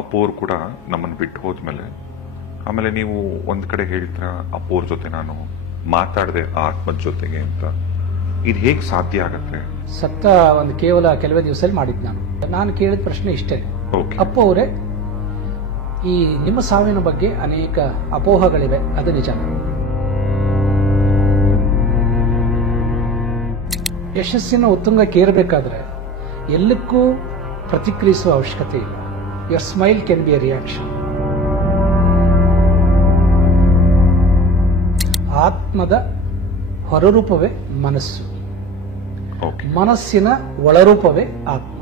ಅಪ್ಪೋರು ಕೂಡ ನಮ್ಮನ್ನು ಬಿಟ್ಟು ಹೋದ್ಮೇಲೆ ಆಮೇಲೆ ನೀವು ಒಂದ್ ಕಡೆ ಹೇಳ್ತೀರಾ ಅಪ್ಪೋರ್ ಜೊತೆ ನಾನು ಮಾತಾಡದೆ ಆತ್ಮದ ಜೊತೆಗೆ ಅಂತ. ಇದು ಹೇಗೆ ಸಾಧ್ಯ ಆಗತ್ತೆ? ಸತ್ತ ಒಂದು ಕೇವಲ ಕೆಲವೇ ದಿವಸದಲ್ಲಿ ಮಾಡಿದ್ದು ನಾನು ಕೇಳಿದ ಪ್ರಶ್ನೆ ಇಷ್ಟೇ. ಅಪ್ಪ ಅವರೇ, ಈ ನಿಮ್ಮ ಸಾವಿನ ಬಗ್ಗೆ ಅನೇಕ ಅಪೋಹಗಳಿವೆ, ಅದು ನಿಜ. ಯಶಸ್ಸಿನ ಉತ್ತುಂಗಕ್ಕೆ ಏರಬೇಕಾದ್ರೆ ಎಲ್ಲಕ್ಕೂ ಪ್ರತಿಕ್ರಿಯಿಸುವ ಅವಶ್ಯಕತೆ ಇಲ್ಲ. Your smile can be A reaction. ಆತ್ಮದ ಹೊರರೂಪವೇ ಮನಸ್ಸು, ಮನಸ್ಸಿನ ಒಳರೂಪವೇ ಆತ್ಮ.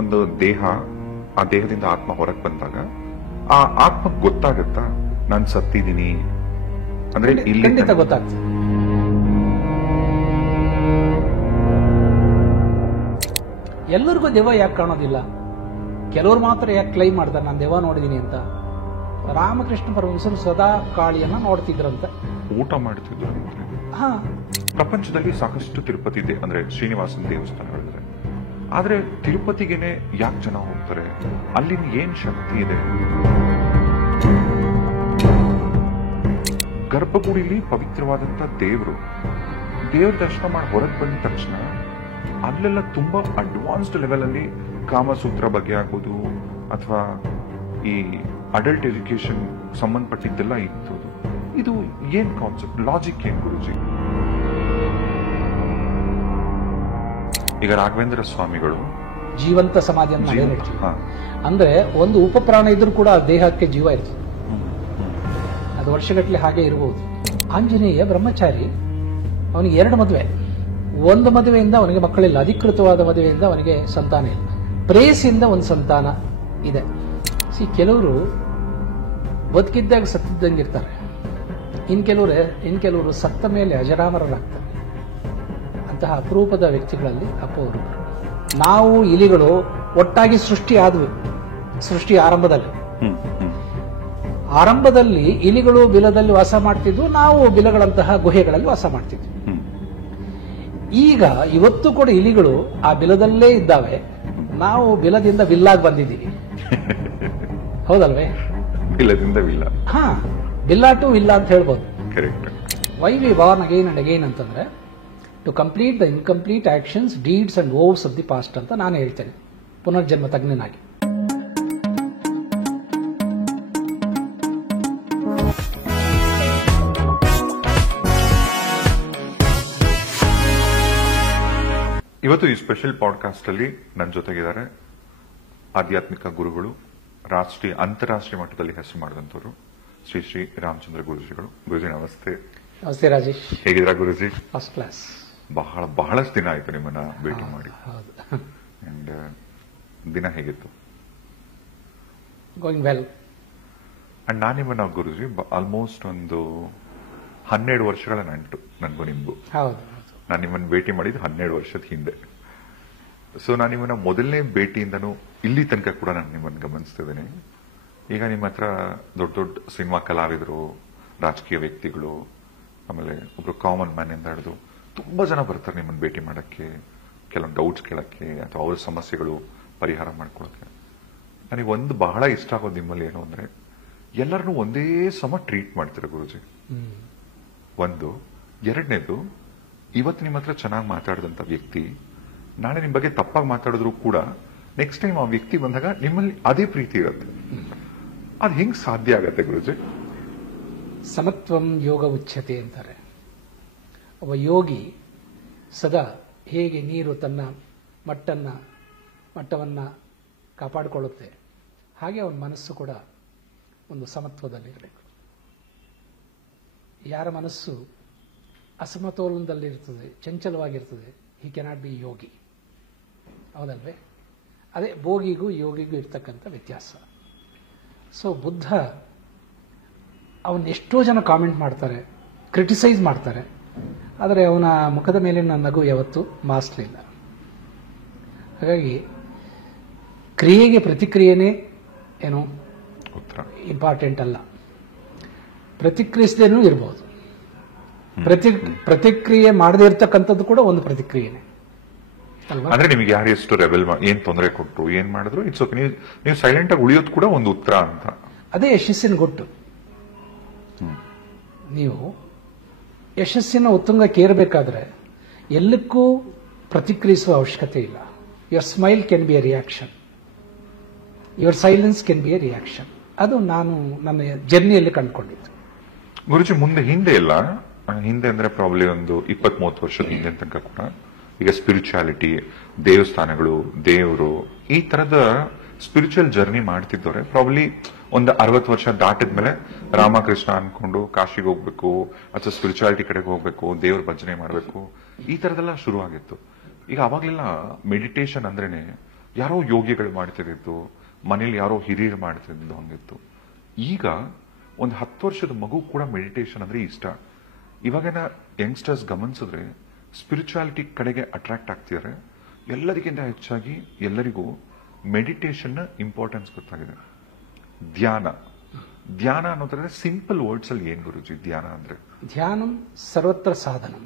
ಒಂದು ದೇಹ, ಆ ದೇಹದಿಂದ ಆತ್ಮ ಹೊರಗೆ ಬಂದಾಗ ಆ ಆತ್ಮ ಗೊತ್ತಾಗತ್ತಾ ನಾನು ಸತ್ತಿದ್ದೀನಿ ಅಂದ್ರೆ? ಖಂಡಿತ ಗೊತ್ತಾಗ್ತದೆ. ಎಲ್ಲರಿಗೂ ದೆವ್ವ ಯಾಕೆ ಕಾಣೋದಿಲ್ಲ? ಕೆಲವರು ಮಾತ್ರ ಯಾಕೆ ಕ್ಲೈಮ್ ಮಾಡ್ತಾರೆ ನಾನು ದೆವ್ವ ನೋಡಿದೀನಿ ಅಂತ? ರಾಮಕೃಷ್ಣ ಪರಮಹಂಸರು ಸದಾ ಕಾಳಿಯನ್ನ ನೋಡ್ತಿದ್ರಂತ, ಊಟ ಮಾಡ್ತಿದ್ರು. ಪ್ರಪಂಚದಲ್ಲಿ ಸಾಕಷ್ಟು ತಿರುಪತಿ ಇದೆ, ಅಂದ್ರೆ ಶ್ರೀನಿವಾಸನ ದೇವಸ್ಥಾನಗಳಿದೆ. ಆದ್ರೆ ತಿರುಪತಿಗೆನೆ ಯಾಕೆ ಜನ ಹೋಗ್ತಾರೆ? ಅಲ್ಲಿನ ಏನ್ ಶಕ್ತಿ ಇದೆ? ಗರ್ಭಗುಡಿಲಿ ಪವಿತ್ರವಾದಂತ ದೇವ್ರ ದರ್ಶನ ಮಾಡಿ ಹೊರಗೆ ಬಂದ ತಕ್ಷಣ ಅಲ್ಲೆಲ್ಲ ತುಂಬಾ ಅಡ್ವಾನ್ಸ್ಡ್ ಲೆವೆಲ್ ಅಲ್ಲಿ ಕಾಮಸೂತ್ರ ಬಗ್ಗೆ ಆಗ್ಬೋದು ಅಥವಾ ಈ ಅಡಲ್ಟ್ ಎಜುಕೇಶನ್ ಸಂಬಂಧಪಟ್ಟಿದ್ದೆಲ್ಲ ಇತ್ತು. ಇದು ಏನ್ ಕಾನ್ಸೆಪ್ಟ್, ಲಾಜಿಕ್ ಏನ್ ಗುರುಜಿ? ಈಗ ರಾಘವೇಂದ್ರ ಸ್ವಾಮಿಗಳು ಜೀವಂತ ಸಮಾಧಿಯನ್ನು ಅಂದ್ರೆ ಒಂದು ಉಪಪ್ರಾಣ ಇದ್ರೂ ಕೂಡ ದೇಹಕ್ಕೆ ಜೀವ ಇರ್ತದೆ. ಅದು ವರ್ಷಗಟ್ಟಲೆ ಹಾಗೆ ಇರಬಹುದು. ಆಂಜನೇಯ ಬ್ರಹ್ಮಚಾರಿ, ಅವನಿಗೆ 2 ಮದುವೆ. ಒಂದು ಮದುವೆಯಿಂದ ಅವನಿಗೆ ಮಕ್ಕಳಿಲ್ಲ, ಅಧಿಕೃತವಾದ ಮದುವೆಯಿಂದ ಅವನಿಗೆ ಸಂತಾನ ಇಲ್ಲ. ಪ್ರೇಯಸಿಯಿಂದ ಒಂದು ಸಂತಾನ ಇದೆ. ಕೆಲವರು ಬದುಕಿದ್ದಾಗ ಸತ್ತಿದ್ದಂಗಿರ್ತಾರೆ, ಇನ್ ಕೆಲವರು ಸತ್ತ ಮೇಲೆ ಅಜರಾಮರರಾಗ್ತಾರೆ. ಅಂತಹ ಅಪರೂಪದ ವ್ಯಕ್ತಿಗಳಲ್ಲಿ ಅಪ್ಪ ಅವರು. ನಾವು ಇಲಿಗಳು ಒಟ್ಟಾಗಿ ಸೃಷ್ಟಿ ಆದವು. ಸೃಷ್ಟಿ ಆರಂಭದಲ್ಲಿ ಇಲಿಗಳು ಬಿಲದಲ್ಲಿ ವಾಸ ಮಾಡ್ತಿದ್ವು, ನಾವು ಬಿಲಗಳಂತಹ ಗುಹೆಗಳಲ್ಲಿ ವಾಸ ಮಾಡ್ತಿದ್ವಿ. ಈಗ ಇವತ್ತು ಕೂಡ ಇಲಿಗಳು ಆ ಬಿಲದಲ್ಲೇ ಇದ್ದಾವೆ, ನಾವು ಬಿಲದಿಂದ ವಿಲ್ಲಾಗಿ ಬಂದಿದ್ದೀವಿ. ಹೌದಲ್ವೇ? ಬಿಲ್ಲದಿಂದ ವಿಲ್ಲ. ಬಿಲ್ಲಾ ಟು ವಿಲ್ಲ ಅಂತ ಹೇಳ್ಬೋದು. Correct. Why we born again and again ಅಂತಂದ್ರೆ to complete the incomplete actions, deeds and vows of the past ಅಂತ ನಾನು ಹೇಳ್ತೇನೆ, ಪುನರ್ಜನ್ಮ ತಜ್ಞನಾಗಿ. ಇವತ್ತು ಈ ಸ್ಪೆಷಲ್ ಪಾಡ್ಕಾಸ್ಟ್ ಅಲ್ಲಿ ನನ್ನ ಜೊತೆಗಿದ್ದಾರೆ ಆಧ್ಯಾತ್ಮಿಕ ಗುರುಗಳು, ಅಂತಾರಾಷ್ಟ್ರೀಯ ಮಟ್ಟದಲ್ಲಿ ಹೆಸರು ಮಾಡಿದಂತವರು ಶ್ರೀ ಶ್ರೀ ರಾಮಚಂದ್ರ ಗುರುಜಿಗಳು. ಗುರುಜಿ ನಮಸ್ತೆ. ನಮಸ್ತೆ ರಾಜೇಶ್. ಹೇಗಿದ್ದೀರಾ ಗುರುಜಿ? First class. ಬಹಳಷ್ಟು ದಿನ ಆಯ್ತು ನಿಮ್ಮನ್ನ ಭೇಟಿ ಮಾಡಿ. ಅಂಡ್ ದಿನ ಹೇಗಿತ್ತು? Going well. ಅಂಡ್ ನಾನು ನಿಮ್ಮನ್ನ ಗುರುಜಿ ಆಲ್ಮೋಸ್ಟ್ ಒಂದು 12 ವರ್ಷಗಳ ನಂಟು ನನಗೂ ನಿಮ್ಗೂ. ನಾನು ನಿಮ್ಮನ್ನು ಭೇಟಿ ಮಾಡಿದ್ದು 12 ವರ್ಷದ ಹಿಂದೆ. ಸೊ ನಾನು ನಿಮ್ಮನ್ನ ಮೊದಲನೇ ಭೇಟಿಯಿಂದನೂ ಇಲ್ಲಿ ತನಕ ಕೂಡ ನಾನು ನಿಮ್ಮನ್ನು ಗಮನಿಸ್ತಿದ್ದೇನೆ. ಈಗ ನಿಮ್ಮ ಹತ್ರ ದೊಡ್ಡ ದೊಡ್ಡ ಸಿನಿಮಾ ಕಲಾವಿದರು, ರಾಜಕೀಯ ವ್ಯಕ್ತಿಗಳು, ಆಮೇಲೆ ಒಬ್ರು ಕಾಮನ್ ಮ್ಯಾನ್ ಇಂದ ಹಿಡಿದು ತುಂಬಾ ಜನ ಬರ್ತಾರೆ ನಿಮ್ಮನ್ನು ಭೇಟಿ ಮಾಡಕ್ಕೆ, ಕೆಲವೊಂದು ಡೌಟ್ಸ್ ಕೇಳಕ್ಕೆ ಅಥವಾ ಅವ್ರ ಸಮಸ್ಯೆಗಳು ಪರಿಹಾರ ಮಾಡ್ಕೊಳಕ್ಕೆ. ನನಗೆ ಒಂದು ಬಹಳ ಇಷ್ಟ ಆಗೋದು ನಿಮ್ಮಲ್ಲಿ ಏನು ಅಂದ್ರೆ ಎಲ್ಲರನ್ನೂ ಒಂದೇ ಸಮ ಟ್ರೀಟ್ ಮಾಡ್ತೀರ ಗುರುಜಿ. ಒಂದು. ಎರಡನೇದು, ಇವತ್ತು ನಿಮ್ಮ ಹತ್ರ ಚೆನ್ನಾಗಿ ಮಾತಾಡಿದಂತ ವ್ಯಕ್ತಿ ನಾಳೆ ನಿಮ್ಮ ಬಗ್ಗೆ ತಪ್ಪಾಗಿ ಮಾತಾಡಿದ್ರು ಕೂಡ ನೆಕ್ಸ್ಟ್ ಟೈಮ್ ಆ ವ್ಯಕ್ತಿ ಬಂದಾಗ ನಿಮ್ಮಲ್ಲಿ ಅದೇ ಪ್ರೀತಿ ಇರುತ್ತೆ. ಅದು ಹೆಂಗ್ ಸಾಧ್ಯ ಆಗತ್ತೆ ಗುರುಜಿ? ಸಮತ್ವಂ ಯೋಗ ಉಚ್ಯತೆ ಅಂತಾರೆ. ಒಬ್ಬ ಯೋಗಿ ಸದಾ ಹೇಗೆ ನೀರು ತನ್ನ ಮಟ್ಟವನ್ನ ಕಾಪಾಡಿಕೊಳ್ಳುತ್ತೆ, ಹಾಗೆ ಅವನ ಮನಸ್ಸು ಕೂಡ ಒಂದು ಸಮತ್ವದಲ್ಲಿರಬೇಕು. ಯಾರ ಮನಸ್ಸು ಅಸಮತೋಲನದಲ್ಲಿರ್ತದೆ, ಚಂಚಲವಾಗಿರ್ತದೆ, ಹಿ ಕೆನಾಟ್ ಬಿ ಯೋಗಿ. ಹೌದಲ್ವೇ? ಅದೇ ಭೋಗಿಗೂ ಯೋಗಿಗೂ ಇರ್ತಕ್ಕಂಥ ವ್ಯತ್ಯಾಸ. ಸೊ ಬುದ್ಧ ಅವನ್ನ ಎಷ್ಟೋ ಜನ ಕಾಮೆಂಟ್ ಮಾಡ್ತಾರೆ, ಕ್ರಿಟಿಸೈಸ್ ಮಾಡ್ತಾರೆ, ಆದರೆ ಅವನ ಮುಖದ ಮೇಲಿನ ನಗು ಯಾವತ್ತೂ ಮಾಸ್ಲಿಲ್ಲ. ಹಾಗಾಗಿ ಕ್ರಿಯೆಗೆ ಪ್ರತಿಕ್ರಿಯೆನೇ ಏನು ಇಂಪಾರ್ಟೆಂಟ್ ಅಲ್ಲ, ಪ್ರತಿಕ್ರಿಯಿಸದೇನೂ ಇರಬಹುದು. ಪ್ರತಿಕ್ರಿಯೆ ಮಾಡದೇ ಇರ್ತಕ್ಕಂಥದ್ದು ಕೂಡ ಒಂದು ಪ್ರತಿಕ್ರಿಯೆನೆ. ಅಂದ್ರೆ ನಿಮ್ಗೆ ಯಾರು ಎಷ್ಟು ರೆಬೆಲ್ ಏನ್ ತೊಂದರೆ ಕೊಟ್ಟರು ಏನ್ ಮಾಡಿದ್ರು ಇಟ್ಸ್ ಓಕೆ, ನೀವು ಸೈಲೆಂಟ್ ಆಗಿ ಉಳಿಯೋದು ಕೂಡ ಒಂದು ಉತ್ತರ ಅಂತ. ಅದೇ ಯಶಸ್ಸಿನ ಗುಟ್ಟು. ನೀವು ಯಶಸ್ಸಿನ ಉತ್ತುಂಗಕ್ಕೆ ಏರಬೇಕಾದ್ರೆ ಎಲ್ಲಕ್ಕೂ ಪ್ರತಿಕ್ರಿಯಿಸುವ ಅವಶ್ಯಕತೆ ಇಲ್ಲ. Your smile can be A reaction, your silence can be A reaction. ಅದು ನಾನು ನನ್ನ ಜರ್ನಿಯಲ್ಲಿ ಕಂಡುಕೊಂಡಿದ್ದು. ಗುರುಜಿ ಹಿಂದೆ ಎಲ್ಲ ಹಿಂದೆ ಅಂದ್ರೆ ಪ್ರಾಬ್ಲಿ ಒಂದು 20-30 ವರ್ಷದ ಹಿಂದೆ ತನಕ ಕೂಡ ಈಗ ಸ್ಪಿರಿಚುಯಾಲಿಟಿ, ದೇವಸ್ಥಾನಗಳು, ದೇವರು, ಈ ತರದ ಸ್ಪಿರಿಚುವಲ್ ಜರ್ನಿ ಮಾಡ್ತಿದ್ದವ್ರೆ ಪ್ರಾಬ್ಲಿ ಒಂದು 60 ವರ್ಷ ದಾಟಿದ್ಮೇಲೆ ರಾಮಕೃಷ್ಣ ಅನ್ಕೊಂಡು ಕಾಶಿಗೆ ಹೋಗ್ಬೇಕು ಅಥವಾ ಸ್ಪಿರಿಚುಯಾಲಿಟಿ ಕಡೆಗೆ ಹೋಗ್ಬೇಕು, ದೇವ್ರ ಭಜನೆ ಮಾಡ್ಬೇಕು, ಈ ತರದೆಲ್ಲ ಶುರು ಆಗಿತ್ತು. ಈಗ ಅವಾಗ್ಲೆಲ್ಲ ಮೆಡಿಟೇಷನ್ ಅಂದ್ರೇನೆ ಯಾರೋ ಯೋಗಿಗಳು ಮಾಡ್ತಿದ್ದು, ಮನೇಲಿ ಯಾರೋ ಹಿರಿಯರು ಮಾಡ್ತಿದ್ದು ಹಂಗಿತ್ತು. ಈಗ ಒಂದು 10 ವರ್ಷದ ಮಗು ಕೂಡ ಮೆಡಿಟೇಷನ್ ಅಂದ್ರೆ ಇಷ್ಟ. ಇವಾಗಿನ ಯಂಗ್ಸ್ಟರ್ಸ್ ಗಮನಿಸಿದ್ರೆ ಸ್ಪಿರಿಚುಯಾಲಿಟಿ ಕಡೆಗೆ ಅಟ್ರಾಕ್ಟ್ ಆಗ್ತಿದ್ದಾರೆ. ಎಲ್ಲದಕ್ಕಿಂತ ಹೆಚ್ಚಾಗಿ ಎಲ್ಲರಿಗೂ ಮೆಡಿಟೇಷನ್ ಇಂಪಾರ್ಟೆನ್ಸ್ ಗೊತ್ತಾಗಿದೆ. ಧ್ಯಾನ ಅನ್ನೋದ್ರೆ ಸಿಂಪಲ್ ವರ್ಡ್ಸ್ ಅಲ್ಲಿ ಏನ್ ಗುರುಜಿ ಧ್ಯಾನ ಅಂದ್ರೆ? ಧ್ಯಾನಂ ಸರ್ವತ್ರ ಸಾಧನಂ.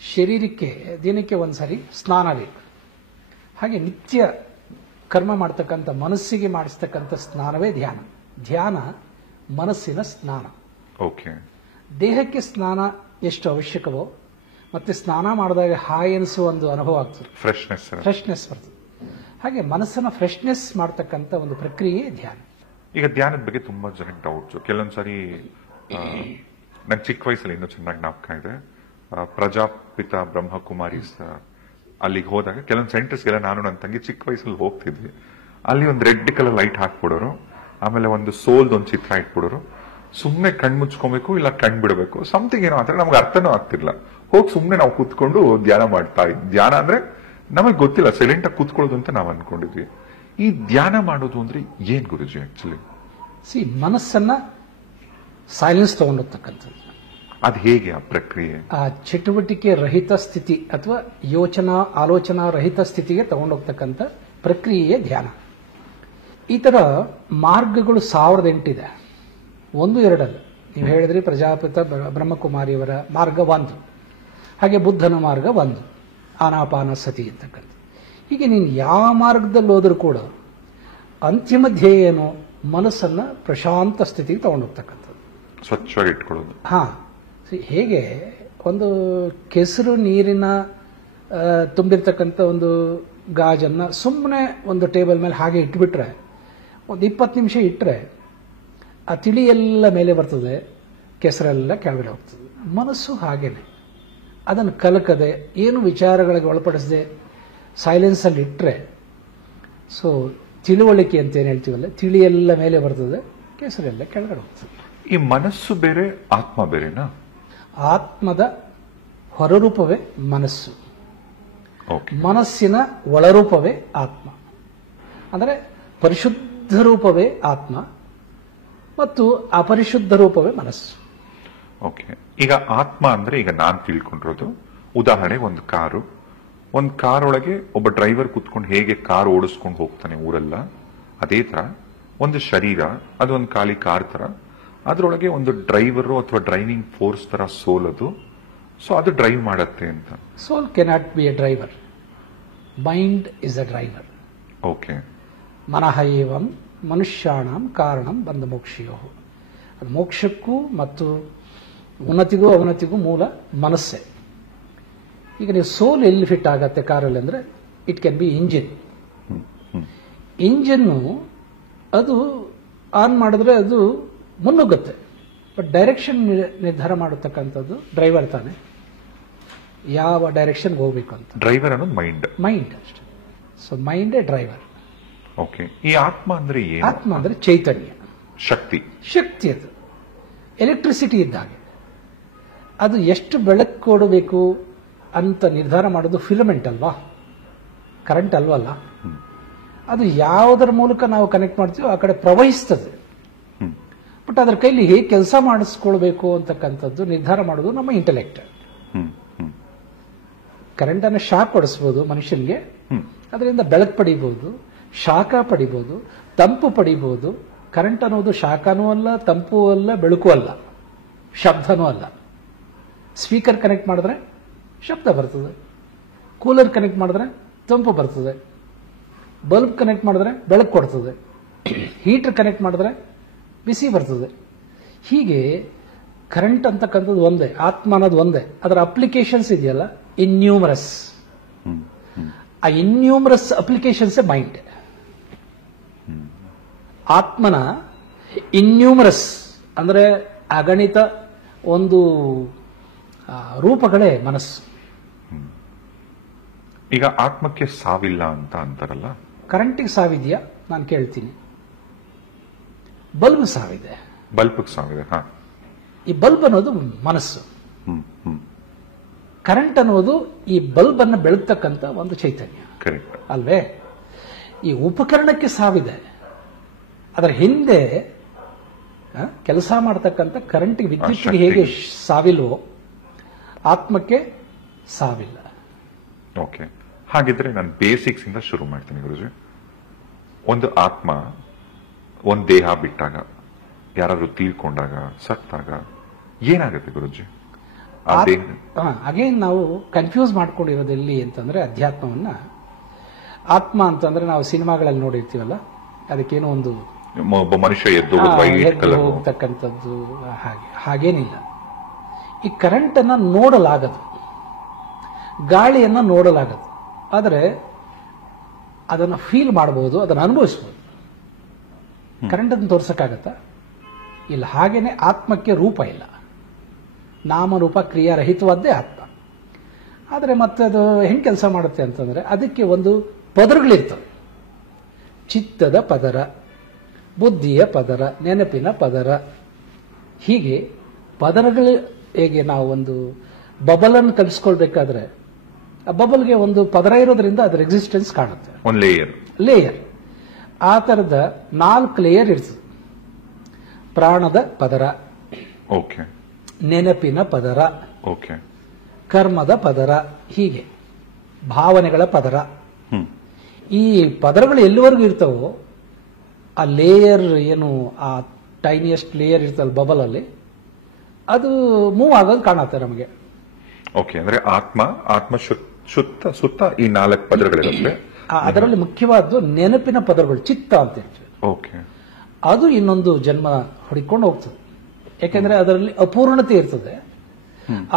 ಶರೀರಕ್ಕೆ ದಿನಕ್ಕೆ ಒಂದ್ಸರಿ ಸ್ನಾನ ಬೇಕು. ಹಾಗೆ ನಿತ್ಯ ಕರ್ಮ ಮಾಡ್ತಕ್ಕಂಥ ಮನಸ್ಸಿಗೆ ಮಾಡಿಸ್ತಕ್ಕಂಥ ಸ್ನಾನವೇ ಧ್ಯಾನ. ಧ್ಯಾನ ಮನಸ್ಸಿನ ಸ್ನಾನ. ಓಕೆ. ದೇಹಕ್ಕೆ ಸ್ನಾನ ಎಷ್ಟು ಅವಶ್ಯಕವೋ ಮತ್ತೆ ಸ್ನಾನ ಮಾಡಿದಾಗ ಹಾಯ್ ಅನಿಸುವ ಒಂದು ಅನುಭವ ಆಗ್ತದೆ, ಫ್ರೆಶ್ನೆಸ್ ಬರ್ತದೆ. ಹಾಗೆ ಮನಸ್ಸನ್ನ ಫ್ರೆಶ್ನೆಸ್ ಮಾಡ್ತಕ್ಕಂಥ ಒಂದು ಪ್ರಕ್ರಿಯೆ ಧ್ಯಾನ. ಈಗ ಧ್ಯಾನದ ಬಗ್ಗೆ ತುಂಬಾ ಜನಕ್ಕೆ ಡೌಟ್ಸ್. ಕೆಲವೊಂದ್ಸರಿ ನಂಗೆ ಚಿಕ್ಕ ವಯಸ್ಸಲ್ಲಿ ಇನ್ನೂ ಚೆನ್ನಾಗಿ ಜ್ಞಾಪಕ ಇದೆ, ಪ್ರಜಾಪಿತ ಬ್ರಹ್ಮಕುಮಾರಿ ಅಲ್ಲಿಗೆ ಹೋದಾಗ ಕೆಲವೊಂದು ಸೆಂಟರ್ಸ್ಗೆಲ್ಲ ನಾನು ನನ್ನ ತಂಗಿ ಚಿಕ್ಕ ವಯಸ್ಸಲ್ಲಿ ಹೋಗ್ತಿದ್ವಿ. ಅಲ್ಲಿ ಒಂದು ರೆಡ್ ಕಲರ್ ಲೈಟ್ ಹಾಕ್ಬಿಡೋರು, ಆಮೇಲೆ ಒಂದು ಸೋಲ್ದು ಒಂದು ಚಿತ್ರ ಇಟ್ಬಿಡೋರು. ಸುಮ್ಮನೆ ಕಣ್ ಮುಚ್ಕೊಬೇಕು ಇಲ್ಲ ಕಣ್ ಬಿಡಬೇಕು, ಸಮಥಿಂಗ್ ಏನೋ ಅಂತ ನಮ್ಗೆ ಅರ್ಥನೂ ಆಗ್ತಿರ್ಲಿಲ್ಲ. ಹೋಗಿ ಸುಮ್ಮನೆ ನಾವು ಕೂತ್ಕೊಂಡು ಧ್ಯಾನ ಮಾಡ್ತಾ ಇದ್ವಿ. ಧ್ಯಾನ ಅಂದ್ರೆ ನಮಗೆ ಗೊತ್ತಿಲ್ಲ, ಸೈಲೆಂಟ್ ಆಗಿ ಕೂತ್ಕೊಳ್ಳೋದು ಅಂತ ನಾವು ಅನ್ಕೊಂಡಿದ್ವಿ. ಈ ಧ್ಯಾನ ಮಾಡೋದು ಅಂದ್ರೆ ಏನ್ ಗುರುಜಿ ಆಕ್ಚುಲಿ? ಮನಸ್ಸನ್ನ ಸೈಲೆನ್ಸ್ ತಗೊಂಡೋಗ್ತಕ್ಕಂಥದ್ದು. ಅದು ಹೇಗೆ ಆ ಪ್ರಕ್ರಿಯೆ? ಆ ಚಟುವಟಿಕೆ ರಹಿತ ಸ್ಥಿತಿ ಅಥವಾ ಆಲೋಚನಾ ರಹಿತ ಸ್ಥಿತಿಗೆ ತಗೊಂಡೋಗ್ತಕ್ಕಂಥ ಪ್ರಕ್ರಿಯೆಯೇ ಧ್ಯಾನ. ಈ ತರ ಮಾರ್ಗಗಳು 1008 ಇದೆ, 1-2 ಅಲ್ಲ. ನೀವು ಹೇಳಿದ್ರಿ ಪ್ರಜಾಪಿತ ಬ್ರಹ್ಮಕುಮಾರಿಯವರ ಮಾರ್ಗ 1, ಹಾಗೆ ಬುದ್ಧನ ಮಾರ್ಗ 1, ಆನಾಪಾನ ಸತಿ ಅಂತಕ್ಕಂಥ. ಹೀಗೆ ನೀನು ಯಾವ ಮಾರ್ಗದಲ್ಲಿ ಹೋದ್ರೂ ಕೂಡ ಅಂತಿಮ ಧ್ಯೇಯ ಏನು? ಮನಸ್ಸನ್ನ ಪ್ರಶಾಂತ ಸ್ಥಿತಿಗೆ ತಗೊಂಡೋಗ್ತಕ್ಕಂಥದ್ದು, ಸ್ವಚ್ಛವಾಗಿ ಇಟ್ಕೊಳ್ಳೋದು. ಹಾ, ಹೇಗೆ ಒಂದು ಕೆಸರು ನೀರಿನ ತುಂಬಿರ್ತಕ್ಕಂಥ ಒಂದು ಗಾಜನ್ನ ಸುಮ್ಮನೆ ಒಂದು ಟೇಬಲ್ ಮೇಲೆ ಹಾಗೆ ಇಟ್ಬಿಟ್ರೆ, ಒಂದು 20 ನಿಮಿಷ ಇಟ್ಟರೆ ಆ ತಿಳಿ ಎಲ್ಲ ಮೇಲೆ ಬರ್ತದೆ, ಕೆಸರೆಲ್ಲ ಕೆಳಗಡೆ ಹೋಗ್ತದೆ. ಮನಸ್ಸು ಹಾಗೇನೆ, ಅದನ್ನು ಕಲಕದೆ ಏನು ವಿಚಾರಗಳಿಗೆ ಒಳಪಡಿಸದೆ ಸೈಲೆನ್ಸಲ್ಲಿ ಇಟ್ಟರೆ, ಸೊ ತಿಳುವಳಿಕೆ ಅಂತ ಏನು ಹೇಳ್ತೀವಲ್ಲ, ತಿಳಿ ಎಲ್ಲ ಮೇಲೆ ಬರ್ತದೆ, ಕೆಸರೆಲ್ಲ ಕೆಳಗಡೆ ಹೋಗ್ತದೆ. ಈ ಮನಸ್ಸು ಬೇರೆ ಆತ್ಮ ಬೇರೆನಾ? ಆತ್ಮದ ಹೊರರೂಪವೇ ಮನಸ್ಸು, ಮನಸ್ಸಿನ ಒಳರೂಪವೇ ಆತ್ಮ. ಅಂದರೆ ಪರಿಶುದ್ಧ ರೂಪವೇ ಆತ್ಮ ಮತ್ತು ಅಪರಿಶುದ್ಧ ರೂಪವೇ ಮನಸ್ಸು. ಓಕೆ. ಈಗ ಆತ್ಮ ಅಂದ್ರೆ ಈಗ ನಾನ್ ತಿಳ್ಕೊಂಡಿರೋದು, ಉದಾಹರಣೆ ಒಂದು ಕಾರ್ ಒಳಗೆ ಒಬ್ಬ ಡ್ರೈವರ್ ಕುತ್ಕೊಂಡು ಹೇಗೆ ಕಾರ್ ಓಡಿಸ್ಕೊಂಡು ಹೋಗ್ತಾನೆ ಊರೆಲ್ಲ, ಅದೇ ತರ ಒಂದು ಶರೀರ, ಅದು ಒಂದು ಖಾಲಿ ಕಾರ್ ತರ, ಅದರೊಳಗೆ ಒಂದು ಡ್ರೈವರ್ ಅಥವಾ ಡ್ರೈವಿಂಗ್ ಫೋರ್ಸ್ ತರ ಸೋಲ್ ಅದು. ಸೊ ಅದು ಡ್ರೈವ್ ಮಾಡತ್ತೆ ಅಂತ. Soul cannot be a driver, mind is a driver. Okay. ಮನಃ ಏವಂ ಮನುಷ್ಯಾಣಂ ಕಾರಣಂ ಬಂಧ ಮೋಕ್ಷಿಯೋ. ಅದು ಮೋಕ್ಷಕ್ಕೂ ಮತ್ತು ಉನ್ನತಿಗೂ ಅವನತಿಗೂ ಮೂಲ ಮನಸ್ಸೇ. ಈಗ ನೀವು ಸೋಲ್ ಎಲ್ಲಿ ಫಿಟ್ ಆಗತ್ತೆ ಕಾರಲ್ಲಿ ಅಂದ್ರೆ, it can B engine. Engine ಅದು ಆನ್ ಮಾಡಿದ್ರೆ ಅದು ಮುನ್ನುಗ್ಗುತ್ತೆ, ಬಟ್ ಡೈರೆಕ್ಷನ್ ನಿರ್ಧಾರ ಮಾಡತಕ್ಕಂಥದ್ದು ಡ್ರೈವರ್ ತಾನೆ, ಯಾವ ಡೈರೆಕ್ಷನ್ಗೆ ಹೋಗ್ಬೇಕು ಅಂತ. ಡ್ರೈವರ್ ಅನ್ನೋದು ಮೈಂಡ್ ಅಷ್ಟೇ. ಸೊ ಮೈಂಡೇ ಡ್ರೈವರ್. ಓಕೆ. ಈ ಆತ್ಮ ಅಂದ್ರೆ ಏನು? ಆತ್ಮ ಅಂದ್ರೆ ಚೈತನ್ಯ, ಶಕ್ತಿ. ಅದು ಎಲೆಕ್ಟ್ರಿಸಿಟಿ ಇದ್ದಾಗೆ. ಅದು ಎಷ್ಟು ಬೆಳಕು ಕೊಡಬೇಕು ಅಂತ ನಿರ್ಧಾರ ಮಾಡೋದು ಫಿಲಮೆಂಟ್ ಅಲ್ವಾ, ಕರೆಂಟ್ ಅಲ್ವಲ್ಲ. ಅದು ಯಾವುದರ ಮೂಲಕ ನಾವು ಕನೆಕ್ಟ್ ಮಾಡ್ತೀವೋ ಆ ಕಡೆ ಪ್ರವಹಿಸ್ತದೆ. ಬಟ್ ಅದರ ಕೈಲಿ ಹೇಗೆ ಕೆಲಸ ಮಾಡಿಸ್ಕೊಳ್ಬೇಕು ಅಂತಕ್ಕಂಥದ್ದು ನಿರ್ಧಾರ ಮಾಡೋದು ನಮ್ಮ ಇಂಟೆಲೆಕ್ಟ್. ಕರೆಂಟ್ ಅನ್ನು ಶಾಕ್ ಹೊಡಿಸ್ಬೋದು ಮನುಷ್ಯನಿಗೆ, ಅದರಿಂದ ಬೆಳಕು ಪಡಿಬಹುದು, ಶಾಖ ಪಡಿಬಹುದು, ತಂಪು ಪಡಿಬಹುದು. ಕರೆಂಟ್ ಅನ್ನೋದು ಶಾಖನೂ ಅಲ್ಲ, ತಂಪು ಅಲ್ಲ, ಬೆಳಕು ಅಲ್ಲ, ಶಬ್ದನೂ ಅಲ್ಲ. ಸ್ಪೀಕರ್ ಕನೆಕ್ಟ್ ಮಾಡಿದ್ರೆ ಶಬ್ದ ಬರ್ತದೆ, ಕೂಲರ್ ಕನೆಕ್ಟ್ ಮಾಡಿದ್ರೆ ತಂಪು ಬರ್ತದೆ, ಬಲ್ಬ್ ಕನೆಕ್ಟ್ ಮಾಡಿದ್ರೆ ಬೆಳಕು ಕೊಡ್ತದೆ, ಹೀಟರ್ ಕನೆಕ್ಟ್ ಮಾಡಿದ್ರೆ ಬಿಸಿ ಬರ್ತದೆ. ಹೀಗೆ ಕರೆಂಟ್ ಅಂತಕ್ಕಂಥದ್ದು ಒಂದೇ, ಆತ್ಮ ಅನ್ನೋದು ಒಂದೇ. ಅದರ ಅಪ್ಲಿಕೇಶನ್ಸ್ ಇದೆಯಲ್ಲ ಇನ್ಯೂಮರಸ್. ಆ ಇನ್ಯೂಮರಸ್ ಅಪ್ಲಿಕೇಶನ್ಸ್ ಮೈಂಡ್. ಆತ್ಮನ ಇನ್ಯೂಮರಸ್ ಅಂದ್ರೆ ಅಗಣಿತ ಒಂದು ರೂಪಗಳೇ ಮನಸ್ಸು. ಈಗ ಆತ್ಮಕ್ಕೆ ಸಾವಿಲ್ಲ ಅಂತ ಅಂತಾರಲ್ಲ, ಕರೆಂಟಿಗೆ ಸಾವಿದೆಯಾ ನಾನು ಕೇಳ್ತೀನಿ. ಬಲ್ಬ್ ಸಾವಿದೆ. ಬಲ್ಬ್ಗೆ ಸಾವಿದೆ. ಈ ಬಲ್ಬ್ ಅನ್ನೋದು ಮನಸ್ಸು. ಕರೆಂಟ್ ಅನ್ನೋದು ಈ ಬಲ್ಬ್ ಅನ್ನು ಬೆಳಗ್ತಕ್ಕಂಥ ಒಂದು ಚೈತನ್ಯ ಅಲ್ವೇ? ಈ ಉಪಕರಣಕ್ಕೆ ಸಾವಿದೆ, ಅದರ ಹಿಂದೆ ಕೆಲಸ ಮಾಡತಕ್ಕಂಥ ಕರೆಂಟ್ಗೆ, ವಿದ್ಯುತ್ಗೆ ಹೇಗೆ ಸಾವಿಲ್ವೋ ಆತ್ಮಕ್ಕೆ ಸಾವಿಲ್ಲ. ಓಕೆ, ಹಾಗಿದ್ರೆ ನಾನು ಬೇಸಿಕ್ಸ್ ಇಂದ ಶುರು ಮಾಡ್ತೀನಿ ಗುರುಜಿ. ಒಂದು ಆತ್ಮ ಒಂದು ದೇಹ ಬಿಟ್ಟಾಗ, ಯಾರಾದ್ರೂ ತೀರ್ಕೊಂಡಾಗ, ಸತ್ತಾಗ ಏನಾಗುತ್ತೆ ಗುರುಜಿ? ಅಗೇನ್ ನಾವು ಕನ್ಫ್ಯೂಸ್ ಮಾಡ್ಕೊಂಡಿರೋದು ಎಲ್ಲಿ ಅಂತಂದ್ರೆ, ಅಧ್ಯಾತ್ಮವನ್ನ ಆತ್ಮ ಅಂತಂದ್ರೆ ನಾವು ಸಿನಿಮಾಗಳಲ್ಲಿ ನೋಡಿರ್ತೀವಲ್ಲ, ಅದಕ್ಕೇನೋ ಒಂದು ಒಬ್ಬ ಮನುಷ್ಯ ಎದ್ದು ಹೋಗ್ತಕ್ಕಂಥದ್ದು, ಹಾಗೇನಿಲ್ಲ. ಈ ಕರೆಂಟ್ ಅನ್ನ ನೋಡಲಾಗದು, ಗಾಳಿಯನ್ನ ನೋಡಲಾಗದು, ಆದರೆ ಅದನ್ನು ಫೀಲ್ ಮಾಡಬಹುದು, ಅದನ್ನು ಅನುಭವಿಸಬಹುದು. ಕರೆಂಟ್ ಅನ್ನು ತೋರ್ಸಕ್ಕಾಗತ್ತಾ? ಇಲ್ಲ. ಹಾಗೇನೆ ಆತ್ಮಕ್ಕೆ ರೂಪ ಇಲ್ಲ, ನಾಮರೂಪ ಕ್ರಿಯಾರಹಿತವಾದ್ದೇ ಆತ್ಮ. ಆದರೆ ಮತ್ತೆ ಅದು ಹೆಂಗೆ ಕೆಲಸ ಮಾಡುತ್ತೆ ಅಂತಂದ್ರೆ, ಅದಕ್ಕೆ ಒಂದು ಪದರಗಳಿರ್ತವೆ. ಚಿತ್ತದ ಪದರ, ಬುದ್ಧಿಯ ಪದರ, ನೆನಪಿನ ಪದರ. ಹೀಗೆ ಪದರಗಳು ಹೇಗೆ ನಾವು ಒಂದು ಬಬಲನ್ನು ಕಲಿಸ್ಕೊಳ್ಬೇಕಾದ್ರೆ ಆ ಬಬಲ್ಗೆ ಒಂದು ಪದರ ಇರೋದ್ರಿಂದ ಅದರ ಎಕ್ಸಿಸ್ಟೆನ್ಸ್ ಕಾಣುತ್ತೆ, ಒಂದು ಲೇಯರ್. ಆ ತರದ 4 ಲೇಯರ್ ಇರ್ತದೆ. ಪ್ರಾಣದ ಪದರ, ನೆನಪಿನ ಪದರ, ಕರ್ಮದ ಪದರ, ಹೀಗೆ ಭಾವನೆಗಳ ಪದರ. ಈ ಪದರಗಳು ಎಲ್ಲಿವರೆಗೂ ಇರ್ತಾವೋ ಆ ಲೇಯರ್ ಏನು, ಆ ಟೈನಿಯಸ್ಟ್ ಲೇಯರ್ ಇರ್ತಲ್ಲ ಬಬಲ್ ಅಲ್ಲಿ, ಅದು ಮೂವ್ ಆಗೋದು ಕಾಣುತ್ತೆ ನಮಗೆ. ಓಕೆ, ಅಂದ್ರೆ ಆತ್ಮ ಸುತ್ತ ಈ 4 ಪದರಗಳಿರುತ್ತೆ. ಅದರಲ್ಲಿ ಮುಖ್ಯವಾದ್ದು ನೆನಪಿನ ಪದರಗಳು, ಚಿತ್ತ ಅಂತ ಹೇಳ್ತೀವಿ. ಓಕೆ, ಅದು ಇನ್ನೊಂದು ಜನ್ಮ ಹುಡುಕೊಂಡು ಹೋಗ್ತದೆ. ಯಾಕೆಂದ್ರೆ ಅದರಲ್ಲಿ ಅಪೂರ್ಣತೆ ಇರ್ತದೆ.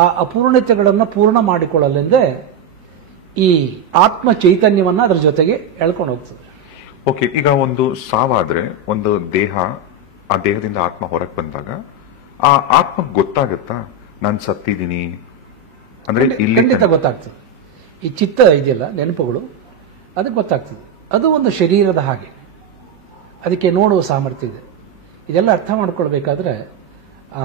ಆ ಅಪೂರ್ಣತೆಗಳನ್ನು ಪೂರ್ಣ ಮಾಡಿಕೊಳ್ಳಲೆಂದೇ ಈ ಆತ್ಮ ಚೈತನ್ಯವನ್ನ ಅದರ ಜೊತೆಗೆ ಎಳ್ಕೊಂಡು ಹೋಗ್ತದೆ. ಓಕೆ, ಈಗ ಒಂದು ಸಾವಾದ್ರೆ ಒಂದು ದೇಹ, ಆ ದೇಹದಿಂದ ಆತ್ಮ ಹೊರಗೆ ಬಂದಾಗ ಆ ಆತ್ಮ ಗೊತ್ತಾಗತ್ತಾ ನಾನು ಸತ್ತಿದ್ದೀನಿ ಅಂದ್ರೆ? ಖಂಡಿತ ಗೊತ್ತಾಗ್ತದೆ. ಈ ಚಿತ್ತ ಇದೆಯಲ್ಲ, ನೆನಪುಗಳು, ಅದಕ್ಕೆ ಗೊತ್ತಾಗ್ತದೆ. ಅದು ಒಂದು ಶರೀರದ ಹಾಗೆ, ಅದಕ್ಕೆ ನೋಡುವ ಸಾಮರ್ಥ್ಯ ಇದೆ. ಇದೆಲ್ಲ ಅರ್ಥ ಮಾಡ್ಕೊಳ್ಬೇಕಾದ್ರೆ ಆ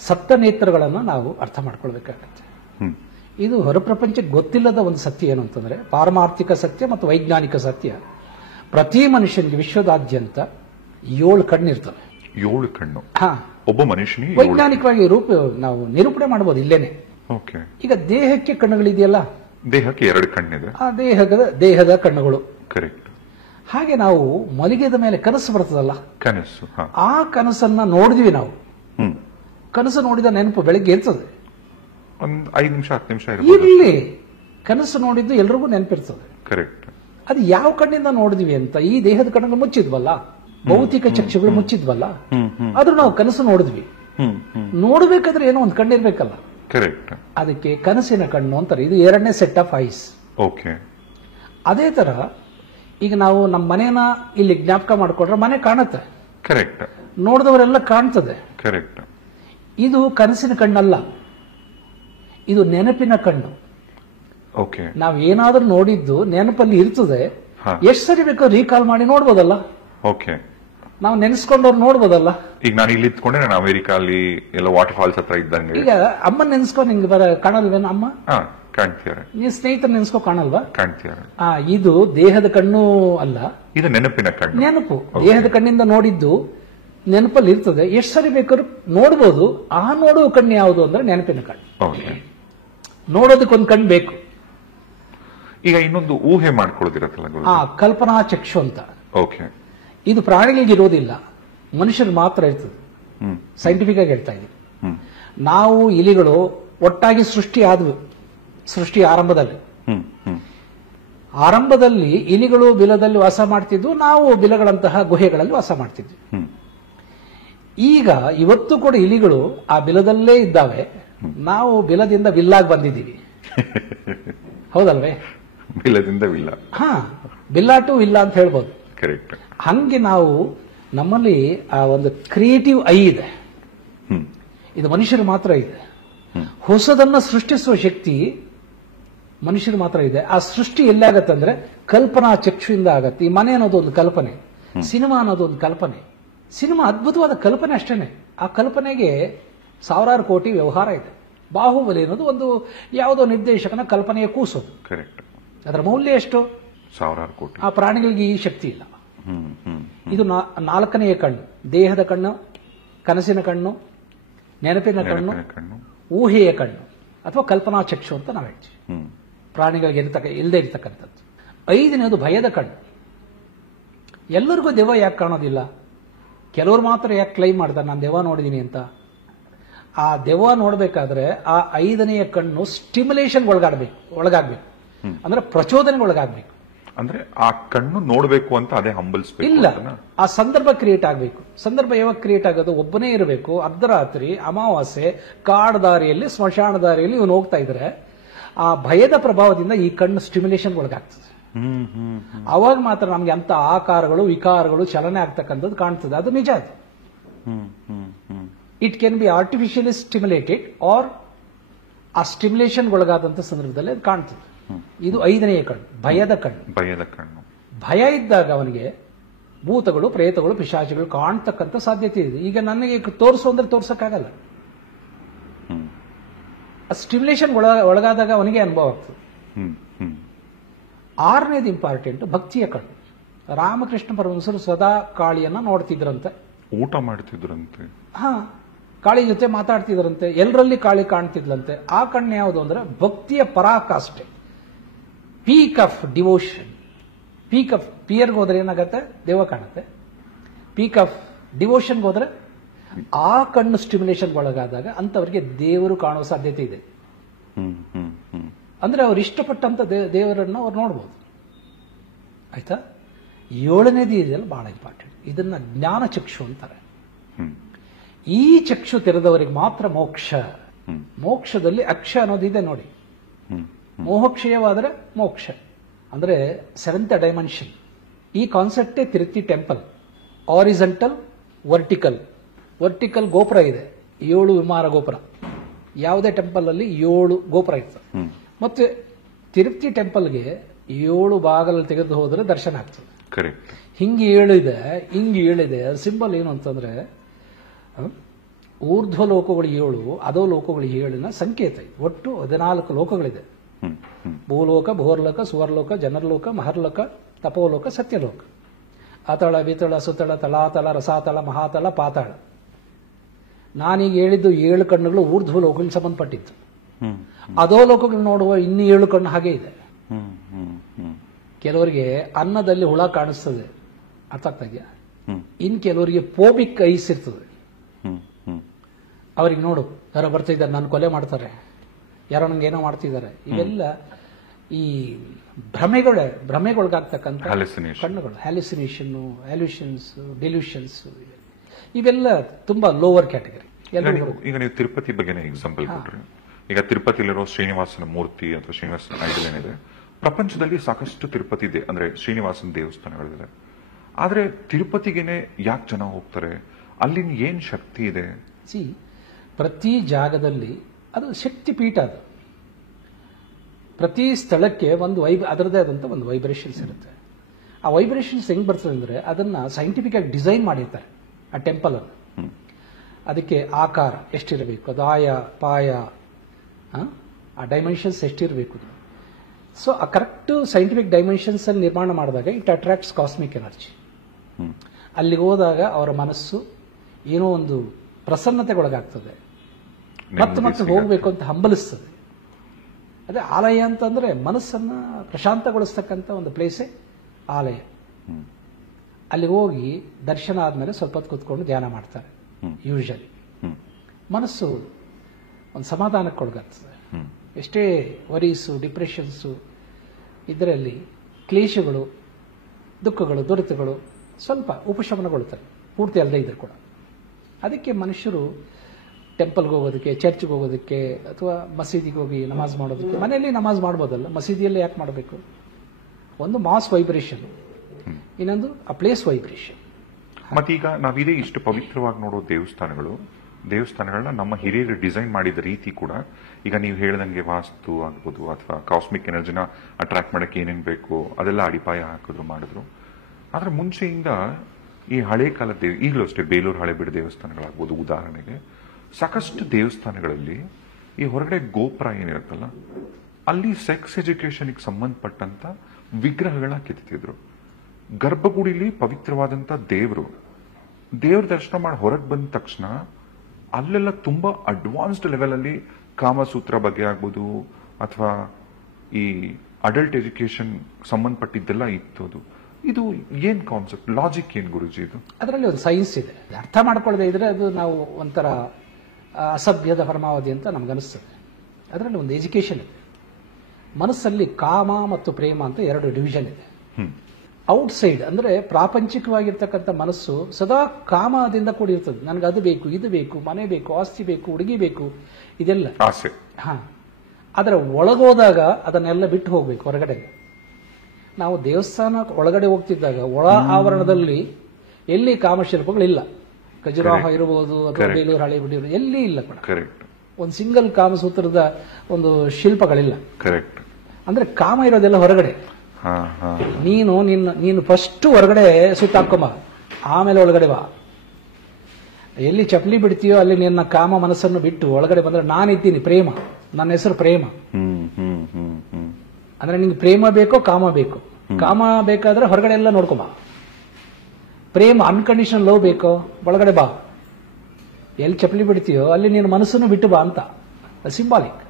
ಸಪ್ತ ನೇತ್ರಗಳನ್ನು ನಾವು ಅರ್ಥ ಮಾಡ್ಕೊಳ್ಬೇಕಾಗತ್ತೆ. ಇದು ಹೊರಪ್ರಪಂಚಕ್ಕೆ ಗೊತ್ತಿಲ್ಲದ ಒಂದು ಸತ್ಯ ಏನು ಅಂತಂದ್ರೆ, ಪಾರಮಾರ್ಥಿಕ ಸತ್ಯ ಮತ್ತು ವೈಜ್ಞಾನಿಕ ಸತ್ಯ. ಪ್ರತಿ ಮನುಷ್ಯನಿಗೆ ವಿಶ್ವದಾದ್ಯಂತ 7 ಕಣ್ಣಿರ್ತವೆ. 7 ಕಣ್ಣು ಒಬ್ಬ ಮನುಷ್ಯನಿಗೆ ವೈಜ್ಞಾನಿಕವಾಗಿ ನಾವು ನಿರೂಪಣೆ ಮಾಡಬಹುದು ಇಲ್ಲೇನೆ. ಈಗ ದೇಹಕ್ಕೆ ಕಣ್ಣುಗಳಿದೆಯಲ್ಲ, ದೇಹಕ್ಕೆ 2 ಕಣ್ಣಿದೆ. ಆ ದೇಹದ ಕಣ್ಣುಗಳು. ಕರೆಕ್ಟ್. ಹಾಗೆ ನಾವು ಮಲಗಿದ ಮೇಲೆ ಕನಸು ಬರ್ತದಲ್ಲ, ಕನಸು, ಆ ಕನಸನ್ನ ನೋಡಿದ್ವಿ ನಾವು. ಕನಸು ನೋಡಿದ ನೆನಪು ಬೆಳಿಗ್ಗೆ ಇರ್ತದೆ, ಒಂದು 5 ನಿಮಿಷ 10 ನಿಮಿಷ ಇರಲಿ. ಕನಸು ನೋಡಿದ್ದು ಎಲ್ರಿಗೂ ನೆನಪಿರ್ತದೆ. ಕರೆಕ್ಟ್. ಅದು ಯಾವ ಕಣ್ಣಿಂದ ನೋಡಿದ್ವಿ ಅಂತ, ಈ ದೇಹದ ಕಣ್ಣನ್ನು ಮುಚ್ಚಿದ್ವಲ್ಲ, ಭೌತಿಕ ಚಕ್ಷುಗಳು ಮುಚ್ಚಿದ್ವಲ್ಲ, ಆದ್ರೂ ನಾವು ಕನಸು ನೋಡಿದ್ವಿ. ನೋಡ್ಬೇಕಾದ್ರೆ ಏನೋ ಒಂದು ಕಣ್ಣಿರ್ಬೇಕಲ್ಲ. ಕರೆಕ್ಟ್. ಅದಕ್ಕೆ ಕನಸಿನ ಕಣ್ಣು ಅಂತಾರೆ. ಇದು 2ನೇ ಸೆಟ್ ಆಫ್ ಐಸ್. ಓಕೆ. ಅದೇ ತರ ಈಗ ನಾವು ನಮ್ಮ ಮನೇನ ಇಲ್ಲಿ ಜ್ಞಾಪಕ ಮಾಡ್ಕೊಂಡ್ರೆ ಮನೆ ಕಾಣುತ್ತೆ. ಕರೆಕ್ಟ್. ನೋಡಿದವರೆಲ್ಲ ಕಾಣ್ತದೆ. ಕರೆಕ್ಟ್. ಇದು ಕನಸಿನ ಕಣ್ಣಲ್ಲ, ಇದು ನೆನಪಿನ ಕಣ್ಣು. ಓಕೆ. ನಾವ್ ಏನಾದ್ರೂ ನೋಡಿದ್ದು ನೆನಪಲ್ಲಿ ಇರ್ತದೆ, ಎಷ್ಟು ಸರಿ ಬೇಕೋ ರೀಕಾಲ್ ಮಾಡಿ ನೋಡ್ಬೋದಲ್ಲ. ಓಕೆ. ನಾವು ನೆನೆಸ್ಕೊಂಡವ್ರು ನೋಡ್ಬೋದಲ್ಲ. ಈಗ ನಾನು ಇಲ್ಲಿ ಇತ್ಕೊಂಡೆ, ನಾನು ಅಮೆರಿಕಾಲಿ ಎಲ್ಲ ವಾಟರ್ ಫಾಲ್ಸ್ ಹತ್ರ ಇದ್ದಂಗೆ. ಈಗ ಅಮ್ಮ ನೆನ್ಸ್ಕೊಂಡು ನಿಂಗೆ ಕಾಣಲ್ವೇನ? ಅಮ್ಮ ಕಾಣ್ತೀಯಾರೆ. ನೀವು ಸ್ನೇಹಿತರು ನೆನ್ಸ್ಕೊ ಕಾಣಲ್ವಾ? ಕಾಣ್ತೀಯಾರೆ. ಇದು ದೇಹದ ಕಣ್ಣು ಅಲ್ಲ, ಇದು ನೆನಪಿನ ಕಣ್ಣು. ನೆನಪು ದೇಹದ ಕಣ್ಣಿಂದ ನೋಡಿದ್ದು ನೆನಪಲ್ಲಿ ಇರ್ತದೆ, ಎಷ್ಟು ಸರಿ ಬೇಕಾದ್ರೂ ನೋಡ್ಬೋದು. ಆ ನೋಡುವ ಕಣ್ಣು ಯಾವುದು ಅಂದ್ರೆ ನೆನಪಿನ ಕಣ್ಣು. ನೋಡೋದಕ್ಕೊಂದು ಕಣ್ಣು ಬೇಕು. ಈಗ ಇನ್ನೊಂದು ಊಹೆ ಮಾಡ್ಕೊಳ್ಳೋದಿರತ್ತಲ್ಲ, ಕಲ್ಪನಾ ಚಕ್ಷು ಅಂತ. ಓಕೆ. ಇದು ಪ್ರಾಣಿಗಳಿಗೆ ಇರೋದಿಲ್ಲ, ಮನುಷ್ಯರು ಮಾತ್ರ ಇರ್ತದೆ. ಸೈಂಟಿಫಿಕ್ ಆಗಿ ಹೇಳ್ತಾ ಇದ್ದೀವಿ. ನಾವು ಇಲಿಗಳು ಒಟ್ಟಾಗಿ ಸೃಷ್ಟಿ ಆದವು, ಸೃಷ್ಟಿ ಆರಂಭದಲ್ಲಿ ಆರಂಭದಲ್ಲಿ ಇಲಿಗಳು ಬಿಲದಲ್ಲಿ ವಾಸ ಮಾಡ್ತಿದ್ವು, ನಾವು ಬಿಲಗಳಂತಹ ಗುಹೆಗಳಲ್ಲಿ ವಾಸ ಮಾಡ್ತಿದ್ವಿ. ಈಗ ಇವತ್ತು ಕೂಡ ಇಲಿಗಳು ಆ ಬಿಲದಲ್ಲೇ ಇದ್ದಾವೆ, ನಾವು ಬಿಲದಿಂದ ವಿಲ್ಲಾಗಿ ಬಂದಿದ್ದೀವಿ. ಹೌದಲ್ವೇ? ಬಿಲ್ಲದಿಂದ ವಿಲ್ಲ. ಬಿಲ್ಲಾ ಟು ವಿಲ್ಲ ಅಂತ ಹೇಳ್ಬೋದು. ಕರೆಕ್ಟ್. ಹಂಗೆ ನಾವು ನಮ್ಮಲ್ಲಿ ಆ ಒಂದು ಕ್ರಿಯೇಟಿವ್ ಐ ಇದೆ. ಇದು ಮನುಷ್ಯರು ಮಾತ್ರ ಇದೆ. ಹೊಸದನ್ನ ಸೃಷ್ಟಿಸುವ ಶಕ್ತಿ ಮನುಷ್ಯರು ಮಾತ್ರ ಇದೆ. ಆ ಸೃಷ್ಟಿ ಎಲ್ಲಾಗತ್ತಂದ್ರೆ ಕಲ್ಪನಾ ಚಕ್ಷುವಿಂದ ಆಗತ್ತೆ. ಈ ಮನೆ ಅನ್ನೋದು ಒಂದು ಕಲ್ಪನೆ, ಸಿನಿಮಾ ಅನ್ನೋದು ಒಂದು ಕಲ್ಪನೆ. ಸಿನಿಮಾ ಅದ್ಭುತವಾದ ಕಲ್ಪನೆ ಅಷ್ಟೇನೆ. ಆ ಕಲ್ಪನೆಗೆ ಸಾವಿರಾರು ಕೋಟಿ ವ್ಯವಹಾರ ಇದೆ. ಬಾಹುಬಲಿ ಅನ್ನೋದು ಒಂದು ಯಾವುದೋ ನಿರ್ದೇಶಕನ ಕಲ್ಪನೆಯ ಕೂಸೋದು. ಕರೆಕ್ಟ್. ಅದರ ಮೌಲ್ಯ ಎಷ್ಟು? ಸಾವಿರಾರು ಕೋಟಿ. ಆ ಪ್ರಾಣಿಗಳಿಗೆ ಈ ಶಕ್ತಿ ಇಲ್ಲ. ಇದು ನಾಲ್ಕನೆಯ ಕಣ್ಣು, ದೇಹದ ಕಣ್ಣು, ಕನಸಿನ ಕಣ್ಣು, ನೆನಪಿನ ಕಣ್ಣು, ಊಹೆಯ ಕಣ್ಣು ಅಥವಾ ಕಲ್ಪನಾ ಚಕ್ಷು ಅಂತ ನಾವು ಹೇಳ್ತೀವಿ. ಪ್ರಾಣಿಗಳಿಗೆ ಇಲ್ಲದೆ ಇರತಕ್ಕಂಥದ್ದು. ಐದನೇದು ಭಯದ ಕಣ್ಣು. ಎಲ್ಲರಿಗೂ ದೆವ್ವ ಯಾಕೆ ಕಾಣೋದಿಲ್ಲ? ಕೆಲವರು ಮಾತ್ರ ಯಾಕೆ ಕ್ಲೈಮ್ ಮಾಡ್ತಾರೆ ನಾನು ದೆವ್ವ ನೋಡಿದೀನಿ ಅಂತ? ಆ ದೆವ್ವ ನೋಡಬೇಕಾದ್ರೆ ಆ ಐದನೆಯ ಕಣ್ಣು ಸ್ಟಿಮ್ಯುಲೇಷನ್ ಒಳಗಾಗಬೇಕು, ಅಂದ್ರೆ ಪ್ರಚೋದನೆಗೆ ಒಳಗಾಗಬೇಕು. ಅಂದ್ರೆ ಆ ಕಣ್ಣು ನೋಡಬೇಕು ಅಂತ ಅದೇ ಹಂಬಲಿಸಬೇಕು. ಇಲ್ಲ, ಆ ಸಂದರ್ಭ ಕ್ರಿಯೇಟ್ ಆಗಬೇಕು. ಸಂದರ್ಭ ಯಾವಾಗ ಕ್ರಿಯೇಟ್ ಆಗೋದು? ಒಬ್ಬನೇ ಇರಬೇಕು, ಅರ್ಧರಾತ್ರಿ, ಅಮಾವಾಸ್ಯೆ, ಕಾಡು ದಾರಿಯಲ್ಲಿ, ಸ್ಮಶಾನ ದಾರಿಯಲ್ಲಿ ಇವನು ಹೋಗ್ತಾ ಇದ್ರೆ ಆ ಭಯದ ಪ್ರಭಾವದಿಂದ ಈ ಕಣ್ಣು ಸ್ಟಿಮ್ಯುಲೇಷನ್ ಒಳಗಾಗ್ತದೆ. ಅವಾಗ ಮಾತ್ರ ನಮ್ಗೆ ಅಂತ ಆಕಾರಗಳು, ವಿಕಾರಗಳು, ಚಲನೆ ಆಗ್ತಕ್ಕಂಥದ್ದು ಕಾಣ್ತದೆ. ಅದು ನಿಜ. ಅದು it can be artificially stimulated or ಆ ಸ್ಟಿಮ್ಯುಲೇಷನ್ ಒಳಗಾದಂತ ಸಂದರ್ಭದಲ್ಲಿ ಅದು ಕಾಣ್ತದೆ. ಇದು ಐದನೆಯ ಕಣ್ಣು, ಭಯದ ಕಣ್ಣು. ಭಯದ ಕಣ್ಣು. ಭಯ ಇದ್ದಾಗ ಅವನಿಗೆ ಭೂತಗಳು, ಪ್ರೇತಗಳು, ಪಿಶಾಚಿಗಳು ಕಾಣ್ತಕ್ಕಂಥ ಸಾಧ್ಯತೆ ಇದೆ. ಈಗ ನನಗೆ ತೋರಿಸು ಅಂದ್ರೆ ತೋರ್ಸಕ್ಕಾಗಲ್ಲ. ಸ್ಟಿಮ್ಯುಲೇಷನ್ ಒಳಗಾದಾಗ ಅವನಿಗೆ ಅನುಭವ ಆಗ್ತದೆ. ಆರನೇದು ಇಂಪಾರ್ಟೆಂಟ್, ಭಕ್ತಿಯ ಕಣ್ಣು. ರಾಮಕೃಷ್ಣ ಪರಮಹಂಸರು ಸದಾ ಕಾಳಿಯನ್ನ ನೋಡ್ತಿದ್ರಂತೆ, ಊಟ ಮಾಡ್ತಿದ್ರಂತೆ, ಕಾಳಿ ಜೊತೆ ಮಾತಾಡ್ತಿದ್ರಂತೆ, ಎಲ್ಲರಲ್ಲಿ ಕಾಳಿ ಕಾಣ್ತಿದ್ಲಂತೆ. ಆ ಕಣ್ಣು ಯಾವುದು ಅಂದ್ರೆ ಭಕ್ತಿಯ ಪರಾಕಾಷ್ಠೆ, peak of devotion. Peak of ಪಿಯರ್ಗೆ ಹೋದ್ರೆ ಏನಾಗತ್ತೆ? ದೇವ ಕಾಣುತ್ತೆ. ಪೀಕ್ ಆಫ್ ಡಿವೋಷನ್ಗೆ ಹೋದ್ರೆ ಆ ಕಣ್ಣು ಸ್ಟಿಮ್ಯುಲೇಷನ್ ಒಳಗಾದಾಗ ಅಂತವರಿಗೆ ದೇವರು ಕಾಣುವ ಸಾಧ್ಯತೆ ಇದೆ. ಅಂದ್ರೆ ಅವ್ರು ಇಷ್ಟಪಟ್ಟಂತ ದೇವರನ್ನ ಅವ್ರು ನೋಡ್ಬೋದು. ಆಯ್ತಾ? ಏಳನೇದು ಇದೆಯಲ್ಲ ಬಹಳ ಇಂಪಾರ್ಟೆಂಟ್. ಇದನ್ನ ಜ್ಞಾನ ಚಕ್ಷು ಅಂತಾರೆ. ಈ ಚಕ್ಷು ತೆರೆದವರಿಗೆ ಮಾತ್ರ ಮೋಕ್ಷ. ಮೋಕ್ಷದಲ್ಲಿ ಅಕ್ಷ ಅನ್ನೋದಿದೆ ನೋಡಿ. ಮೋಹಕ್ಷಯವಾದರೆ ಮೋಕ್ಷ ಅಂದ್ರೆ ಸೆವೆಂತ್ ಡೈಮೆನ್ಷನ್. ಈ ಕಾನ್ಸೆಪ್ಟೇ Tirupati temple. Horizontal, vertical. Vertical ಗೋಪುರ ಇದೆ, 7 ವಿಮಾನ ಗೋಪುರ. ಯಾವುದೇ ಟೆಂಪಲ್ ಅಲ್ಲಿ 7 ಗೋಪುರ ಇರ್ತದೆ. ಮತ್ತೆ ತಿರುಪ್ತಿ ಟೆಂಪಲ್ಗೆ 7 ಬಾಗಲಲ್ಲಿ ತೆಗೆದು ಹೋದ್ರೆ ದರ್ಶನ ಆಗ್ತದೆ. ಹಿಂಗೆ 7 ಇದೆ, ಹಿಂಗೆ 7 ಇದೆ. ಸಿಂಬಲ್ ಏನು ಅಂತಂದ್ರೆ ಊರ್ಧ್ವ ಲೋಕಗಳು 7, ಅಧೋ ಲೋಕಗಳು 7ನ ಸಂಕೇತ. ಒಟ್ಟು 14 ಲೋಕಗಳಿದೆ. ಭೂಲೋಕ, ಭೋರ್ಲೋಕ, ಸುವರ್ಲೋಕ, ಜನರ್ಲೋಕ, ಮಹರ್ಲೋಕ, ತಪೋಲೋಕ, ಸತ್ಯಲೋಕ. ಅತಳ, ಬಿತಳ, ಸುತಳ, ತಳಾತಳ, ರಸಾತಳ, ಮಹಾತಳ, ಪಾತಾಳ. ನಾನೀಗ ಹೇಳಿದ್ದು 7 ಕಣ್ಣುಗಳು ಊರ್ಧ್ವ ಲೋಕಗಳಿಗೆ ಸಂಬಂಧಪಟ್ಟಿತ್ತು. ಅಧೋ ಲೋಕಗಳು ನೋಡುವ ಇನ್ನು 7 ಕಣ್ಣು ಹಾಗೆ ಇದೆ. ಕೆಲವರಿಗೆ ಅನ್ನದಲ್ಲಿ ಹುಳ ಕಾಣಿಸ್ತದೆ, ಅರ್ಥ ಆಗ್ತಾ ಇದೆಯಾ? ಇನ್ ಕೆಲವರಿಗೆ ಪೋಬಿಕ್ ಐಸ್ ಇರ್ತದೆ. ಅವ್ರಿಗೆ ನೋಡು, ಯಾರೋ ಬರ್ತಾ ಇದ್ದಾರೆ, ನಾನು ಕೊಲೆ ಮಾಡ್ತಾರೆ, ಯಾರೋ ನಂಗೆ ಏನೋ ಮಾಡ್ತಿದ್ದಾರೆ. ಇವೆಲ್ಲ ಈ ಭ್ರಮೆಗೊಳಗಾಗ್ತಕ್ಕಂಥ ಕಣ್ಣುಗಳು. ಹ್ಯಾಲ್ಯೂಷನ್ಸ್, ಡೆಲ್ಯೂಷನ್ಸ್, ಇವೆಲ್ಲ ತುಂಬಾ ಲೋವರ್ ಕ್ಯಾಟಗರಿ. ಈಗ ನೀವು ತಿರುಪತಿ ಬಗ್ಗೆ ಎಕ್ಸಾಂಪಲ್ ಕೊಟ್ರಿ. ಈಗ ತಿರುಪತಿಲಿರೋ ಶ್ರೀನಿವಾಸನ ಮೂರ್ತಿ ಅಥವಾ ಶ್ರೀನಿವಾಸನ ಐಡಲ್ ಏನಿದೆ, ಪ್ರಪಂಚದಲ್ಲಿ ಸಾಕಷ್ಟು ತಿರುಪತಿ ಇದೆ, ಅಂದ್ರೆ ಶ್ರೀನಿವಾಸನ ದೇವಸ್ಥಾನಗಳಿದೆ. ಆದ್ರೆ ತಿರುಪತಿಗೆನೆ ಯಾಕೆ ಜನ ಹೋಗ್ತಾರೆ? ಅಲ್ಲಿನ ಏನ್ ಶಕ್ತಿ ಇದೆ? ಪ್ರತಿ ಜಾಗದಲ್ಲಿ ಅದು ಶಕ್ತಿ ಪೀಠ. ಅದು ಪ್ರತಿ ಸ್ಥಳಕ್ಕೆ ಒಂದು ಅದರದೇ ಆದಂತ ಒಂದು ವೈಬ್ರೇಷನ್ಸ್ ಇರುತ್ತೆ. ಆ ವೈಬ್ರೇಷನ್ಸ್ ಹೆಂಗ್ ಬರ್ತದೆ ಅಂದ್ರೆ ಅದನ್ನ ಸೈಂಟಿಫಿಕ್ ಆಗಿ ಡಿಸೈನ್ ಮಾಡಿರ್ತಾರೆ ಆ ಟೆಂಪಲ್ ಅನ್ನು. ಅದಕ್ಕೆ ಆಕಾರ ಎಷ್ಟಿರಬೇಕು, ಅದು ಆಯ ಪಾಯ, ಆ ಡೈಮೆನ್ಷನ್ಸ್ ಎಷ್ಟಿರಬೇಕು. ಸೊ ಆ ಕರೆಕ್ಟ್ ಸೈಂಟಿಫಿಕ್ ಡೈಮೆನ್ಷನ್ಸ್ ಅಲ್ಲಿ ನಿರ್ಮಾಣ ಮಾಡಿದಾಗ ಇಟ್ ಅಟ್ರಾಕ್ಟ್ಸ್ ಕಾಸ್ಮಿಕ್ ಎನರ್ಜಿ. ಅಲ್ಲಿಗೆ ಹೋದಾಗ ಅವರ ಮನಸ್ಸು ಏನೋ ಒಂದು ಪ್ರಸನ್ನತೆಗೊಳಗಾಗ್ತದೆ, ಮತ್ತೆ ಹೋಗಬೇಕು ಅಂತ ಹಂಬಲಿಸ್ತದೆ. ಅದೇ ಆಲಯ ಅಂತಂದ್ರೆ ಮನಸ್ಸನ್ನ ಪ್ರಶಾಂತಗೊಳಿಸ್ತಕ್ಕಂಥ ಒಂದು ಪ್ಲೇಸೇ ಆಲಯ. ಅಲ್ಲಿ ಹೋಗಿ ದರ್ಶನ ಆದ್ಮೇಲೆ ಸ್ವಲ್ಪ ಹೊತ್ತು ಕೂತ್ಕೊಂಡು ಧ್ಯಾನ ಮಾಡ್ತಾರೆ. ಯೂಶಲಿ ಮನಸ್ಸು ಒಂದು ಸಮಾಧಾನಕ್ಕೊಳಗಾಗ್ತದೆ. ಎಷ್ಟೇ ವರೀಸು, ಡಿಪ್ರೆಷನ್ಸು, ಇದರಲ್ಲಿ ಕ್ಲೇಶಗಳು, ದುಃಖಗಳು, ದುರಿತಗಳು ಸ್ವಲ್ಪ ಉಪಶಮನಗೊಳ್ಳುತ್ತವೆ, ಪೂರ್ತಿ ಅಲ್ಲದೆ ಇದ್ರು ಕೂಡ. ಅದಕ್ಕೆ ಮನುಷ್ಯರು ಟೆಂಪಲ್ಗೆ ಹೋಗೋದಕ್ಕೆ, ಚರ್ಚ್ಗೆ ಹೋಗೋದಕ್ಕೆ, ಅಥವಾ ಮಸೀದಿಗೆ ಹೋಗಿ ನಮಾಜ್ ಮಾಡೋದಕ್ಕೆ, ಮನೆಯಲ್ಲಿ ನಮಾಜ್ ಮಾಡ್ಬೋದಲ್ಲ, ಮಸೀದಿಯಲ್ಲಿ ಯಾಕೆ ಮಾಡಬೇಕು? ಒಂದು ಮಾಸ್ ವೈಬ್ರೇಷನ್, ಇನ್ನೊಂದು ಅ ಪ್ಲೇಸ್ ವೈಬ್ರೇಷನ್. ಮತ್ತೀಗ ನಾವಿದೇ ಇಷ್ಟು ಪವಿತ್ರವಾಗಿ ನೋಡೋ ದೇವಸ್ಥಾನಗಳನ್ನ ನಮ್ಮ ಹಿರಿಯರು ಡಿಸೈನ್ ಮಾಡಿದ ರೀತಿ ಕೂಡ, ಈಗ ನೀವು ಹೇಳ್ದಂಗೆ ವಾಸ್ತು ಆಗ್ಬೋದು ಅಥವಾ ಕಾಸ್ಮಿಕ್ ಎನರ್ಜಿನ ಅಟ್ರಾಕ್ಟ್ ಮಾಡಕ್ಕೆ ಏನೇನು ಬೇಕು ಅದೆಲ್ಲ ಅಡಿಪಾಯ ಹಾಕಿದ್ರು ಮಾಡಿದ್ರು. ಆದ್ರೆ ಮುಂಚೆಯಿಂದ ಈ ಹಳೆ ಕಾಲದ ಈಗಲೂ ಅಷ್ಟೇ ಬೇಲೂರು ಹಳೆಬೀಡು ದೇವಸ್ಥಾನಗಳಾಗ್ಬೋದು ಉದಾಹರಣೆಗೆ, ಸಾಕಷ್ಟು ದೇವಸ್ಥಾನಗಳಲ್ಲಿ ಈ ಹೊರಗಡೆ ಗೋಪುರ ಏನಿರುತ್ತಲ್ಲ, ಅಲ್ಲಿ ಸೆಕ್ಸ್ ಎಜುಕೇಶನ್ಗೆ ಸಂಬಂಧಪಟ್ಟಂತ ವಿಗ್ರಹಗಳನ್ನ ಕೆತ್ತಿದ್ರು. ಗರ್ಭಗುಡಿಲಿ ಪವಿತ್ರವಾದಂತ ದೇವ್ರ ದರ್ಶನ ಮಾಡಿ ಹೊರಗೆ ಬಂದ ತಕ್ಷಣ ಅಲ್ಲೆಲ್ಲ ತುಂಬಾ ಅಡ್ವಾನ್ಸ್ಡ್ ಲೆವೆಲ್ ಅಲ್ಲಿ ಕಾಮಸೂತ್ರ ಬಗ್ಗೆ ಆಗ್ಬೋದು ಅಥವಾ ಈ ಅಡಲ್ಟ್ ಎಜುಕೇಶನ್ ಸಂಬಂಧಪಟ್ಟಿದ್ದೆಲ್ಲ ಇತ್ತು. ಇದು ಏನ್ ಕಾನ್ಸೆಪ್ಟ್, ಲಾಜಿಕ್ ಏನ್ ಗುರುಜಿ ಇದು? ಅದರಲ್ಲಿ ಒಂದು ಸೈನ್ಸ್ ಇದೆ. ಅರ್ಥ ಮಾಡ್ಕೊಳ್ಳದೆ ಇದ್ರೆ ಅದು ನಾವು ಒಂಥರ ಅಸಭ್ಯದ ಪರಮಾವಧಿ ಅಂತ ನಮ್ಗನಿಸ್ತದೆ. ಅದರಲ್ಲಿ ಒಂದು ಎಜುಕೇಶನ್ ಇದೆ. ಮನಸ್ಸಲ್ಲಿ ಕಾಮ ಮತ್ತು ಪ್ರೇಮ ಅಂತ ಎರಡು ಡಿವಿಷನ್ ಇದೆ. ಔಟ್ಸೈಡ್ ಅಂದ್ರೆ ಪ್ರಾಪಂಚಿಕವಾಗಿರ್ತಕ್ಕಂಥ ಮನಸ್ಸು ಸದಾ ಕಾಮದಿಂದ ಕೂಡಿರ್ತದೆ. ನನಗೆ ಅದು ಬೇಕು, ಇದು ಬೇಕು, ಮನೆ ಬೇಕು, ಆಸ್ತಿ ಬೇಕು, ಹುಡುಗಿ ಬೇಕು, ಇದೆಲ್ಲ ಆಸೆ. ಅದರ ಒಳಗೋದಾಗ ಅದನ್ನೆಲ್ಲ ಬಿಟ್ಟು ಹೋಗ್ಬೇಕು ಹೊರಗಡೆ. ನಾವು ದೇವಸ್ಥಾನ ಒಳಗಡೆ ಹೋಗ್ತಿದ್ದಾಗ ಒಳ ಆವರಣದಲ್ಲಿ ಎಲ್ಲಿ ಕಾಮಶಿಲ್ಪಗಳಿಲ್ಲ. ಖಜುರಾಹ ಇರಬಹುದು ಅಥವಾ ಬೇಲೂರು ಹಳೆಬೀಡು ಇರಬಹುದು, ಎಲ್ಲಿ ಇಲ್ಲ ಕೂಡ. ಒಂದು ಸಿಂಗಲ್ ಕಾಮಸೂತ್ರದ ಒಂದು ಶಿಲ್ಪಗಳಿಲ್ಲ. ಅಂದ್ರೆ ಕಾಮ ಇರೋದೆಲ್ಲ ಹೊರಗಡೆ. ನೀನು ಫಸ್ಟ್ ಹೊರಗಡೆ ಸುತ್ತಾಕೊಂಬ, ಆಮೇಲೆ ಒಳಗಡೆ ಬಾ. ಎಲ್ಲಿ ಚಪ್ಪಲಿ ಬಿಡ್ತೀಯೋ ಅಲ್ಲಿ ನಿನ್ನ ಕಾಮ ಮನಸ್ಸನ್ನು ಬಿಟ್ಟು ಒಳಗಡೆ ಬಂದ್ರೆ ನಾನಿದ್ದೀನಿ, ಪ್ರೇಮ, ನನ್ನ ಹೆಸರು ಪ್ರೇಮ. ಅಂದ್ರೆ ನಿಂಗೆ ಪ್ರೇಮ ಬೇಕೋ ಕಾಮ ಬೇಕೋ? ಕಾಮ ಬೇಕಾದ್ರೆ ಹೊರಗಡೆ ಎಲ್ಲ ನೋಡ್ಕೊಂಬ. ಪ್ರೇಮ ಅನ್ಕಂಡೀಷನಲ್ ಲವ್ ಬೇಕೋ? ಒಳಗಡೆ ಬಾ. ಎಲ್ಲಿ ಚಪ್ಪಲಿ ಬಿಡ್ತೀಯೋ ಅಲ್ಲಿ ನಿನ್ನ ಮನಸ್ಸನ್ನು ಬಿಟ್ಟು ಬಾ ಅಂತ ಸಿಂಬಾಲಿಕ್.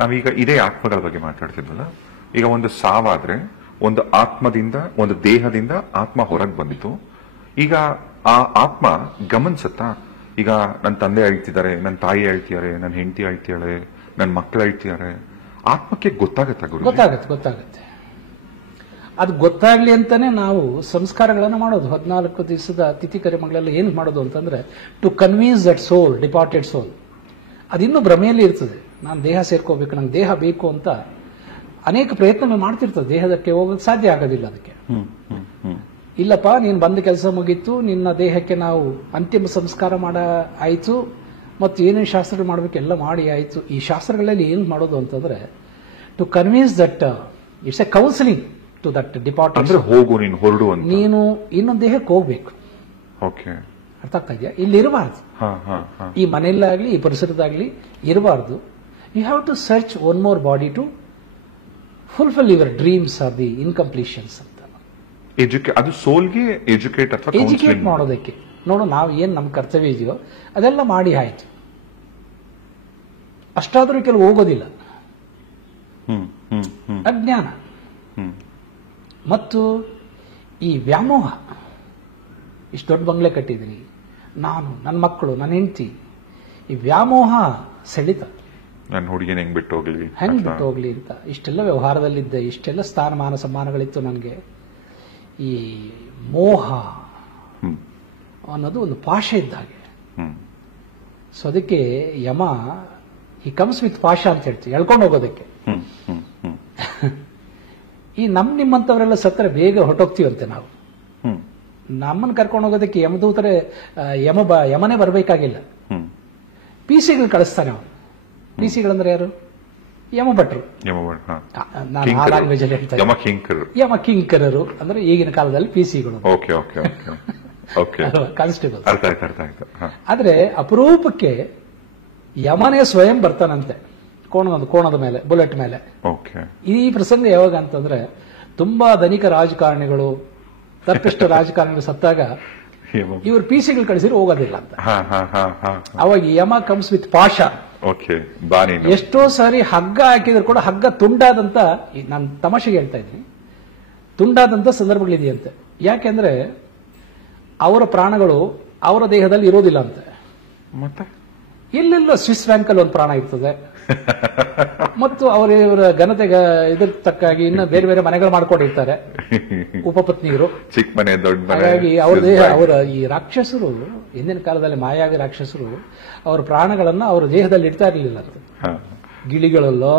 ನಾವೀಗ ಇದೇ ಆತ್ಮಗಳ ಬಗ್ಗೆ ಮಾತಾಡ್ತಿದ್ವಲ್ಲ, ಈಗ ಒಂದು ಸಾವಾದ್ರೆ ಒಂದು ಆತ್ಮದಿಂದ, ಒಂದು ದೇಹದಿಂದ ಆತ್ಮ ಹೊರಗೆ ಬಂದಿತ್ತು. ಈಗ ಆ ಆತ್ಮ ಗಮನಿಸತ್ತಾ? ಈಗ ನನ್ನ ತಂದೆ ಅಳ್ತಿದ್ದಾರೆ, ನನ್ನ ತಾಯಿ ಅಳ್ತಿದ್ದಾರೆ, ನನ್ನ ಹೆಂಡತಿ ಅಳ್ತಿಯಾಳೆ, ನನ್ನ ಮಕ್ಕಳು ಅಳ್ತಿದ್ದಾರೆ, ಆತ್ಮಕ್ಕೆ ಗೊತ್ತಾಗತ್ತಾ ಗುರು? ಗೊತ್ತಾಗತ್ತೆ. ಅದು ಗೊತ್ತಾಗ್ಲಿ ಅಂತಾನೆ ನಾವು ಸಂಸ್ಕಾರಗಳನ್ನು ಮಾಡೋದು. 14 ದಿವಸದ ತಿಥಿ ಕರ್ಮಗಳೆಲ್ಲ ಏನ್ ಮಾಡೋದು ಅಂತಂದ್ರೆ to convince that soul, departed soul. ಅದಿನ್ನೂ ಭ್ರಮೆಯಲ್ಲಿ ಇರ್ತದೆ. ನಾನು ದೇಹ ಸೇರ್ಕೋಬೇಕು, ನಂಗೆ ದೇಹ ಬೇಕು ಅಂತ ಅನೇಕ ಪ್ರಯತ್ನಗಳು ಮಾಡ್ತಿರ್ತದೆ. ದೇಹದಕ್ಕೆ ಹೋಗಕ್ಕೆ ಸಾಧ್ಯ ಆಗೋದಿಲ್ಲ. ಅದಕ್ಕೆ ಇಲ್ಲಪ್ಪ, ನೀನು ಬಂದ ಕೆಲಸ ಮುಗೀತು, ನಿನ್ನ ದೇಹಕ್ಕೆ ನಾವು ಅಂತಿಮ ಸಂಸ್ಕಾರ ಮಾಡ ಆಯ್ತು, ಮತ್ತು ಏನೇನು ಶಾಸ್ತ್ರಗಳು ಮಾಡಬೇಕು ಎಲ್ಲ ಮಾಡಿ ಆಯ್ತು. ಈ ಶಾಸ್ತ್ರಗಳಲ್ಲಿ ಏನು ಮಾಡೋದು ಅಂತಂದ್ರೆ to convince that it's a counselling to that department. ಹೋಗು, ನೀನು ಹೊರಡು, ನೀನು ಇನ್ನೊಂದು ದೇಹಕ್ಕೆ ಹೋಗ್ಬೇಕು. ಅರ್ಥ ಆಗ್ತಾ ಇದೆಯಾ? ಇಲ್ಲಿ ಇರಬಾರ್ದು. ಈ ಮನೆಯಲ್ಲಾಗ್ಲಿ ಈ ಪರಿಸರದಾಗ್ಲಿ ಇರಬಾರ್ದು. You have to search one more body to fulfil your dreams or the incompletions ಅಂತ. ಅದು ಸೋಲ್ಗೆ ಎಜುಕೇಟ್ ಮಾಡೋದಕ್ಕೆ. ನೋಡು, ನಾವು ಏನ್ ನಮ್ಮ ಕರ್ತವ್ಯ ಇದೆಯೋ ಅದೆಲ್ಲ ಮಾಡಿ ಆಯ್ತು. ಅಷ್ಟಾದ್ರೂ ಕೆಲವು ಹೋಗೋದಿಲ್ಲ. ಅಜ್ಞಾನ ಮತ್ತು ಈ ವ್ಯಾಮೋಹ. ಇಷ್ಟು ದೊಡ್ಡ ಬಂಗ್ಲೆ ಕಟ್ಟಿದ್ದೀನಿ ನಾನು, ನನ್ನ ಮಕ್ಕಳು, ನನ್ನ ಹೆಂಡತಿ, ಈ ವ್ಯಾಮೋಹ ಸೆಳಿತ. ನನ್ನ ಹುಡುಗಿನ ಹೆಂಗ್ ಬಿಟ್ಟು ಹೋಗ್ಲಿ ಅಂತ ಇಷ್ಟೆಲ್ಲ ವ್ಯವಹಾರದಲ್ಲಿದ್ದೆ, ಇಷ್ಟೆಲ್ಲ ಸ್ಥಾನಮಾನ ಸಮ್ಮಾನಗಳಿತ್ತು ನನಗೆ. ಈ ಮೋಹ ಅನ್ನೋದು ಒಂದು ಪಾಶ ಇದ್ದ ಹಾಗೆ. ಸೊ ಅದಕ್ಕೆ ಯಮ ಈ ಕಮ್ಸ್ ವಿತ್ ಪಾಶ ಅಂತ ಹೇಳ್ತೀವಿ, ಎಳ್ಕೊಂಡು ಹೋಗೋದಕ್ಕೆ. ಈ ನಿಮ್ಮಂತವರೆಲ್ಲ ಸತ್ತರೆ ಬೇಗ ಹೊರಟೋಗ್ತೀವಂತೆ ನಾವು. ನಮ್ಮನ್ನು ಕರ್ಕೊಂಡು ಹೋಗೋದಕ್ಕೆ ಯಮದೂತರೆ ಯಮನೇ ಬರಬೇಕಾಗಿಲ್ಲ. ಪಿಸಿಗಳು ಕಳಿಸ್ತಾನೆ ಅವನು. ಪಿಸಿಗಳಂದ್ರೆ ಯಾರು? ಯಮಭಟ್ರು. ನಾನು ಆ ಲ್ಯಾಂಗ್ವೇಜ್ ಅಲ್ಲಿ ಹೇಳ್ತಾ ಯಮಕಿಂಕರರು ಅಂದ್ರೆ ಈಗಿನ ಕಾಲದಲ್ಲಿ ಪಿಸಿಗಳು, ಕಾನ್ಸ್ಟೇಬಲ್. ಆದ್ರೆ ಅಪರೂಪಕ್ಕೆ ಯಮನೇ ಸ್ವಯಂ ಬರ್ತಾನಂತೆ ಕೋಣದ ಮೇಲೆ, ಬುಲೆಟ್ ಮೇಲೆ. ಈ ಪ್ರಸಂಗ ಯಾವಾಗ ಅಂತಂದ್ರೆ ತುಂಬಾ ಧನಿಕ ರಾಜಕಾರಣಿಗಳು, ತಪ್ಪಿಷ್ಟ ರಾಜಕಾರಣಿಗಳು ಸತ್ತಾಗ ಇವರು ಪಿಸಿಗಳು ಕಳಿಸಿದ್ರು ಹೋಗೋದಿಲ್ಲ ಅಂತ. ಅವಾಗ ಯಮ ಕಮ್ಸ್ ವಿತ್ ಪಾಶ. ಎಷ್ಟೋ ಸಾರಿ ಹಗ್ಗ ಹಾಕಿದ್ರು ಕೂಡ ಹಗ್ಗ ತುಂಡಾದಂತ, ನಾನು ತಮಾಷೆಗೆ ಹೇಳ್ತಾ ಇದ್ದೀನಿ, ತುಂಡಾದಂತ ಸಂದರ್ಭಗಳಿದೆಯಂತೆ. ಯಾಕೆಂದ್ರೆ ಅವರ ಪ್ರಾಣಗಳು ಅವರ ದೇಹದಲ್ಲಿ ಇರೋದಿಲ್ಲ ಅಂತೆ. ಮತ್ತೆ ಎಲ್ಲೆಲ್ಲ ಸ್ವಿಸ್ ಬ್ಯಾಂಕ್ ಅಲ್ಲಿ ಒಂದು ಪ್ರಾಣ ಇರ್ತದೆ, ಮತ್ತು ಇವರ ಘನತೆಗೆ ಇದಕ್ಕೆ ತಕ್ಕಾಗಿ ಇನ್ನು ಬೇರೆ ಬೇರೆ ಮನೆಗಳು ಮಾಡ್ಕೊಂಡಿರ್ತಾರೆ ಉಪಪತ್ನಿಯರು, ಚಿಕ್ಕ ಮನೆ ದೊಡ್ಡ ಮನೆ. ಹಾಗಾಗಿ ಅವರ ಈ ರಾಕ್ಷಸರು ಹಿಂದಿನ ಕಾಲದಲ್ಲಿ ಮಾಯಾವಿ ರಾಕ್ಷಸರು ಅವರ ಪ್ರಾಣಗಳನ್ನ ಅವರ ದೇಹದಲ್ಲಿ ಇಡ್ತಾ ಇರಲಿಲ್ಲ. ಗಿಳಿಗಳಲ್ಲೋ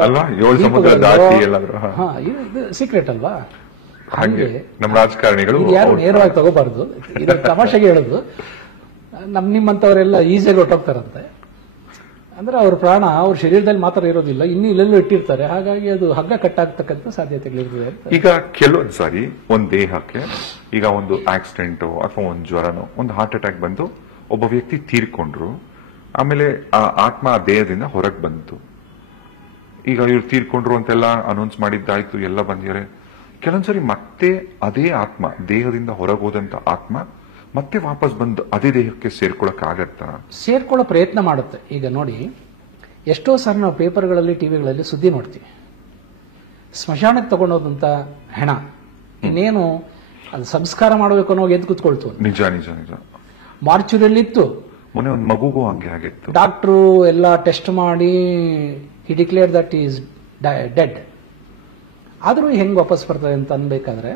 ಇದು ಸೀಕ್ರೆಟ್ ಅಲ್ವಾ. ಹಾಗೆ ನಮ್ಮ ರಾಜಕಾರಣಿಗಳು ಯಾರು ನೇರವಾಗಿ ತಗೋಬಾರ್ದು. ಇದು ತಮಾಷೆಗೆ ಹೇಳುದು. ನಿಮ್ಮಂತವರೆಲ್ಲ ಈಸಿಯಾಗಿ ಹೊಟ್ಟೋಗ್ತಾರಂತೆ. ಅಂದ್ರೆ ಅವ್ರ ಪ್ರಾಣ ಅವ್ರ ಶರೀರದಲ್ಲಿ ಮಾತ್ರ ಇರೋದಿಲ್ಲ, ಇನ್ನು ಇಲ್ಲೆಲ್ಲೂ ಇಟ್ಟಿರ್ತಾರೆ. ಹಾಗಾಗಿ ಅದು ಹಗ್ಗ ಕಟ್ಟಾಗ್ತಕ್ಕಂಥ ಸಾಧ್ಯತೆಗಳಿರ್ತದೆ. ಈಗ ಕೆಲವೊಂದು ಸಾರಿ ಒಂದ್ ದೇಹಕ್ಕೆ ಈಗ ಒಂದು ಆಕ್ಸಿಡೆಂಟೋ ಅಥವಾ ಒಂದು ಜ್ವರನೋ ಒಂದು ಹಾರ್ಟ್ ಅಟ್ಯಾಕ್ ಬಂದು ಒಬ್ಬ ವ್ಯಕ್ತಿ ತೀರ್ಕೊಂಡ್ರು, ಆಮೇಲೆ ಆ ಆತ್ಮ ಆ ದೇಹದಿಂದ ಹೊರಗೆ ಬಂತು. ಈಗ ಇವ್ರು ತೀರ್ಕೊಂಡ್ರು ಅಂತೆಲ್ಲ ಅನೌನ್ಸ್ ಮಾಡಿದ್ದಾಯ್ತು, ಎಲ್ಲ ಬಂದಿದ್ದಾರೆ. ಕೆಲವೊಂದ್ಸರಿ ಮತ್ತೆ ಅದೇ ಆತ್ಮ, ದೇಹದಿಂದ ಹೊರಗೋದಂತ ಆತ್ಮ ಮತ್ತೆ ವಾಪಸ್ ಬಂದು ಅದೇ ದೇಹಕ್ಕೆ ಸೇರ್ಕೊಳಕ್ಕಾಗತ್ತಾ? ಸೇರ್ಕೊಳ್ಳೋ ಪ್ರಯತ್ನ ಮಾಡುತ್ತೆ. ಈಗ ನೋಡಿ, ಎಷ್ಟೋ ಸಾರಿ ನಾವು ಪೇಪರ್ಗಳಲ್ಲಿ ಟಿವಿಗಳಲ್ಲಿ ಸುದ್ದಿ ನೋಡ್ತೀವಿ, ಸ್ಮಶಾನಕ್ಕೆ ತಗೊಂಡೋದಂತ ಹೆಣ ಇನ್ನೇನು ಅದು ಸಂಸ್ಕಾರ ಮಾಡಬೇಕು ಅನ್ನೋ ಎದ್ದು ಕೂತ್ಕೊಳ್ತು. ನಿಜ ನಿಜ ನಿಜ. ಮಾರ್ಚುರಿಯಲ್ಲಿತ್ತು, ಮೊನ್ನೆ ಒಂದು ಮಗುಗೂ ಹಂಗೆ ಆಗಿತ್ತು. ಡಾಕ್ಟ್ರು ಎಲ್ಲ ಟೆಸ್ಟ್ ಮಾಡಿ ಹಿ ಡಿಕ್ಲೇರ್ ದಟ್ ಈಸ್ ಡೆಡ್. ಆದರೂ ಹೆಂಗೆ ವಾಪಸ್ ಬರ್ತದೆ ಅಂತ ಅನ್ಬೇಕಾದ್ರೆ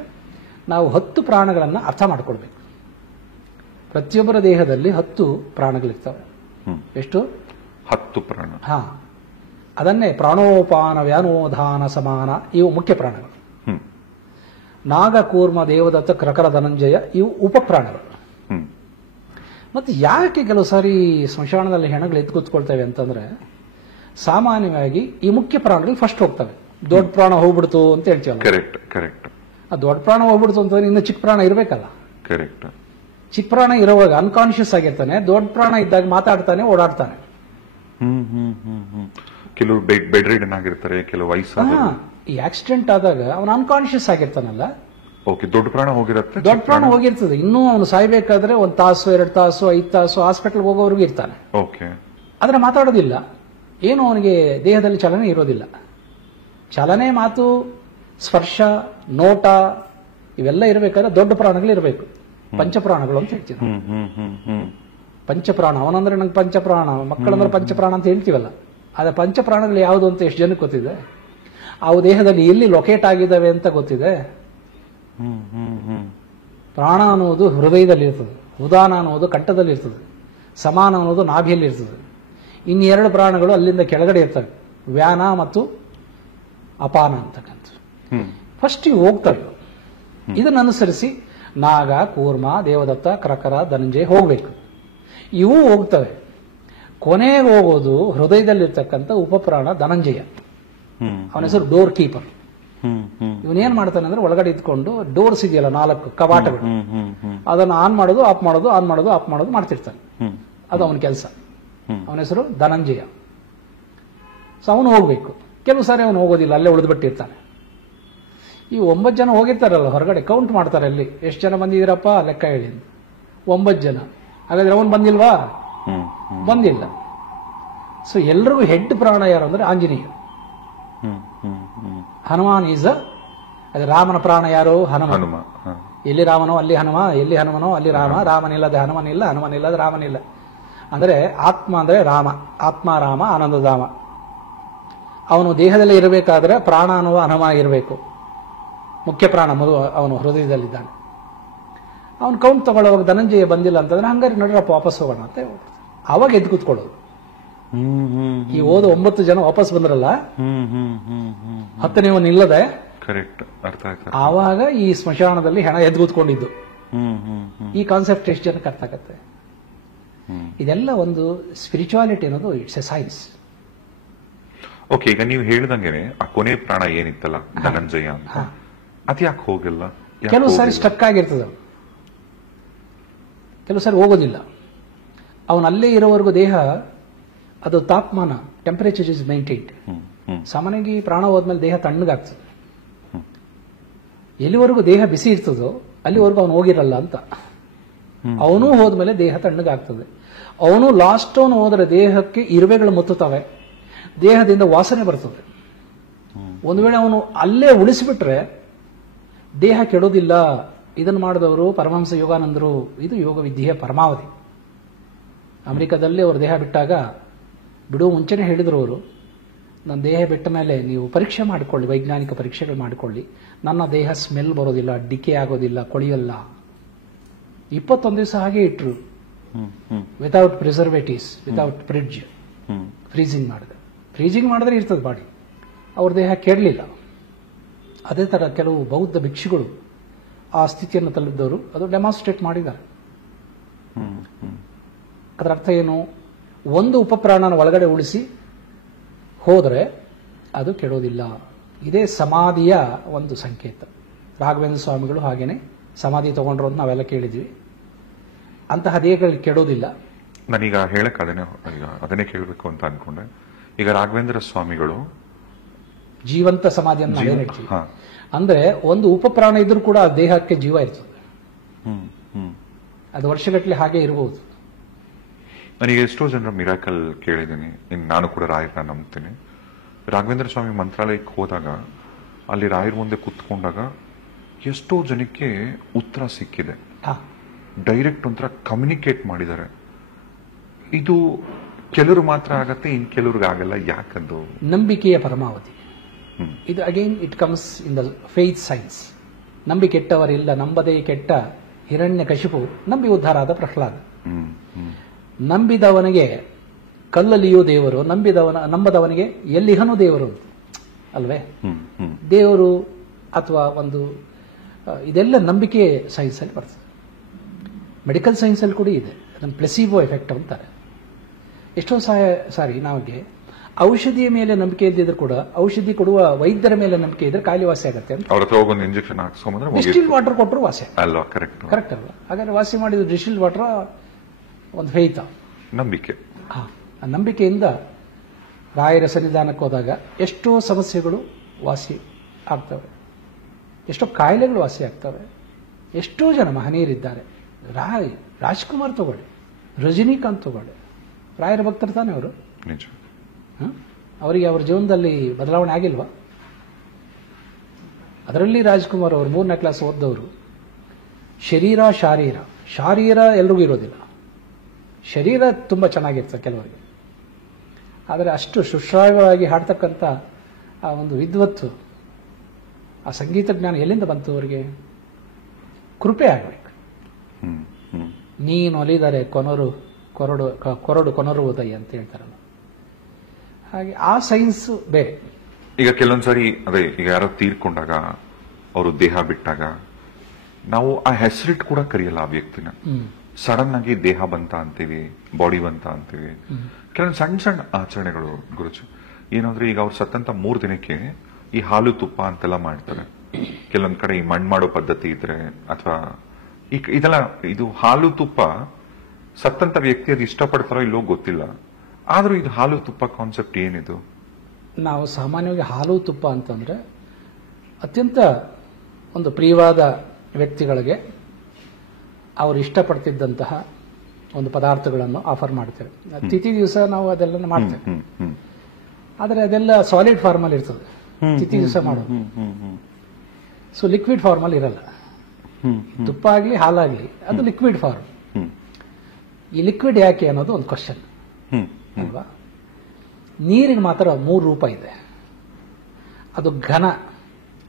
ನಾವು 10 ಪ್ರಾಣಗಳನ್ನು ಅರ್ಥ ಮಾಡ್ಕೊಳ್ಬೇಕು. ಪ್ರತಿಯೊಬ್ಬರ ದೇಹದಲ್ಲಿ 10 ಪ್ರಾಣಗಳಿರ್ತವೆ. ಎಷ್ಟು? 10 ಪ್ರಾಣ. ಅದನ್ನೇ ಪ್ರಾಣೋಪಾನ ವ್ಯಾನೋಧಾನ ಸಮಾನ ಇವು ಮುಖ್ಯ ಪ್ರಾಣಗಳು. ನಾಗ, ಕೂರ್ಮ, ದೇವದತ್ತ, ಕ್ರಕರ, ಧನಂಜಯ ಇವು ಉಪಪ್ರಾಣಗಳು. ಮತ್ತೆ ಯಾಕೆ ಕೆಲವು ಸಾರಿ ಸ್ಮಶಾನದಲ್ಲಿ ಹೆಣಗಳು ಎದ್ದು ಕೂತ್ಕೊಳ್ತವೆ ಅಂತಂದ್ರೆ, ಸಾಮಾನ್ಯವಾಗಿ ಈ ಮುಖ್ಯ ಪ್ರಾಣಗಳು ಫಸ್ಟ್ ಹೋಗ್ತವೆ. ದೊಡ್ಡ ಪ್ರಾಣ ಹೋಗ್ಬಿಡ್ತು ಅಂತ ಹೇಳ್ತೀವಲ್ಲ. Correct correct. ಆ ದೊಡ್ಡ ಪ್ರಾಣ ಹೋಗ್ಬಿಡ್ತು ಅಂತಂದ್ರೆ ಇನ್ನು ಚಿಕ್ಕ ಪ್ರಾಣ ಇರಬೇಕಲ್ಲ. ಕರೆಕ್ಟ್. ಚಿಕ್ಕ ಪ್ರಾಣ ಇರುವಾಗ ಅನ್ಕಾನ್ಶಿಯಸ್ ಆಗಿರ್ತಾನೆ, ದೊಡ್ಡ ಪ್ರಾಣ ಇದ್ದಾಗ ಮಾತಾಡ್ತಾನೆ, ಓಡಾಡ್ತಾನೆ. ಕೆಲವರು ಬೆಡ್ ರಿಡನ್ ಆಗಿರ್ತಾರೆ, ಕೆಲವು ವಯಸ್ಸಾದ. ಈ ಆಕ್ಸಿಡೆಂಟ್ ಆದಾಗ ಅವನು ಅನ್ಕಾನ್ಶಿಯಸ್ ಆಗಿರ್ತಾನಲ್ಲ. ಓಕೆ, ದೊಡ್ಡ ಪ್ರಾಣ ಹೋಗಿರುತ್ತೆ. ದೊಡ್ಡ ಪ್ರಾಣ ಹೋಗಿರ್ತದೆ. ಇನ್ನೂ ಅವನು ಸಾಯ್ಬೇಕಾದ್ರೆ 1 ತಾಸು 2 ತಾಸು 5 ತಾಸು ಹಾಸ್ಪಿಟಲ್ ಹೋಗೋವರೆಗೂ ಇರ್ತಾನೆ. ಓಕೆ. ಆದ್ರೆ ಮಾತಾಡೋದಿಲ್ಲ, ಏನು ಅವನಿಗೆ ದೇಹದಲ್ಲಿ ಚಲನೆ ಇರೋದಿಲ್ಲ. ಚಲನೆ, ಮಾತು, ಸ್ಪರ್ಶ, ನೋಟ ಇವೆಲ್ಲ ಇರಬೇಕಾದ್ರೆ ದೊಡ್ಡ ಪ್ರಾಣಗಳು ಇರಬೇಕು. ಪಂಚಪ್ರಾಣಗಳು ಅಂತ ಹೇಳ್ತೀವಿ. ಪಂಚಪ್ರಾಣ, ಅವನಂದ್ರೆ ನಂಗೆ ಪಂಚಪ್ರಾಣ, ಮಕ್ಕಳಂದ್ರೆ ಪಂಚಪ್ರಾಣ ಅಂತ ಹೇಳ್ತೀವಲ್ಲ. ಆದ್ರೆ ಪಂಚಪ್ರಾಣಗಳು ಯಾವುದು ಅಂತ ಎಷ್ಟು ಜನಕ್ಕೆ ಗೊತ್ತಿದೆ? ಅವು ದೇಹದಲ್ಲಿ ಎಲ್ಲಿ ಲೊಕೇಟ್ ಆಗಿದ್ದಾವೆ ಅಂತ ಗೊತ್ತಿದೆ? ಪ್ರಾಣ ಅನ್ನೋದು ಹೃದಯದಲ್ಲಿ ಇರ್ತದೆ, ಉದಾನ ಅನ್ನೋದು ಕಂಠದಲ್ಲಿ ಇರ್ತದೆ, ಸಮಾನ ಅನ್ನೋದು ನಾಭಿಯಲ್ಲಿ ಇರ್ತದೆ. ಇನ್ನೆರಡು ಪ್ರಾಣಗಳು ಅಲ್ಲಿಂದ ಕೆಳಗಡೆ ಇರ್ತವೆ, ವ್ಯಾನ ಮತ್ತು ಅಪಾನ ಅಂತಕ್ಕಂಥ. ಫಸ್ಟ್ ಇವು ಹೋಗ್ತವೆ. ಇದನ್ನು ಅನುಸರಿಸಿ ನಾಗ, ಕೂರ್ಮ, ದೇವದತ್ತ, ಕ್ರಕರ, ಧನಂಜಯ ಹೋಗ್ಬೇಕು. ಇವು ಹೋಗ್ತವೆ. ಕೊನೆಗೆ ಹೋಗೋದು ಹೃದಯದಲ್ಲಿರ್ತಕ್ಕಂಥ ಉಪಪ್ರಾಣ ಧನಂಜಯ. ಅವನ ಹೆಸರು ಡೋರ್ ಕೀಪರ್. ಇವನೇನ್ ಮಾಡ್ತಾನೆ ಅಂದ್ರೆ, ಒಳಗಡೆ ಇದ್ಕೊಂಡು ಡೋರ್ಸ್ ಇದೆಯಲ್ಲ 4 ಕವಾಟಗಳು, ಅದನ್ನು ಆನ್ ಮಾಡೋದು ಆಫ್ ಮಾಡೋದು, ಆನ್ ಮಾಡೋದು ಆಫ್ ಮಾಡೋದು ಮಾಡ್ತಿರ್ತಾನೆ. ಅದು ಅವನ ಕೆಲಸ. ಅವನ ಹೆಸರು ಧನಂಜಯ. ಸೊ ಅವನು ಹೋಗ್ಬೇಕು. ಕೆಲವು ಸಾರಿ ಅವನು ಹೋಗೋದಿಲ್ಲ, ಅಲ್ಲೇ ಉಳಿದ್ಬಿಟ್ಟಿರ್ತಾನೆ. ಈ 9 ಜನ ಹೋಗಿರ್ತಾರಲ್ಲ ಹೊರಗಡೆ, ಕೌಂಟ್ ಮಾಡ್ತಾರೆ ಅಲ್ಲಿ ಎಷ್ಟು ಜನ ಬಂದಿದ್ದೀರಪ್ಪ ಲೆಕ್ಕ ಹೇಳಿ. 9 ಜನ. ಹಾಗಾದ್ರೆ ಅವನು ಬಂದಿಲ್ವಾ? ಬಂದಿಲ್ಲ. ಸೊ ಎಲ್ರಿಗೂ ಹೆಡ್ ಪ್ರಾಣ ಯಾರು ಅಂದ್ರೆ ಆಂಜನೇಯ. ಹನುಮಾನ್ ಈಸ್ ಅದೇ ರಾಮನ ಪ್ರಾಣ ಯಾರು? ಹನುಮ. ಎಲ್ಲಿ ರಾಮನೋ ಅಲ್ಲಿ ಹನುಮ, ಎಲ್ಲಿ ಹನುಮನೋ ಅಲ್ಲಿ ರಾಮ. ರಾಮನಿಲ್ಲದೆ ಹನುಮನಿಲ್ಲ, ಹನುಮನಿಲ್ಲದೆ ರಾಮನಿಲ್ಲ. ಅಂದ್ರೆ ಆತ್ಮ ಅಂದ್ರೆ ರಾಮ, ಆತ್ಮ ರಾಮ, ಆನಂದಧಾಮ. ಅವನು ದೇಹದಲ್ಲಿ ಇರಬೇಕಾದ್ರೆ ಪ್ರಾಣ ಅನ್ನುವ ಹನುಮ ಇರಬೇಕು. ಮುಖ್ಯ ಪ್ರಾಣ ಅವನು ಹೃದಯದಲ್ಲಿದ್ದಾನೆ. ಅವನು ಕೌಂಟ್ ತಗೊಳ್ಳೋವಾಗ ಧನಂಜಯ ಬಂದಿಲ್ಲ ಅಂತಂದ್ರೆ, ಹಂಗಾರೆ ನಡ್ರಪ್ಪ ವಾಪಸ್ ಹೋಗೋಣ ಅಂತ ಹೇಳ್ಬಿಡ್ತಾರೆ. ಅವಾಗ ಎದ್ದು ಕೂತ್ಕೊಳ್ಳೋದು. ಈ 9 ಜನ ವಾಪಸ್ ಬಂದ್ರಲ್ಲ, 10ನೇ ನಿಲ್ಲದೆ ಆವಾಗ ಈ ಸ್ಮಶಾನದಲ್ಲಿ ಹೆಣ ಎದ್ದು ಕೂತ್ಕೊಂಡಿದ್ದು. ಈ ಕಾನ್ಸೆಪ್ಟ್ ಎಷ್ಟು ಜನಕ್ಕೆ ಅರ್ಥ ಆಗತ್ತೆ? ಇದೆಲ್ಲ ಒಂದು ಸ್ಪಿರಿಚುವಾಲಿಟಿ ಅನ್ನೋದು ಇಟ್ಸ್ ಎ ಸೈನ್ಸ್. ಓಕೆ, ಈಗ ನೀವು ಹೇಳಿದಂಗೆನೆ ಆ ಕೊನೆ ಪ್ರಾಣ ಏನಿತ್ತಲ್ಲ ಧನಂಜಯ ಅಂತ, ಅದ್ಯಾಕೆ ಹೋಗಿಲ್ಲ? ಕೆಲವು ಸಾರಿ ಸ್ಟಕ್ ಆಗಿರ್ತದೆ, ಕೆಲವು ಸಾರಿ ಹೋಗೋದಿಲ್ಲ. ಅವನಲ್ಲೇ ಇರೋವರೆಗೂ ದೇಹ ಅದು ತಾಪಮಾನ, ಟೆಂಪರೇಚರ್ ಇಸ್ ಮೈಂಟೈನ್ಡ್. ಸಾಮಾನ್ಯವಾಗಿ ಪ್ರಾಣ ಹೋದ್ಮೇಲೆ ದೇಹ ತಣ್ಣಗಾಗ್ತದೆ. ಎಲ್ಲಿವರೆಗೂ ದೇಹ ಬಿಸಿ ಇರ್ತದೋ ಅಲ್ಲಿವರೆಗೂ ಅವನು ಹೋಗಿರಲ್ಲ ಅಂತ. ಅವನು ಹೋದ್ಮೇಲೆ ದೇಹ ತಣ್ಣಗಾಗ್ತದೆ. ಅವನು ಲಾಸ್ಟ್ ಅವನು ಹೋದ್ರೆ ದೇಹಕ್ಕೆ ಇರುವೆಗಳು ಮುತ್ತುತ್ತವೆ, ದೇಹದಿಂದ ವಾಸನೆ ಬರ್ತದೆ. ಒಂದು ವೇಳೆ ಅವನು ಅಲ್ಲೇ ಉಳಿಸಿಬಿಟ್ರೆ ದೇಹ ಕೆಡೋದಿಲ್ಲ. ಇದನ್ನು ಮಾಡಿದವರು ಪರಮಹಂಸ ಯೋಗಾನಂದರು. ಇದು ಯೋಗ ವಿದ್ಯೆಯ ಪರಮಾವಧಿ. ಅಮೆರಿಕದಲ್ಲಿ ಅವರು ದೇಹ ಬಿಟ್ಟಾಗ ಬಿಡುವ ಮುಂಚೆನೆ ಹೇಳಿದ್ರು ಅವರು, ನನ್ನ ದೇಹ ಬಿಟ್ಟ ಮೇಲೆ ನೀವು ಪರೀಕ್ಷೆ ಮಾಡಿಕೊಳ್ಳಿ, ವೈಜ್ಞಾನಿಕ ಪರೀಕ್ಷೆಗಳು ಮಾಡಿಕೊಳ್ಳಿ. ನನ್ನ ದೇಹ ಸ್ಮೆಲ್ ಬರೋದಿಲ್ಲ, ಡಿಕೆ ಆಗೋದಿಲ್ಲ, ಕೊಳೆಯಲ್ಲ. 21 ದಿವಸ ಹಾಗೆ ಇಟ್ರು, without preservatives, without fridge, freezing ಮಾಡಿದ್ರೆ ಇರ್ತದೆ ಬಾಡಿ. ಅವ್ರ ದೇಹ ಕೆಡಲಿಲ್ಲ. ಅದೇ ತರ ಕೆಲವು ಬೌದ್ಧ ಭಿಕ್ಷುಗಳು ಆ ಸ್ಥಿತಿಯನ್ನು ತಲುಪಿದವರು ಅದು ಡೆಮಾನ್ಸ್ಟ್ರೇಟ್ ಮಾಡಿದ್ದಾರೆ. ಅದರ ಅರ್ಥ ಏನು? ಒಂದು ಉಪಪ್ರಾಣನ ಒಳಗಡೆ ಉಳಿಸಿ ಹೋದರೆ ಅದು ಕೆಡೋದಿಲ್ಲ. ಇದೇ ಸಮಾಧಿಯ ಒಂದು ಸಂಕೇತ. ರಾಘವೇಂದ್ರ ಸ್ವಾಮಿಗಳು ಹಾಗೇನೆ ಸಮಾಧಿ ತಗೊಂಡ್ರು ಅಂತ ನಾವೆಲ್ಲ ಕೇಳಿದ್ವಿ. ಅಂತಹ ದೇಹಗಳು ಕೆಡೋದಿಲ್ಲ. ನಾನೀಗ ಹೇಳಕ್ ಅದನ್ನೇ ಕೇಳಬೇಕು ಅಂತ ಅನ್ಕೊಂಡೆ. ಈಗ ರಾಘವೇಂದ್ರ ಸ್ವಾಮಿಗಳು ಜೀವಂತ ಸಮಾಧಿಯನ್ನು ಹೇಳ್ತೀವಿ. ಅಂದ್ರೆ ಒಂದು ಉಪಪ್ರಾಣ ಇದ್ರೂ ಕೂಡ ಆ ದೇಹಕ್ಕೆ ಜೀವ ಇರ್ತದೆ. ಅದು ವರ್ಷಗಟ್ಟಲೆ ಹಾಗೆ ಇರಬಹುದು. ನನಗೆ ಎಷ್ಟೋ ಜನರ ಮಿರಾಕಲ್ ಕೇಳಿದ್ದೀನಿ. ನಾನು ಕೂಡ ರಾಯರನ್ನ ನಂಬ್ತೀನಿ. ರಾಘವೇಂದ್ರ ಸ್ವಾಮಿ ಮಂತ್ರಾಲಯಕ್ಕೆ ಹೋದಾಗ ಅಲ್ಲಿ ರಾಯರ ಮುಂದೆ ಕುತ್ಕೊಂಡಾಗ ಎಷ್ಟೋ ಜನಕ್ಕೆ ಉತ್ತರ ಸಿಕ್ಕಿದೆ. ಡೈರೆಕ್ಟ್ ಒಂಥರ ಕಮ್ಯುನಿಕೇಟ್ ಮಾಡಿದ್ದಾರೆ. ಇದು ಕೆಲವರು ಮಾತ್ರ ಆಗತ್ತೆ, ಇನ್ ಕೆಲವ್ರಿಗೆ ಆಗಲ್ಲ. ಯಾಕಂದು ನಂಬಿಕೆಯ ಪರಮಾವಧಿ. ಇದು again it comes in the faith science. ನಂಬಿ ಕೆಟ್ಟವರಿಲ್ಲ, ನಂಬದೇ ಕೆಟ್ಟ ಹಿರಣ್ಯ ಕಶಿಪು, ನಂಬಿ ಉದ್ಧಾರ ಆದ ಪ್ರಹ್ಲಾದ. ನಂಬಿದವನಿಗೆ ಕಲ್ಲಲ್ಲಿಯೂ ದೇವರು, ನಂಬದವನಿಗೆ ಎಲ್ಲಿಹನು ದೇವರು ಅಲ್ವೇ? ದೇವರು ಅಥವಾ ಒಂದು ಇದೆಲ್ಲ ನಂಬಿಕೆ ಸೈನ್ಸ್ ಅಲ್ಲಿ ಬರ್ತದೆ. ಮೆಡಿಕಲ್ ಸೈನ್ಸ್ ಅಲ್ಲಿ ಕೂಡ ಇದೆ. ಅದನ್ನು ಪ್ಲೆಸಿಬೋ ಎಫೆಕ್ಟ್ ಅಂತಾರೆ. ಎಷ್ಟೋ ಸಾರಿ ನಮಗೆ ಔಷಧಿಯ ಮೇಲೆ ನಂಬಿಕೆ ಇದ್ದಿದ್ರು ಕೂಡ ಔಷಧಿ ಕೊಡುವ ವೈದ್ಯರ ಮೇಲೆ ನಂಬಿಕೆ ಇದ್ರೆ ಕಾಯಿಲೆ ವಾಸಿ ಆಗುತ್ತೆ ಅಂತ. ಇಂಜೆಕ್ಷನ್ ಡಿಸ್ಟಿಲ್ ವಾಟರ್ ಕೊಟ್ಟರು ವಾಸಿ ಅಲ್ವಾ? ಕರೆಕ್ಟ್ ಅಲ್ವಾ? ಹಾಗಾದ್ರೆ ವಾಸಿ ಮಾಡಿದ ಡಿಸ್ಟಿಲ್ ವಾಟರ್ ಒಂದು ಫೇತ್, ನಂಬಿಕೆ. ಆ ನಂಬಿಕೆಯಿಂದ ರಾಯರ ಸನ್ನಿಧಾನಕ್ಕೆ ಹೋದಾಗ ಎಷ್ಟೋ ಸಮಸ್ಯೆಗಳು ವಾಸಿ ಆಗ್ತವೆ, ಎಷ್ಟೋ ಕಾಯಿಲೆಗಳು ವಾಸಿ ಆಗ್ತವೆ. ಎಷ್ಟೋ ಜನ ಮಹನೀಯರಿದ್ದಾರೆ. ರಾಜ್ಕುಮಾರ್ ತಗೊಳ್ಳಿ, ರಜನಿಕಾಂತ್ ತಗೊಳ್ಳಿ, ರಾಯರ ಭಕ್ತರು ತಾನೆ ಅವರು. ಅವರಿಗೆ ಅವರ ಜೀವನದಲ್ಲಿ ಬದಲಾವಣೆ ಆಗಿಲ್ವಾ? ಅದರಲ್ಲಿ ರಾಜ್ಕುಮಾರ್ ಅವರು 3ನೇ ಕ್ಲಾಸ್ ಓದ್ದವರು. ಶರೀರ ಶಾರೀರ ಎಲ್ರಿಗೂ ಇರೋದಿಲ್ಲ. ಶರೀರ ತುಂಬಾ ಚೆನ್ನಾಗಿರ್ತದೆ ಕೆಲವರಿಗೆ, ಆದರೆ ಅಷ್ಟು ಸುಶ್ರಾವ್ಯವಾಗಿ ಹಾಡ್ತಕ್ಕಂಥ ಆ ಒಂದು ವಿದ್ವತ್ತು, ಆ ಸಂಗೀತ ಜ್ಞಾನ ಎಲ್ಲಿಂದ ಬಂತು ಅವರಿಗೆ? ಕೃಪೆ ಆಗಬೇಕು. ನೀನು ಒಲಿದರೆ ಕೊರಡು ಕೊನರುವುದೈ ಅಂತ ಹೇಳ್ತಾರಲ್ಲ, ಹಾಗೆ ಆ ಸೈನ್ಸ್ ಬೇರೆ. ಈಗ ಕೆಲವೊಂದ್ಸರಿ ಅದೇ ಈಗ ಯಾರೋ ತೀರ್ಕೊಂಡಾಗ, ಅವರು ದೇಹ ಬಿಟ್ಟಾಗ ನಾವು ಆ ಹೆಸರಿಟ್ಟು ಕೂಡ ಕರೆಯಲ್ಲ ಆ ವ್ಯಕ್ತಿನ. ಸಡನ್ ಆಗಿ ದೇಹ ಬಂತ ಅಂತೀವಿ, ಬಾಡಿ ಬಂತ ಅಂತೀವಿ. ಕೆಲವೊಂದು ಸಣ್ಣ ಸಣ್ಣ ಆಚರಣೆಗಳು ಗುರುಜಿ ಏನಂದ್ರೆ, ಈಗ ಅವ್ರು ಸತ್ತಂತ 3 ದಿನಕ್ಕೆ ಈ ಹಾಲು ತುಪ್ಪ ಅಂತೆಲ್ಲ ಮಾಡ್ತಾರೆ. ಕೆಲವೊಂದ್ ಕಡೆ ಈ ಮಣ್ಣು ಮಾಡೋ ಪದ್ಧತಿ ಇದ್ರೆ ಅಥವಾ ಇದೆಲ್ಲ, ಇದು ಹಾಲು ತುಪ್ಪ ಸತ್ತಂತ ವ್ಯಕ್ತಿ ಅದು ಇಷ್ಟಪಡ್ತಾರೋ ಇಲ್ಲೋ ಗೊತ್ತಿಲ್ಲ. ಆದ್ರೂ ಇದು ಹಾಲು ತುಪ್ಪ ಕಾನ್ಸೆಪ್ಟ್ ಏನಿದು? ನಾವು ಸಾಮಾನ್ಯವಾಗಿ ಹಾಲು ತುಪ್ಪ ಅಂತಂದ್ರೆ ಅತ್ಯಂತ ಒಂದು ಪ್ರಿಯವಾದ ವ್ಯಕ್ತಿಗಳಿಗೆ ಅವರು ಇಷ್ಟಪಡ್ತಿದ್ದಂತಹ ಒಂದು ಪದಾರ್ಥಗಳನ್ನು ಆಫರ್ ಮಾಡ್ತೇವೆ. ತಿಥಿ ದಿವಸ ನಾವು ಅದೆಲ್ಲ ಮಾಡ್ತೇವೆ, ಆದರೆ ಅದೆಲ್ಲ ಸಾಲಿಡ್ ಫಾರ್ಮ್ ಅಲ್ಲಿ ಇರ್ತದೆ ತಿಥಿ ದಿವಸ ಮಾಡೋದು. ಸೊ ಲಿಕ್ವಿಡ್ ಫಾರ್ಮ್ ಅಲ್ಲಿ ಇರಲ್ಲ. ತುಪ್ಪ ಆಗ್ಲಿ ಹಾಲಾಗ್ಲಿ ಅದು ಲಿಕ್ವಿಡ್ ಫಾರ್ಮ್. ಈ ಲಿಕ್ವಿಡ್ ಯಾಕೆ ಅನ್ನೋದು ಒಂದು ಕ್ವಶನ್ ಅಲ್ವಾ? ನೀರಿಗೆ ಮಾತ್ರ 3 ರೂಪ ಇದೆ. ಅದು ಘನ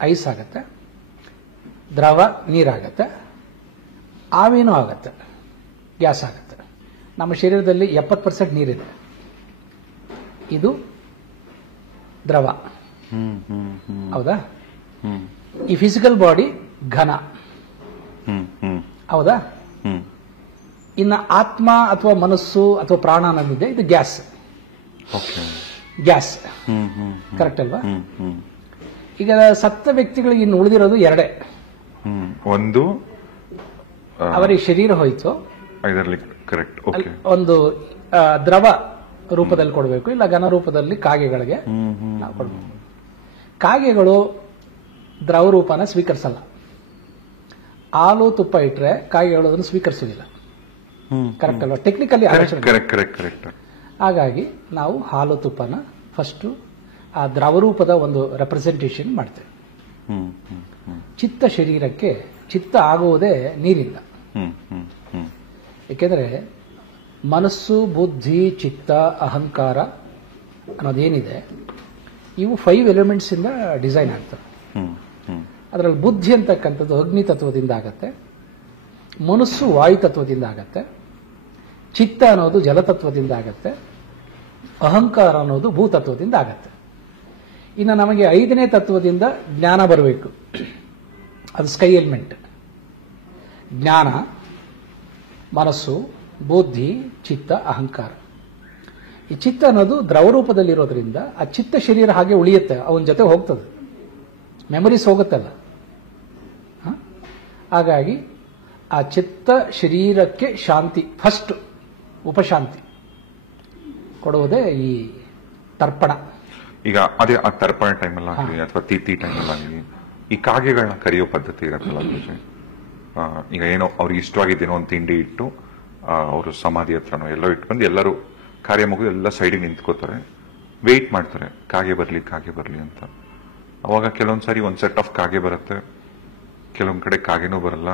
ಐಸ್ ಆಗತ್ತೆ, ದ್ರವ ನೀರಾಗತ್ತೆ, ಆವಿನೂ ಆಗತ್ತೆ, ಗ್ಯಾಸ್ ಆಗತ್ತೆ. ನಮ್ಮ ಶರೀರದಲ್ಲಿ 70% ನೀರಿದೆ. ಇದು ದ್ರವ, ಹೌದಾ? ಈ ಫಿಸಿಕಲ್ ಬಾಡಿ ಘನ, ಹೌದಾ? ಇನ್ನು ಆತ್ಮ ಅಥವಾ ಮನಸ್ಸು ಅಥವಾ ಪ್ರಾಣ ಅನ್ನೋದಿದೆ, ಇದು ಗ್ಯಾಸ್. ಗ್ಯಾಸ್ ಕರೆಕ್ಟ್ ಅಲ್ವಾ? ಈಗ ಸತ್ತ ವ್ಯಕ್ತಿಗಳಿಗೆ ಇನ್ನು ಉಳಿದಿರೋದು 2. ಒಂದು ಅವರಿಗೆ ಶರೀರ ಹೋಯ್ತು, ಕರೆಕ್ಟ್, ಒಂದು ದ್ರವ ರೂಪದಲ್ಲಿ ಕೊಡಬೇಕು, ಇಲ್ಲ ಘನ ರೂಪದಲ್ಲಿ ಕಾಗೆಗಳಿಗೆ ನಾವು ಕೊಡಬೇಕು. ಕಾಗೆಗಳು ದ್ರವ ರೂಪನ ಸ್ವೀಕರಿಸಲ್ಲ. ಹಾಲು ತುಪ್ಪ ಇಟ್ರೆ ಕಾಗೆಗಳು ಅದನ್ನು ಸ್ವೀಕರಿಸೋದಿಲ್ಲ. ಕರೆಕ್ಟ್ ಅಲ್ವಾ? Technically correct. ಹಾಗಾಗಿ ನಾವು ಹಾಲು ತುಪ್ಪನ ಫಸ್ಟ್ ಆ ದ್ರವ ರೂಪದ ಒಂದು ರೆಪ್ರೆಸೆಂಟೇಷನ್ ಮಾಡ್ತೇವೆ. ಚಿತ್ತ ಶರೀರಕ್ಕೆ ಚಿತ್ತ ಆಗುವುದೇ ನೀರಿಂದ. ಏಕೆಂದರೆ ಮನಸ್ಸು, ಬುದ್ಧಿ, ಚಿತ್ತ, ಅಹಂಕಾರ ಅನ್ನೋದೇನಿದೆ ಇವು 5 ಎಲಿಮೆಂಟ್ಸ್ ಇಂದ ಡಿಸೈನ್ ಆಗ್ತವೆ. ಅದರಲ್ಲಿ ಬುದ್ಧಿ ಅಂತಕ್ಕಂಥದ್ದು ಅಗ್ನಿ ತತ್ವದಿಂದ ಆಗತ್ತೆ, ಮನಸ್ಸು ವಾಯು ತತ್ವದಿಂದ ಆಗತ್ತೆ, ಚಿತ್ತ ಅನ್ನೋದು ಜಲತತ್ವದಿಂದ ಆಗತ್ತೆ, ಅಹಂಕಾರ ಅನ್ನೋದು ಭೂತತ್ವದಿಂದ ಆಗತ್ತೆ. ಇನ್ನು ನಮಗೆ 5ನೇ ತತ್ವದಿಂದ ಜ್ಞಾನ ಬರಬೇಕು, ಅದು ಸ್ಕೈ ಎಲಿಮೆಂಟ್. ಜ್ಞಾನ, ಮನಸ್ಸು, ಬುದ್ಧಿ, ಚಿತ್ತ, ಅಹಂಕಾರ. ಈ ಚಿತ್ತ ಅನ್ನೋದು ದ್ರವರೂಪದಲ್ಲಿರೋದ್ರಿಂದ ಆ ಚಿತ್ತ ಶರೀರ ಹಾಗೆ ಉಳಿಯುತ್ತೆ, ಅವನ ಜೊತೆ ಹೋಗ್ತದೆ, ಮೆಮೊರೀಸ್ ಹೋಗುತ್ತಲ್ಲ. ಹಾಗಾಗಿ ಆ ಚಿತ್ತ ಶರೀರಕ್ಕೆ ಶಾಂತಿ, ಫಸ್ಟ್ ಉಪಶಾಂತಿ ಕೊಡುವುದೇ ಈ ತರ್ಪಣ. ಈಗ ಅದೇ ಆ ತರ್ಪಣ ಟೈಮಲ್ಲಾಗಲಿ ಅಥವಾ ತಿಥಿ ಟೈಮಲ್ಲಾಗಲಿ ಈ ಕಾಗೆಗಳನ್ನ ಕರೆಯೋ ಪದ್ಧತಿ ಇರತ್ತಲ್ಲ ಗುರುಜಿ. ಈಗ ಏನೋ ಅವ್ರಿಗೆ ಇಷ್ಟವಾಗಿದ್ದೇನೋ ಒಂದು ತಿಂಡಿ ಇಟ್ಟು ಅವರು ಸಮಾಧಿ ಹತ್ರನೋ ಎಲ್ಲೋ ಇಟ್ಕೊಂಡು ಎಲ್ಲರೂ ಕಾರ್ಯ ಮುಗಿದು ಎಲ್ಲ ಸೈಡಿಗೆ ನಿಂತ್ಕೋತಾರೆ, ವೆಯ್ಟ್ ಮಾಡ್ತಾರೆ ಕಾಗೆ ಬರ್ಲಿ ಅಂತ. ಅವಾಗ ಕೆಲವೊಂದ್ಸಾರಿ ಒಂದ್ ಸೆಟ್ ಆಫ್ ಕಾಗೆ ಬರುತ್ತೆ, ಕೆಲವೊಂದ್ ಕಡೆ ಕಾಗೆನೂ ಬರಲ್ಲ.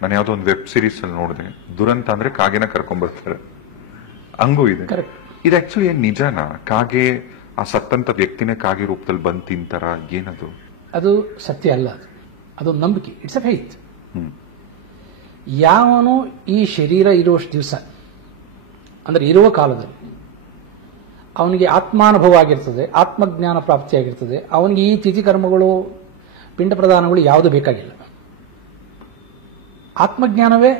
ನಾನು ಯಾವ್ದೋ ಒಂದು ವೆಬ್ ಸೀರೀಸ್ ಅಲ್ಲಿ ನೋಡಿದೆ, ದುರಂತ ಅಂದ್ರೆ ಕಾಗೆನ ಕರ್ಕೊಂಡ್ ಬರ್ತಾರೆ, ಹಂಗೂ ಇದೆ. ಇದು ಆಕ್ಚುಲಿ ಏನ್ ನಿಜನಾ? ಕಾಗೆ ಆ ಸತ್ತಂತ ವ್ಯಕ್ತಿನೇ ಕಾಗೆ ರೂಪದಲ್ಲಿ ಬಂದು ತಿಂತಾರ? ಏನದು? ಅದು ಸತ್ಯ ಅಲ್ಲ, ಅದೊಂದು ನಂಬಿಕೆ, ಇಟ್ಸ್ ಅ ಫೇತ್. ಯಾವನು ಈ ಶರೀರ ಇರುವಷ್ಟು ದಿವಸ ಅಂದ್ರೆ ಇರುವ ಕಾಲದಲ್ಲಿ ಅವನಿಗೆ ಆತ್ಮಾನುಭವ ಆಗಿರ್ತದೆ, ಆತ್ಮಜ್ಞಾನ ಪ್ರಾಪ್ತಿಯಾಗಿರ್ತದೆ, ಅವನಿಗೆ ಈ ತಿಥಿ ಕರ್ಮಗಳು ಪಿಂಡ ಪ್ರದಾನಗಳು ಯಾವುದು ಬೇಕಾಗಿಲ್ಲ. ಆತ್ಮಜ್ಞಾನವೇ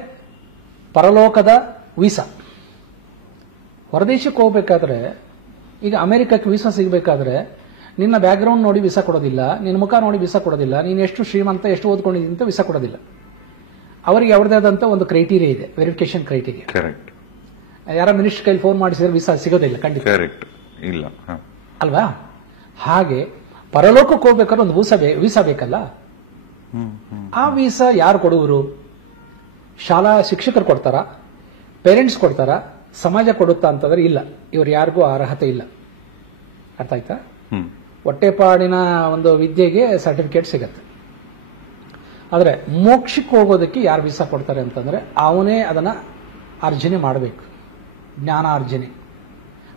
ಪರಲೋಕದ ವೀಸಾ. ಹೊರದೇಶಕ್ಕೆ ಹೋಗ್ಬೇಕಾದ್ರೆ, ಈಗ ಅಮೆರಿಕಕ್ಕೆ ವೀಸಾ ಸಿಗಬೇಕಾದ್ರೆ ನಿನ್ನ ಬ್ಯಾಕ್ಗ್ರೌಂಡ್ ನೋಡಿ ವೀಸಾ ಕೊಡೋದಿಲ್ಲ, ನಿನ್ನ ಮುಖ ನೋಡಿ ವೀಸಾ ಕೊಡೋದಿಲ್ಲ, ನೀನು ಎಷ್ಟು ಶ್ರೀಮಂತ ಎಷ್ಟು ಓದ್ಕೊಂಡಿದ್ದೀನಿ ಅಂತ ವೀಸಾ ಕೊಡೋದಿಲ್ಲ. ಅವರಿಗೆ ಅವ್ರದೇ ಆದಂತ ಒಂದು ಕ್ರೈಟೀರಿಯಾ ಇದೆ, ವೆರಿಫಿಕೇಶನ್ ಕ್ರೈಟೀರಿಯಾ. ಯಾರ ಮಿನಿಸ್ಟರ್ ಕೈಲಿ ಫೋನ್ ಮಾಡಿಸಿದ್ರೆ ವೀಸಾ ಸಿಗೋದಿಲ್ಲ ಖಂಡಿತ, ಇಲ್ಲ ಅಲ್ವಾ? ಹಾಗೆ ಪರಲೋಕಕ್ಕೆ ಹೋಗ್ಬೇಕಾದ್ರೆ ಒಂದು ವೀಸಾ ಬೇಕಲ್ಲ. ಆ ವೀಸಾ ಯಾರು ಕೊಡುವರು? ಶಾಲಾ ಶಿಕ್ಷಕರು ಕೊಡ್ತಾರ, ಪೇರೆಂಟ್ಸ್ ಕೊಡ್ತಾರ, ಸಮಾಜ ಕೊಡುತ್ತಾ ಅಂತಂದ್ರೆ ಇಲ್ಲ, ಇವ್ರು ಯಾರಿಗೂ ಅರ್ಹತೆ ಇಲ್ಲ. ಅರ್ಥ ಆಯ್ತಾ? ಹೊಟ್ಟೆಪಾಡಿನ ಒಂದು ವಿದ್ಯೆಗೆ ಸರ್ಟಿಫಿಕೇಟ್ ಸಿಗತ್ತೆ. ಆದ್ರೆ ಮೋಕ್ಷಕ್ಕೆ ಹೋಗೋದಕ್ಕೆ ಯಾರು ವೀಸಾ ಕೊಡ್ತಾರೆ ಅಂತಂದ್ರೆ ಅವನೇ ಅದನ್ನ ಅರ್ಜನೆ ಮಾಡಬೇಕು. ಜ್ಞಾನಾರ್ಜನೆ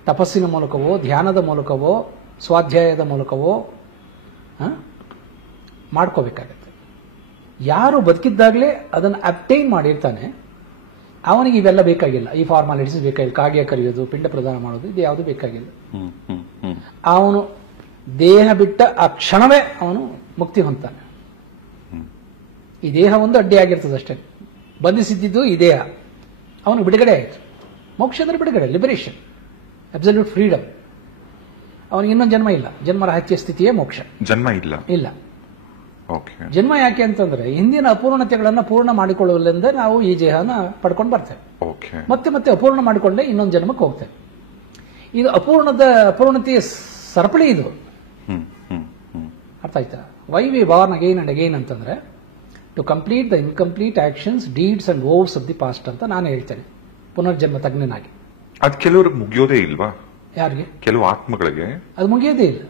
ತಪಸ್ಸಿನ ಮೂಲಕವೋ, ಧ್ಯಾನದ ಮೂಲಕವೋ, ಸ್ವಾಧ್ಯಾಯದ ಮೂಲಕವೋ ಮಾಡ್ಕೋಬೇಕಾಗತ್ತೆ. ಯಾರು ಬದುಕಿದ್ದಾಗಲೇ ಅದನ್ನು ಅಬ್ಟೈನ್ ಮಾಡಿರ್ತಾನೆ ಅವನಿಗೆ ಇವೆಲ್ಲ ಬೇಕಾಗಿಲ್ಲ, ಈ ಫಾರ್ಮಾಲಿಟೀಸ್ ಬೇಕಾಗಿಲ್ಲ. ಕಾಗೆ ಕರೆಯೋದು, ಪಿಂಡ ಪ್ರದಾನ ಮಾಡೋದು, ಇದು ಯಾವುದು ಬೇಕಾಗಿಲ್ಲ. ಅವನು ದೇಹ ಬಿಟ್ಟ ಆ ಕ್ಷಣವೇ ಅವನು ಮುಕ್ತಿ ಹೊಂದ್ತಾನೆ. ಈ ದೇಹ ಒಂದು ಅಡ್ಡಿಯಾಗಿರ್ತದೆ ಅಷ್ಟೇ, ಬಂಧಿಸಿದ್ದು ಈ ದೇಹ, ಅವನು ಬಿಡುಗಡೆ ಆಯಿತು. ಮೋಕ್ಷ ಅಂದ್ರೆ ಬಿಡುಗಡೆ, ಲಿಬರೇಷನ್, ಅಬ್ಸಲ್ಯೂಟ್ ಫ್ರೀಡಮ್. ಅವನಿಗೆ ಇನ್ನೊಂದು ಜನ್ಮ ಇಲ್ಲ, ಜನ್ಮರಾಹಿತ್ಯ ಸ್ಥಿತಿಯೇ ಮೋಕ್ಷ. ಜನ್ಮ ಇಲ್ಲ. ಜನ್ಮ ಯಾಕೆ ಅಂತಂದ್ರೆ ಹಿಂದಿನ ಅಪೂರ್ಣತೆಗಳನ್ನ ಪೂರ್ಣ ಮಾಡಿಕೊಳ್ಳುವುದರಿಂದ ನಾವು ಈ ದೇಹನ ಪಡ್ಕೊಂಡು ಬರ್ತೇವೆ. ಮತ್ತೆ ಅಪೂರ್ಣ ಮಾಡಿಕೊಂಡೇ ಇನ್ನೊಂದು ಜನ್ಮಕ್ಕೆ ಹೋಗ್ತೇವೆ. ಇದು ಅಪೂರ್ಣತೆಯ ಸರಪಳಿ ಇದು. ಅರ್ಥ ಆಯ್ತಾ? Why we born again and again ಅಂತಂದ್ರೆ to complete the incomplete actions, deeds and vows of the past ಅಂತ ನಾನು ಹೇಳ್ತೇನೆ, ಪುನರ್ಜನ್ಮ ತಜ್ಞನಾಗಿ. ಅದು ಕೆಲವ್ರಿಗೆ ಮುಗಿಯೋದೇ ಇಲ್ವಾ? ಯಾರಿಗೆ? ಕೆಲವು ಆತ್ಮಗಳಿಗೆ ಅದು ಮುಗಿಯೋದೇ ಇಲ್ಲ.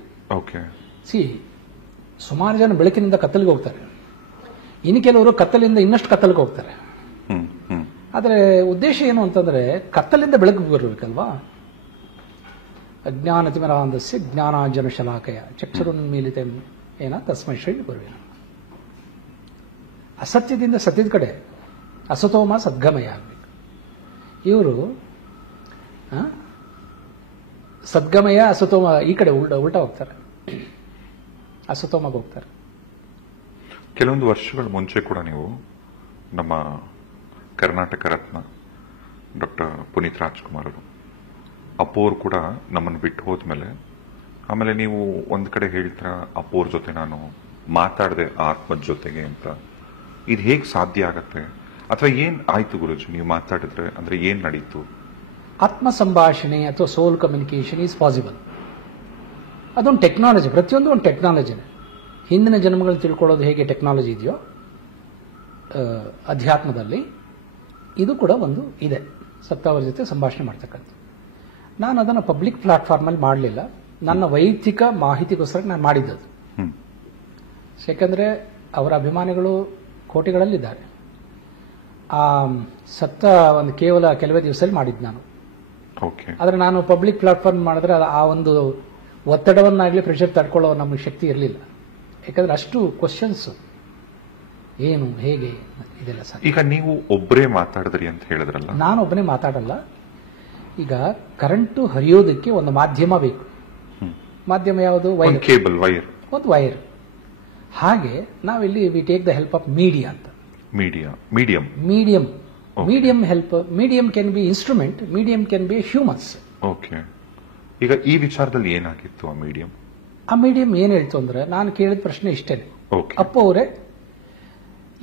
ಸುಮಾರು ಜನ ಬೆಳಕಿನಿಂದ ಕತ್ತಲಿಗೆ ಹೋಗ್ತಾರೆ, ಇನ್ನು ಕೆಲವರು ಕತ್ತಲಿಂದ ಇನ್ನಷ್ಟು ಕತ್ತಲಿಗೆ ಹೋಗ್ತಾರೆ. ಆದರೆ ಉದ್ದೇಶ ಏನು ಅಂತಂದ್ರೆ ಕತ್ತಲಿಂದ ಬೆಳಕು ಬರಬೇಕಲ್ವಾ? ಅಜ್ಞಾನತಿಮಿರಾಂಧಸ್ಯ ಜ್ಞಾನಾಂಜನ ಶಲಾಕಯ ಚಕ್ಷುರುನ್ಮೀಲಿತ ಏನ ತಸ್ಮೈ ಶ್ರೀ ಗುರುವೇ ನಮಃ. ಅಸತ್ಯದಿಂದ ಸತ್ಯದ ಕಡೆ, ಅಸತೋಮ ಸದ್ಗಮಯ ಆಗಬೇಕು. ಇವರು ಸದ್ಗಮಯ ಅಸತೋಮ ಈ ಕಡೆ ಉಲ್ಟಾ ಹೋಗ್ತಾರೆ, ಅಸತೋಮಾಗ ಹೋಗ್ತಾರೆ. ಕೆಲವೊಂದು ವರ್ಷಗಳ ಮುಂಚೆ ಕೂಡ ನೀವು ನಮ್ಮ ಕರ್ನಾಟಕ ರತ್ನ ಡಾಕ್ಟರ್ ಪುನೀತ್ ರಾಜ್ಕುಮಾರ್ ಅವರು, ಅಪ್ಪೋರು ಕೂಡ ನಮ್ಮನ್ನು ಬಿಟ್ಟು ಹೋದ್ಮೇಲೆ ಆಮೇಲೆ ನೀವು ಒಂದ್ ಕಡೆ ಹೇಳ್ತೀರಾ ಅಪ್ಪೋರ್ ಜೊತೆ ನಾನು ಮಾತಾಡದೆ ಆತ್ಮದ ಜೊತೆಗೆ ಅಂತ. ಇದು ಹೇಗೆ ಸಾಧ್ಯ ಆಗತ್ತೆ? ಅಥವಾ ಏನ್ ಆಯ್ತು ಗುರುಜಿ ನೀವು ಮಾತಾಡಿದ್ರೆ? ಅಂದ್ರೆ ಏನ್ ನಡೀತು? ಆತ್ಮ ಸಂಭಾಷಣೆ ಅಥವಾ ಸೋಲ್ ಕಮ್ಯುನಿಕೇಶನ್ ಈಸ್ ಪಾಸಿಬಲ್. ಅದೊಂದು ಟೆಕ್ನಾಲಜಿ, ಪ್ರತಿಯೊಂದು ಒಂದು ಟೆಕ್ನಾಲಜಿನೇ. ಹಿಂದಿನ ಜನ್ಮಗಳು ತಿಳ್ಕೊಳ್ಳೋದು ಹೇಗೆ ಟೆಕ್ನಾಲಜಿ ಇದೆಯೋ ಅಧ್ಯಾತ್ಮದಲ್ಲಿ ಇದು ಕೂಡ ಒಂದು ಇದೆ, ಸತ್ತವರ ಜೊತೆ ಸಂಭಾಷಣೆ ಮಾಡ್ತಕ್ಕಂಥ. ನಾನು ಅದನ್ನು ಪಬ್ಲಿಕ್ ಪ್ಲಾಟ್ಫಾರ್ಮಲ್ಲಿ ಮಾಡಲಿಲ್ಲ, ನನ್ನ ವೈಯಕ್ತಿಕ ಮಾಹಿತಿಗೋಸ್ಕರ ನಾನು ಮಾಡಿದ್ದದು. ಯಾಕಂದರೆ ಅವರ ಅಭಿಮಾನಿಗಳು ಕೋಟಿಗಳಲ್ಲಿದ್ದಾರೆ. ಆ ಸತ್ತ ಒಂದು ಕೇವಲ ಕೆಲವೇ ದಿವಸದಲ್ಲಿ ಮಾಡಿದ್ದು ನಾನು. ಆದರೆ ನಾನು ಪಬ್ಲಿಕ್ ಪ್ಲಾಟ್ಫಾರ್ಮ್ ಮಾಡಿದ್ರೆ ಆ ಒಂದು ಒತ್ತಡವನ್ನಾಗಲಿ ಪ್ರೆಷರ್ ತಡ್ಕೊಳ್ಳೋ ನಮಗೆ ಶಕ್ತಿ ಇರಲಿಲ್ಲ. ಯಾಕಂದ್ರೆ ಅಷ್ಟು ಕ್ವಶನ್ಸ್ ಏನು ಹೇಗೆ ಇದೆಲ್ಲ ಸರ್. ಈಗ ನೀವು ಒಬ್ಬರೇ ಮಾತಾಡಿದ್ರಿ ಅಂತ ಹೇಳಿದ್ರಲ್ಲ. ನಾನು ಒಬ್ಬನೇ ಮಾತಾಡಲ್ಲ. ಈಗ ಕರೆಂಟು ಹರಿಯೋದಕ್ಕೆ ಒಂದು ಮಾಧ್ಯಮ ಬೇಕು. ಮಾಧ್ಯಮ ಯಾವುದು? ಕೇಬಲ್ ವೈರ್, ಒಂದು ವೈರ್. ಹಾಗೆ ನಾವಿಲ್ಲಿ we take the help of media ಅಂತ. Medium help. Medium can be instrument, medium can be humans. Okay. ಈಗ ಈ ವಿಚಾರದಲ್ಲಿ ಏನಾಗಿತ್ತು ಆ ಮೀಡಿಯಂ? ಆ ಮೀಡಿಯಂ ಏನ್ ಹೇಳ್ತು ಅಂದ್ರೆ, ನಾನು ಕೇಳಿದ ಪ್ರಶ್ನೆ ಇಷ್ಟೇನೆ. ಅಪ್ಪ ಅವರೇ,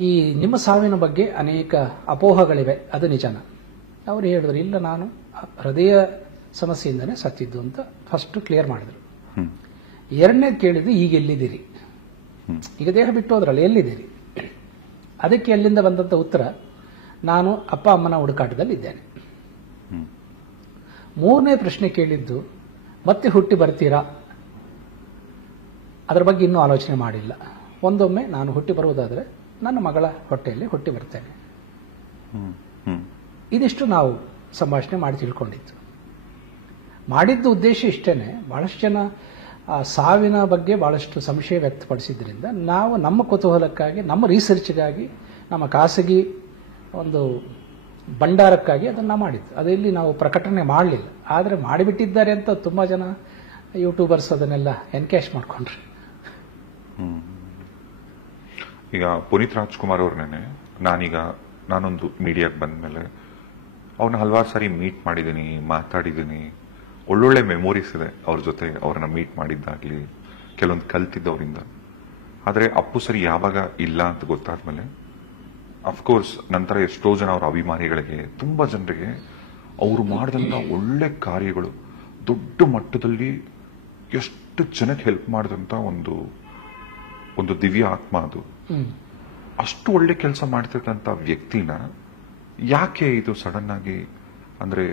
ಈ ನಿಮ್ಮ ಸಾವಿನ ಬಗ್ಗೆ ಅನೇಕ ಅಪೋಹಗಳಿವೆ, ಅದು ನಿಜಾನ? ಅವ್ರು ಹೇಳಿದ್ರು, ಇಲ್ಲ, ನಾನು ಹೃದಯ ಸಮಸ್ಯೆಯಿಂದನೇ ಸತ್ತಿದ್ದು ಅಂತ ಫಸ್ಟ್ ಕ್ಲಿಯರ್ ಮಾಡಿದ್ರು. ಎರಡನೇದು ಕೇಳಿದ್ರು, ಈಗ ಎಲ್ಲಿದ್ದೀರಿ? ಈಗ ದೇಹ ಬಿಟ್ಟು ಹೋದ್ರಲ್ಲ, ಎಲ್ಲಿದ್ದೀರಿ? ಅದಕ್ಕೆ ಅಲ್ಲಿಂದ ಬಂದಂತ ಉತ್ತರ, ನಾನು ಅಪ್ಪ ಅಮ್ಮನ ಹುಡುಕಾಟದಲ್ಲಿ ಇದ್ದೇನೆ. ಮೂರನೇ ಪ್ರಶ್ನೆ ಕೇಳಿದ್ದು, ಮತ್ತೆ ಹುಟ್ಟಿ ಬರ್ತೀರಾ? ಅದರ ಬಗ್ಗೆ ಇನ್ನೂ ಆಲೋಚನೆ ಮಾಡಿಲ್ಲ. ಒಂದೊಮ್ಮೆ ನಾನು ಹುಟ್ಟಿ ಬರುವುದಾದರೆ ನನ್ನ ಮಗಳ ಹೊಟ್ಟೆಯಲ್ಲಿ ಹುಟ್ಟಿ ಬರ್ತೇನೆ. ಇದಿಷ್ಟು ನಾವು ಸಂಭಾಷಣೆ ಮಾಡಿ ತಿಳ್ಕೊಂಡಿದ್ದು. ಮಾಡಿದ್ದು ಉದ್ದೇಶ ಇಷ್ಟೇನೆ. ಬಹಳಷ್ಟು ಜನ ಸಾವಿನ ಬಗ್ಗೆ ಬಹಳಷ್ಟು ಸಂಶಯ ವ್ಯಕ್ತಪಡಿಸಿದ್ರಿಂದ ನಾವು ನಮ್ಮ ಕುತೂಹಲಕ್ಕಾಗಿ, ನಮ್ಮ ರಿಸರ್ಚ್ಗಾಗಿ, ನಮ್ಮ ಖಾಸಗಿ ಒಂದು ಭಂಡಾರಕ್ಕಾಗಿ ಅದನ್ನು ಮಾಡಿದ್ದು. ಅದರಲ್ಲಿ ನಾವು ಪ್ರಕಟಣೆ ಮಾಡಲಿಲ್ಲ. ಆದರೆ ಮಾಡಿಬಿಟ್ಟಿದ್ದಾರೆ ಅಂತ ತುಂಬಾ ಜನ ಯೂಟ್ಯೂಬರ್ಸ್ ಅದನ್ನೆಲ್ಲ ಎನ್ಕ್ಯಾಶ್ ಮಾಡ್ಕೊಂಡ್ರು. ಈಗ ಪುನೀತ್ ರಾಜ್ಕುಮಾರ್ ಅವ್ರನ್ನೇ ನಾನೊಂದು ಮೀಡಿಯಾಗೆ ಬಂದ್ಮೇಲೆ ಅವ್ರನ್ನ ಹಲವಾರು ಸಾರಿ ಮೀಟ್ ಮಾಡಿದ್ದೀನಿ, ಮಾತಾಡಿದ್ದೀನಿ. ಒಳ್ಳೊಳ್ಳೆ ಮೆಮೊರೀಸ್ ಇದೆ ಅವ್ರ ಜೊತೆ. ಅವ್ರನ್ನ ಮೀಟ್ ಮಾಡಿದ್ದಾಗ್ಲಿ, ಕೆಲವೊಂದು ಕಲ್ತಿದ್ದವರಿಂದ. ಆದರೆ ಅಪ್ಪು ಸರಿ ಯಾವಾಗ ಇಲ್ಲ ಅಂತ ಗೊತ್ತಾದ್ಮೇಲೆ, ಅಫ್ಕೋರ್ಸ್ ನಂತರ ಎಷ್ಟೋ ಜನ ಅವರ ಅಭಿಮಾನಿಗಳಿಗೆ, ತುಂಬಾ ಜನರಿಗೆ ಅವರು ಮಾಡಿದಂತ ಒಳ್ಳೆ ಕಾರ್ಯಗಳು, ದೊಡ್ಡ ಮಟ್ಟದಲ್ಲಿ ಎಷ್ಟು ಜನಕ್ಕೆ ಹೆಲ್ಪ್ ಮಾಡಿದಂತ ಒಂದು ದಿವ್ಯ ಆತ್ಮ ಅದು. ಅಷ್ಟು ಒಳ್ಳೆ ಕೆಲಸ ಮಾಡ್ತಿದ್ದಂತ ವ್ಯಕ್ತಿನ ಯಾಕೆ ಇದು ಸಡನ್ ಆಗಿ, ಅಂದ್ರೆ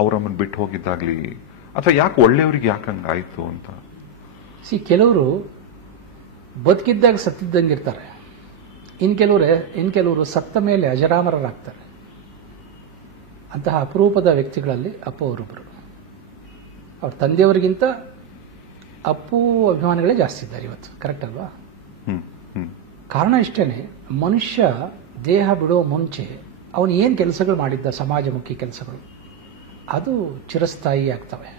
ಅವರಮ್ಮನ್ ಬಿಟ್ಟು ಹೋಗಿದ್ದಾಗ್ಲಿ, ಅಥವಾ ಯಾಕೆ ಒಳ್ಳೆಯವರಿಗೆ ಯಾಕೆ ಹಂಗಾಯ್ತು ಅಂತ? ಕೆಲವರು ಬದುಕಿದ್ದಾಗ ಸತ್ತಿದ್ದಂಗಿರ್ತಾರೆ, ಇನ್ ಕೆಲವರು ಸತ್ತ ಮೇಲೆ ಅಜರಾಮರರಾಗ್ತಾರೆ. ಅಂತಹ ಅಪರೂಪದ ವ್ಯಕ್ತಿಗಳಲ್ಲಿ ಅಪ್ಪು ಅವರೊಬ್ಬರು. ಅವ್ರ ತಂದೆಯವರಿಗಿಂತ ಅಪ್ಪು ಅಭಿಮಾನಿಗಳೇ ಜಾಸ್ತಿ ಇದ್ದಾರೆ ಇವತ್ತು. ಕರೆಕ್ಟ್ ಅಲ್ವಾ? ಕಾರಣ ಇಷ್ಟೇನೆ, ಮನುಷ್ಯ ದೇಹ ಬಿಡುವ ಮುಂಚೆ ಅವನು ಏನು ಕೆಲಸಗಳು ಮಾಡಿದ್ದ, ಸಮಾಜಮುಖಿ ಕೆಲಸಗಳು, ಅದು ಚಿರಸ್ಥಾಯಿ ಆಗ್ತವೆ.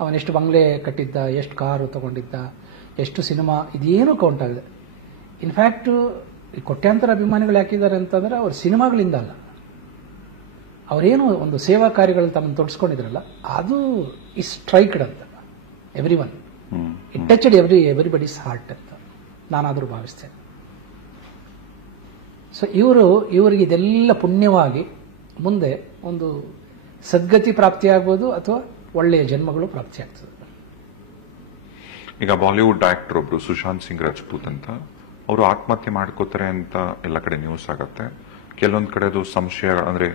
ಅವನೆಷ್ಟು ಬಂಗ್ಲೆ ಕಟ್ಟಿದ್ದ, ಎಷ್ಟು ಕಾರು ತಗೊಂಡಿದ್ದ, ಎಷ್ಟು ಸಿನಿಮಾ, ಇದೇನು ಕೌಂಟ್ ಆಗಿದೆ. ಇನ್ಫ್ಯಾಕ್ಟ್ ಕೋಟ್ಯಾಂತರ ಅಭಿಮಾನಿಗಳು ಯಾಕಿದ್ದಾರೆ ಅಂತಂದ್ರೆ ಅವ್ರ ಸಿನಿಮಾಗಳಿಂದ ಅಲ್ಲ, ಅವರೇನು ಒಂದು ಸೇವಾ ಕಾರ್ಯಗಳಲ್ಲಿ ತಮ್ಮನ್ನು ತೊಡಸ್ಕೊಂಡಿದ್ರಲ್ಲ, ಅದು ಇಸ್ ಸ್ಟ್ರೈಕ್ಡ್ ಅಂತ every one. It touched everybody's heart ಅಂತ ನಾನಾದರೂ ಭಾವಿಸ್ತೇನೆ. ಸೊ ಇವರಿಗೆ ಇದೆಲ್ಲ ಪುಣ್ಯವಾಗಿ ಮುಂದೆ ಒಂದು ಸದ್ಗತಿ ಪ್ರಾಪ್ತಿಯಾಗ್ಬೋದು, ಅಥವಾ ಒಳ್ಳೆಯ ಜನ್ಮಗಳು ಪ್ರಾಪ್ತಿಯಾಗ್ತದೆ. ಈಗ ಬಾಲಿವುಡ್ ಆಕ್ಟರ್ ಒಬ್ರು ಸುಶಾಂತ್ ಸಿಂಗ್ ರಾಜ್ಪೂತ್ ಅಂತ, ಅವರು ಆತ್ಮಹತ್ಯೆ ಮಾಡ್ಕೋತಾರೆ ಅಂತ ಎಲ್ಲ ಕಡೆ ನ್ಯೂಸ್ ಆಗತ್ತೆ. ಕೆಲವೊಂದ್ ಕಡೆ ಅದು ಸಂಶಯ, ಅಂದ್ರೆ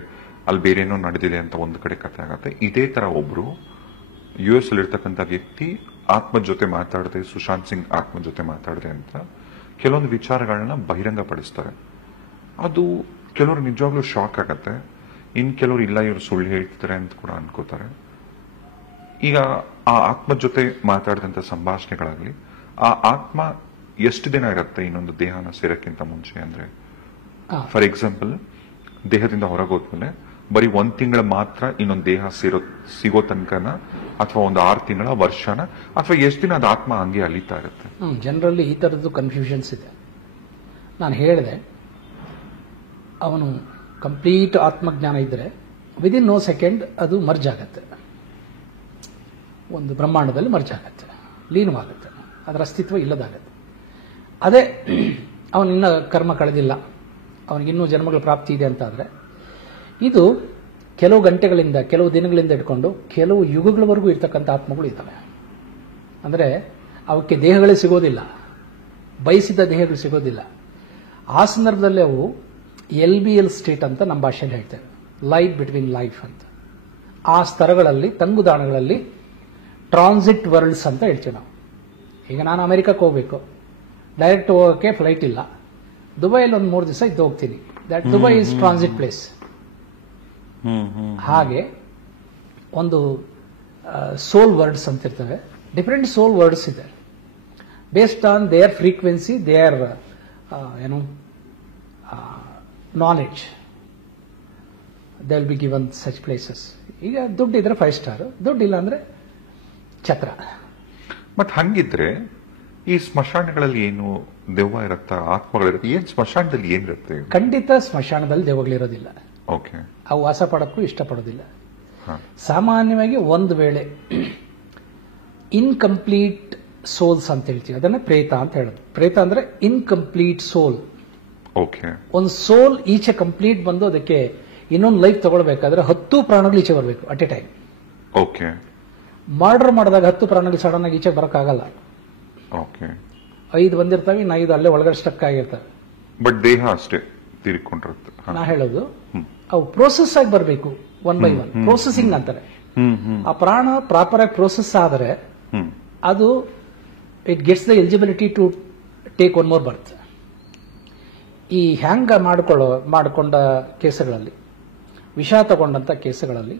ಅಲ್ಲಿ ಬೇರೆ ಏನೋ ನಡೆದಿದೆ ಅಂತ ಒಂದು ಕಡೆ ಕಥೆ ಆಗತ್ತೆ. ಇದೇ ತರ ಒಬ್ರು US ಅಲ್ಲಿ ಇರ್ತಕ್ಕಂಥ ವ್ಯಕ್ತಿ ಆತ್ಮದ ಜೊತೆ ಮಾತಾಡದೆ, ಸುಶಾಂತ್ ಸಿಂಗ್ ಆತ್ಮದ ಜೊತೆ ಮಾತಾಡದೆ ಅಂತ ಕೆಲವೊಂದು ವಿಚಾರಗಳನ್ನ ಬಹಿರಂಗಪಡಿಸ್ತಾರೆ. ಅದು ಕೆಲವರು ನಿಜವಾಗ್ಲೂ ಶಾಕ್ ಆಗತ್ತೆ. ಇನ್ ಕೆಲವರು ಇಲ್ಲ, ಇವರು ಸುಳ್ಳು ಹೇಳ್ತಾರೆ ಅಂತ ಕೂಡ ಅನ್ಕೋತಾರೆ. ಈಗ ಆ ಆತ್ಮದ ಜೊತೆ ಮಾತಾಡಿದಂತ ಸಂಭಾಷಣೆಗಳಾಗ್ಲಿ, ಆ ಆತ್ಮ ಎಷ್ಟು ದಿನ ಇರುತ್ತೆ ಇನ್ನೊಂದು ದೇಹನ ಸೇರಕ್ಕಿಂತ ಮುಂಚೆ? ಅಂದ್ರೆ ಫಾರ್ ಎಕ್ಸಾಂಪಲ್, ದೇಹದಿಂದ ಹೊರಗೋದ್ಮೇಲೆ ಬರೀ 1 ತಿಂಗಳ ಮಾತ್ರ ಇನ್ನೊಂದು ದೇಹ ಸಿಗೋ ತನಕನ, ಅಥವಾ ಒಂದು 6 ತಿಂಗಳ, ವರ್ಷನ, ಅಥವಾ ಎಷ್ಟು ದಿನ ಅದು ಆತ್ಮ ಹಂಗೆ ಅಲಿತಾ ಇರುತ್ತೆ? ಜನರಲಿ ಈ ತರದ್ದು ಕನ್ಫ್ಯೂಷನ್ಸ್ ಇದೆ. ನಾನು ಹೇಳಿದೆ, ಅವನು ಕಂಪ್ಲೀಟ್ ಆತ್ಮಜ್ಞಾನ ಇದ್ರೆ ವಿದಿನ್ ನೋ ಸೆಕೆಂಡ್ ಅದು ಮರ್ಜ್ ಆಗತ್ತೆ, ಒಂದು ಬ್ರಹ್ಮಾಂಡದಲ್ಲಿ ಮರ್ಜ್ ಆಗತ್ತೆ, ಲೀನವಾಗುತ್ತೆ, ಅದರ ಅಸ್ತಿತ್ವ ಇಲ್ಲದಾಗತ್ತೆ. ಅದೇ ಅವನಿನ್ನ ಕರ್ಮ ಕಳೆದಿಲ್ಲ, ಅವನಿಗಿನ್ನೂ ಜನ್ಮಗಳ ಪ್ರಾಪ್ತಿ ಇದೆ ಅಂತಾದ್ರೆ, ಇದು ಕೆಲವು ಗಂಟೆಗಳಿಂದ, ಕೆಲವು ದಿನಗಳಿಂದ ಇಟ್ಕೊಂಡು ಕೆಲವು ಯುಗಗಳವರೆಗೂ ಇರ್ತಕ್ಕಂಥ ಆತ್ಮಗಳು ಇದ್ದಾವೆ. ಅಂದರೆ ಅವಕ್ಕೆ ದೇಹಗಳೇ ಸಿಗೋದಿಲ್ಲ, ಬಯಸಿದ ದೇಹಗಳು ಸಿಗೋದಿಲ್ಲ. ಆ ಸಂದರ್ಭದಲ್ಲಿ ಅವು LBL ಸ್ಟೇಟ್ ಅಂತ ನಮ್ಮ ಭಾಷೆಯಲ್ಲಿ ಹೇಳ್ತೇವೆ, ಲೈಫ್ ಬಿಟ್ವೀನ್ ಲೈಫ್ ಅಂತ. ಆ ಸ್ತರಗಳಲ್ಲಿ, ತಂಗುದಾಣಗಳಲ್ಲಿ ಟ್ರಾನ್ಸಿಟ್ ವರ್ಲ್ಡ್ಸ್ ಅಂತ ಹೇಳ್ತೀವಿ ನಾವು. ಈಗ ನಾನು ಅಮೆರಿಕಕ್ಕೆ ಹೋಗ್ಬೇಕು, ಡೈರೆಕ್ಟ್ ಹೋಗೋಕ್ಕೆ ಫ್ಲೈಟ್ ಇಲ್ಲ, ದುಬೈಯಲ್ಲಿ ಒಂದು 3 ದಿವಸ ಇದ್ದು ಹೋಗ್ತೀನಿ. That Dubai is transit place. ಹಾಗೆ ಒಂದು ಸೋಲ್ ವರ್ಡ್ಸ್ ಅಂತ ಇರ್ತವೆ, ಡಿಫರೆಂಟ್ ಸೋಲ್ ವರ್ಡ್ಸ್ ಇದೆ. Based on their frequency, their knowledge, they will be given such places. ಈಗ ದುಡ್ಡಿದ್ರೆ 5 ಸ್ಟಾರ್, ದುಡ್ಡಿಲ್ಲ ಅಂದ್ರೆ ಛತ್ರ. ಮತ್ ಹಂಗಿದ್ರೆ ಈ ಸ್ಮಶಾನಗಳಲ್ಲಿ ಏನು ದೆವ್ವ ಇರತ್ತ, ಆತ್ಮಗಳಿರುತ್ತೆ? ಏನ್ ಸ್ಮಶಾನದಲ್ಲಿ ಏನಿರುತ್ತೆ? ಖಂಡಿತ ಸ್ಮಶಾನದಲ್ಲಿ ದೆವ್ವಗಳಿರೋದಿಲ್ಲ. ಓಕೆ. ಅವು ವಾಸ ಪಡಕ್ಕೂ ಇಷ್ಟಪಡೋದಿಲ್ಲ. ಸಾಮಾನ್ಯವಾಗಿ ಒಂದು ವೇಳೆ ಇನ್ಕಂಪ್ಲೀಟ್ ಸೋಲ್ಸ್ ಅಂತ ಹೇಳ್ತೀವಿ, ಅದನ್ನ ಪ್ರೇತ ಅಂತ ಹೇಳೋದು. ಪ್ರೇತ ಅಂದ್ರೆ ಇನ್ಕಂಪ್ಲೀಟ್ ಸೋಲ್. ಓಕೆ. ಒಂದು ಸೋಲ್ ಈಚೆ ಕಂಪ್ಲೀಟ್ ಬಂದು ಅದಕ್ಕೆ ಇನ್ನೊಂದು ಲೈಫ್ ತಗೊಳ್ಬೇಕಾದ್ರೆ 10 ಪ್ರಾಣಗಳು ಈಚೆ ಬರಬೇಕು at A time. Okay. Murder ಮಾಡಿದಾಗ 10 ಪ್ರಾಣಗಳು ಸಡನ್ ಆಗಿ ಈಚೆ ಬರಕ್ಕಾಗಲ್ಲ. ಓಕೆ. 5 ಬಂದಿರ್ತವೆ, ಇನ್ನು 5 ಅಲ್ಲೇ ಒಳಗಡೆ ಸ್ಟಕ್ ಆಗಿರ್ತವೆ. ಬಟ್ ದೇಹ ಅಷ್ಟೇ ತೀರಿಕೊಂಡಿರುತ್ತೆ. ನಾ ಹೇಳೋದು ಅವು ಪ್ರೋಸೆಸ್ ಆಗಿ ಬರಬೇಕು, 1 by 1 ಪ್ರೋಸೆಸಿಂಗ್ ಅಂತಾರೆ. ಆ ಪ್ರಾಣ ಪ್ರಾಪರ್ ಆಗಿ ಪ್ರೋಸೆಸ್ ಆದರೆ ಅದು it gets the eligibility to take 1 more birth. ಈ ಹ್ಯಾಂಗ ಮಾಡಿಕೊಂಡ ಕೇಸುಗಳಲ್ಲಿ, ವಿಷ ತಗೊಂಡಂತ ಕೇಸುಗಳಲ್ಲಿ,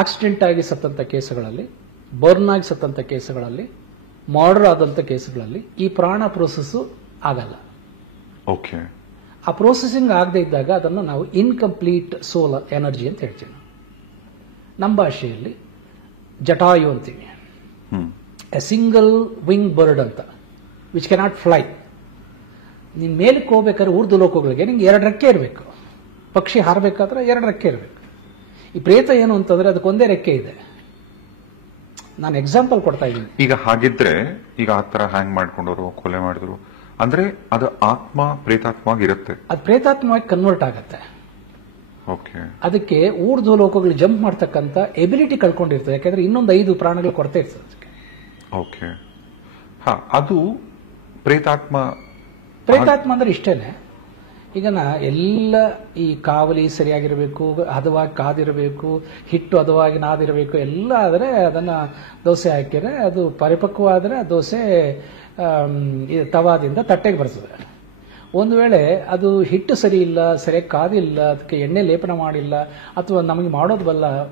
ಆಕ್ಸಿಡೆಂಟ್ ಆಗಿ ಸತ್ತಂತ ಕೇಸುಗಳಲ್ಲಿ, ಬರ್ನ್ ಆಗಿ ಸತ್ತಂತ ಕೇಸುಗಳಲ್ಲಿ, ಮರ್ಡರ್ ಆದಂತ ಕೇಸುಗಳಲ್ಲಿ ಈ ಪ್ರಾಣ ಪ್ರೋಸೆಸ್ ಆಗಲ್ಲ. ಓಕೆ. ಆ ಪ್ರೋಸೆಸಿಂಗ್ ಆಗದೆ ಇದ್ದಾಗ ಅದನ್ನು ನಾವು ಇನ್ಕಂಪ್ಲೀಟ್ ಸೋಲ್ ಎನರ್ಜಿ ಅಂತ ಹೇಳ್ತೀವಿ. ನಮ್ಮ ಭಾಷೆಯಲ್ಲಿ ಜಟಾಯು ಅಂತೀವಿ. ಎ ಸಿಂಗಲ್ ವಿಂಗ್ ಬರ್ಡ್ ಅಂತ, ವಿಚ್ ಕೆನಾಟ್ ಫ್ಲೈ. ನೀನ್ ಮೇಲಕ್ಕೆ ಹೋಗ್ಬೇಕಾದ್ರೆ ಊರ್ದು ಲೋಕಗಳಿಗೆ ನಿಂಗೆ 2 ರೆಕ್ಕೆ ಇರಬೇಕು. ಪಕ್ಷಿ ಹಾರಬೇಕಾದ್ರೆ 2 ರೆಕ್ಕೆ ಇರಬೇಕು. ಈ ಪ್ರೇತ ಏನು ಅಂತಂದ್ರೆ ಅದಕ್ಕೊಂದೇ ರೆಕ್ಕೆ ಇದೆ. ನಾನು ಎಕ್ಸಾಂಪಲ್ ಕೊಡ್ತಾ ಇದ್ದೀನಿ. ಈಗ ಹಾಗಿದ್ರೆ ಈಗ ಆ ತರ ಹ್ಯಾಂಗ್ ಮಾಡ್ಕೊಂಡವರು, ಕೊಲೆ ಮಾಡಿದ್ರು ಅಂದ್ರೆ ಅದು ಆತ್ಮ ಪ್ರೇತಾತ್ಮವಾಗಿ ಇರುತ್ತೆ. ಅದು ಪ್ರೇತಾತ್ಮವಾಗಿ ಕನ್ವರ್ಟ್ ಆಗತ್ತೆ. ಓಕೆ. ಅದಕ್ಕೆ ಊರ್ಧ್ವ ಲೋಕಗಳು ಜಂಪ್ ಮಾಡ್ತಕ್ಕಂಥ ಎಬಿಲಿಟಿ ಕಳ್ಕೊಂಡಿರ್ತದೆ. ಯಾಕಂದ್ರೆ ಇನ್ನೊಂದು 5 ಪ್ರಾಣಗಳು ಕೊರತೆ ಇರ್ತದೆ ಅದಕ್ಕೆ. ಓಕೆ. ಅದು ಪ್ರೇತಾತ್ಮ. ಪ್ರೇತಾತ್ಮ ಅಂದ್ರೆ ಇಷ್ಟೇನೆ. ಈಗ ಎಲ್ಲ ಈ ಕಾವಲಿ ಸರಿಯಾಗಿರಬೇಕು, ಹದವಾಗಿ ಕಾದಿರಬೇಕು, ಹಿಟ್ಟು ಹದವಾಗಿ ನಾದಿರಬೇಕು, ಎಲ್ಲ ಆದರೆ ಅದನ್ನ ದೋಸೆ ಹಾಕಿದ್ರೆ ಅದು ಪರಿಪಕ್ವಾದರೆ ಆ ದೋಸೆ ತವಾದಿಂದ ತಟ್ಟೆಗೆ ಬರ್ತದೆ. ಒಂದು ವೇಳೆ ಅದು ಹಿಟ್ಟು ಸರಿ ಇಲ್ಲ, ಸರಿಯಾಗಿ ಕಾದಿಲ್ಲ, ಅದಕ್ಕೆ ಎಣ್ಣೆ ಲೇಪನ ಮಾಡಿಲ್ಲ, ಅಥವಾ ನಮಗೆ ಮಾಡೋದು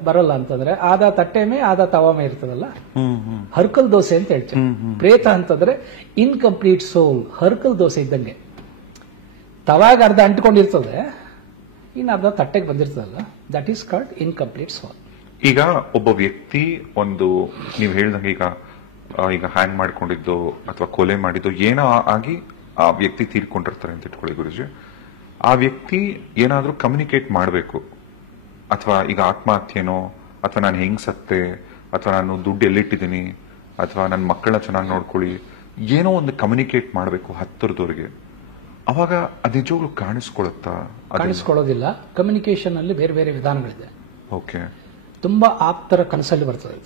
ಬರಲ್ಲ ಅಂತಂದ್ರೆ ಆದ ತಟ್ಟೆ ಮೇ ಆದ ತವಾ ಮೇ ಇರ್ತದಲ್ಲ, ಹರ್ಕಲ್ ದೋಸೆ ಅಂತ ಹೇಳ್ತೀವಿ. ಪ್ರೇತ ಅಂತಂದ್ರೆ ಇನ್ಕಂಪ್ಲೀಟ್ ಸೋಲ್, ಹರ್ಕಲ್ ದೋಸೆ ಇದ್ದಂಗೆ. ತವಾಗ ಅರ್ಧ ಅಂಟ್ಕೊಂಡಿರ್ತದೆ, ಇನ್ನು ಅರ್ಧ ತಟ್ಟೆಗೆ ಬಂದಿರ್ತದಲ್ಲ, ದಟ್ ಈಸ್ ಕಾಲ್ಡ್ ಇನ್ಕಂಪ್ಲೀಟ್ ಸೋಲ್. ಈಗ ಒಬ್ಬ ವ್ಯಕ್ತಿ ಒಂದು, ನೀವು ಹೇಳ್ದಂಗೆ ಈಗ ಹ್ಯಾಂಗ್ ಮಾಡ್ಕೊಂಡಿದ್ದು ಅಥವಾ ಕೊಲೆ ಮಾಡಿದ್ದು ಏನೋ ಆಗಿ ಆ ವ್ಯಕ್ತಿ ತೀರ್ಕೊಂಡಿರ್ತಾರೆ ಅಂತ ಇಟ್ಕೊಳ್ಳಿ ಗುರುಜಿ. ಆ ವ್ಯಕ್ತಿ ಏನಾದ್ರೂ ಕಮ್ಯುನಿಕೇಟ್ ಮಾಡಬೇಕು, ಅಥವಾ ಈಗ ಆತ್ಮಹತ್ಯೆನೋ, ಅಥವಾ ನಾನು ಹೆಂಗ್ ಸತ್ತೆ, ಅಥವಾ ನಾನು ದುಡ್ಡು ಎಲ್ಲಿಟ್ಟಿದ್ದೀನಿ, ಅಥವಾ ನನ್ನ ಮಕ್ಕಳನ್ನ ಚೆನ್ನಾಗಿ ನೋಡ್ಕೊಳ್ಳಿ, ಏನೋ ಒಂದು ಕಮ್ಯುನಿಕೇಟ್ ಮಾಡಬೇಕು ಹತ್ತಿರದವ್ರಿಗೆ. ಅವಾಗ ಅದು ನಿಜವಾಗ್ಲೂ ಕಾಣಿಸ್ಕೊಳ್ಳುತ್ತಾ? ಕಾಣಿಸ್ಕೊಳ್ಳೋದಿಲ್ಲ. ಕಮ್ಯುನಿಕೇಶನ್ ಅಲ್ಲಿ ಬೇರೆ ಬೇರೆ ವಿಧಾನಗಳಿದೆ. ಓಕೆ. ತುಂಬಾ ಆಪ್ತರ ಕನಸಲ್ಲಿ ಬರ್ತದೆ.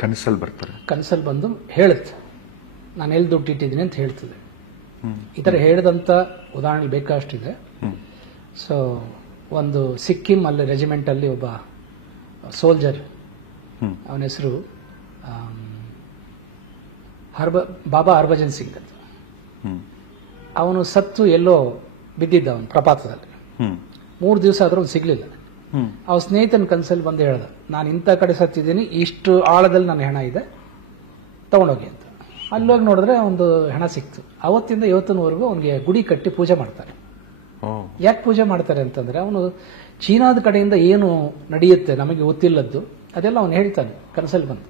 ಕನಸಲ್ಲಿ ಬರ್ತಾರೆ. ಕನಸಲ್ಲಿ ಬಂದು ಹೇಳುತ್ತೆ, ನಾನು ಎಲ್ಲಿ ದುಡ್ಡು ಇಟ್ಟಿದ್ದೀನಿ ಅಂತ ಹೇಳ್ತದೆ. ಈ ತರ ಹೇಳಿದಂತ ಉದಾಹರಣೆ ಬೇಕಷ್ಟಿದೆ. ಸೊ ಒಂದು ಸಿಕ್ಕಿಂ ಅಲ್ಲಿ ರೆಜಿಮೆಂಟ್ ಅಲ್ಲಿ ಒಬ್ಬ ಸೋಲ್ಜರ್, ಅವನ ಹೆಸರು ಬಾಬಾ ಹರ್ಭಜನ್ ಸಿಂಗ್ ಅಂತ. ಅವನು ಸತ್ತು ಎಲ್ಲೋ ಬಿದ್ದಿದ್ದ ಅವನು ಪ್ರಪಾತದಲ್ಲಿ. 3 ದಿವಸ ಆದ್ರೂ ಅವ್ನು ಸಿಗ್ಲಿಲ್ಲ. ಅವ ಸ್ನೇಹಿತನ ಕನಸಲ್ಲಿ ಬಂದು ಹೇಳ್ದ, ನಾನು ಇಂಥ ಕಡೆ ಸತ್ತಿದ್ದೀನಿ, ಇಷ್ಟು ಆಳದಲ್ಲಿ ನನ್ನ ಹೆಣ ಇದೆ, ತಗೊಂಡೋಗಿ ಅಂತ. ಅಲ್ಲೋಗಿ ನೋಡಿದ್ರೆ ಒಂದು ಹೆಣ ಸಿಕ್ತು. ಅವತ್ತಿಂದ ಇವತ್ತಿನವರೆಗೂ ಅವನಿಗೆ ಗುಡಿ ಕಟ್ಟಿ ಪೂಜೆ ಮಾಡ್ತಾರೆ. ಯಾಕೆ ಪೂಜೆ ಮಾಡ್ತಾರೆ ಅಂತಂದ್ರೆ ಅವನು ಚೀನಾದ ಕಡೆಯಿಂದ ಏನು ನಡೆಯುತ್ತೆ ನಮಗೆ ಗೊತ್ತಿಲ್ಲದ್ದು ಅದೆಲ್ಲ ಅವನು ಹೇಳ್ತಾನೆ ಕನಸಲ್ಲಿ ಬಂದು.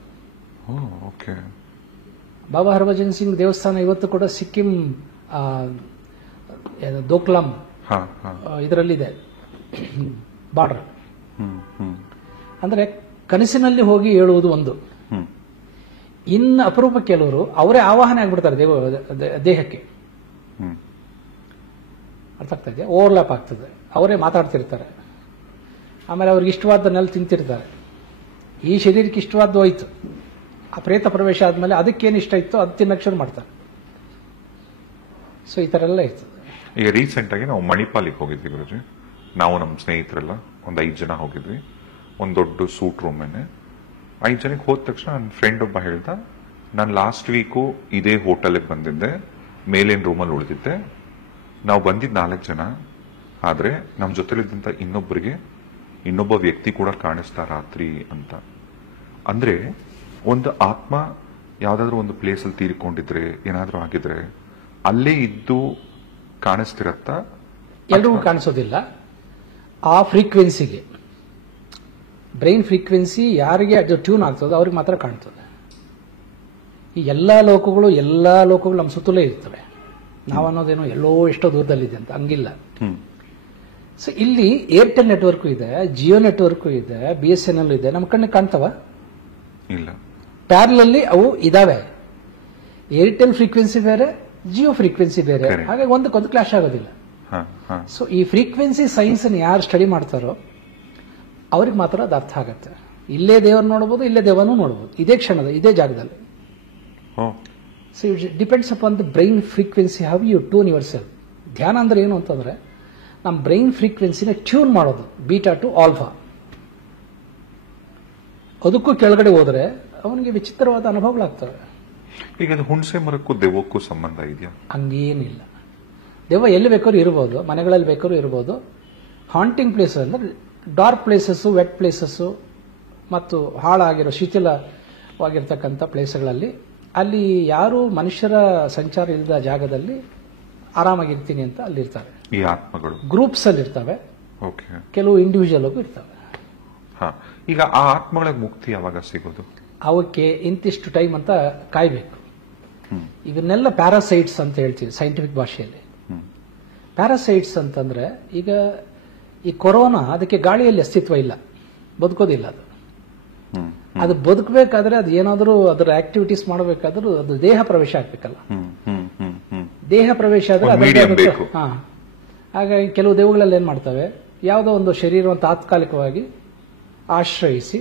ಬಾಬಾ ಹರ್ಭಜನ್ ಸಿಂಗ್ ದೇವಸ್ಥಾನ ಇವತ್ತು ಕೂಡ ಸಿಕ್ಕಿಂ ದೋಕ್ಲಾಂ ಇದರಲ್ಲಿದೆ, ಬಾರ್ಡರ್. ಅಂದ್ರೆ ಕನಸಿನಲ್ಲಿ ಹೋಗಿ ಹೇಳುವುದು ಒಂದು. ಇನ್ನು ಅಪರೂಪ ಕೆಲವರು ಅವರೇ ಆವಾಹನೆ ಆಗ್ಬಿಡ್ತಾರೆ ದೇಹಕ್ಕೆ. ಅರ್ಥ ಆಗ್ತಾ ಇದೆಯಾ? ಓವರ್ಲ್ಯಾಪ್ ಆಗ್ತದೆ. ಅವರೇ ಮಾತಾಡ್ತಿರ್ತಾರೆ. ಆಮೇಲೆ ಅವ್ರಿಗೆ ಇಷ್ಟವಾದನ್ನೆಲ್ಲ ತಿಂತಿರ್ತಾರೆ. ಈ ಶರೀರಕ್ಕೆ ಇಷ್ಟವಾದ್ದು ಹೋಯ್ತು, ಆ ಪ್ರೇತ ಪ್ರವೇಶ ಆದ್ಮೇಲೆ ಅದಕ್ಕೇನು ಇಷ್ಟ ಇತ್ತು ಅದು ತಿನ್ನಕ್ಕೆ ಶುರು ಮಾಡ್ತಾರೆ. ಸೊ ಈ ತರ ಎಲ್ಲ ಇರ್ತದೆ. ಈಗ ರೀಸೆಂಟ್ ಆಗಿ ನಾವು ಮಣಿಪಾಲಿಗೆ ಹೋಗಿದ್ವಿ ಗುರುಜಿ. ನಾವು ನಮ್ಮ ಸ್ನೇಹಿತರೆಲ್ಲ ಒಂದು 5 ಜನ ಹೋಗಿದ್ವಿ. ಒಂದು ದೊಡ್ಡ ಸೂಟ್ ರೂಮೇನೆ 5 ಜನಕ್ಕೆ ಹೋದ ತಕ್ಷಣ ನನ್ನ ಫ್ರೆಂಡ್ ಒಬ್ಬ ಹೇಳ್ದ, ನಾನು ಲಾಸ್ಟ್ ವೀಕು ಇದೇ ಹೋಟೆಲ್ಗೆ ಬಂದಿದ್ದೆ, ಮೇಲಿನ ರೂಮಲ್ಲಿ ಉಳಿದಿದ್ದೆ. ನಾವು ಬಂದಿದ್ದು 4 ಜನ, ಆದ್ರೆ ನಮ್ಮ ಜೊತೆಲಿದ್ದಂತ ಇನ್ನೊಬ್ಬ ವ್ಯಕ್ತಿ ಕೂಡ ಕಾಣಿಸ್ತಾ ರಾತ್ರಿ ಅಂತ. ಅಂದ್ರೆ ಒಂದು ಆತ್ಮ ಯಾವ್ದಾದ್ರು ಒಂದು ಪ್ಲೇಸ್ ಅಲ್ಲಿ ತೀರಿಕೊಂಡಿದ್ರೆ ಏನಾದ್ರೂ ಆಗಿದ್ರೆ ಅಲ್ಲೇ ಇದ್ದು ಕಾಣಿಸ್ತಿರತ್ತಾ? ಎಲ್ರಿಗೂ ಕಾಣಿಸೋದಿಲ್ಲ. ಆ ಫ್ರೀಕ್ವೆನ್ಸಿಗೆ, ಬ್ರೈನ್ ಫ್ರೀಕ್ವೆನ್ಸಿ ಯಾರಿಗೆ ಅದು ಟ್ಯೂನ್ ಆಗ್ತದೆ ಅವ್ರಿಗೆ ಮಾತ್ರ ಕಾಣ್ತದೆ. ಈ ಎಲ್ಲಾ ಲೋಕಗಳು ನಮ್ಮ ಸುತ್ತಲೇ ಇರ್ತವೆ. ನಾವನ್ನೋದೇನೋ ಎಲ್ಲೋ ಎಷ್ಟೋ ದೂರದಲ್ಲಿದೆ ಅಂತ ಹಂಗಿಲ್ಲ. ಸೊ ಇಲ್ಲಿ ಏರ್ಟೆಲ್ ನೆಟ್ವರ್ಕ್ ಇದೆ, ಜಿಯೋ ನೆಟ್ವರ್ಕ್ ಇದೆ, BSNL ಇದೆ. ನಮ್ಮ ಕಣ್ಣಿಗೆ ಕಾಣ್ತವ? ಇಲ್ಲ. ಪ್ಯಾರಲಲ್ಲಿ ಅವು ಇದಾವೆ. ಏರ್ಟೆಲ್ ಫ್ರೀಕ್ವೆನ್ಸಿ ಬೇರೆ, ಜಿಯೋ ಫ್ರೀಕ್ವೆನ್ಸಿ ಬೇರೆ, ಹಾಗಾಗಿ ಒಂದಕ್ಕೊಂದು ಕ್ಲಾಶ್ ಆಗೋದಿಲ್ಲ. ಸೊ ಈ ಫ್ರೀಕ್ವೆನ್ಸಿ ಸೈನ್ಸ್ ಯಾರು ಸ್ಟಡಿ ಮಾಡ್ತಾರೋ ಅವ್ರಿಗೆ ಮಾತ್ರ ಅದು ಅರ್ಥ ಆಗುತ್ತೆ. ಇಲ್ಲೇ ದೇವರನ್ನು ನೋಡಬಹುದು, ಇಲ್ಲೇ ದೇವನೂ ನೋಡಬಹುದು, ಇದೇ ಕ್ಷಣದ ಇದೇ ಜಾಗದಲ್ಲಿ. So it depends upon the brain frequency, how you tune yourself. ಧ್ಯಾನ ಅಂದ್ರೆ ಏನು ಅಂತಂದ್ರೆ ನಮ್ಮ ಬ್ರೈನ್ ಫ್ರೀಕ್ವೆನ್ಸಿನ ಟ್ಯೂನ್ ಮಾಡೋದು, ಬೀಟಾ ಟು ಆಲ್ಫಾ. ಅದಕ್ಕೂ ಕೆಳಗಡೆ ಹೋದ್ರೆ ಅವನಿಗೆ ವಿಚಿತ್ರವಾದ ಅನುಭವಗಳಾಗ್ತವೆ. ಈಗ ಹುಣಸೆ ಮರಕ್ಕೂ ದೆವ್ವಕ್ಕೂ ಸಂಬಂಧ ಇದೆಯಾ? ಹಂಗೇನಿಲ್ಲ. ದೆವ್ವ ಎಲ್ಲಿ ಬೇಕಾದ್ರೂ ಇರ್ಬೋದು, ಮನೆಗಳಲ್ಲಿ ಬೇಕಾದ್ರೂ ಇರ್ಬೋದು. ಹಾಂಟಿಂಗ್ ಪ್ಲೇಸ್ ಅಂದ್ರೆ ಡಾರ್ಕ್ ಪ್ಲೇಸಸ್, ವೆಟ್ ಪ್ಲೇಸಸ್ ಮತ್ತು ಹಾಳಾಗಿರೋ ಶಿಥಿಲವಾಗಿರ್ತಕ್ಕಂಥ ಪ್ಲೇಸ್ಗಳಲ್ಲಿ, ಅಲ್ಲಿ ಯಾರು ಮನುಷ್ಯರ ಸಂಚಾರ ಇಲ್ಲದ ಜಾಗದಲ್ಲಿ ಆರಾಮಾಗಿರ್ತೀನಿ ಅಂತ ಅಲ್ಲಿರ್ತಾರೆ. ಈ ಆತ್ಮಗಳು ಗ್ರೂಪ್ಸ್ ಅಲ್ಲಿ ಇರ್ತವೆ, ಕೆಲವು ಇಂಡಿವಿಜುವಲ್ ಆಗೂ ಇರ್ತವೆ. ಈಗ ಆ ಆತ್ಮಗಳಿಗೆ ಮುಕ್ತಿ ಯಾವಾಗ ಸಿಗೋದು? ಅವಕ್ಕೆ ಇಂತಿಷ್ಟು ಟೈಮ್ ಅಂತ ಕಾಯ್ಬೇಕು. ಇವನ್ನೆಲ್ಲ ಪ್ಯಾರಾಸೈಟ್ಸ್ ಅಂತ ಹೇಳ್ತೀವಿ ಸೈಂಟಿಫಿಕ್ ಭಾಷೆಯಲ್ಲಿ. ಪ್ಯಾರಾಸೈಟ್ಸ್ ಅಂತಂದ್ರೆ ಈಗ ಈ ಕೊರೋನಾ, ಅದಕ್ಕೆ ಗಾಳಿಯಲ್ಲಿ ಅಸ್ತಿತ್ವ ಇಲ್ಲ, ಬದುಕೋದಿಲ್ಲ. ಅದು ಬದುಕಬೇಕಾದ್ರೆ ಅದು ಏನಾದರೂ ಅದರ ಆಕ್ಟಿವಿಟೀಸ್ ಮಾಡಬೇಕಾದ್ರೂ ಅದು ದೇಹ ಪ್ರವೇಶ ಆಗ್ಬೇಕಲ್ಲ. ದೇಹ ಪ್ರವೇಶ ಆದ್ರೆ ಹಾಗಾಗಿ ಕೆಲವು ದೇವಗಳಲ್ಲಿ ಏನ್ ಮಾಡ್ತವೆ, ಯಾವುದೋ ಒಂದು ಶರೀರವನ್ನು ತಾತ್ಕಾಲಿಕವಾಗಿ ಆಶ್ರಯಿಸಿ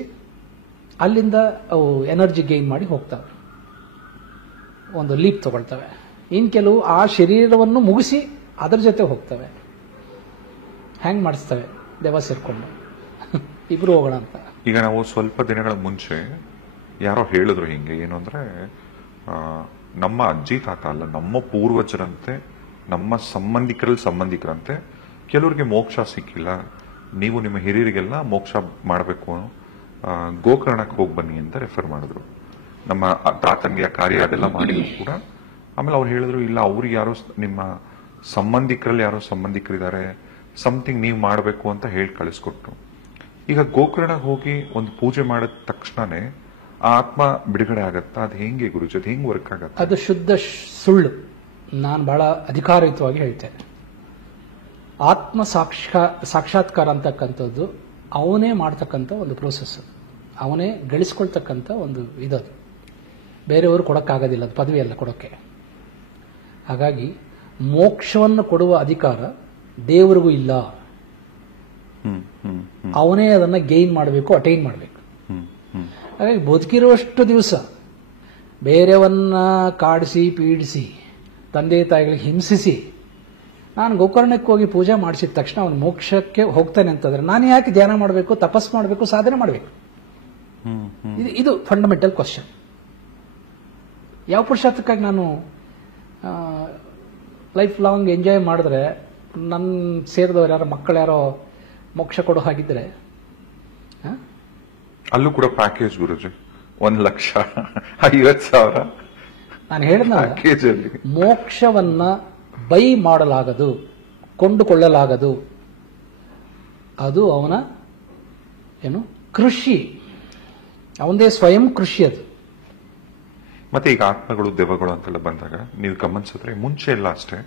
ಅಲ್ಲಿಂದ ಅವು ಎನರ್ಜಿ ಗೇನ್ ಮಾಡಿ ಹೋಗ್ತವೆ, ಒಂದು ಲೀಪ್ ತಗೊಳ್ತವೆ. ಇನ್ ಕೆಲವು ಆ ಶರೀರವನ್ನು ಮುಗಿಸಿ ಅದರ ಜೊತೆ ಹೋಗ್ತವೆ. ಹ್ಯಾಂಗ್ ಮಾಡಿಸ್ತವೆ ದೆವ್ವ ಸೇರ್ಕೊಂಡು, ಇಬ್ರು ಹೋಗೋಣ ಅಂತ. ಈಗ ನಾವು ಸ್ವಲ್ಪ ದಿನಗಳ ಮುಂಚೆ ಯಾರೋ ಹೇಳಿದ್ರು ಹಿಂಗೆ, ಏನು ಅಂದ್ರೆ ನಮ್ಮ ಅಜ್ಜಿ ತಾತ ಅಲ್ಲ, ನಮ್ಮ ಪೂರ್ವಜರಂತೆ, ನಮ್ಮ ಸಂಬಂಧಿಕರಂತೆ ಕೆಲವರಿಗೆ ಮೋಕ್ಷ ಸಿಕ್ಕಿಲ್ಲ, ನೀವು ನಿಮ್ಮ ಹಿರಿಯರಿಗೆಲ್ಲ ಮೋಕ್ಷ ಮಾಡಬೇಕು, ಗೋಕರ್ಣಕ್ಕೆ ಹೋಗಿ ಬನ್ನಿ ಅಂತ ರೆಫರ್ ಮಾಡಿದ್ರು. ನಮ್ಮ ತಾತಂಗೆ ಕಾರ್ಯ ಅದೆಲ್ಲ ಮಾಡಿದ್ರು ಕೂಡ. ಆಮೇಲೆ ಅವ್ರು ಹೇಳಿದ್ರು, ಇಲ್ಲ ಅವ್ರಿಗೆ ಯಾರೋ ನಿಮ್ಮ ಸಂಬಂಧಿಕರಲ್ಲಿ ಯಾರೋ ಸಂಬಂಧಿಕರಿದ್ದಾರೆ, ಸಮಥಿಂಗ್ ನೀವು ಮಾಡಬೇಕು ಅಂತ ಹೇಳಿ ಕಳಿಸ್ಕೊಟ್ರು. ಈಗ ಗೋಕರ್ಣ ಹೋಗಿ ಒಂದು ಪೂಜೆ ಮಾಡಿದ ತಕ್ಷಣನೇ ಆ ಆತ್ಮ ಬಿಡುಗಡೆ ಆಗತ್ತಾ? ಅದು ಹೆಂಗೆ ಗುರುಜಿ, ಅದು ಹೆಂಗ್ ವರ್ಕ್ ಆಗತ್ತೆ? ಅದು ಶುದ್ಧ ಸುಳ್ಳು. ನಾನು ಬಹಳ ಅಧಿಕಾರಯುತವಾಗಿ ಹೇಳ್ತೇನೆ. ಆತ್ಮ ಸಾಕ್ಷಾತ್ಕಾರ ಅಂತಕ್ಕಂಥದ್ದು ಅವನೇ ಮಾಡ್ತಕ್ಕಂಥ ಒಂದು ಪ್ರೋಸೆಸ್, ಅವನೇ ಗಳಿಸ್ಕೊಳ್ತಕ್ಕಂಥ ಒಂದು ಇದದು. ಬೇರೆಯವರು ಕೊಡಕ್ಕಾಗೋದಿಲ್ಲ, ಅದು ಪದವಿ ಅಲ್ಲ ಕೊಡೋಕ್ಕೆ. ಹಾಗಾಗಿ ಮೋಕ್ಷವನ್ನು ಕೊಡುವ ಅಧಿಕಾರ ದೇವರಿಗೂ ಇಲ್ಲ. ಅವನೇ ಅದನ್ನ ಗೇನ್ ಮಾಡಬೇಕು, ಅಟೈನ್ ಮಾಡಬೇಕು. ಹಾಗಾಗಿ ಬದುಕಿರುವಷ್ಟು ದಿವಸ ಬೇರೆಯವನ್ನ ಕಾಡಿಸಿ ಪೀಡಿಸಿ ತಂದೆ ತಾಯಿಗಳಿಗೆ ಹಿಂಸಿಸಿ ನಾನು ಗೋಕರ್ಣಕ್ಕೆ ಹೋಗಿ ಪೂಜೆ ಮಾಡಿಸಿದ ತಕ್ಷಣ ಅವನು ಮೋಕ್ಷಕ್ಕೆ ಹೋಗ್ತಾನೆ ಅಂತಂದ್ರೆ ನಾನು ಯಾಕೆ ಧ್ಯಾನ ಮಾಡಬೇಕು, ತಪಸ್ ಮಾಡಬೇಕು, ಸಾಧನೆ ಮಾಡಬೇಕು? ಇದು ಫಂಡಮೆಂಟಲ್ ಕ್ವಶನ್. ಯಾವ ಪುರುಷಾರ್ಥಕ್ಕಾಗಿ ನಾನು ಲೈಫ್ ಲಾಂಗ್ ಎಂಜಾಯ್ ಮಾಡಿದ್ರೆ ನನ್ನ ಸೇರಿದವರು ಯಾರೋ ಮಕ್ಕಳು ಯಾರೋ ಮೋಕ್ಷ ಕೊಡೋ ಹಾಗಿದ್ರೆ? ಅಲ್ಲೂ ಕೂಡ ಪ್ಯಾಕೇಜ್ ಗುರುಜಿ, 1,50,000. ನಾನು ಹೇಳಿದ ಮೋಕ್ಷವನ್ನ ಬೈ ಮಾಡಲಾಗದು, ಕೊಂಡುಕೊಳ್ಳಲಾಗದು. ಅದು ಅವನ ಏನು ಕೃಷಿ, ಅವನದೇ ಸ್ವಯಂ ಕೃಷಿ ಅದು. ಮತ್ತೆ ಈಗ ಆತ್ಮಗಳು ದೆವ್ವಗಳು ಅಂತೆಲ್ಲ ಬಂದಾಗ ನೀವು ಗಮನಿಸಿದ್ರೆ ಮುಂಚೆ ಎಲ್ಲ ಅಷ್ಟೇ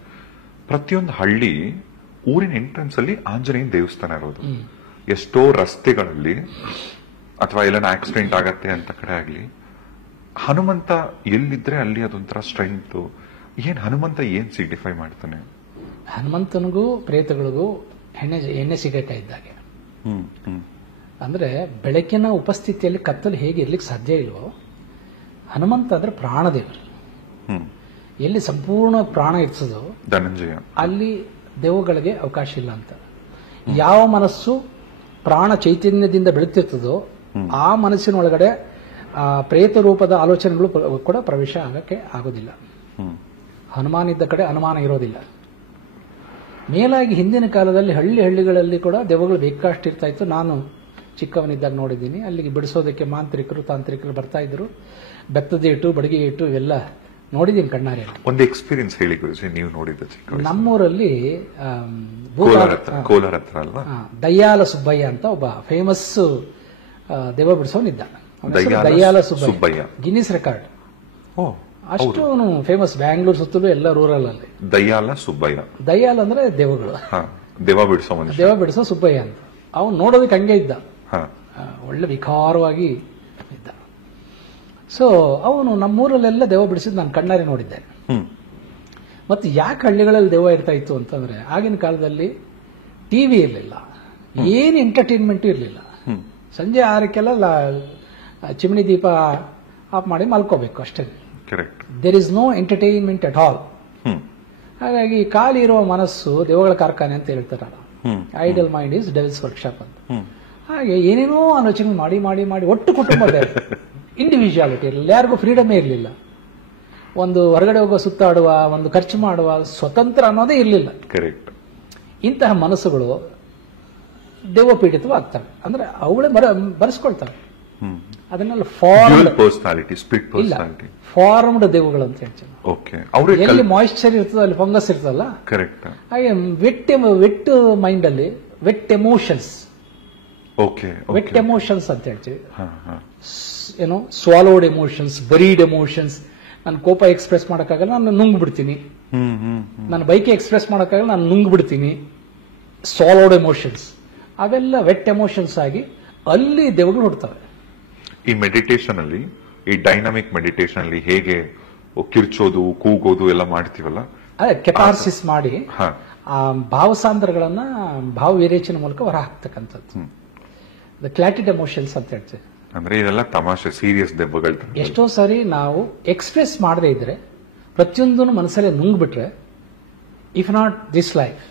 ಪ್ರತಿಯೊಂದು ಹಳ್ಳಿ ಊರಿನ ಎಂಟ್ರೆನ್ಸ್ ಅಲ್ಲಿ ಆಂಜನೇಯನ ದೇವಸ್ಥಾನ ಇರೋದು. ಎಷ್ಟೋ ರಸ್ತೆಗಳಲ್ಲಿ ಅಥವಾ ಎಲ್ಲನ ಆಕ್ಸಿಡೆಂಟ್ ಆಗತ್ತೆ ಅಂತ ಕಡೆ ಆಗ್ಲಿ ಹನುಮಂತ ಎಲ್ಲಿದ್ರೆ ಅಲ್ಲಿ ಅದೊಂಥರ ಸ್ಟ್ರೆಂತ್. ಏನ್ ಹನುಮಂತ ಏನ್ ಸಿಗ್ನಿಫೈ ಮಾಡ್ತಾನೆ? ಹನುಮಂತನಿಗೂ ಪ್ರೇತಗಳಿಗೂ ಎಣ್ಣೆ ಸಿಗರೇಟ ಇದ್ದಾಗೆ. ಅಂದ್ರೆ ಬೆಳಕಿನ ಉಪಸ್ಥಿತಿಯಲ್ಲಿ ಕತ್ತಲು ಹೇಗೆ ಇರ್ಲಿಕ್ಕೆ ಸಾಧ್ಯ ಇಲ್ವೋ, ಹನುಮಂತ ಅಂದ್ರೆ ಪ್ರಾಣದೇವರು. ಎಲ್ಲಿ ಸಂಪೂರ್ಣ ಪ್ರಾಣ ಇರ್ತದೋ ಧನಂಜಯ ಅಲ್ಲಿ ದೇವಗಳಿಗೆ ಅವಕಾಶ ಇಲ್ಲ ಅಂತ. ಯಾವ ಮನಸ್ಸು ಪ್ರಾಣ ಚೈತನ್ಯದಿಂದ ಬೆಳೀತಿರ್ತದೋ ಆ ಮನಸ್ಸಿನ ಒಳಗಡೆ ಪ್ರೇತ ರೂಪದ ಆಲೋಚನೆಗಳು ಕೂಡ ಪ್ರವೇಶ ಆಗಕ್ಕೆ ಆಗೋದಿಲ್ಲ. ಹನುಮಾನ್ ಇದ್ದ ಕಡೆ ಅನುಮಾನ ಇರೋದಿಲ್ಲ. ಮೇಲಾಗಿ ಹಿಂದಿನ ಕಾಲದಲ್ಲಿ ಹಳ್ಳಿಗಳಲ್ಲಿ ಕೂಡ ದೆವ್ವಗಳು ಬೇಕಷ್ಟಿರ್ತಾ ಇತ್ತು. ನಾನು ಚಿಕ್ಕವನಿದ್ದಾಗ ನೋಡಿದ್ದೀನಿ. ಅಲ್ಲಿಗೆ ಬಿಡಿಸೋದಕ್ಕೆ ಮಾಂತ್ರಿಕರು ತಾಂತ್ರಿಕರು ಬರ್ತಾ ಇದ್ರು. ಬೆತ್ತದ ಏಟು, ಬಡಗಿ ಏಟು ಇವೆಲ್ಲ ನೋಡಿದ್ದೀನಿ ಕಣ್ಣಾರೆ. ಒಂದು ಎಕ್ಸ್ಪೀರಿಯನ್ಸ್ ಹೇಳಿ ಗುರುಜಿ, ನೀವು ನೋಡಿದ ಚಿಕ್ಕ ನಮ್ಮೂರಲ್ಲಿ ಕೋಲಾರ ಹತ್ರ ಅಲ್ವಾ, ದಯ್ಯಾಲ ಸುಬ್ಬಯ್ಯ ಅಂತ ಒಬ್ಬ ಫೇಮಸ್ ದೆವ್ವ ಬಿಡಿಸೋನಿದ್ದ. ದಯ್ಯಾಲ ಸುಬ್ಬಯ್ಯ ಗಿನ್ನಿಸ್ ರೆಕಾರ್ಡ್. ಅಷ್ಟು ಫೇಮಸ್. ಬ್ಯಾಂಗ್ಳೂರ್ ಸುತ್ತಲೂ ಎಲ್ಲ ರೂರಲ್ ಅಲ್ಲಿ ದಯ್ಯಾಲ ಸುಬ್ಬಯ್ಯ. ದಯ್ಯಾಲ ಅಂದ್ರೆ ದೆವ್ವಗಳು, ದೆವ್ವ ಬಿಡಿಸೋ ಸುಬ್ಬಯ್ಯ ಅಂತ. ಅವನು ನೋಡೋದಕ್ಕೆ ಹಂಗೆ ಇದ್ದ, ಒಳ್ಳೆ ವಿಕಾರವಾಗಿ ಇದ್ದ. ಸೊ ಅವನು ನಮ್ಮೂರಲ್ಲೆಲ್ಲ ದೆವ್ವ ಬಿಡಿಸಿದ್ ನಾನು ಕಣ್ಣಾರೆ ನೋಡಿದ್ದೇನೆ. ಮತ್ತೆ ಯಾಕೆ ಹಳ್ಳಿಗಳಲ್ಲಿ ದೆವ್ವ ಇರ್ತಾ ಇತ್ತು ಅಂತಂದ್ರೆ, ಆಗಿನ ಕಾಲದಲ್ಲಿ ಟಿವಿ ಇರಲಿಲ್ಲ, ಏನು ಎಂಟರ್ಟೈನ್ಮೆಂಟ್ ಇರಲಿಲ್ಲ. ಸಂಜೆ 6ಕ್ಕೆಲ್ಲ ಚಿಮಣಿ ದೀಪ ಆಫ್ ಮಾಡಿ ಮಲ್ಕೋಬೇಕು ಅಷ್ಟೇ. There is no entertainment at all. ಹಾಗಾಗಿ ಖಾಲಿ ಇರುವ ಮನಸ್ಸು ದೆವ್ವಗಳ ಕಾರ್ಖಾನೆ ಅಂತ ಹೇಳ್ತಾರಲ್ಲ, idle mind is devil's workshop ಅಂತ. ಹಾಗೆ ಏನೇನೋ ಆಲೋಚನೆ ಮಾಡಿ ಮಾಡಿ ಮಾಡಿ ಒಟ್ಟು ಕುಟುಂಬದ ಇಂಡಿವಿಜುವಾಲಿಟಿ ಇರಲಿಲ್ಲ, ಯಾರಿಗೂ ಫ್ರೀಡಮೇ ಇರಲಿಲ್ಲ. ಒಂದು ಹೊರಗಡೆ ಹೋಗೋ, ಸುತ್ತಾಡುವ, ಒಂದು ಖರ್ಚು ಮಾಡುವ ಸ್ವತಂತ್ರ ಅನ್ನೋದೇ ಇರಲಿಲ್ಲ. ಇಂತಹ ಮನಸ್ಸುಗಳು ದೆವ್ವ ಪೀಡಿತವಾಗ್ತವೆ. ಅಂದ್ರೆ ಅವುಗಳೇ ಬರೆಸ್ಕೊಳ್ತವೆ. ಅದನ್ನೆಲ್ಲ ಫಾರ್ಮ್ಡ್ ದೆವ್ವಗಳು ಅಂತ ಹೇಳ್ತಾರೆ. ಎಲ್ಲಿ ಮಾಯಿಶ್ಚರ್ ಇರ್ತದೆ ಅಲ್ಲಿ ಫಂಗಸ್ ಇರ್ತದಲ್ಲ, ಹಾಗೆ ವೆಟ್ ಮೈಂಡ್ ಅಲ್ಲಿ ವೆಟ್ ಎಮೋಷನ್ಸ್ ಅಂತ ಹೇಳ್ತೀವಿ. ಏನೋ ಸ್ವಾಲೋಡ್ ಎಮೋಷನ್ಸ್, ಬರೀಡ್ ಎಮೋಷನ್ಸ್. ನಾನು ಕೋಪ ಎಕ್ಸ್ಪ್ರೆಸ್ ಮಾಡಕ್ಕಾಗಲ್ಲ, ನಾನು ನುಂಗ್ ಬಿಡ್ತೀನಿ. ನನ್ನ ಬೈಕ್ ಎಕ್ಸ್ಪ್ರೆಸ್ ಮಾಡಕ್ಕಾಗಲ್ಲ, ನಾನು ನುಂಗ್ ಬಿಡ್ತೀನಿ. ಸ್ವಾಲೋಡ್ ಎಮೋಷನ್ಸ್ ಅವೆಲ್ಲ ವೆಟ್ ಎಮೋಷನ್ಸ್ ಆಗಿ ಅಲ್ಲಿ ದೆವ್ವಗಳು ಹುಡ್ತವೆ. ಈ ಮೆಡಿಟೇಷನ್ ಅಲ್ಲಿ, ಈ ಡೈನಾಮಿಕ್ ಮೆಡಿಟೇಷನ್ ಅಲ್ಲಿ ಹೇಗೆ ಕಿರ್ಚೋದು, ಕೂಗೋದು ಎಲ್ಲ ಮಾಡ್ತೀವಲ್ಲ, ಅದೇ ಕೆಪಾರ್ಸಿಸ್ ಮಾಡಿ ಆ ಭಾವಸಾಂದ್ರಗಳನ್ನ ಭಾವ ವಿರೇಚನೆ ಮೂಲಕ ಹೊರ ಹಾಕ್ತಕ್ಕಂಥದ್ದು. ದ ಕ್ಲಾಟಿಡ್ ಎಮೋಷನ್ಸ್ ಅಂತ ಹೇಳ್ತೀವಿ. ಅಂದ್ರೆ ಇದೆಲ್ಲ ತಮಾಷೆ, ಸೀರಿಯಸ್ ದೆವ್ವಗಳು. ಎಷ್ಟೋ ಸಾರಿ ನಾವು ಎಕ್ಸ್ಪ್ರೆಸ್ ಮಾಡದೇ ಇದ್ರೆ, ಪ್ರತಿಯೊಂದನ್ನು ಮನಸ್ಸಲ್ಲೇ ನುಂಗ್ಬಿಟ್ರೆ, ಇಫ್ ನಾಟ್ ದಿಸ್ ಲೈಫ್,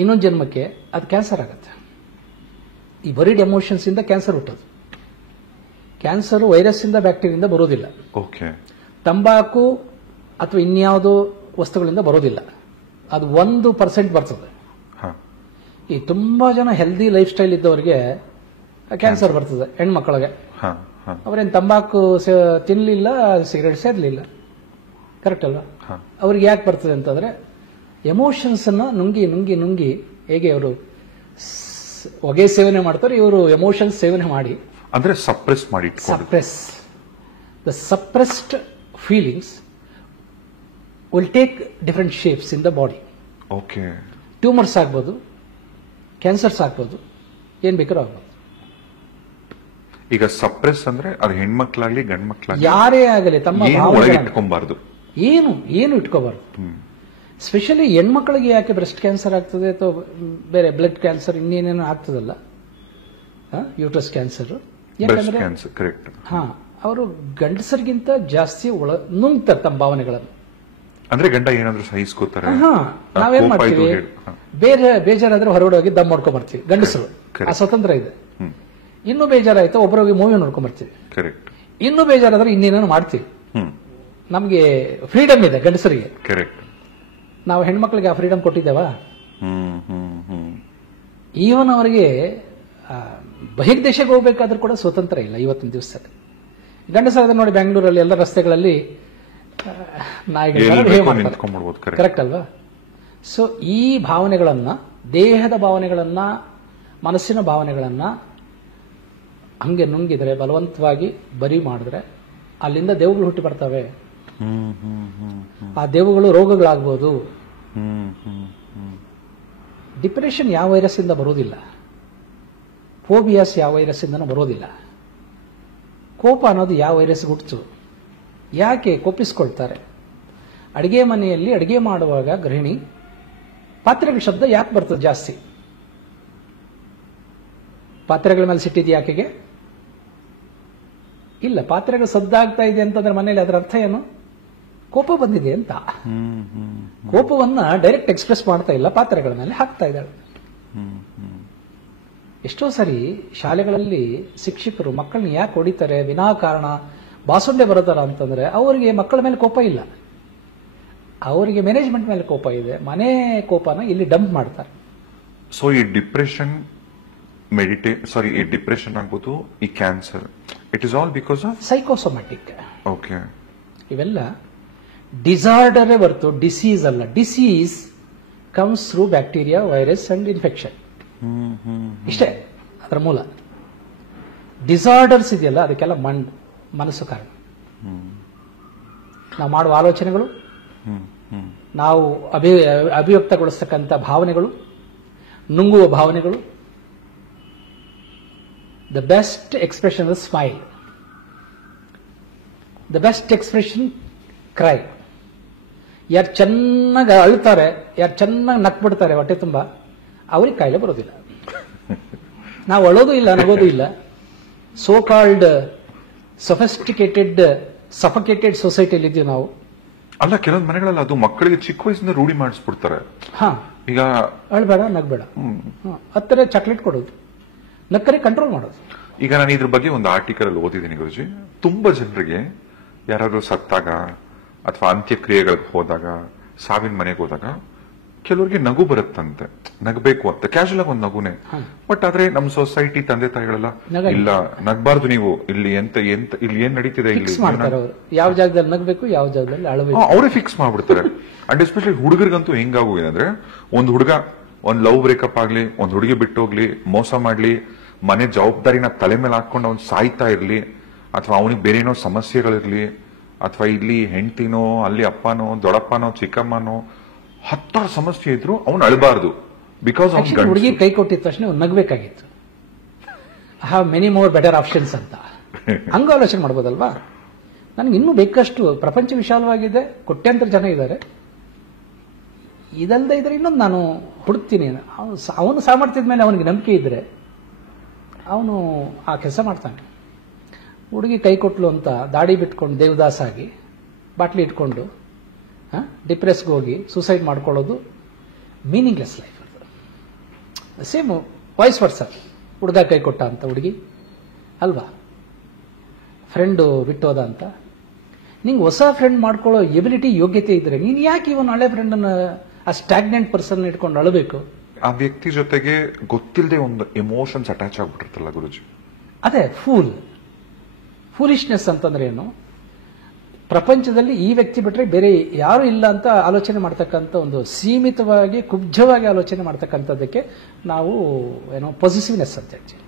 ಇನ್ನೊಂದು ಜನ್ಮಕ್ಕೆ ಅದು ಕ್ಯಾನ್ಸರ್ ಆಗುತ್ತೆ. ಈ ಬರೀಡ್ ಎಮೋಷನ್ಸ್ ಇಂದ ಕ್ಯಾನ್ಸರ್ ಹುಟ್ಟೋದು. ಕ್ಯಾನ್ಸರ್ ವೈರಸ್ ಇಂದ, ಬ್ಯಾಕ್ಟೀರಿಯಿಂದ ಬರೋದಿಲ್ಲ. ತಂಬಾಕು ಅಥವಾ ಇನ್ಯಾವುದೋ ವಸ್ತುಗಳಿಂದ ಬರೋದಿಲ್ಲ. ಅದು 1% ಬರ್ತದೆ. ಈ ತುಂಬಾ ಜನ ಹೆಲ್ದಿ ಲೈಫ್ ಸ್ಟೈಲ್ ಇದ್ದವರಿಗೆ ಕ್ಯಾನ್ಸರ್ ಬರ್ತದೆ, ಹೆಣ್ಮಕ್ಳಿಗೆ. ಅವರೇನು ತಂಬಾಕು ತಿನ್ನಲಿಲ್ಲ, ಸಿಗರೇಟ್ ಸೇದಲಿಲ್ಲ, ಕರೆಕ್ಟ್ ಅಲ್ವಾ? ಅವ್ರಿಗೆ ಯಾಕೆ ಬರ್ತದೆ ಅಂತಂದ್ರೆ, ಎಮೋಷನ್ಸ್ ಅನ್ನ ನುಂಗಿ ನುಂಗಿ ನುಂಗಿ, ಹೇಗೆ ಅವರು ಹೊಗೆ ಸೇವನೆ ಮಾಡ್ತಾರೆ, ಇವರು ಎಮೋಷನ್ಸ್ ಸೇವನೆ ಮಾಡಿ, ಅಂದ್ರೆ ಸಪ್ರೆಸ್ ಮಾಡಿ, the suppressed feelings will take different shapes in the body. Tumours ಆಗ್ಬೋದು, ಕ್ಯಾನ್ಸರ್ಸ್ ಆಗ್ಬೋದು, ಏನ್ ಬೇಕಾದ್ರೂ ಆಗ್ಬೋದು. ಈಗ ಸಪ್ರೆಸ್ ಅಂದ್ರೆ ಅದು ಹೆಣ್ಮಕ್ಳಾಗ್ಲಿ ಗಂಡ್ ಮಕ್ಳಾಗ್ಲಿ ಯಾರೇ ಆಗಲಿ ತಮ್ಮ ಇಟ್ಕೊಬಾರ್ದು, ಏನು ಇಟ್ಕೋಬಾರ್ದು. ಸ್ಪೆಷಲಿ ಹೆಣ್ಮಕ್ಳಿಗೆ ಯಾಕೆ ಬ್ರೆಸ್ಟ್ ಕ್ಯಾನ್ಸರ್ ಆಗ್ತದೆ ಅಥವಾ ಬೇರೆ ಬ್ಲಡ್ ಕ್ಯಾನ್ಸರ್ ಇನ್ನೇನೇನೋ ಆಗ್ತದಲ್ಲ, ಯೂಟ್ರಸ್ ಕ್ಯಾನ್ಸರ್, ಯಾಕಂದ್ರೆ ಅವರು ಗಂಡಸರಿಗಿಂತ ಜಾಸ್ತಿ ನುಂಗ್ತಾರೆ ತಮ್ಮ ಭಾವನೆಗಳನ್ನು. ಅಂದ್ರೆ ಗಂಡ ಏನಾದ್ರೂ ಸಹಿಸ್ಕೋತಾರೆ. ನಾವೇನ್ ಮಾಡ್ತೀವಿ, ಬೇರೆ ಬೇಜಾರಾದ್ರೆ ಹೊರಗಡೆ ಹೋಗಿ ದಮ್ ಮಾಡ್ಕೊಂಡ್ ಬರ್ತೀವಿ. ಗಂಡಸರು ಆ ಸ್ವತಂತ್ರ ಇದೆ. ಇನ್ನೂ ಬೇಜಾರಾಯ್ತು ಒಬ್ಬರೋಗಿ ಮೂವಿ ನೋಡ್ಕೊಂಡ್ ಬರ್ತೀವಿ. ಇನ್ನೂ ಬೇಜಾರಾದ್ರೆ ಇನ್ನೇನೇನು ಮಾಡ್ತೀವಿ. ನಮ್ಗೆ ಫ್ರೀಡಮ್ ಇದೆ ಗಂಡಸರಿಗೆ. ನಾವು ಹೆಣ್ಮಕ್ಳಿಗೆ ಆ ಫ್ರೀಡಮ್ ಕೊಟ್ಟಿದ್ದೇವಾ? ಈವನ್ ಅವರಿಗೆ ಬಹಿರ್ದೇಶಕ್ಕೆ ಹೋಗ್ಬೇಕಾದ್ರೂ ಕೂಡ ಸ್ವತಂತ್ರ ಇಲ್ಲ ಇವತ್ತಿನ ದಿವಸದಲ್ಲಿ. ಗಂಡಸರಾದ ನೋಡಿ ಬೆಂಗಳೂರಲ್ಲಿ ಎಲ್ಲ ರಸ್ತೆಗಳಲ್ಲಿ ನಾಯಿಗಳು, ಕರೆಕ್ಟ್ ಅಲ್ವಾ? ಸೊ ಈ ಭಾವನೆಗಳನ್ನ, ದೇಹದ ಭಾವನೆಗಳನ್ನ, ಮನಸ್ಸಿನ ಭಾವನೆಗಳನ್ನ ಹಂಗೆ ನುಂಗಿದ್ರೆ, ಬಲವಂತವಾಗಿ ಬರಿ ಮಾಡಿದ್ರೆ, ಅಲ್ಲಿಂದ ದೆವ್ವಗಳು ಹುಟ್ಟಿ ಬರ್ತವೆ. ಆ ದೆವ್ವಗಳು ರೋಗಗಳಾಗ್ಬೋದು. ಡಿಪ್ರೆಷನ್ ಯಾವ ವೈರಸ್ ಇಂದ ಬರೋದಿಲ್ಲ, ಫೋಬಿಯಾಸ್ ಯಾವ ವೈರಸ್ ಇಂದನೂ ಬರೋದಿಲ್ಲ. ಕೋಪ ಅನ್ನೋದು ಯಾವ ವೈರಸ್ ಹುಟ್ಟಿತು? ಯಾಕೆ ಕೋಪಿಸ್ಕೊಳ್ತಾರೆ? ಅಡಿಗೆ ಮನೆಯಲ್ಲಿ ಅಡಿಗೆ ಮಾಡುವಾಗ ಗೃಹಿಣಿ ಪಾತ್ರೆಗಳ ಶಬ್ದ ಯಾಕೆ ಬರ್ತದೆ ಜಾಸ್ತಿ? ಪಾತ್ರೆಗಳ ಮೇಲೆ ಸಿಟ್ಟಿದೆ ಯಾಕೆಗೆ? ಇಲ್ಲ, ಪಾತ್ರೆಗಳು ಶಬ್ದಾಗ್ತಾ ಇದೆ ಅಂತಂದ್ರೆ ಮನೆಯಲ್ಲಿ ಅದರ ಅರ್ಥ ಏನು? ಕೋಪ ಬಂದಿದೆ ಅಂತ. ಕೋಪವನ್ನ ಡೈರೆಕ್ಟ್ ಎಕ್ಸ್ಪ್ರೆಸ್ ಮಾಡ್ತಾ ಇಲ್ಲ, ಪಾತ್ರೆಗಳ ಮೇಲೆ ಹಾಕ್ತಾ ಇದ್ದಾಳೆ. ಎಷ್ಟೋ ಸರಿ ಶಾಲೆಗಳಲ್ಲಿ ಶಿಕ್ಷಕರು ಮಕ್ಕಳನ್ನ ಯಾಕೆ ಹೊಡಿತಾರೆ ವಿನಾಕಾರಣ, ಬಾಸುಂಡೆ ಬರೋದಾರ ಅಂತಂದ್ರೆ ಅವರಿಗೆ ಮಕ್ಕಳ ಮೇಲೆ ಕೋಪ ಇಲ್ಲ, ಅವರಿಗೆ ಮ್ಯಾನೇಜ್ಮೆಂಟ್ ಮೇಲೆ ಕೋಪ ಇದೆ. ಮನೆ ಕೋಪನ ಇಲ್ಲಿ ಡಂಪ್ ಮಾಡ್ತಾರೆ. ಸೊ ಈ ಡಿಪ್ರೆಷನ್ ಈ ಡಿಪ್ರೆಷನ್ ಆಗ್ಬೋದು, ಈ cancer, it is all because of psychosomatic. Okay. ಇವೆಲ್ಲ ಡಿಸಾರ್ಡರೇ ಹೊರತು ಡಿಸೀಸ್ ಅಲ್ಲ. Disease comes through bacteria, virus and infection. ಇಷ್ಟೇ ಅದರ ಮೂಲ. ಡಿಸಾರ್ಡರ್ಸ್ ಇದೆಯಲ್ಲ ಅದಕ್ಕೆಲ್ಲ ಮನಸ್ಸು ಕಾರಣ. ನಾವು ಮಾಡುವ ಆಲೋಚನೆಗಳು, ನಾವು ಅಭಿವ್ಯಕ್ತಗೊಳಿಸ್ತಕ್ಕಂಥ ಭಾವನೆಗಳು, ನುಂಗುವ ಭಾವನೆಗಳು. The best expression is smile, the best expression CRY. ಯಾರು ಚೆನ್ನಾಗಿ ಅಳ್ತಾರೆ, ಯಾರು ಚೆನ್ನಾಗಿ ನಕ್ಬಿಡ್ತಾರೆ ಹೊಟ್ಟೆ ತುಂಬ, ಅವ್ರಿಗೆ ಕಾಯಿಲೆ ಬರೋದಿಲ್ಲ. ನಾವು ಅಳೋದು ಇಲ್ಲ, ನಗೋದು ಇಲ್ಲ. ಸೋ ಕಾಲ್ಡ್ ಸೊಫಿಸ್ಟಿಕೇಟೆಡ್ ಸಫಕೇಟೆಡ್ ಸೊಸೈಟಿಯಲ್ಲಿ ಇದ್ದೀವಿ ನಾವು. ಅಲ್ಲ, ಕೆಲವೊಂದು ಮನೆಗಳಲ್ಲಿ ಅದು ಮಕ್ಕಳಿಗೆ ಚಿಕ್ಕ ವಯಸ್ಸಿಂದ ರೂಢಿ ಮಾಡಿಸ್ಬಿಡ್ತಾರೆ. ಈಗ ಅಳ್ಬೇಡ, ನಗ್ಬೇಡ, ಹತ್ತರ ಚಾಕ್ಲೇಟ್ ಕೊಡೋದು, ನಕ್ಕರೆ ಕಂಟ್ರೋಲ್ ಮಾಡೋದು. ಈಗ ನಾನು ಇದ್ರ ಬಗ್ಗೆ ಒಂದು ಆರ್ಟಿಕಲ್ ಅಲ್ಲಿ ಓದಿದ್ದೀನಿ ಗುರುಜಿ. ತುಂಬಾ ಜನರಿಗೆ ಯಾರಾದ್ರೂ ಸತ್ತಾಗ ಅಥವಾ ಅಂತ್ಯಕ್ರಿಯೆಗಳಿಗೆ ಹೋದಾಗ, ಸಾವಿನ ಮನೆಗೆ ಹೋದಾಗ ಕೆಲವರಿಗೆ ನಗು ಬರುತ್ತಂತೆ, ನಗಬೇಕು ಅಂತ ಕ್ಯಾಶುವಲ್ ಆಗಿ ಒಂದು ನಗುನೆ. ಬಟ್ ಆದ್ರೆ ನಮ್ಮ ಸೊಸೈಟಿ ತಂದೆ ತಾಯಿಗಳೆಲ್ಲ ಇಲ್ಲ, ನಗ್ಬಾರ್ದು ನೀವು, ಇಲ್ಲಿ ಇಲ್ಲಿ ಏನ್ ನಡೀತಿದೆ, ಇಲ್ಲಿ ಯಾವ ಜಾಗದಲ್ಲಿ ನಗಬೇಕು, ಯಾವ ಜಾಗದಲ್ಲಿ ಅಳಬೇಕು ಅವರೇ ಫಿಕ್ಸ್ ಮಾಡ್ಬಿಡ್ತಾರೆ. ಅಂಡ್ ಎಸ್ಪೆಷಲಿ ಹುಡುಗರಿಗಂತೂ ಹೆಂಗಾಗೋಗಿದೆ ಅಂದ್ರೆ, ಒಂದು ಹುಡುಗ ಒಂದ್ ಲವ್ ಬ್ರೇಕಪ್ ಆಗ್ಲಿ, ಒಂದ್ ಹುಡುಗಿ ಬಿಟ್ಟು ಹೋಗ್ಲಿ, ಮೋಸ ಮಾಡ್ಲಿ, ಮನೆ ಜವಾಬ್ದಾರಿನ ತಲೆ ಮೇಲೆ ಹಾಕೊಂಡು ಅವ್ನು ಸಾಯ್ತಾ ಇರ್ಲಿ, ಅಥವಾ ಅವನಿಗೆ ಬೇರೆ ಏನೋ ಸಮಸ್ಯೆಗಳಿರ್ಲಿ, ಅಥವಾ ಇಲ್ಲಿ ಹೆಂಡತಿನೋ, ಅಲ್ಲಿ ಅಪ್ಪನೋ, ದೊಡ್ಡಪ್ಪನೋ, ಚಿಕ್ಕಮ್ಮನೋ, 10 ಸಮಸ್ಯೆ ಇದ್ರು ಅವ್ನು ಅಳಬಾರ್ದು. ಬಿಕಾಸ್ ಹುಡುಗಿ ಕೈ ಕೊಟ್ಟಿದ ತಕ್ಷಣ ಅವ್ನು ನಗಬೇಕಾಗಿತ್ತು. I have many more better options ಅಂತ ಹಂಗ ಆಲೋಚನೆ ಮಾಡ್ಬೋದಲ್ವಾ? ನನಗೆ ಇನ್ನೂ ಬೇಕಷ್ಟು, ಪ್ರಪಂಚ ವಿಶಾಲವಾಗಿದೆ, ಕೋಟ್ಯಾಂತರ ಜನ ಇದ್ದಾರೆ, ಇದಲ್ಲದೆ ಇದ್ರೆ ಇನ್ನೊಂದು ನಾನು ಹುಡುಕ್ತೀನಿ. ಅವನು ಸಾಮರ್ಥ್ಯದ ಮೇಲೆ ಅವನಿಗೆ ನಂಬಿಕೆ ಇದ್ರೆ ಅವನು ಆ ಕೆಲಸ ಮಾಡ್ತಾನೆ. ಹುಡುಗಿ ಕೈ ಕೊಟ್ಲು ಅಂತ ದಾಡಿ ಬಿಟ್ಕೊಂಡು ದೇವದಾಸ ಆಗಿ ಬಾಟ್ಲಿ ಇಟ್ಕೊಂಡು ಡಿಪ್ರೆಸ್ಗೆ ಹೋಗಿ ಸೂಸೈಡ್ ಮಾಡ್ಕೊಳ್ಳೋದು ಮೀನಿಂಗ್ಲೆಸ್ ಲೈಫ್. ಸೇಮ್ ವಾಯ್ಸ್ ವರ್ಸ, ಹುಡುಗ ಕೈ ಕೊಟ್ಟ ಅಂತ ಹುಡುಗಿ ಅಲ್ವಾ, ಫ್ರೆಂಡು ಬಿಟ್ಟೋದ ಅಂತ. ನಿಂಗೆ ಹೊಸ ಫ್ರೆಂಡ್ ಮಾಡ್ಕೊಳ್ಳೋ ಎಬಿಲಿಟಿ, ಯೋಗ್ಯತೆ ಇದ್ರೆ ನೀನು ಯಾಕೆ ಇವನು ಹಳೆ ಫ್ರೆಂಡನ್ನು, ಆ ಸ್ಟಾಗ್ನೆಂಟ್ ಪರ್ಸನ್ ಇಟ್ಕೊಂಡು ಅಳಬೇಕು? ಆ ವ್ಯಕ್ತಿ ಜೊತೆಗೆ ಗೊತ್ತಿಲ್ಲದೆ ಒಂದು ಎಮೋಷನ್ಸ್ ಅಟ್ಯಾಚ್ ಆಗ್ಬಿಟ್ಟಿರ್ತಲ್ಲ ಗುರುಜಿ. ಅದೇ ಫೂಲಿಶ್ನೆಸ್ ಅಂತಂದ್ರೆ ಏನು? ಪ್ರಪಂಚದಲ್ಲಿ ಈ ವ್ಯಕ್ತಿ ಬಿಟ್ರೆ ಬೇರೆ ಯಾರು ಇಲ್ಲ ಅಂತ ಆಲೋಚನೆ ಮಾಡ್ತಕ್ಕಂಥ, ಒಂದು ಸೀಮಿತವಾಗಿ ಕುಬ್ಜವಾಗಿ ಆಲೋಚನೆ ಮಾಡ್ತಕ್ಕಂಥದ್ದಕ್ಕೆ ನಾವು ಏನೋ ಪಾಸಿಟಿವ್ನೆಸ್ ಅಂತ ಹೇಳ್ತೀವಿ.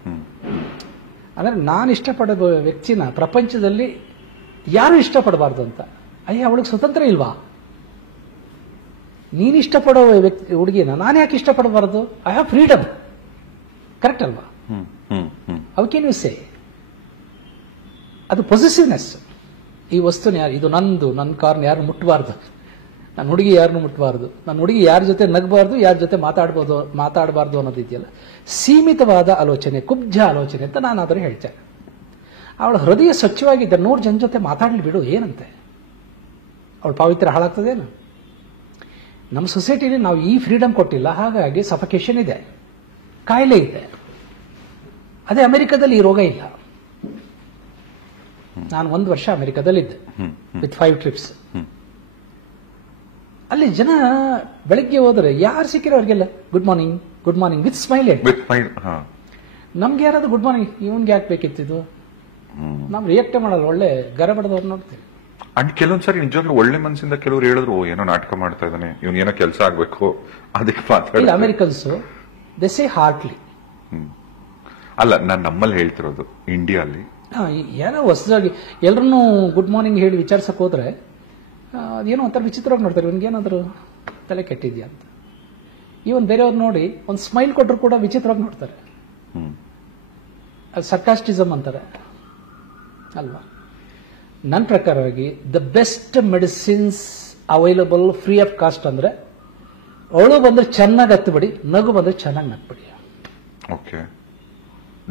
ಅಂದ್ರೆ ನಾನು ಇಷ್ಟಪಡೋ ವ್ಯಕ್ತಿನ ಪ್ರಪಂಚದಲ್ಲಿ ಯಾರು ಇಷ್ಟಪಡಬಾರ್ದು ಅಂತ. ಅಯ್ಯ, ಅವಳಿಗೆ ಸ್ವತಂತ್ರ ಇಲ್ವಾ? ನೀನು ಇಷ್ಟಪಡೋ ವ್ಯಕ್ತಿ ಹುಡುಗಿನ ನಾನು ಯಾಕೆ ಇಷ್ಟಪಡಬಾರ್ದು? I have freedom. ಕರೆಕ್ಟ್ ಅಲ್ವಾ? ಅವಕ್ಕೆ ನೀವು ಸೇ, ಅದು ಪಾಸಿಟಿವ್ನೆಸ್. ಈ ವಸ್ತುನ ಯಾರು, ಇದು ನಂದು, ನನ್ನ ಕಾರ್ನ ಯಾರು ಮುಟ್ಟಬಾರ್ದು, ನನ್ನ ಹುಡುಗಿ ಯಾರನ್ನು ಮುಟ್ಟಬಾರ್ದು, ನನ್ನ ಹುಡುಗಿ ಯಾರ ಜೊತೆ ನಗಬಾರ್ದು, ಯಾರ ಜೊತೆ ಮಾತಾಡಬಾರ್ದು ಅನ್ನೋದಿದೆಯಲ್ಲ, ಸೀಮಿತವಾದ ಆಲೋಚನೆ, ಕುಬ್ಜ ಆಲೋಚನೆ ಅಂತ ನಾನಾದರೂ ಹೇಳ್ತೇನೆ. ಅವಳ ಹೃದಯ ಸ್ವಚ್ಛವಾಗಿದ್ದ 100 ಜನ ಜೊತೆ ಮಾತಾಡಲಿ ಬಿಡು, ಏನಂತೆ? ಅವಳ ಪಾವಿತ್ರ್ಯ ಹಾಳಾಗ್ತದೇನು? ನಮ್ಮ ಸೊಸೈಟಿಲಿ ನಾವು ಈ ಫ್ರೀಡಮ್ ಕೊಟ್ಟಿಲ್ಲ, ಹಾಗಾಗಿ ಸಫಕೇಶನ್ ಇದೆ, ಕಾಯಿಲೆ ಇದೆ. ಅದೇ ಅಮೆರಿಕದಲ್ಲಿ ಈ ರೋಗ ಇಲ್ಲ. ನಾನು 1 ವರ್ಷ ಅಮೆರಿಕದಲ್ಲಿದ್ದೆ ವಿತ್ 5 ಟ್ರಿಪ್ಸ್. ಅಲ್ಲಿ ಜನ ಬೆಳಗ್ಗೆ ಹೋದ್ರೆ ಯಾರು ಸಿಕ್ಕಿರೋ ಅವ್ರಿಗೆಲ್ಲ good morning, good morning with smile. ನಮ್ಗೆ ಯಾರಾದ್ರೂ ಗುಡ್ ಮಾರ್ನಿಂಗ್, ಇವನ್ಗೆ ಯಾಕೆ ಬೇಕಿತ್ತಿದ್ದು? ನಾವು ರಿಯಾಕ್ಟ್ ಮಾಡಲ್ಲ, ಒಳ್ಳೆ ಗರಬಡದವ್ರು ನೋಡ್ತೀವಿ. ಅಂಡ್ ಕೆಲವೊಂದ್ಸರಿ ನಿಜವಾಗ್ಲೂ ಒಳ್ಳೆ ಮನಸ್ಸಿಂದ ಕೆಲವರು ಹೇಳಿದ್ರು, ಏನೋ ನಾಟಕ ಮಾಡ್ತಾ ಇದ್ದಾನೆ, ಇವನ್ ಏನೋ ಕೆಲಸ ಆಗ್ಬೇಕು, ಅದಕ್ಕೆ ಮಾತಾಡ. Americans they say heartly. ಅಲ್ಲ, ನಾನು ನಮ್ಮಲ್ಲಿ ಹೇಳ್ತಿರೋದು ಇಂಡಿಯಾ ಅಲ್ಲಿ ಏನೋ ಹೊಸದಾಗಿ ಎಲ್ಲರನ್ನೂ ಗುಡ್ ಮಾರ್ನಿಂಗ್ ಹೇಳಿ ವಿಚಾರಿಸಕ್ ಹೋದ್ರೆ ಅದೇನೋ ಒಂಥರ ವಿಚಿತ್ರವಾಗಿ ನೋಡ್ತಾರೆ, ಇವನ್ಗೇನಾದ್ರು ತಲೆ ಕೆಟ್ಟಿದ್ಯಾ ಅಂತ. ಇವನ್ ಬೇರೆಯವ್ರು ನೋಡಿ ಒಂದು ಸ್ಮೈಲ್ ಕೊಟ್ಟರು ಕೂಡ ವಿಚಿತ್ರವಾಗಿ ನೋಡ್ತಾರೆ. ಅದು ಸರ್ಕಾಸ್ಟಿಸಮ್ ಅಂತಾರೆ ಅಲ್ವಾ? ನನ್ನ ಪ್ರಕಾರವಾಗಿ the best medicines available free of cost ಅಂದ್ರೆ, ಅವಳು ಬಂದ್ರೆ ಚೆನ್ನಾಗಿ ಹತ್ತುಬಿಡಿ, ನಗು ಬಂದ್ರೆ ಚೆನ್ನಾಗಿ ನಗ್ಬಿಡಿ. ಓಕೆ,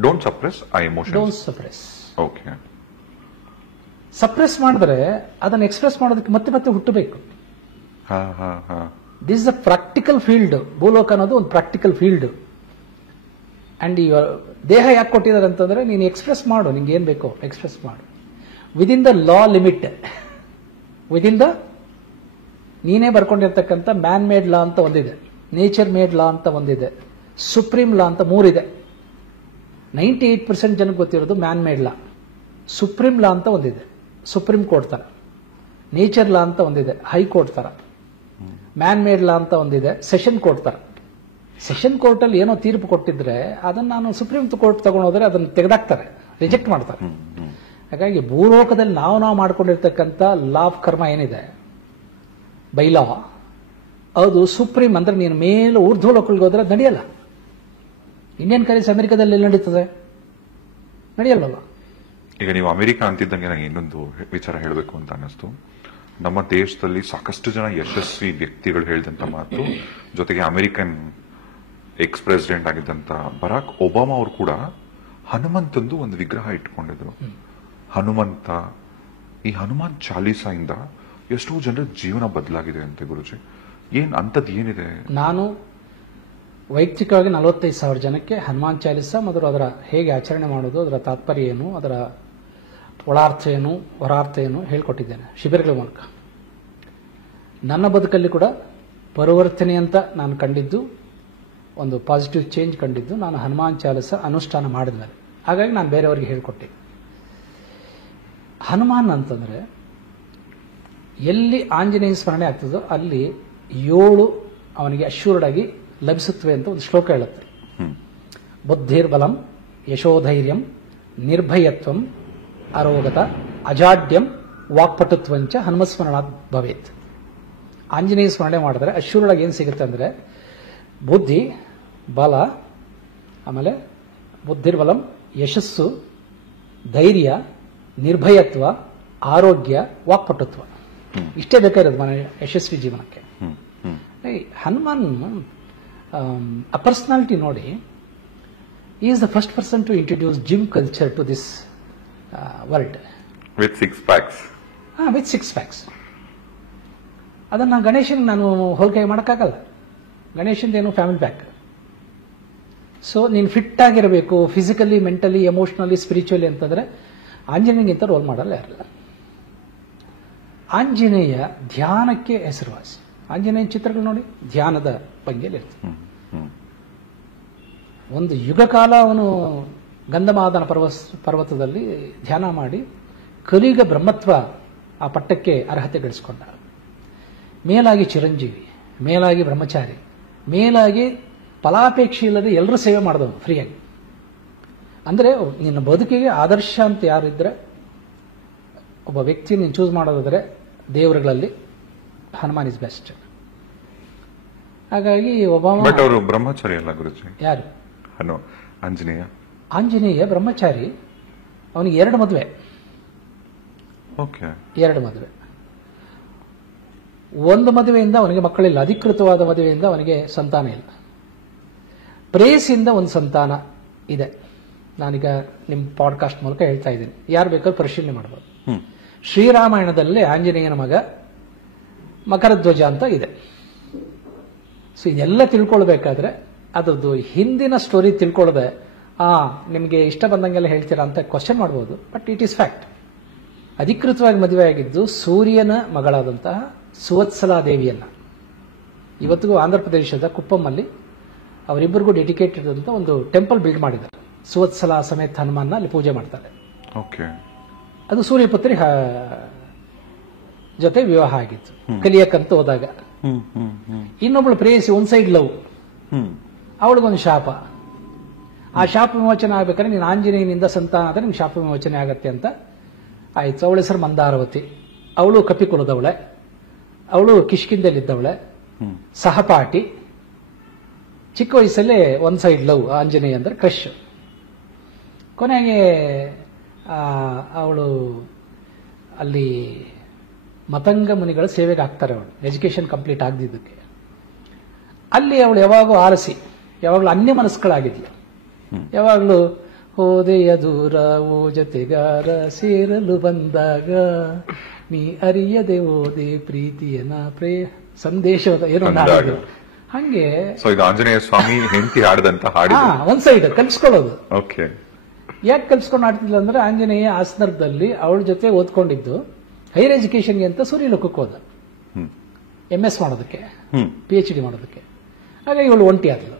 ಡೋಂಟ್ ಸಪ್ರೆಸ್ ಆ emotion. Don't suppress. Okay, suppress ಮಾಡಿದ್ರೆ ಅದನ್ನು ಎಕ್ಸ್ಪ್ರೆಸ್ ಮಾಡೋದಕ್ಕೆ ಮತ್ತೆ ಮತ್ತೆ ಹುಟ್ಟಬೇಕು. This is a practical field. ಭೂಲೋಕ ಅನ್ನೋದು ಒಂದು ಪ್ರಾಕ್ಟಿಕಲ್ ಫೀಲ್ಡ್. ಅಂಡ್ ಈ ದೇಹ ಯಾಕೆ ಕೊಟ್ಟಿದ್ದಾರೆ ಅಂತಂದ್ರೆ, ನೀನು ಎಕ್ಸ್ಪ್ರೆಸ್ ಮಾಡು, ನಿಂಗೆ ಏನ್ ಬೇಕೋ ಎಕ್ಸ್ಪ್ರೆಸ್ ಮಾಡು, within the law limit, within the ನೀನೇ ಬರ್ಕೊಂಡಿರ್ತಕ್ಕಂಥ ಮ್ಯಾನ್ ಮೇಡ್ ಲಾ ಅಂತ ಒಂದಿದೆ, ನೇಚರ್ ಮೇಡ್ ಲಾ ಅಂತ ಒಂದಿದೆ, ಸುಪ್ರೀಂ ಲಾ ಅಂತ 3 ಇದೆ. 98% ಜನಕ್ಕೆ ಗೊತ್ತಿರೋದು ಮ್ಯಾನ್ ಮೇಡ್ ಲಾ. ಸುಪ್ರೀಂ ಲಾ ಅಂತ ಒಂದಿದೆ, ಸುಪ್ರೀಂ ಕೋರ್ಟ್ ತರ. ನೇಚರ್ ಲಾ ಅಂತ ಒಂದಿದೆ, ಹೈಕೋರ್ಟ್ ತರ. ಮ್ಯಾನ್ ಮೇಡ್ ಲಾ ಅಂತ ಒಂದಿದೆ, ಸೆಷನ್ ಕೋರ್ಟ್ ತರ. ಸೆಷನ್ ಕೋರ್ಟ್ ಅಲ್ಲಿ ಏನೋ ತೀರ್ಪು ಕೊಟ್ಟಿದ್ರೆ ಅದನ್ನ ನಾನು ಸುಪ್ರೀಂ ಕೋರ್ಟ್ ತಗೊಂಡೋದ್ರೆ ಅದನ್ನು ತೆಗೆದಾಕ್ತಾರೆ, ರಿಜೆಕ್ಟ್ ಮಾಡ್ತಾರೆ. ಹಾಗಾಗಿ ಭೂಲೋಕದಲ್ಲಿ ನಾವು ಮಾಡ್ಕೊಂಡಿರ್ತಕ್ಕಂಥ ಲಾ ಆಫ್ ಕರ್ಮ ಏನಿದೆ, ಬೈಲಾ, ಅದು ಸುಪ್ರೀಂ ಅಂದ್ರೆ ನೀನು ಮೇಲೆ ಊರ್ಧ್ವಲೋಕಗಳಿಗೆ ಹೋದ್ರೆ ಅದು ನಡೆಯಲ್ಲ. ಇಂಡಿಯನ್ ಕರೆನ್ಸಿ ಅಮೆರಿಕದಲ್ಲಿ ಎಲ್ಲಿ ನಡೀತದೆ? ನಡೆಯಲ್ವಲ್ಲ. ಈಗ ನೀವು ಅಮೆರಿಕ ಅಂತಿದ್ದಂಗೆ ನನಗೆ ಇನ್ನೊಂದು ವಿಚಾರ ಹೇಳಬೇಕು ಅಂತ ಅನ್ನಿಸ್ತು. ನಮ್ಮ ದೇಶದಲ್ಲಿ ಸಾಕಷ್ಟು ಜನ ಯಶಸ್ವಿ ವ್ಯಕ್ತಿಗಳು ಹೇಳಿದಂತ ಮಾತು, ಜೊತೆಗೆ ಅಮೆರಿಕನ್ ಎಕ್ಸ್ ಪ್ರೆಸಿಡೆಂಟ್ ಆಗಿದ್ದಂತ ಬರಾಕ್ ಒಬಾಮಾ ಅವರು ಕೂಡ ಹನುಮಂತಂದು ಒಂದು ವಿಗ್ರಹ ಇಟ್ಕೊಂಡಿದ್ರು. ಹನುಮಂತ, ಈ ಹನುಮಾನ್ ಚಾಲೀಸಾಯಿಂದ ಎಷ್ಟೋ ಜನರ ಜೀವನ ಬದಲಾಗಿದೆ ಅಂತೆ ಗುರುಜಿ. ಅಂತದ್ ಏನಿದೆ? ನಾನು ವೈಯಕ್ತಿಕವಾಗಿ 45,000 ಜನಕ್ಕೆ ಹನುಮಾನ್ ಚಾಲೀಸ ಮತ್ತು ಅದರ ಹೇಗೆ ಆಚರಣೆ ಮಾಡೋದು, ಅದರ ತಾತ್ಪರ್ಯ ಏನು, ಅದರ ಒಳಾರ್ಥ ಏನು, ಹೊರಾರ್ಥ ಏನು ಹೇಳ್ಕೊಟ್ಟಿದ್ದೇನೆ ಶಿಬಿರಗಳ ಮೂಲಕ. ನನ್ನ ಬದುಕಲ್ಲಿ ಕೂಡ ಪರಿವರ್ತನೆ ಅಂತ ನಾನು ಕಂಡಿದ್ದು, ಒಂದು ಪಾಸಿಟಿವ್ ಚೇಂಜ್ ಕಂಡಿದ್ದು ನಾನು ಹನುಮಾನ್ ಚಾಲೀಸ ಅನುಷ್ಠಾನ ಮಾಡಿದ್ಮೇಲೆ. ಹಾಗಾಗಿ ನಾನು ಬೇರೆಯವರಿಗೆ ಹೇಳ್ಕೊಟ್ಟೆ. ಹನುಮಾನ್ ಅಂತಂದ್ರೆ ಎಲ್ಲಿ ಆಂಜನೇಯ ಸ್ಮರಣೆ ಆಗ್ತದೋ ಅಲ್ಲಿ 7 ಅವನಿಗೆ ಅಶ್ಯೂರ್ಡ್ ಆಗಿ ಲಭಿಸುತ್ತವೆ ಅಂತ ಒಂದು ಶ್ಲೋಕ ಹೇಳುತ್ತೆ. ಬುದ್ಧಿರ್ಬಲಂ, ಯಶೋಧೈರ್ಯಂ, ನಿರ್ಭಯತ್ವಂ, ಅರೋಗತ, ಅಜಾಡ್ಯಂ, ವಾಕ್ಪಟುತ್ವಂಚ ಹನುಮಸ್ಮರಣಾತ್ ಭವೇತ್. ಆಂಜನೇಯ ಸ್ಮರಣೆ ಮಾಡಿದ್ರೆ ಅಶ್ಯೂರ್ಡ್ ಆಗಿ ಏನು ಸಿಗುತ್ತೆ ಅಂದ್ರೆ ಬುದ್ಧಿ, ಬಲ, ಆಮೇಲೆ ಬುದ್ಧಿರ್ಬಲಂ, ಯಶಸ್ಸು, ಧೈರ್ಯ, ನಿರ್ಭಯತ್ವ, ಆರೋಗ್ಯ, ವಾಕ್ಪಟುತ್ವ. ಇಷ್ಟೇ ಬೇಕಾಗಿರೋದು ಮನೆ ಯಶಸ್ವಿ ಜೀವನಕ್ಕೆ. ಹನುಮಾನ್ ಆ ಪರ್ಸನಾಲಿಟಿ ನೋಡಿ, is the first person to introduce gym culture to this world with 6 packs. With 6 packs. ಅದನ್ನ ಗಣೇಶನ್ ನಾನು ಹೋಲಿಕೆ ಮಾಡೋಕ್ಕಾಗಲ್ಲ. ಗಣೇಶಂದೇನು ಫ್ಯಾಮಿಲಿ ಪ್ಯಾಕ್. ಸೊ ನೀನು ಫಿಟ್ ಆಗಿರಬೇಕು ಫಿಸಿಕಲಿ, ಮೆಂಟಲಿ, ಎಮೋಷನಲಿ, ಸ್ಪಿರಿಚುವಲಿ ಅಂತಂದ್ರೆ ಆಂಜನೇಯಗಿಂತ ರೋಲ್ ಮಾಡಲ್ಲ ಯಾರಲ್ಲ. ಆಂಜನೇಯ ಧ್ಯಾನಕ್ಕೆ ಹೆಸರುವಾಸಿ. ಆಂಜನೇಯ ಚಿತ್ರಗಳು ನೋಡಿ, ಧ್ಯಾನದ ಭಂಗಿಯಲ್ಲಿ ಇರ್ತದೆ. ಒಂದು ಯುಗ ಕಾಲ ಅವನು ಗಂಧಮಾದನ ಪರ್ವತದಲ್ಲಿ ಧ್ಯಾನ ಮಾಡಿ ಕಲಿಯುಗ ಬ್ರಹ್ಮತ್ವ ಆ ಪಟ್ಟಕ್ಕೆ ಅರ್ಹತೆ ಗಳಿಸಿಕೊಂಡ. ಮೇಲಾಗಿ ಚಿರಂಜೀವಿ, ಮೇಲಾಗಿ ಬ್ರಹ್ಮಚಾರಿ, ಮೇಲಾಗಿ ಫಲಾಪೇಕ್ಷೆ ಇಲ್ಲದೆ ಎಲ್ಲರೂ ಸೇವೆ ಮಾಡಿದವನು ಫ್ರೀಯಾಗಿ. ಅಂದ್ರೆ ನಿನ್ನ ಬದುಕಿಗೆ ಆದರ್ಶ ಅಂತ ಯಾರಿದ್ರೆ, ಒಬ್ಬ ವ್ಯಕ್ತಿ ನೀನು ಚೂಸ್ ಮಾಡೋದಾದ್ರೆ ದೇವರುಗಳಲ್ಲಿ ಹನುಮಾನ್ ಇಸ್ ಬೆಸ್ಟ್. ಹಾಗಾಗಿ ಒಬ್ಬ ಅವರು ಬ್ರಹ್ಮಚಾರಿ ಅಲ್ಲ ಗುರುಜಿ. ಯಾರು? ಆಂಜನೇಯ. ಆಂಜನೇಯ ಬ್ರಹ್ಮಚಾರಿ. ಅವನಿಗೆ 2 ಮದುವೆ. ಓಕೆ. 2 ಮದುವೆ. ಒಂದು ಮದುವೆಯಿಂದ ಅವನಿಗೆ ಮಕ್ಕಳಿಲ್ಲ, ಅಧಿಕೃತವಾದ ಮದುವೆಯಿಂದ ಅವನಿಗೆ ಸಂತಾನ ಇಲ್ಲ. ಪ್ರೇಯಸಿಯಿಂದ ಒಂದು ಸಂತಾನ ಇದೆ. ನಾನೀಗ ನಿಮ್ಮ ಪಾಡ್ಕಾಸ್ಟ್ ಮೂಲಕ ಹೇಳ್ತಾ ಇದ್ದೀನಿ, ಯಾರು ಬೇಕಾದ್ರೂ ಪರಿಶೀಲನೆ ಮಾಡಬಹುದು. ಶ್ರೀರಾಮಾಯಣದಲ್ಲಿ ಆಂಜನೇಯನ ಮಗ ಮಕರಧ್ವಜ ಅಂತ ಇದೆ. ಸೊ ಇದೆಲ್ಲ ತಿಳ್ಕೊಳ್ಬೇಕಾದ್ರೆ ಅದರದ್ದು ಹಿಂದಿನ ಸ್ಟೋರಿ ತಿಳ್ಕೊಳ್ಳದೆ ನಿಮಗೆ ಇಷ್ಟ ಬಂದಂಗೆಲ್ಲ ಹೇಳ್ತೀರಾ ಅಂತ ಕ್ವಶನ್ ಮಾಡಬಹುದು. But it is fact. ಅಧಿಕೃತವಾಗಿ ಮದುವೆ ಆಗಿದ್ದು ಸೂರ್ಯನ ಮಗಳಾದಂತಹ ಸುವತ್ಸಲಾ ದೇವಿಯನ್ನ. ಇವತ್ತಿಗೂ ಆಂಧ್ರ ಪ್ರದೇಶದ ಕುಪ್ಪಮ್ಮಲ್ಲಿ ಅವರಿಬ್ಬರಿಗೂ ಡೆಡಿಕೇಟೆಡ್ ಅಂತ ಒಂದು ಟೆಂಪಲ್ ಬಿಲ್ಡ್ ಮಾಡಿದ್ದಾರೆ. ಸುವತ್ಸಲಾ ಸಮೇತ ಹನುಮಾನ್ನ ಅಲ್ಲಿ ಪೂಜೆ ಮಾಡ್ತಾರೆ. ಅದು ಸೂರ್ಯಪುತ್ರಿ ಜೊತೆ ವಿವಾಹ ಆಗಿತ್ತು ಕಲಿಯಕ್ಕಂತ ಹೋದಾಗ. ಇನ್ನೊಬ್ಳು ಪ್ರೇಯಸಿ, ಒಂದ್ ಸೈಡ್ ಲವ್, ಅವಳಿಗೊಂದು ಶಾಪ. ಆ ಶಾಪ ವಿಮೋಚನೆ ಆಗ್ಬೇಕಾದ್ರೆ ನೀನು ಆಂಜನೇಯನಿಂದ ಸಂತಾನ ಆದ್ರೆ ನಿಮ್ಗೆ ಶಾಪ ವಿಮೋಚನೆ ಆಗತ್ತೆ ಅಂತ ಆಯ್ತು. ಅವಳ ಹೆಸರು ಮಂದಾರವತಿ. ಅವಳು ಕಪಿಕುಲದವಳೆ, ಅವಳು ಕಿಷ್ಕಿಂದಲ್ಲಿದ್ದವಳೆ, ಸಹಪಾಠಿ. ಚಿಕ್ಕ ವಯಸ್ಸಲ್ಲೇ ಒಂದ್ ಸೈಡ್ ಲವ್, ಆಂಜನೇಯ ಅಂದ್ರೆ ಕ್ರಶ್. ಕೊನೆಗೆ ಅವಳು ಅಲ್ಲಿ ಮತಂಗ ಮುನಿಗಳ ಸೇವೆಗೆ ಹಾಕ್ತಾರೆ. ಅವಳು ಎಜುಕೇಶನ್ ಕಂಪ್ಲೀಟ್ ಆಗದಿದ್ದಕ್ಕೆ ಅಲ್ಲಿ ಅವಳು ಯಾವಾಗೂ ಆರಸಿ, ಯಾವಾಗಲೂ ಅನ್ಯ ಮನಸ್ಸುಗಳಾಗಿದ್ಲು. ಯಾವಾಗಲೂ ಹೋದೆಯ ದೂರ ಓ ಜೊತೆಗಾರ ಸೇರಲು ಬಂದಾಗ ನೀ ಅರಿಯದೆ ಓದೆ ಪ್ರೀತಿಯನ ಸಂದೇಶದ ಏನೋ ನಾಡಿದ್ರು. ಹಂಗೆ ಆಂಜನೇಯ ಸ್ವಾಮಿ ಹೆಂಡತಿ ಹಾಡದಂತ ಒಂದ್ ಸೈಡ್ ಕಲ್ಸ್ಕೊಳ್ಳೋದು. ಓಕೆ. ಯಾಕೆ ಕಲ್ಸ್ಕೊಂಡು ಆಡ್ತಿಲ್ಲ ಅಂದ್ರೆ ಆಂಜನೇಯ ಆ ಸಂದರ್ಭದಲ್ಲಿ ಅವಳ ಜೊತೆ ಓದ್ಕೊಂಡಿದ್ದು ಹೈಯರ್ ಎಜುಕೇಶನ್ಗೆ ಅಂತ ಸೂರ್ಯಲೋಕಕ್ಕೆ ಹೋದ, MS ಮಾಡೋದಕ್ಕೆ, PhD ಮಾಡೋದಕ್ಕೆ. ಹಾಗಾಗಿ ಇವಳು ಒಂಟಿ ಆದ್ಲು.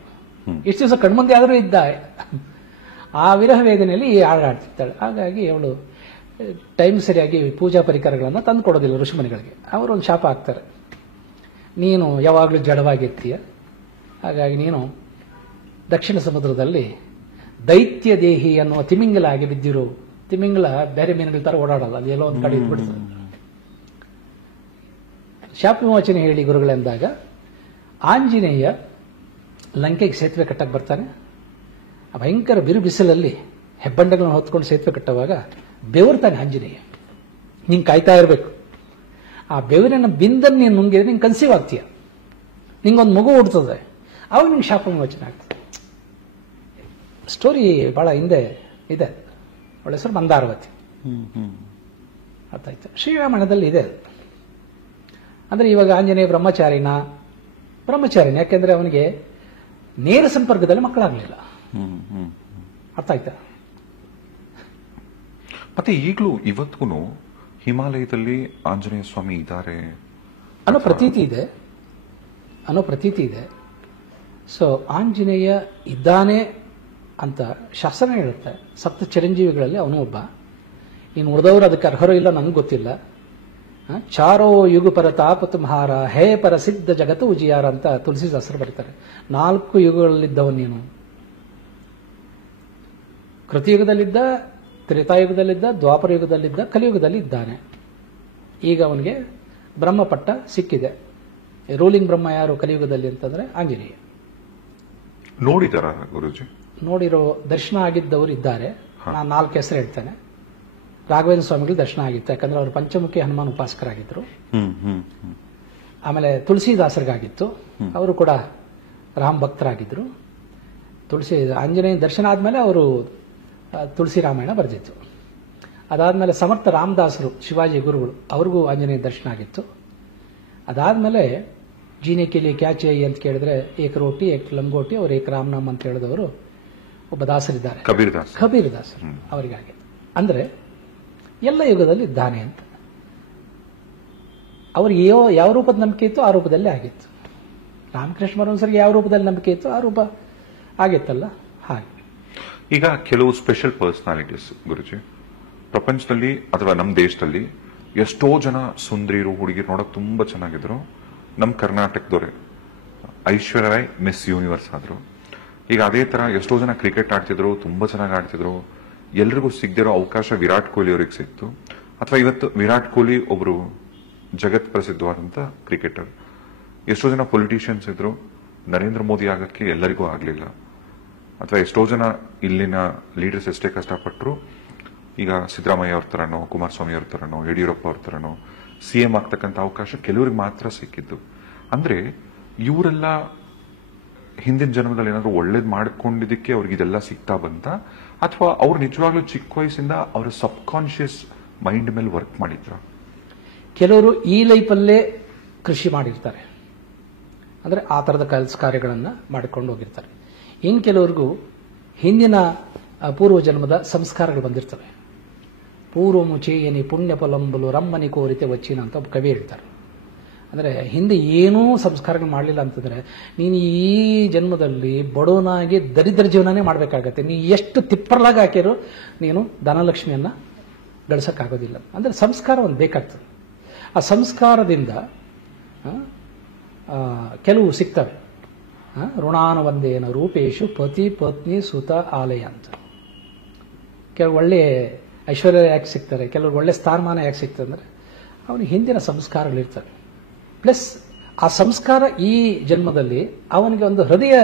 ಇಷ್ಟು ದಿವಸ ಕಣ್ಮುಂದೆ ಆದರೂ ಇದ್ದ. ಆ ವಿರಹ ವೇದನೆಯಲ್ಲಿ ಈ ಹಾಡು ಹಾಡ್ತಿರ್ತಾಳೆ. ಹಾಗಾಗಿ ಅವಳು ಟೈಮ್ ಸರಿಯಾಗಿ ಪೂಜಾ ಪರಿಕರಗಳನ್ನು ತಂದು ಕೊಡೋದಿಲ್ಲ ಋಷಿಮುನಿಗಳಿಗೆ. ಅವರು ಒಂದು ಶಾಪ ಹಾಕ್ತಾರೆ, ನೀನು ಯಾವಾಗಲೂ ಜಡವಾಗಿರ್ತೀಯ, ಹಾಗಾಗಿ ನೀನು ದಕ್ಷಿಣ ಸಮುದ್ರದಲ್ಲಿ ದೈತ್ಯ ದೇಹಿ ಅನ್ನುವ ತಿಮಿಂಗಲ ಆಗಿ ಬಿದ್ದಿರು. ತಿಮಿಂಗಲ ಬೇರೆ ಮೀನುಗಳ ತರ ಓಡಾಡಲ್ಲ, ಅದು ಎಲ್ಲೋ ಒಂದು ಕಡೆ ಇದ್ಬಿಡ್ತದೆ. ಶಾಪ ವಿಮೋಚನೆ ಹೇಳಿ ಗುರುಗಳೆಂದಾಗ ಆಂಜನೇಯ ಲಂಕೆಗೆ ಸೇತುವೆ ಕಟ್ಟಕ್ಕೆ ಬರ್ತಾನೆ. ಆ ಭಯಂಕರ ಬಿರು ಬಿಸಿಲಲ್ಲಿ ಹೆಬ್ಬಂಡಗಳನ್ನು ಹೊತ್ಕೊಂಡು ಸೇತುವೆ ಕಟ್ಟುವಾಗ ಬೆವರ್ತಾನೆ ಆಂಜನೇಯ. ನೀನು ಕಾಯ್ತಾ ಇರಬೇಕು, ಆ ಬೆವರಿನ ಬಿಂದನ್ನು ನೀನು ನುಂಗಿದ್ರೆ ನೀನು ಕನ್ಸೀವ್ ಆಗ್ತೀಯ, ನಿಂಗೊಂದು ಮಗು ಹುಡ್ತದೆ, ಅವಾಗ ನಿಂಗೆ ಶಾಪ ವಿಮೋಚನೆ ಆಗ್ತದೆ. ಸ್ಟೋರಿ ಬಹಳ ಹಿಂದೆ ಇದೆ. ಅವಳ ಹೆಸರು ಮಂದಾರವತಿ. ಅರ್ಥ ಆಯ್ತು. ಶ್ರೀರಾಮಾಯಣದಲ್ಲಿ ಇದೆ ಅದು. ಅಂದ್ರೆ ಇವಾಗ ಆಂಜನೇಯ ಬ್ರಹ್ಮಚಾರಿನ ಯಾಕೆಂದ್ರೆ ಅವನಿಗೆ ನೇರ ಸಂಪರ್ಕದಲ್ಲಿ ಮಕ್ಕಳಾಗಲಿಲ್ಲ. ಅರ್ಥ ಆಯ್ತಾ? ಮತ್ತೆ ಈಗಲೂ ಇವತ್ತಿಗೂ ಹಿಮಾಲಯದಲ್ಲಿ ಆಂಜನೇಯ ಸ್ವಾಮಿ ಇದ್ದಾರೆ ಅನ್ನೋ ಪ್ರತೀತಿ ಇದೆ. ಸೊ ಆಂಜನೇಯ ಇದ್ದಾನೆ ಅಂತ ಶಾಸ್ತ್ರ ಹೇಳುತ್ತೆ. ಸಪ್ತ ಚಿರಂಜೀವಿಗಳಲ್ಲಿ ಅವನು ಒಬ್ಬ. ಇನ್ನು ಉಳಿದವರು ಅದಕ್ಕೆ ಅರ್ಹರೋ ಇಲ್ಲ ನನಗೆ ಗೊತ್ತಿಲ್ಲ. ಚಾರೋ ಯುಗ ಪರ ತಾಪ ತುಮ್ಹಾರ ಹೇ ಪರ ಸಿದ್ಧ ಜಗತ್ತು ಉಜಿಯಾರ ಅಂತ ತುಳಸಿದಾಸರು ಬರೀತಾರೆ. 4 ಯುಗಗಳಲ್ಲಿದ್ದವನು ನೀನು. ಕೃತಿಯುಗದಲ್ಲಿದ್ದ, ತ್ರೇತಾಯುಗದಲ್ಲಿದ್ದ, ದ್ವಾಪರ ಯುಗದಲ್ಲಿದ್ದ, ಕಲಿಯುಗದಲ್ಲಿ ಇದ್ದಾನೆ. ಈಗ ಅವನಿಗೆ ಬ್ರಹ್ಮಪಟ್ಟ ಸಿಕ್ಕಿದೆ. ರೂಲಿಂಗ್ ಬ್ರಹ್ಮ ಯಾರು ಕಲಿಯುಗದಲ್ಲಿ ಅಂತಂದ್ರೆ ಆಂಜನೇಯ. ನೋಡಿದಾರ ಗುರುಜಿ? ನೋಡಿರೋ ದರ್ಶನ ಆಗಿದ್ದವರು ಇದ್ದಾರೆ. ನಾನು 4 ಹೆಸರು ಹೇಳ್ತೇನೆ. ರಾಘವೇಂದ್ರ ಸ್ವಾಮಿಗಳು ದರ್ಶನ ಆಗಿತ್ತು, ಯಾಕಂದ್ರೆ ಅವರು ಪಂಚಮುಖಿ ಹನುಮಾನ್ ಉಪಾಸಕರಾಗಿದ್ರು. ಆಮೇಲೆ ತುಳಸಿದಾಸರಿಗಾಗಿತ್ತು, ಅವರು ಕೂಡ ರಾಮ ಭಕ್ತರಾಗಿದ್ರು. ಆಂಜನೇಯ ದರ್ಶನ ಆದ್ಮೇಲೆ ಅವರು ತುಳಸಿ ರಾಮಾಯಣ ಬರೆದಿತ್ತು. ಅದಾದ್ಮೇಲೆ ಸಮರ್ಥ ರಾಮದಾಸರು ಶಿವಾಜಿ ಗುರುಗಳು, ಅವ್ರಿಗೂ ಆಂಜನೇಯ ದರ್ಶನ ಆಗಿತ್ತು. ಅದಾದ್ಮೇಲೆ ಜೀನೆ ಕೇಳಿ ಕ್ಯಾಚೆ ಅಂತ ಕೇಳಿದ್ರೆ ಏಕ ರೋಟಿ ಏಕ ಲಂಗೋಟಿ, ಅವ್ರು ಏಕ ರಾಮನಾಮ್ ಅಂತ ಹೇಳಿದವರು ಒಬ್ಬ ದಾಸರಿದ್ದಾರೆ, ಕಬೀರ್ ದಾಸರು. ಅವರಿಗಾಗಿತ್ತು. ಅಂದ್ರೆ ಎಲ್ಲ ಯುಗದಲ್ಲಿ ಇದ್ದಾನೆ ಅಂತ. ಅವ್ರಿಗೆ ಯಾವ ರೂಪದ ನಂಬಿಕೆ ಇತ್ತು ಆ ರೂಪದಲ್ಲೇ ಆಗಿತ್ತು. ರಾಮಕೃಷ್ಣ ಪರಮಹಂಸರಿಗೆ ಯಾವ ರೂಪದಲ್ಲಿ ನಂಬಿಕೆ ಇತ್ತು ಆ ರೂಪ ಆಗಿತ್ತಲ್ಲ ಹಾಗೆ. ಈಗ ಕೆಲವು ಸ್ಪೆಷಲ್ ಪರ್ಸನಾಲಿಟೀಸ್ ಗುರುಜಿ ಪ್ರಪಂಚದಲ್ಲಿ ಅಥವಾ ನಮ್ಮ ದೇಶದಲ್ಲಿ ಎಷ್ಟೋ ಜನ ಸುಂದರಿರು ಹುಡುಗಿರು ನೋಡಕ್ ತುಂಬಾ ಚೆನ್ನಾಗಿದ್ರು. ನಮ್ಮ ಕರ್ನಾಟಕದವರೇ ಐಶ್ವರ್ಯ ರಾಯ್ ಮಿಸ್ ಯೂನಿವರ್ಸ್ ಆದ್ರು. ಈಗ ಅದೇ ತರ ಎಷ್ಟೋ ಜನ ಕ್ರಿಕೆಟ್ ಆಡ್ತಿದ್ರು, ತುಂಬಾ ಚೆನ್ನಾಗಿ ಆಡ್ತಿದ್ರು. ಎಲ್ರಿಗೂ ಸಿಗದಿರೋ ಅವಕಾಶ ವಿರಾಟ್ ಕೊಹ್ಲಿ ಅವರಿಗೆ ಸಿಕ್ತು. ಅಥವಾ ಇವತ್ತು ವಿರಾಟ್ ಕೊಹ್ಲಿ ಒಬ್ರು ಜಗತ್ ಪ್ರಸಿದ್ಧವಾದಂತ ಕ್ರಿಕೆಟರ್. ಎಷ್ಟೋ ಜನ ಪೊಲಿಟಿಷಿಯನ್ಸ್ ಇದ್ರು, ನರೇಂದ್ರ ಮೋದಿ ಆಗಕ್ಕೆ ಎಲ್ಲರಿಗೂ ಆಗ್ಲಿಲ್ಲ. ಅಥವಾ ಎಷ್ಟೋ ಜನ ಇಲ್ಲಿನ ಲೀಡರ್ಸ್ ಎಷ್ಟೇ ಕಷ್ಟಪಟ್ಟರು ಈಗ ಸಿದ್ದರಾಮಯ್ಯ ಅವ್ರ ತರನೋ, ಕುಮಾರಸ್ವಾಮಿ ಅವ್ರ ತರನೋ, ಯಡಿಯೂರಪ್ಪ ಅವ್ರ ತರನೋ ಸಿಎಂ ಆಗ್ತಕ್ಕಂಥ ಅವಕಾಶ ಕೆಲವರಿಗೆ ಮಾತ್ರ ಸಿಕ್ಕಿದ್ದು. ಅಂದ್ರೆ ಇವರೆಲ್ಲ ಹಿಂದಿನ ಜನ್ಮದಲ್ಲಿ ಏನಾದ್ರು ಒಳ್ಳೇದ್ ಮಾಡ್ಕೊಂಡಿದ್ದಕ್ಕೆ ಅವ್ರಿಗೆ ಇದೆಲ್ಲ ಸಿಗ್ತಾ ಬಂತ, ಅಥವಾ ಅವ್ರು ನಿಜವಾಗ್ಲೂ ಚಿಕ್ಕ ವಯಸ್ಸಿಂದ ಅವರ ಸಬ್ ಕಾನ್ಶಿಯಸ್ ಮೈಂಡ್ ಮೇಲೆ ವರ್ಕ್ ಮಾಡಿದ್ರ? ಕೆಲವರು ಈ ಲೈಫಲ್ಲೇ ಕೃಷಿ ಮಾಡಿರ್ತಾರೆ, ಅಂದ್ರೆ ಆ ತರದ ಕೆಲಸ ಕಾರ್ಯಗಳನ್ನ ಮಾಡಿಕೊಂಡು ಹೋಗಿರ್ತಾರೆ. ಇನ್ ಕೆಲವ್ರಿಗೂ ಹಿಂದಿನ ಪೂರ್ವ ಜನ್ಮದ ಸಂಸ್ಕಾರಗಳು ಬಂದಿರ್ತವೆ. ಪೂರ್ವ ಮುಚೇಯನಿ ಪುಣ್ಯ ಫಲಂಬಲು ರಮ್ಮನಿ ಕೋರಿತೆ ವಚ್ಚಿನ ಅಂತ ಒಬ್ಬ ಕವಿ ಹೇಳ್ತಾರೆ. ಅಂದ್ರೆ ಹಿಂದೆ ಏನೂ ಸಂಸ್ಕಾರಗಳು ಮಾಡಲಿಲ್ಲ ಅಂತಂದ್ರೆ ನೀನು ಈ ಜನ್ಮದಲ್ಲಿ ಬಡವನಾಗಿ ದರಿದ್ರ ಜೀವನನೇ ಮಾಡಬೇಕಾಗತ್ತೆ. ನೀ ಎಷ್ಟು ತಿಪ್ಪರ್ಲಾಗಿ ಹಾಕಿರೋ ನೀನು ಧನಲಕ್ಷ್ಮಿಯನ್ನ ಗಳಿಸಕ್ಕಾಗೋದಿಲ್ಲ. ಅಂದ್ರೆ ಸಂಸ್ಕಾರ ಒಂದು ಬೇಕಾಗ್ತದೆ. ಆ ಸಂಸ್ಕಾರದಿಂದ ಕೆಲವು ಸಿಗ್ತವೆ. ಋಣಾನುವಂದೇನ ರೂಪೇಶು ಪತಿ ಪತ್ನಿ ಸುತ ಆಲಯ ಅಂತ. ಕೆಲವು ಒಳ್ಳೆ ಐಶ್ವರ್ಯ ಯಾಕೆ ಸಿಗ್ತಾರೆ, ಕೆಲವರು ಒಳ್ಳೆ ಸ್ಥಾನಮಾನ ಯಾಕೆ ಸಿಗ್ತದೆ ಅಂದ್ರೆ ಅವನಿಗೆ ಹಿಂದಿನ ಸಂಸ್ಕಾರಗಳಿರ್ತವೆ. ಪ್ಲಸ್ ಆ ಸಂಸ್ಕಾರ ಈ ಜನ್ಮದಲ್ಲಿ ಅವನಿಗೆ ಒಂದು ಹೃದಯ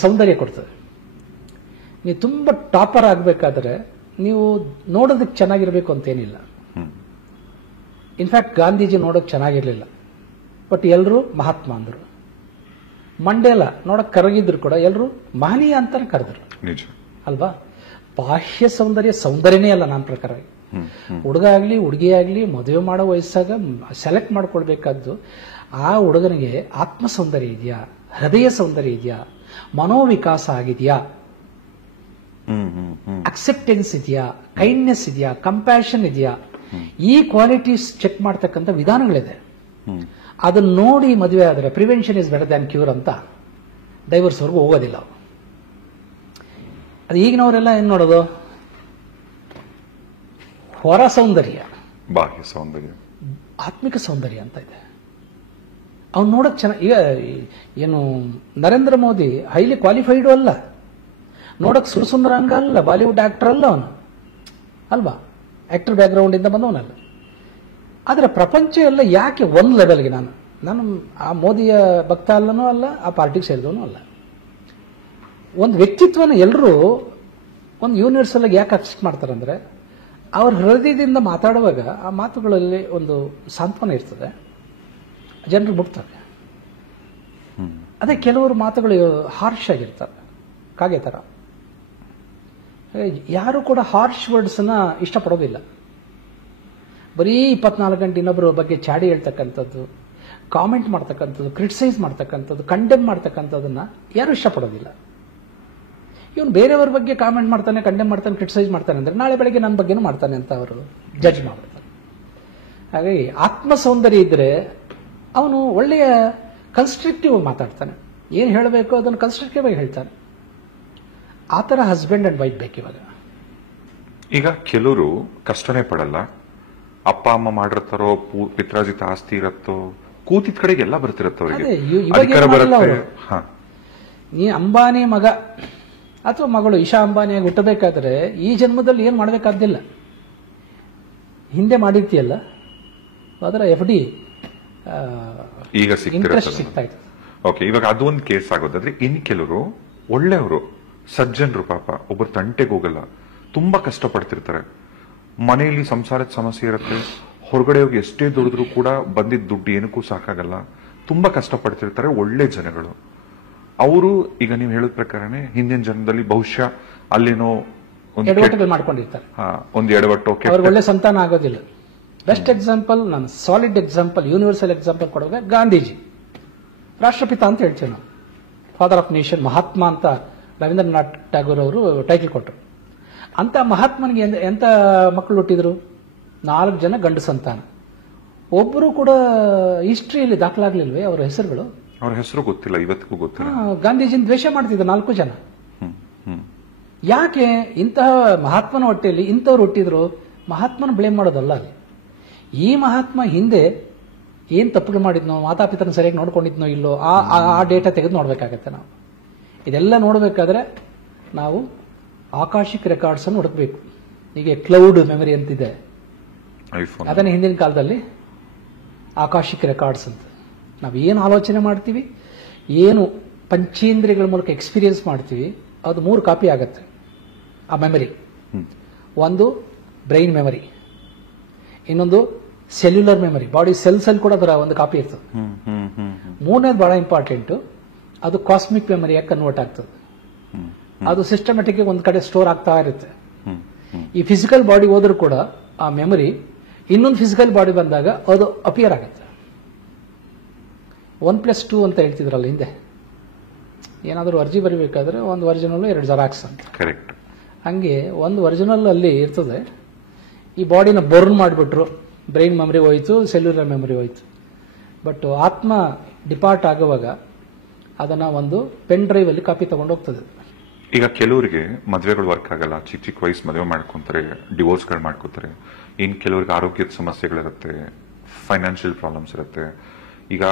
ಸೌಂದರ್ಯ ಕೊಡ್ತದೆ. ನೀವು ತುಂಬಾ ಟಾಪರ್ ಆಗಬೇಕಾದ್ರೆ ನೀವು ನೋಡೋದಕ್ಕೆ ಚೆನ್ನಾಗಿರ್ಬೇಕು ಅಂತೇನಿಲ್ಲ. ಇನ್ಫ್ಯಾಕ್ಟ್ ಗಾಂಧೀಜಿ ನೋಡೋಕೆ ಚೆನ್ನಾಗಿರ್ಲಿಲ್ಲ, ಬಟ್ ಎಲ್ಲರೂ ಮಹಾತ್ಮ ಅಂದರು. ಮಂಡೇಲ ನೋಡಕ್ ಕರಗಿದ್ರು ಕೂಡ ಎಲ್ಲರೂ ಮಹನೀಯ ಅಂತಾನೆ ಕರೆದ್ರು ಅಲ್ವಾ. ಬಾಹ್ಯ ಸೌಂದರ್ಯನೇ ಅಲ್ಲ ನನ್ನ ಪ್ರಕಾರ. ಹುಡುಗ ಆಗ್ಲಿ ಹುಡುಗಿ ಆಗ್ಲಿ ಮದುವೆ ಮಾಡೋ ವಯಸ್ಸಾಗ ಸೆಲೆಕ್ಟ್ ಮಾಡ್ಕೊಳ್ಬೇಕಾದ್ದು ಆ ಹುಡುಗನಿಗೆ ಆತ್ಮ ಸೌಂದರ್ಯ ಇದೆಯಾ, ಹೃದಯ ಸೌಂದರ್ಯ ಇದೆಯಾ, ಮನೋವಿಕಾಸ ಆಗಿದೆಯಾ, ಅಕ್ಸೆಪ್ಟೆನ್ಸ್ ಇದೆಯಾ, ಕೈಂಡ್ನೆಸ್ ಇದೆಯಾ, ಕಂಪ್ಯಾಷನ್ ಇದೆಯಾ, ಈ ಕ್ವಾಲಿಟೀಸ್ ಚೆಕ್ ಮಾಡ್ತಕ್ಕಂಥ ವಿಧಾನಗಳಿದೆ. ಅದನ್ನ ನೋಡಿ ಮದುವೆ ಆದರೆ prevention is better than cure ಅಂತ ಡೈವರ್ಸ್ ವರ್ಗೂ ಹೋಗೋದಿಲ್ಲ. ಅದು ಈಗಿನವರೆಲ್ಲ ಏನ್ ನೋಡೋದು, ಹೊರ ಸೌಂದರ್ಯ, ಬಾಹ್ಯ ಸೌಂದರ್ಯ, ಆತ್ಮಿಕ ಸೌಂದರ್ಯ ಅಂತ ಇದೆ. ಅವ್ನು ನೋಡಕ್ ಚೆನ್ನಾಗಿ, ಈಗ ಏನು ನರೇಂದ್ರ ಮೋದಿ ಹೈಲಿ ಕ್ವಾಲಿಫೈಡು ಅಲ್ಲ, ನೋಡಕ್ ಸುರಸುಂದರಾಂಗ ಅಲ್ಲ, ಬಾಲಿವುಡ್ ಆಕ್ಟರ್ ಅಲ್ಲ ಅವನು, ಅಲ್ವಾ, ಆಕ್ಟರ್ ಬ್ಯಾಕ್ಗ್ರೌಂಡ್ ಇಂದ ಬಂದವನಲ್ಲ. ಆದ್ರೆ ಪ್ರಪಂಚ ಎಲ್ಲ ಯಾಕೆ ಒಂದು ಲೆವೆಲ್ಗೆ, ನಾನು ಆ ಮೋದಿಯ ಭಕ್ತ ಅಲ್ಲನೂ ಅಲ್ಲ, ಆ ಪಾರ್ಟಿಗೆ ಸೇರಿದವನು ಅಲ್ಲ. ಒಂದು ವ್ಯಕ್ತಿತ್ವನ ಎಲ್ಲರೂ ಒಂದು ಯೂನಿವರ್ಸಲ್ ಆಗಿ ಯಾಕೆ ಅಕ್ಸೆಪ್ಟ್ ಮಾಡ್ತಾರಂದ್ರೆ, ಅವ್ರ ಹೃದಯದಿಂದ ಮಾತಾಡುವಾಗ ಆ ಮಾತುಗಳಲ್ಲಿ ಒಂದು ಸಾಂತ್ವನ ಇರ್ತದೆ, ಜನರು ಮುಟ್ತಾರೆ. ಅದೇ ಕೆಲವರು ಮಾತುಗಳು ಹಾರ್ಶ್ ಆಗಿರ್ತವೆ, ಕಾಗೆ ತರ. ಯಾರು ಕೂಡ ಹಾರ್ಶ್ ವರ್ಡ್ಸ್ನ ಇಷ್ಟಪಡೋದಿಲ್ಲ. ಬರೀ 24 ಗಂಟೆ ಇನ್ನೊಬ್ಬರ ಬಗ್ಗೆ ಚಾಡಿ ಹೇಳ್ತಕ್ಕಂಥದ್ದು, ಕಾಮೆಂಟ್ ಮಾಡ್ತಕ್ಕಂಥದ್ದು, ಕ್ರಿಟಿಸೈಸ್ ಮಾಡ್ತಕ್ಕಂಥದ್ದು, ಕಂಡೆಮ್ ಮಾಡ್ತಕ್ಕಂಥದ್ದನ್ನ ಯಾರು ಇಷ್ಟಪಡೋದಿಲ್ಲ. ಇವನು ಬೇರೆಯವ್ರ ಬಗ್ಗೆ ಕಾಮೆಂಟ್ ಮಾಡ್ತಾನೆ, ಕಂಡೆಮ್ ಮಾಡ್ತಾನೆ, ಕ್ರಿಟಿಸೈಸ್ ಮಾಡ್ತಾನೆ ಅಂದ್ರೆ ನಾಳೆ ಬೆಳಗ್ಗೆ ನನ್ನ ಬಗ್ಗೆನೂ ಮಾಡ್ತಾನೆ ಅಂತ ಅವರು ಜಡ್ಜ್ ಮಾಡ್ತಾರೆ. ಹಾಗಾಗಿ ಆತ್ಮ ಸೌಂದರ್ಯ ಇದ್ರೆ ಅವನು ಒಳ್ಳೆಯ ಕನ್ಸ್ಟ್ರಕ್ಟಿವ್ ಮಾತಾಡ್ತಾನೆ, ಏನು ಹೇಳಬೇಕು ಅದನ್ನು ಕನ್ಸ್ಟ್ರಕ್ಟಿವ್ ಆಗಿ ಹೇಳ್ತಾನೆ. ಆ ಥರ ಹಸ್ಬೆಂಡ್ ಅಂಡ್ ವೈಫ್ ಬೇಕು ಇವಾಗ. ಈಗ ಕೆಲವರು ಕಷ್ಟನೇ ಪಡಲ್ಲ, ಅಪ್ಪ ಅಮ್ಮ ಮಾಡಿರ್ತಾರೋ, ಪಿತ್ರಾಜಿತ ಆಸ್ತಿ ಇರತ್ತೋ, ಕೂತಿದ ಕಡೆಗೆ ಎಲ್ಲ ಬರ್ತಿರತ್ತೋ ಅವರಿಗೆ. ನೀ ಅಂಬಾನಿ ಮಗ ಅಥವಾ ಮಗಳು ಇಶಾ ಅಂಬಾನಿಯಾಗಿ ಹುಟ್ಟಬೇಕಾದ್ರೆ ಈ ಜನ್ಮದಲ್ಲಿ ಏನು ಮಾಡಬೇಕಾದ್ದಿಲ್ಲ, ಹಿಂದೆ ಮಾಡಿರ್ತೀಯಲ್ಲ ಅದರ FD ಈಗ ಸಿಗ್ತಾ ಇತ್ತು. ಓಕೆ, ಇವಾಗ ಅದು ಒಂದು ಕೇಸ್ ಆಗೋದಾದ್ರೆ, ಇನ್ ಕೆಲವರು ಒಳ್ಳೆಯವರು, ಸಜ್ಜನರು, ಪಾಪ ಒಬ್ಬರು ತಂಟೆಗೆ ಹೋಗಲ್ಲ, ತುಂಬಾ ಕಷ್ಟ ಪಡ್ತಿರ್ತಾರೆ, ಮನೆಯಲ್ಲಿ ಸಂಸಾರದ ಸಮಸ್ಯೆ ಇರುತ್ತೆ, ಹೊರಗಡೆ ಹೋಗಿ ಎಷ್ಟೇ ದುಡಿದ್ರು ಕೂಡ ಬಂದಿದ್ದ ದುಡ್ಡು ಏನಕ್ಕೂ ಸಾಕಾಗಲ್ಲ, ತುಂಬಾ ಕಷ್ಟ ಪಡ್ತಿರ್ತಾರೆ, ಒಳ್ಳೆ ಜನಗಳು. ಅವರು ಈಗ ನೀವು ಹೇಳಿದ ಪ್ರಕಾರನೇ ಹಿಂದಿನ ಜನ್ಮದಲ್ಲಿ ಬಹುಶಃ ಅಲ್ಲೇನೋ ಮಾಡ್ಕೊಂಡಿರ್ತಾರೆ, ಒಂದು ಎಡವಟ್ಟು, ಒಳ್ಳೆ ಸಂತಾನ ಆಗೋದಿಲ್ಲ. ಬೆಸ್ಟ್ ಎಕ್ಸಾಂಪಲ್, ನಾನು ಸಾಲಿಡ್ ಎಕ್ಸಾಂಪಲ್, ಯೂನಿವರ್ಸಲ್ ಎಕ್ಸಾಂಪಲ್ ಕೊಡುವಾಗ ಗಾಂಧೀಜಿ, ರಾಷ್ಟ್ರಪಿತ ಅಂತ ಹೇಳ್ತೀವಿ ನಾವು, ಫಾದರ್ ಆಫ್ ನೇಷನ್, ಮಹಾತ್ಮ ಅಂತ ರವೀಂದ್ರನಾಥ್ ಟ್ಯಾಗೋರ್ ಅವರು ಟೈಟಲ್ ಕೊಟ್ಟರು. ಅಂತ ಮಹಾತ್ಮನಿಗೆ ಎಂತ ಮಕ್ಕಳು ಹುಟ್ಟಿದ್ರು? 4 ಜನ ಗಂಡು ಸಂತಾನ. ಒಬ್ಬರು ಕೂಡ ಹಿಸ್ಟ್ರಿಯಲ್ಲಿ ದಾಖಲಾಗ್ಲಿಲ್ವೇ ಅವರ ಹೆಸರುಗಳು? ಅವ್ರ ಹೆಸರು ಗೊತ್ತಿಲ್ಲ, ಇವತ್ತಿಗೂ ಗೊತ್ತಿಲ್ಲ. ಗಾಂಧೀಜಿನ ದ್ವೇಷ ಮಾಡ್ತಿದ್ದ 4 ಜನ. ಯಾಕೆ? ಇಂತಹ ಮಹಾತ್ಮನ ಹೊಟ್ಟೆಯಲ್ಲಿ ಇಂಥವ್ರು ಹುಟ್ಟಿದ್ರು. ಮಹಾತ್ಮನ ಬ್ಲೇಮ್ ಮಾಡೋದಲ್ಲ ಅಲ್ಲಿ. ಈ ಮಹಾತ್ಮ ಹಿಂದೆ ಏನ್ ತಪ್ಪುಗಳು ಮಾಡಿದ್ನೋ, ಮಾತಾಪಿತನ ಸರಿಯಾಗಿ ನೋಡ್ಕೊಂಡಿದ್ನೋ ಇಲ್ಲೋ, ಆ ಡೇಟಾ ತೆಗೆದು ನೋಡ್ಬೇಕಾಗತ್ತೆ ನಾವು. ಇದೆಲ್ಲ ನೋಡ್ಬೇಕಾದ್ರೆ ನಾವು ಆಕಾಶಿಕ್ ರೆಕಾರ್ಡ್ಸ್ ಅನ್ನು ಹುಡುಕ್ಬೇಕು. ಹೀಗೆ ಕ್ಲೌಡ್ ಮೆಮರಿ ಅಂತಿದೆ, ಅದನ್ನ ಹಿಂದಿನ ಕಾಲದಲ್ಲಿ ಆಕಾಶಿಕ್ ರೆಕಾರ್ಡ್ಸ್ ಅಂತ. ನಾವು ಏನು ಆಲೋಚನೆ ಮಾಡ್ತೀವಿ, ಏನು ಪಂಚೇಂದ್ರಿಯಗಳ ಮೂಲಕ ಎಕ್ಸ್ಪೀರಿಯನ್ಸ್ ಮಾಡ್ತೀವಿ, ಅದು 3 ಕಾಪಿ ಆಗತ್ತೆ ಆ ಮೆಮರಿ. ಒಂದು ಬ್ರೈನ್ ಮೆಮರಿ, ಇನ್ನೊಂದು ಸೆಲ್ಯುಲರ್ ಮೆಮರಿ, ಬಾಡಿ ಸೆಲ್ಸ್ ಅಲ್ಲಿ ಕೂಡ ಅದರ ಒಂದು ಕಾಪಿ ಇರ್ತದೆ. 3ನೇದು ಬಹಳ ಇಂಪಾರ್ಟೆಂಟ್, ಅದು ಕಾಸ್ಮಿಕ್ ಮೆಮರಿಯಾಗಿ ಕನ್ವರ್ಟ್ ಆಗ್ತದೆ. ಅದು ಸಿಸ್ಟಮೆಟಿಕ್ ಒಂದು ಕಡೆ ಸ್ಟೋರ್ ಆಗ್ತಾ ಇರುತ್ತೆ. ಈ ಫಿಸಿಕಲ್ ಬಾಡಿ ಹೋದ್ರೂ ಕೂಡ ಆ ಮೆಮರಿ ಇನ್ನೊಂದು ಫಿಸಿಕಲ್ ಬಾಡಿ ಬಂದಾಗ ಅದು ಅಪಿಯರ್ ಆಗುತ್ತೆ. 1+2 ಅಂತ ಹೇಳ್ತಿದ್ರಲ್ಲ ಹಿಂದೆ, ಏನಾದರೂ ಅರ್ಜಿ ಬರೀಬೇಕಾದ್ರೆ ಒಂದು ಒರಿಜಿನಲ್ 2 ಜೆರಾಕ್ಸ್ ಅಂತ. ಕರೆಕ್ಟ್. ಹಂಗೆ ಒಂದು ಒರಿಜಿನಲ್ ಅಲ್ಲಿ ಇರ್ತದೆ. ಈ ಬಾಡಿನ ಬರ್ನ್ ಮಾಡಿಬಿಟ್ರು, ಬ್ರೈನ್ ಮೆಮರಿ ಹೋಯ್ತು, ಸೆಲ್ಯುಲರ್ ಮೆಮರಿ ಹೋಯ್ತು. ಬಟ್ ಆತ್ಮ ಡಿಪಾರ್ಟ್ ಆಗುವಾಗ ಅದನ್ನ ಒಂದು ಪೆನ್ ಡ್ರೈವ್ ಅಲ್ಲಿ ಕಾಪಿ ತಗೊಂಡು ಹೋಗ್ತದೆ. ಈಗ ಕೆಲವರಿಗೆ ಮದುವೆಗಳು ವರ್ಕ್ ಆಗಲ್ಲ, ಚಿಕ್ಕ ಚಿಕ್ಕ ವಯಸ್ಸು ಮದುವೆ ಮಾಡ್ಕೊಂತಾರೆ, ಡಿವೋರ್ಸ್ಗಳು ಮಾಡ್ಕೋತಾರೆ. ಇನ್ ಕೆಲವರಿಗೆ ಆರೋಗ್ಯದ ಸಮಸ್ಯೆಗಳಿರುತ್ತೆ, ಫೈನಾನ್ಷಿಯಲ್ ಪ್ರಾಬ್ಲಮ್ಸ್ ಇರುತ್ತೆ. ಈಗ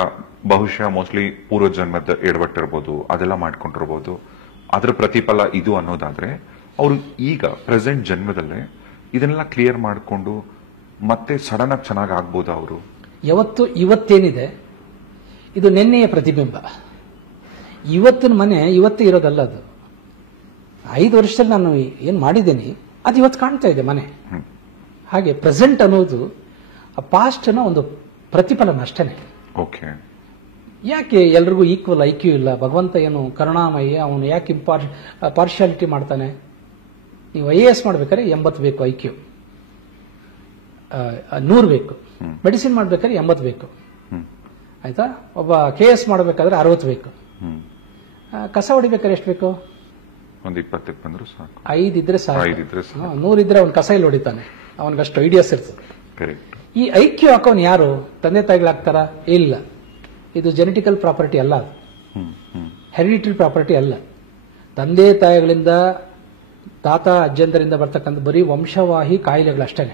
ಬಹುಶಃ ಮೋಸ್ಟ್ಲಿ ಪೂರ್ವ ಜನ್ಮದ ಎಡವಟ್ಟಿರ್ಬೋದು, ಅದೆಲ್ಲ ಮಾಡ್ಕೊಂಡಿರ್ಬೋದು. ಅದರ ಪ್ರತಿಫಲ ಇದು ಅನ್ನೋದಾದ್ರೆ ಅವರು ಈಗ ಪ್ರೆಸೆಂಟ್ ಜನ್ಮದಲ್ಲೇ ಇದನ್ನೆಲ್ಲ ಕ್ಲಿಯರ್ ಮಾಡಿಕೊಂಡು ಮತ್ತೆ ಸಡನ್ ಆಗಿ ಚೆನ್ನಾಗಿ ಆಗ್ಬೋದಾ ಅವರು? ಇವತ್ತೇನಿದೆ ಇದು ನಿನ್ನೆಯ ಪ್ರತಿಬಿಂಬ. ಇವತ್ತಿನ ಮನೆ ಇವತ್ತೇ ಇರೋದಲ್ಲ, ಅದು 5 ವರ್ಷದಲ್ಲಿ ನಾನು ಏನ್ ಮಾಡಿದ್ದೀನಿ ಅದು ಇವತ್ತು ಕಾಣ್ತಾ ಇದೆ ಮನೆ. ಹಾಗೆ ಪ್ರೆಸೆಂಟ್ ಅನ್ನೋದು ಪಾಸ್ಟ್ನ ಒಂದು ಪ್ರತಿಫಲನ ಅಷ್ಟೇನೆ. ಓಕೆ. ಯಾಕೆ ಎಲ್ರಿಗೂ ಈಕ್ವಲ್ IQ ಇಲ್ಲ? ಭಗವಂತ ಏನು ಕರುಣಾಮಯಿ, ಅವನು ಯಾಕೆ ಪಾರ್ಶಿಯಾಲಿಟಿ ಮಾಡ್ತಾನೆ? ನೀವು IAS ಮಾಡ್ಬೇಕಾದ್ರೆ 80 ಬೇಕು IQ, 100 ಬೇಕು. ಮೆಡಿಸಿನ್ ಮಾಡ್ಬೇಕಾದ್ರೆ 80 ಬೇಕು, ಆಯ್ತಾ? ಒಬ್ಬ KS ಮಾಡಬೇಕಾದ್ರೆ 60 ಬೇಕು. ಕಸ ಹೊಡಿಬೇಕಾದ್ರೆ ಎಷ್ಟು ಬೇಕು? ಒಂದು 20 ಬಂದ್ರು ಸಾಕು. 5 ಇದ್ರೆ ಸಾಕು. 100 ಇದ್ರೆ ಅವ್ನು ಕಸ ಇಲ್ಲಿ ಹೊಡಿತಾನೆ, ಅವನಿಗಷ್ಟು ಐಡಿಯಾಸ್ ಇರ್ತದೆ. ಈ IQ ಹಾಕೋನ್ ಯಾರು? ತಂದೆ ತಾಯಿಗಳಾಗ್ತಾರ? ಇಲ್ಲ. ಇದು ಜೆನೆಟಿಕಲ್ ಪ್ರಾಪರ್ಟಿ ಅಲ್ಲ, ಹೆರಿಡಿಟರಿ ಪ್ರಾಪರ್ಟಿ ಅಲ್ಲ. ತಂದೆ ತಾಯಿಗಳಿಂದ ತಾತ ಅಜ್ಜಂದರಿಂದ ಬರ್ತಕ್ಕಂಥ ಬರೀ ವಂಶವಾಹಿ ಕಾಯಿಲೆಗಳಷ್ಟೇ.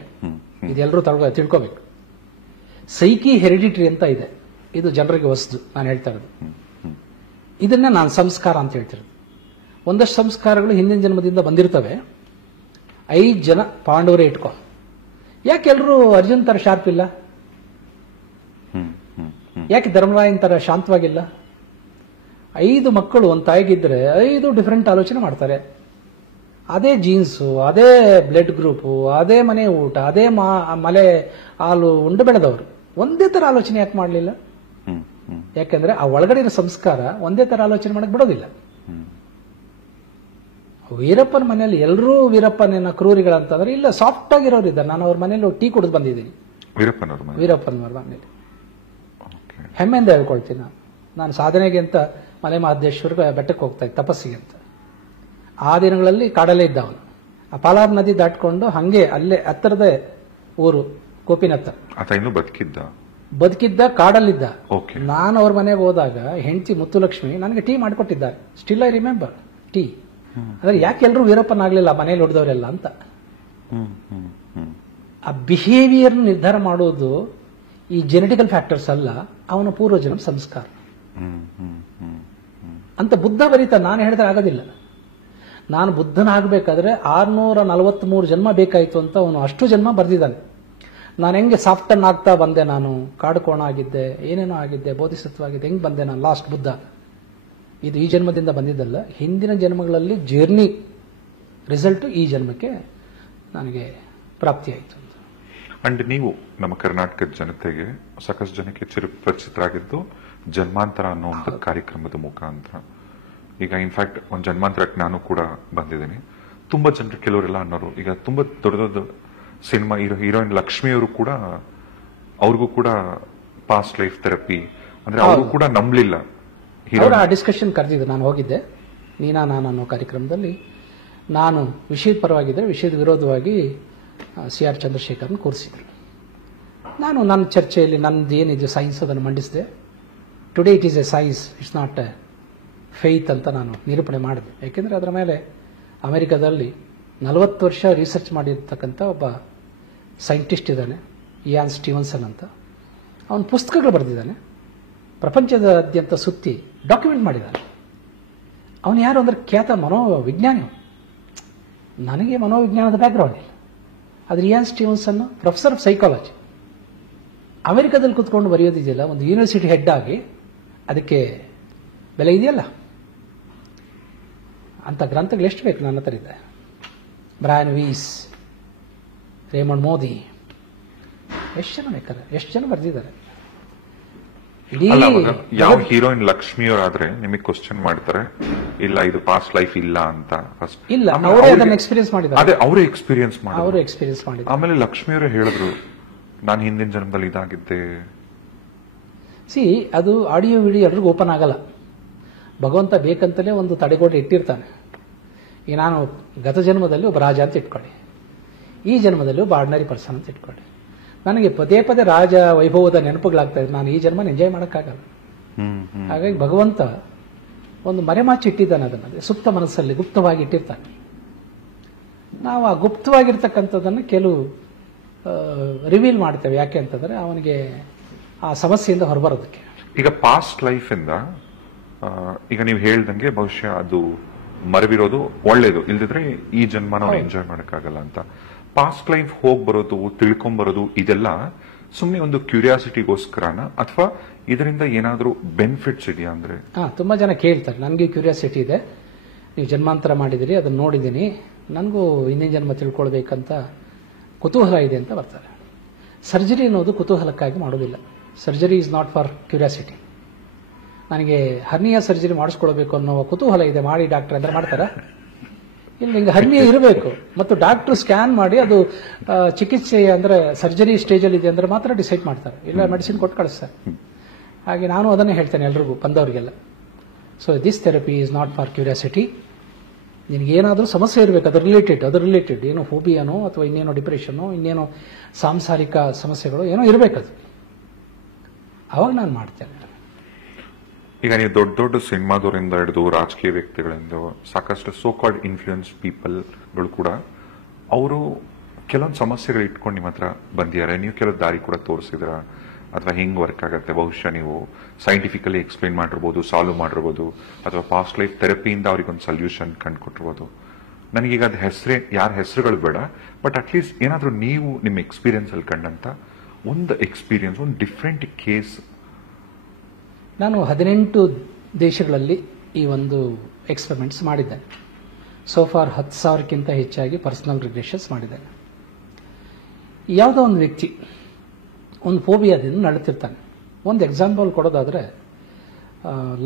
ಇದೆಲ್ಲರೂ ತಿಳ್ಕೋಬೇಕು. ಸೈಕಿ ಹೆರಿಡಿಟ್ರಿ ಅಂತ ಇದೆ, ಇದು ಜನರಿಗೆ ಹೊಸದು ನಾನು ಹೇಳ್ತಾ ಇರೋದು. ಇದನ್ನ ನಾನು ಸಂಸ್ಕಾರ ಅಂತ ಹೇಳ್ತಿರೋದು. ಒಂದಷ್ಟು ಸಂಸ್ಕಾರಗಳು ಹಿಂದಿನ ಜನ್ಮದಿಂದ ಬಂದಿರ್ತವೆ. 5 ಜನ ಪಾಂಡವರೇ ಇಟ್ಕೋ. ಯಾಕೆ ಎಲ್ಲರೂ ಅರ್ಜುನ್ ತರ ಶಾರ್ಪ್ ಇಲ್ಲ? ಯಾಕೆ ಧರ್ಮರಾಯನ್ ತರ ಶಾಂತವಾಗಿಲ್ಲ? 5 ಮಕ್ಕಳು ಒಂದು ತಾಯಿಗಿದ್ರೆ 5 ಡಿಫರೆಂಟ್ ಆಲೋಚನೆ ಮಾಡ್ತಾರೆ. ಅದೇ ಜೀನ್ಸು, ಅದೇ ಬ್ಲಡ್ ಗ್ರೂಪು, ಅದೇ ಮನೆ ಊಟ, ಅದೇ ಮಲೆ ಹಾಲು ಉಂಡು ಬೆಳೆದವರು ಒಂದೇ ತರ ಆಲೋಚನೆ ಯಾಕೆ ಮಾಡಲಿಲ್ಲ? ಯಾಕಂದ್ರೆ ಆ ಒಳಗಡೆ ಇರೋ ಸಂಸ್ಕಾರ ಒಂದೇ ತರ ಆಲೋಚನೆ ಮಾಡಕ್ ಬಿಡೋದಿಲ್ಲ. ವೀರಪ್ಪನ ಮನೆಯಲ್ಲಿ ಎಲ್ಲರೂ ವೀರಪ್ಪನ ಕ್ರೂರಿಗಳಂತಂದ್ರೆ ಇಲ್ಲ, ಸಾಫ್ಟ್ ಆಗಿರೋರು ಇದ್ದಾರೆ. ನಾನು ಅವ್ರ ಮನೇಲಿ ಟೀ ಕುಡಿದು ಬಂದಿದ್ದೀನಿ. ವೀರಪ್ಪನವ್ರ ಮನೇಲಿ ಹೆಮ್ಮೆಯಿಂದ ಹೇಳ್ಕೊಳ್ತೀನಿ. ನಾನು ಸಾಧನೆಗೆ ಅಂತ ಮಲೆ ಮಹದೇಶ್ವರ ಬೆಟ್ಟಕ್ಕೆ ಹೋಗ್ತಾ ಇದ್ದೆ, ತಪಸ್ಸಿಗೆ ಅಂತ. ಆ ದಿನಗಳಲ್ಲಿ ಕಾಡಲ್ಲೇ ಇದ್ದ ಅವನು. ಆ ಪಾಲಾರ್ ನದಿ ದಾಟ್ಕೊಂಡು ಹಂಗೆ ಅಲ್ಲೇ ಹತ್ತಿರದ ಊರು ಗೋಪಿನಾಥ. ಬದುಕಿದ್ದ ಕಾಡಲ್ಲಿದ್ದ. ನಾನು ಅವ್ರ ಮನೆಗೆ ಹೋದಾಗ ಹೆಂಡತಿ ಮುತ್ತುಲಕ್ಷ್ಮಿ ನನಗೆ ಟೀ ಮಾಡಿಕೊಟ್ಟಿದ್ದಾರೆ. Still I remember tea. ಅಂದ್ರೆ ಯಾಕೆ ಎಲ್ಲರೂ ವೀರಪ್ಪನಾಗ್ಲಿಲ್ಲ ಮನೇಲಿ ಹೊಡೆದವರೆಲ್ಲ ಅಂತ. ಆ ಬಿಹೇವಿಯರ್ ನಿರ್ಧಾರ ಮಾಡೋದು ಈ ಜೆನೆಟಿಕಲ್ ಫ್ಯಾಕ್ಟರ್ಸ್ ಅಲ್ಲ, ಅವನ ಪೂರ್ವಜನ್ಮ ಸಂಸ್ಕಾರ ಅಂತ ಬುದ್ಧ ಬರೀತ. ನಾನು ಹೇಳಿದ್ರೆ ಆಗೋದಿಲ್ಲ. ನಾನು ಬುದ್ಧನಾಗಬೇಕಾದ್ರೆ 643 ಜನ್ಮ ಬೇಕಾಯಿತು ಅಂತ ಅವನು ಅಷ್ಟು ಜನ್ಮ ಬರೆದಿದ್ದಾನೆ. ನಾನು ಹೆಂಗೆ ಸಾಫ್ಟನ್ ಆಗ್ತಾ ಬಂದೆ, ನಾನು ಕಾಡುಕೋಣ ಆಗಿದ್ದೆ, ಏನೇನೋ ಆಗಿದ್ದೆ, ಬೋಧಿಸತ್ವ ಆಗಿದ್ದೆ, ಹೆಂಗೆ ಬಂದೆ ನಾನು ಲಾಸ್ಟ್ ಬುದ್ಧ. ಇದು ಈ ಜನ್ಮದಿಂದ ಬಂದಿದ್ದಲ್ಲ, ಹಿಂದಿನ ಜನ್ಮಗಳಲ್ಲಿ ಜರ್ನಿ ರಿಸಲ್ಟ್ ಈ ಜನ್ಮಕ್ಕೆ ನನಗೆ ಪ್ರಾಪ್ತಿಯಾಯಿತು. ಅಂಡ್ ನೀವು ನಮ್ಮ ಕರ್ನಾಟಕದ ಜನತೆಗೆ ಸಾಕಷ್ಟು ಜನಕ್ಕೆ ಚಿರಪರಿಚಿತರಾಗಿದ್ದು ಜನ್ಮಾಂತರ ಅನ್ನೋ ಒಂದು ಕಾರ್ಯಕ್ರಮದ ಮುಖಾಂತರ. ಈಗ ಇನ್ಫ್ಯಾಕ್ಟ್ ಒಂದು ಜನ್ಮಾಂತರಕ್ಕೆ ನಾನು ಕೂಡ ಬಂದಿದ್ದೀನಿ. ತುಂಬಾ ಜನರು ಕೆಲವರೆಲ್ಲ ಅನ್ನೋರು, ಈಗ ತುಂಬಾ ದೊಡ್ಡ ದೊಡ್ಡ ಸಿನಿಮಾ ಹೀರೋಯಿನ್ ಲಕ್ಷ್ಮಿಯವರು ಕೂಡ, ಅವ್ರಿಗೂ ಕೂಡ ಪಾಸ್ಟ್ ಲೈಫ್ ಥೆರಪಿ ಅಂದ್ರೆ ಅವರು ಕೂಡ ನಂಬಲಿಲ್ಲ. ಡಿಸ್ಕಷನ್ ಕರೆದಿದ್ದು ನಾನು ಹೋಗಿದ್ದೆ, ನೀನಾ ನಾನು ಅನ್ನೋ ಕಾರ್ಯಕ್ರಮದಲ್ಲಿ. ನಾನು ವಿಷಯದ ಪರವಾಗಿದ್ದರೆ ವಿಷಯದ ವಿರೋಧವಾಗಿ CR ಚಂದ್ರಶೇಖರ್ನ ಕೂರಿಸಿದ್ರು. ನಾನು ನನ್ನ ಚರ್ಚೆಯಲ್ಲಿ ನನ್ನದು ಏನಿದೆ ಸೈನ್ಸ್ ಅದನ್ನು ಮಂಡಿಸಿದೆ. Today it is a science, it's not a faith ಅಂತ ನಾನು ನಿರೂಪಣೆ ಮಾಡಿದೆ. ಯಾಕೆಂದರೆ ಅದರ ಮೇಲೆ ಅಮೆರಿಕದಲ್ಲಿ 40 ವರ್ಷ ರಿಸರ್ಚ್ ಮಾಡಿರ್ತಕ್ಕಂಥ ಒಬ್ಬ ಸೈಂಟಿಸ್ಟ್ ಇದ್ದಾನೆ, ಇಯಾನ್ ಸ್ಟೀವನ್ಸನ್ ಅಂತ. ಅವನು ಪುಸ್ತಕಗಳು ಬರೆದಿದ್ದಾನೆ, ಪ್ರಪಂಚದಾದ್ಯಂತ ಸುತ್ತಿ ಡಾಕ್ಯುಮೆಂಟ್ ಮಾಡಿದ್ದಾನೆ. ಅವನು ಯಾರು ಅಂದ್ರೆ ಖ್ಯಾತ ಮನೋವಿಜ್ಞಾನಿ. ನನಗೆ ಮನೋವಿಜ್ಞಾನದ ಬ್ಯಾಕ್ಗ್ರೌಂಡ್ ಇಲ್ಲ. ಆದರೆ Ian Stevenson professor of psychology, ಅಮೆರಿಕದಲ್ಲಿ ಕೂತ್ಕೊಂಡು ಬರೆಯೋದಿದೆಯಲ್ಲ, ಒಂದು ಯೂನಿವರ್ಸಿಟಿ ಹೆಡ್ ಆಗಿ ಅದಕ್ಕೆ ಬೆಲೆ ಇದೆಯಲ್ಲ. ಅಂತ ಗ್ರಂಥಗಳು ಎಷ್ಟು ಬೇಕು ನನ್ನ ಹತ್ರ ಇದೆ. ಬ್ರಯಾನ್ ವೀಸ್, ರೇಮಂಡ್ ಮೋದಿ, ಎಷ್ಟು ಜನ ಬೇಕಾರೆ, ಎಷ್ಟು ಜನ ಬರೆದಿದ್ದಾರೆ. ಯಾವ ಹೀರೋಯಿನ್ ಲಕ್ಷ್ಮಿಯವರಾದ್ರೆ ನಿಮಗೆ ಕ್ವಶನ್ ಮಾಡ್ತಾರೆ, ಇಲ್ಲ ಇದು ಪಾಸ್ಟ್ ಲೈಫ್ ಇಲ್ಲ ಅಂತ. ಇಲ್ಲ, ಅವರೇ ಅದನ್ನ ಎಕ್ಸ್ಪೀರಿಯನ್ಸ್ ಮಾಡಿದ್ದಾರೆ. ಅದೇ ಅವರೇ ಎಕ್ಸ್ಪೀರಿಯನ್ಸ್ ಮಾಡಿದ್ರು. ಆಮೇಲೆ ಲಕ್ಷ್ಮಿಯವರೇ ಹೇಳಿದ್ರು, ನಾನು ಹಿಂದಿನ ಜನ್ಮದಲ್ಲಿ ಇದಾಗಿದ್ದೆ. ಅದು ಆಡಿಯೋ ವಿಡಿಯೋ ಎಲ್ರಿಗೂ ಓಪನ್ ಆಗಲ್ಲ. ಭಗವಂತ ಬೇಕಂತಲೇ ಒಂದು ತಡೆಗೋಡೆ ಇಟ್ಟಿರ್ತಾನೆ. ಈಗ ನಾನು ಗತ ಜನ್ಮದಲ್ಲಿ ಒಬ್ಬ ರಾಜ ಅಂತ ಇಟ್ಕೊಳ್ಳಿ, ಈ ಜನ್ಮದಲ್ಲಿ ಒಬ್ಬ ಆರ್ಡಿನರಿ ಪರ್ಸನ್ ಅಂತ ಇಟ್ಕೊಳ್ಳಿ. ನನಗೆ ಪದೇ ಪದೇ ರಾಜ ವೈಭವದ ನೆನಪುಗಳಾಗ್ತಾ ಇದೆ. ನಾನು ಈ ಜನ್ಮ ಎಂಜಾಯ್ ಮಾಡೋಕ್ಕಾಗಲ್ಲ. ಹಾಗಾಗಿ ಭಗವಂತ ಒಂದು ಮರೆಮಾಚಿ ಇಟ್ಟಿದ್ದಾನೆ, ಅದನ್ನು ಸುಪ್ತ ಮನಸ್ಸಲ್ಲಿ ಗುಪ್ತವಾಗಿ ಇಟ್ಟಿರ್ತಾನೆ. ನಾವು ಆ ಗುಪ್ತವಾಗಿರ್ತಕ್ಕಂಥದ್ದನ್ನು ಕೆಲವು ರಿವೀಲ್ ಮಾಡ್ತೇವೆ. ಯಾಕೆ ಅಂತಂದ್ರೆ ಅವನಿಗೆ ಆ ಸಮಸ್ಯೆಯಿಂದ ಹೊರಬರೋದಕ್ಕೆ. ಈಗ ಪಾಸ್ಟ್ ಲೈಫ್ ಇಂದ ಈಗ ನೀವು ಹೇಳ್ದಂಗೆ ಬಹುಶಃ ಅದು ಮರವಿರೋದು ಒಳ್ಳೇದು, ಇಲ್ದಿದ್ರೆ ಈ ಜನ್ಮ ನಾವು ಎಂಜಾಯ್ ಮಾಡೋಕ್ಕಾಗಲ್ಲ ಅಂತ. ಪಾಸ್ಟ್ ಲೈಫ್ ಹೋಗಿ ಬರೋದು, ತಿಳ್ಕೊಂಬರೋದು, ಇದೆಲ್ಲ ಸುಮ್ಮನೆ ಒಂದು ಕ್ಯೂರಿಯಾಸಿಟಿಗೋಸ್ಕರನ ಅಥವಾ ಇದರಿಂದ ಏನಾದರೂ ಬೆನಿಫಿಟ್ಸ್ ಇದೆಯಾ ಅಂದ್ರೆ? ತುಂಬಾ ಜನ ಕೇಳ್ತಾರೆ, ನನಗೆ ಕ್ಯೂರಿಯಾಸಿಟಿ ಇದೆ, ನೀವು ಜನ್ಮಾಂತರ ಮಾಡಿದಿರಿ, ಅದನ್ನ ನೋಡಿದ್ದೀನಿ, ನನಗೂ ಹಿಂದಿನ ಜನ್ಮ ತಿಳ್ಕೊಳ್ಬೇಕಂತ ಕುತೂಹಲ ಇದೆ ಅಂತ ಬರ್ತಾರೆ. ಸರ್ಜರಿ ಅನ್ನೋದು ಕುತೂಹಲಕ್ಕಾಗಿ ಮಾಡೋದಿಲ್ಲ. Surgery is not for curiosity. ನನಗೆ ಹರ್ನಿಯಾ ಸರ್ಜರಿ ಮಾಡಿಸ್ಕೊಳ್ಬೇಕು ಅನ್ನೋ ಕುತೂಹಲ ಇದೆ, ಮಾಡಿ ಡಾಕ್ಟರ್ ಅಂದ್ರೆ ಮಾಡ್ತಾರ? ಇಲ್ಲ, ಹಿಂಗೆ ಹರ್ನಿಯಾ ಇರಬೇಕು ಮತ್ತು ಡಾಕ್ಟರ್ ಸ್ಕ್ಯಾನ್ ಮಾಡಿ ಅದು ಚಿಕಿತ್ಸೆ ಅಂದ್ರೆ ಸರ್ಜರಿ ಸ್ಟೇಜಲ್ಲಿ ಇದೆ ಅಂದ್ರೆ ಮಾತ್ರ ಡಿಸೈಡ್ ಮಾಡ್ತಾರೆ, ಇಲ್ಲ ಮೆಡಿಸಿನ್ ಕೊಟ್ಟು ಕಳಿಸ್ತಾರೆ. ಹಾಗೆ ನಾನು ಅದನ್ನೇ ಹೇಳ್ತೇನೆ ಎಲ್ರಿಗೂ, ಬಂದವರಿಗೆಲ್ಲ. So this therapy is not for curiosity. ನಿನಗೇನಾದರೂ ಸಮಸ್ಯೆ ಇರಬೇಕು, ಅದು ರಿಲೇಟೆಡ್ ಏನೋ ಫೋಬಿಯಾನೋ ಅಥವಾ ಇನ್ನೇನೋ ಡಿಪ್ರೆಷನ್ನೋ ಇನ್ನೇನೋ ಸಾಂಸಾರಿಕ ಸಮಸ್ಯೆಗಳು ಏನೋ ಇರಬೇಕದು, ಅವಾಗ ನಾನು ಮಾಡ್ತೇನೆ. ಈಗ ನೀವು ದೊಡ್ಡ ದೊಡ್ಡ ಸಿನಿಮಾದವರಿಂದ ಹಿಡಿದು ರಾಜಕೀಯ ವ್ಯಕ್ತಿಗಳಿಂದ ಸಾಕಷ್ಟು ಸೋ ಕಾಲ್ಡ್ ಇನ್ಫ್ಲೂಯೆನ್ಸ್ ಪೀಪಲ್ಗಳು ಕೂಡ ಅವರು ಕೆಲವೊಂದು ಸಮಸ್ಯೆಗಳು ಇಟ್ಕೊಂಡು ನಿಮ್ಮ ಹತ್ರ ಬಂದಿದ್ದಾರೆ, ನೀವು ಕೆಲವು ದಾರಿ ಕೂಡ ತೋರಿಸಿದ್ರ ಅಥವಾ ಹೆಂಗ್ ವರ್ಕ್ ಆಗುತ್ತೆ, ಬಹುಶಃ ನೀವು ಸೈಂಟಿಫಿಕಲಿ ಎಕ್ಸ್ಪ್ಲೈನ್ ಮಾಡಿರ್ಬೋದು, ಸಾಲ್ವ್ ಮಾಡಿರ್ಬೋದು, ಅಥವಾ ಪಾಸ್ಟ್ ಲೈಫ್ ಥೆರಪಿಯಿಂದ ಅವ್ರಿಗೊಂದು ಸೊಲ್ಯೂಷನ್ ಕಂಡುಕೊಟ್ಟಿರ್ಬೋದು. ನನಗೀಗ ಅದು ಯಾರ ಹೆಸರುಗಳು ಬೇಡ, ಬಟ್ ಅಟ್ಲೀಸ್ಟ್ ಏನಾದರೂ ನೀವು ನಿಮ್ಮ ಎಕ್ಸ್ಪೀರಿಯನ್ಸ್ ಅಲ್ಲಿ ಕಂಡಂತ ಒಂದು ಎಕ್ಸ್ಪೀರಿಯನ್ಸ್, ಒಂದು ಡಿಫ್ರೆಂಟ್ ಕೇಸ್. ನಾನು 18 ದೇಶಗಳಲ್ಲಿ ಈ ಒಂದು ಎಕ್ಸ್ಪೆರಿಮೆಂಟ್ಸ್ ಮಾಡಿದ್ದೇನೆ. ಸೋಫಾರ್ 10,000ಕ್ಕಿಂತ ಹೆಚ್ಚಾಗಿ ಪರ್ಸನಲ್ ರಿಗ್ರೆಷನ್ಸ್ ಮಾಡಿದ್ದೇನೆ. ಯಾವುದೋ ಒಂದು ವ್ಯಕ್ತಿ ಒಂದು ಫೋಬಿಯಾದಿಂದ ನಡುತ್ತಿರ್ತಾನೆ. ಒಂದು ಎಕ್ಸಾಂಪಲ್ ಕೊಡೋದಾದ್ರೆ,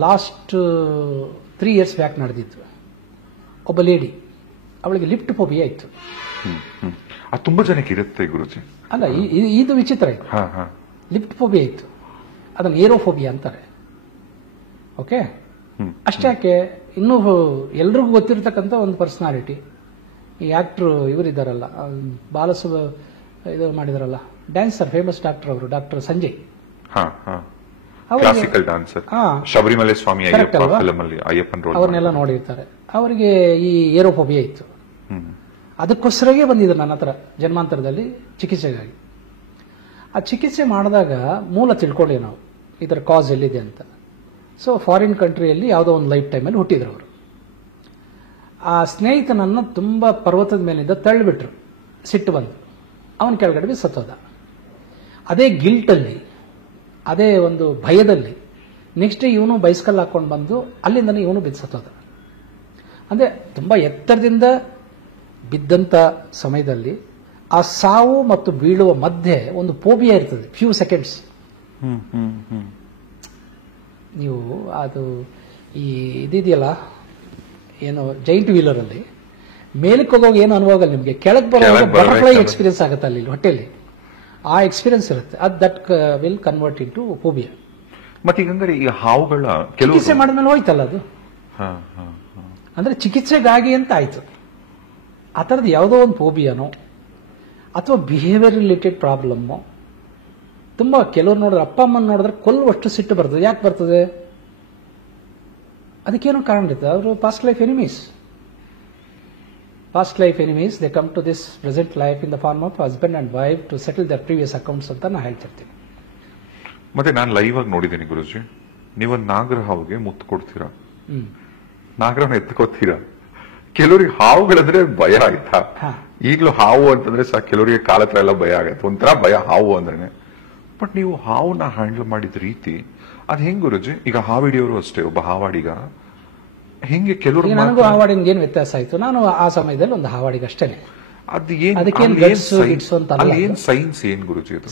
ಲಾಸ್ಟ್ 3 years ಬ್ಯಾಕ್ ನಡೆದಿತ್ತು. ಒಬ್ಬ ಲೇಡಿ, ಅವಳಿಗೆ ಲಿಫ್ಟ್ ಫೋಬಿಯಾ ಇತ್ತು. ಅದು ತುಂಬಾ ಜನಕ್ಕೆ ಇರುತ್ತೆ ಗುರುಜಿ. ಅಲ್ಲ, ಇದು ವಿಚಿತ್ರ ಇತ್ತು. ಲಿಫ್ಟ್ ಫೋಬಿಯಾ ಇತ್ತು, ಅದನ್ನು ಏರೋಫೋಬಿಯಾ ಅಂತಾರೆ. ಓಕೆ, ಅಷ್ಟ್ಯಾಕೆ, ಇನ್ನೂ ಎಲ್ರಿಗೂ ಗೊತ್ತಿರತಕ್ಕಂಥ ಒಂದು ಪರ್ಸನಾಲಿಟಿ, ಈ ಆಕ್ಟರ್ ಇವರಿದ್ದಾರಲ್ಲ, ಇದು ಮಾಡಿದಾರಲ್ಲ, ಡ್ಯಾನ್ಸರ್, ಫೇಮಸ್ ಡಾಕ್ಟರ್ ಅವರು, doctor Sanjay, classical dancer, Sabarimala Swami Ayyappan role ಅವ್ರನ್ನೆಲ್ಲ ನೋಡಿರ್ತಾರೆ. ಅವರಿಗೆ ಈ ಏರೋಫೋಬಿಯಾ ಇತ್ತು. ಅದಕ್ಕೋಸ್ಕರಗೆ ಬಂದಿದ್ರು ನನ್ನ ಹತ್ರ ಜನ್ಮಾಂತರದಲ್ಲಿ ಚಿಕಿತ್ಸೆಗಾಗಿ. ಆ ಚಿಕಿತ್ಸೆ ಮಾಡಿದಾಗ ಮೂಲ ತಿಳ್ಕೊಳ್ಳಿ ನಾವು, ಇದರ ಕಾಸ್ ಎಲ್ಲಿದೆ ಅಂತ. ಸೊ ಫಾರಿನ್ ಕಂಟ್ರಿಯಲ್ಲಿ ಯಾವುದೋ ಒಂದು ಲೈಫ್ ಟೈಮಲ್ಲಿ ಹುಟ್ಟಿದ್ರು ಅವರು. ಆ ಸ್ನೇಹಿತನನ್ನು ತುಂಬಾ ಪರ್ವತದ ಮೇಲಿಂದ ತಳ್ಳಿಬಿಟ್ರು, ಸಿಟ್ಟು ಬಂದು ಅವನ ಕೆಳಗಡೆ ಸತ್ತೋದ. ಅದೇ ಗಿಲ್ಟಲ್ಲಿ, ಅದೇ ಒಂದು ಭಯದಲ್ಲಿ ನೆಕ್ಸ್ಟ್ ಡೇ ಇವನು ಬೈಸ್ಕಲ್ ಹಾಕೊಂಡು ಬಂದು ಅಲ್ಲಿಂದನೇ ಇವನು ಬಿದ್ದು ಸತ್ತೋದ. ಅಂದರೆ ತುಂಬ ಎತ್ತರದಿಂದ ಬಿದ್ದಂಥ ಸಮಯದಲ್ಲಿ ಆ ಸಾವು ಮತ್ತು ಬೀಳುವ ಮಧ್ಯೆ ಒಂದು ಫೋಬಿಯಾ ಇರ್ತದೆ, ಫ್ಯೂ ಸೆಕೆಂಡ್ಸ್. ನೀವು ಅದು ಈ ಇದೆಯಲ್ಲ, ಏನು ಜೈಂಟ್ ವೀಲರ್ ಅಲ್ಲಿ ಮೇಲಕ್ಕೆ ಹೋಗೋವಾಗ ಏನು ಅನುಭವ ಆಗಲ್ಲ ನಿಮಗೆ, ಕೆಳಗೆ ಬರುವಾಗ ಬಟರ್ಫ್ಲೈ ಎಕ್ಸ್ಪೀರಿಯನ್ಸ್ ಆಗುತ್ತೆ ಅಲ್ಲಿ ಹೊಟ್ಟೆಲಿ, ಆ ಎಕ್ಸ್ಪೀರಿಯನ್ಸ್ ಇರುತ್ತೆ. ಅದು that will convert into phobia. ಮತ್ತೆ ಈಗ ಈ ಹಾವುಗಳ ಚಿಕಿತ್ಸೆ ಮಾಡಿದ್ಮೇಲೆ ಹೋಯ್ತಲ್ಲ ಅದು, ಅಂದ್ರೆ ಚಿಕಿತ್ಸೆಗಾಗಿ ಅಂತ ಆಯ್ತು. ಆ ಥರದ್ದು ಯಾವುದೋ ಒಂದು ಫೋಬಿಯಾನೋ ಅಥವಾ ಬಿಹೇವಿಯರ್ ರಿಲೇಟೆಡ್ ಪ್ರಾಬ್ಲಮ್ಮು. ತುಂಬ ಕೆಲವ್ರು ನೋಡಿದ್ರೆ, ಅಪ್ಪ ಅಮ್ಮನ ನೋಡಿದ್ರೆ ಕೊಲ್ಲುವಷ್ಟು ಸಿಟ್ಟು ಬರ್ತದೆ. ಯಾಕೆ ಬರ್ತದೆ? ಅದಕ್ಕೇನೋ ಕಾರಣ ಇರುತ್ತೆ. ಅವರು past life enemies. Past life enemies, they come to this present life in the form of husband and wife to settle their previous accounts ಅಂತ ನಾನು ಹೇಳ್ತಿರ್ತೀನಿ. ಮತ್ತೆ ನಾನು ಲೈವ್ ಆಗಿ ನೋಡಿದ್ದೀನಿ ಗುರುಜಿ, ನೀವೊಂದು ನಾಗರ ಹಾವಿಗೆ ಮುತ್ತು ಕೊಡ್ತೀರಾ, ನಾಗರನ ಎತ್ಕೋತೀರಾ. ಕೆಲವರಿಗೆ ಹಾವುಗಳಂದ್ರೆ ಭಯ ಆಯ್ತಾ, ಈಗಲೂ ಹಾವು ಅಂತಂದ್ರೆ ಸಹ ಕೆಲವರಿಗೆ ಕಾಲ ಹತ್ರ ಎಲ್ಲ ಭಯ ಆಗತ್ತೆ, ಒಂಥರ ಭಯ ಹಾವು ಅಂದ್ರೆ. ಬಟ್ ನೀವು ಹಾವನ್ನ ಹ್ಯಾಂಡಲ್ ಮಾಡಿದ ರೀತಿ ಅದ್ ಹೆಂಗ್ ಗುರುಜಿ? ಈಗ ಹಾವಿಡಿಯವರು ಅಷ್ಟೇ, ಒಬ್ಬ ಹಾವಾಡಿಗ ಹೆಂಗೆ ಕೆಲವರು. ನನಗೂ ಹಾವಾಡಿಗೆ ಏನು ವ್ಯತ್ಯಾಸ ಆಯ್ತು, ನಾನು ಆ ಸಮಯದಲ್ಲಿ ಒಂದು ಹಾವಾಡಿಗ ಅಷ್ಟೇನೆ. ಅದು ಏನ್ ಸೈನ್ಸ್ ಏನ್ ಗುರುಜಿ ಅದು?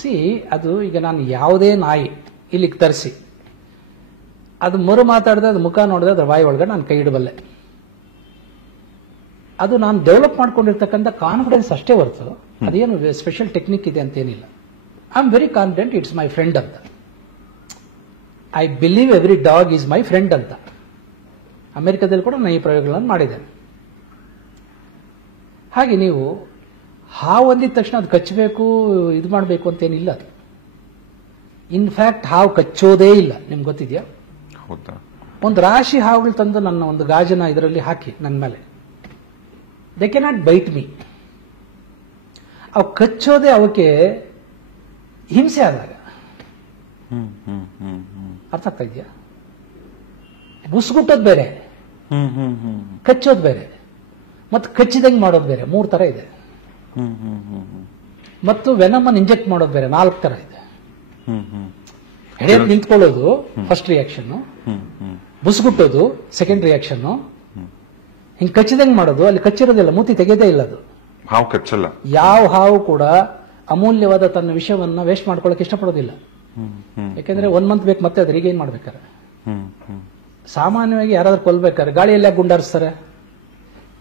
ಅದು ಈಗ ನಾನು ಯಾವುದೇ ನಾಯಿ ಇಲ್ಲಿಗೆ ತರಿಸಿ ಅದು ಮಾತಾಡಿದ್ರೆ, ಅದು ಮುಖ ನೋಡಿದ್ರೆ ಅದ್ರ ಬಾಯಿ ಒಳಗಡೆ ನಾನು ಕೈ ಇಡಬಲ್ಲೆ. ಅದು ನಾನು ಡೆವಲಪ್ ಮಾಡ್ಕೊಂಡಿರ್ತಕ್ಕಂಥ ಕಾನ್ಫಿಡೆನ್ಸ್ ಅಷ್ಟೇ ಹೊರತು ಅದೇನು ಸ್ಪೆಷಲ್ ಟೆಕ್ನಿಕ್ ಇದೆ ಅಂತ ಏನಿಲ್ಲ. I am very confident it's my friend ಅಂತ. I believe every dog is my friend ಅಂತ. ಅಮೆರಿಕದಲ್ಲಿ ಕೂಡ ನಾನು ಈ ಪ್ರಯೋಗಗಳನ್ನು ಮಾಡಿದ್ದೇನೆ. ಹಾಗೆ ನೀವು ಹಾವು ಅಂದಿದ ತಕ್ಷಣ ಅದು ಕಚ್ಚಬೇಕು, ಇದು ಮಾಡಬೇಕು ಅಂತೇನಿಲ್ಲ. ಅದು ಇನ್ಫ್ಯಾಕ್ಟ್ ಹಾವು ಕಚ್ಚೋದೇ ಇಲ್ಲ, ನಿಮ್ಗೆ ಗೊತ್ತಿದೆಯಾ? ಒಂದು ರಾಶಿ ಹಾವುಗಳು ತಂದು ನನ್ನ ಒಂದು ಗಾಜನ ಇದರಲ್ಲಿ ಹಾಕಿ ನನ್ನ ಮೇಲೆ, ದೇ ಕೆನಾಟ್ ಬೈಟ್ ಮೀ. ಅವು ಕಚ್ಚೋದೇ ಅವಕ್ಕೆ ಹಿಂಸೆ ಆದಾಗ. ಅರ್ಥ ಆಗ್ತಾ ಇದೆಯಾ? ಬುಸ್ಗುಟ್ಟೋದು ಬೇರೆ, ಕಚ್ಚೋದು ಬೇರೆ, ಮತ್ತು ಕಚ್ಚಿದಂಗೆ ಮಾಡೋದು ಬೇರೆ. 3 ತರ ಇದೆ. ಮತ್ತು ವೆನಮನ್ ಇಂಜೆಕ್ಟ್ ಮಾಡೋದು ಬೇರೆ, 4 ತರ ಇದೆ. ಹೆಡೆಯಲ್ಲಿ ನಿಂತ್ಕೊಳ್ಳೋದು ಫಸ್ಟ್ ರಿಯಾಕ್ಷನ್, ಬುಸ್ಗುಟ್ಟೋದು ಸೆಕೆಂಡ್ ರಿಯಾಕ್ಷನ್, ಹಿಂಗ್ ಕಚ್ಚಿದಂಗೆ ಮಾಡೋದು, ಅಲ್ಲಿ ಕಚ್ಚಿರೋದಿಲ್ಲ, ಮೂತಿ ತೆಗೆದೇ ಇಲ್ಲ. ಅದು ಹಾವು ಕಚ್ಚಲ್ಲ. ಯಾವ ಹಾವು ಕೂಡ ಅಮೂಲ್ಯವಾದ ತನ್ನ ವಿಷಯವನ್ನ ವೇಸ್ಟ್ ಮಾಡ್ಕೊಳ್ಳೋಕೆ ಇಷ್ಟಪಡೋದಿಲ್ಲ. ಯಾಕೆಂದ್ರೆ 1 ಮಂತ್ ಬೇಕು ಮತ್ತೆ ಅದ್ರಿಗೆ ಏನ್ ಮಾಡ್ಬೇಕಾರೆ. ಸಾಮಾನ್ಯವಾಗಿ ಯಾರಾದ್ರೂ ಕೊಲ್ಬೇಕಾರೆ ಗಾಳಿಯೆಲ್ಲ ಗುಂಡಾರಿಸ್ತಾರೆ,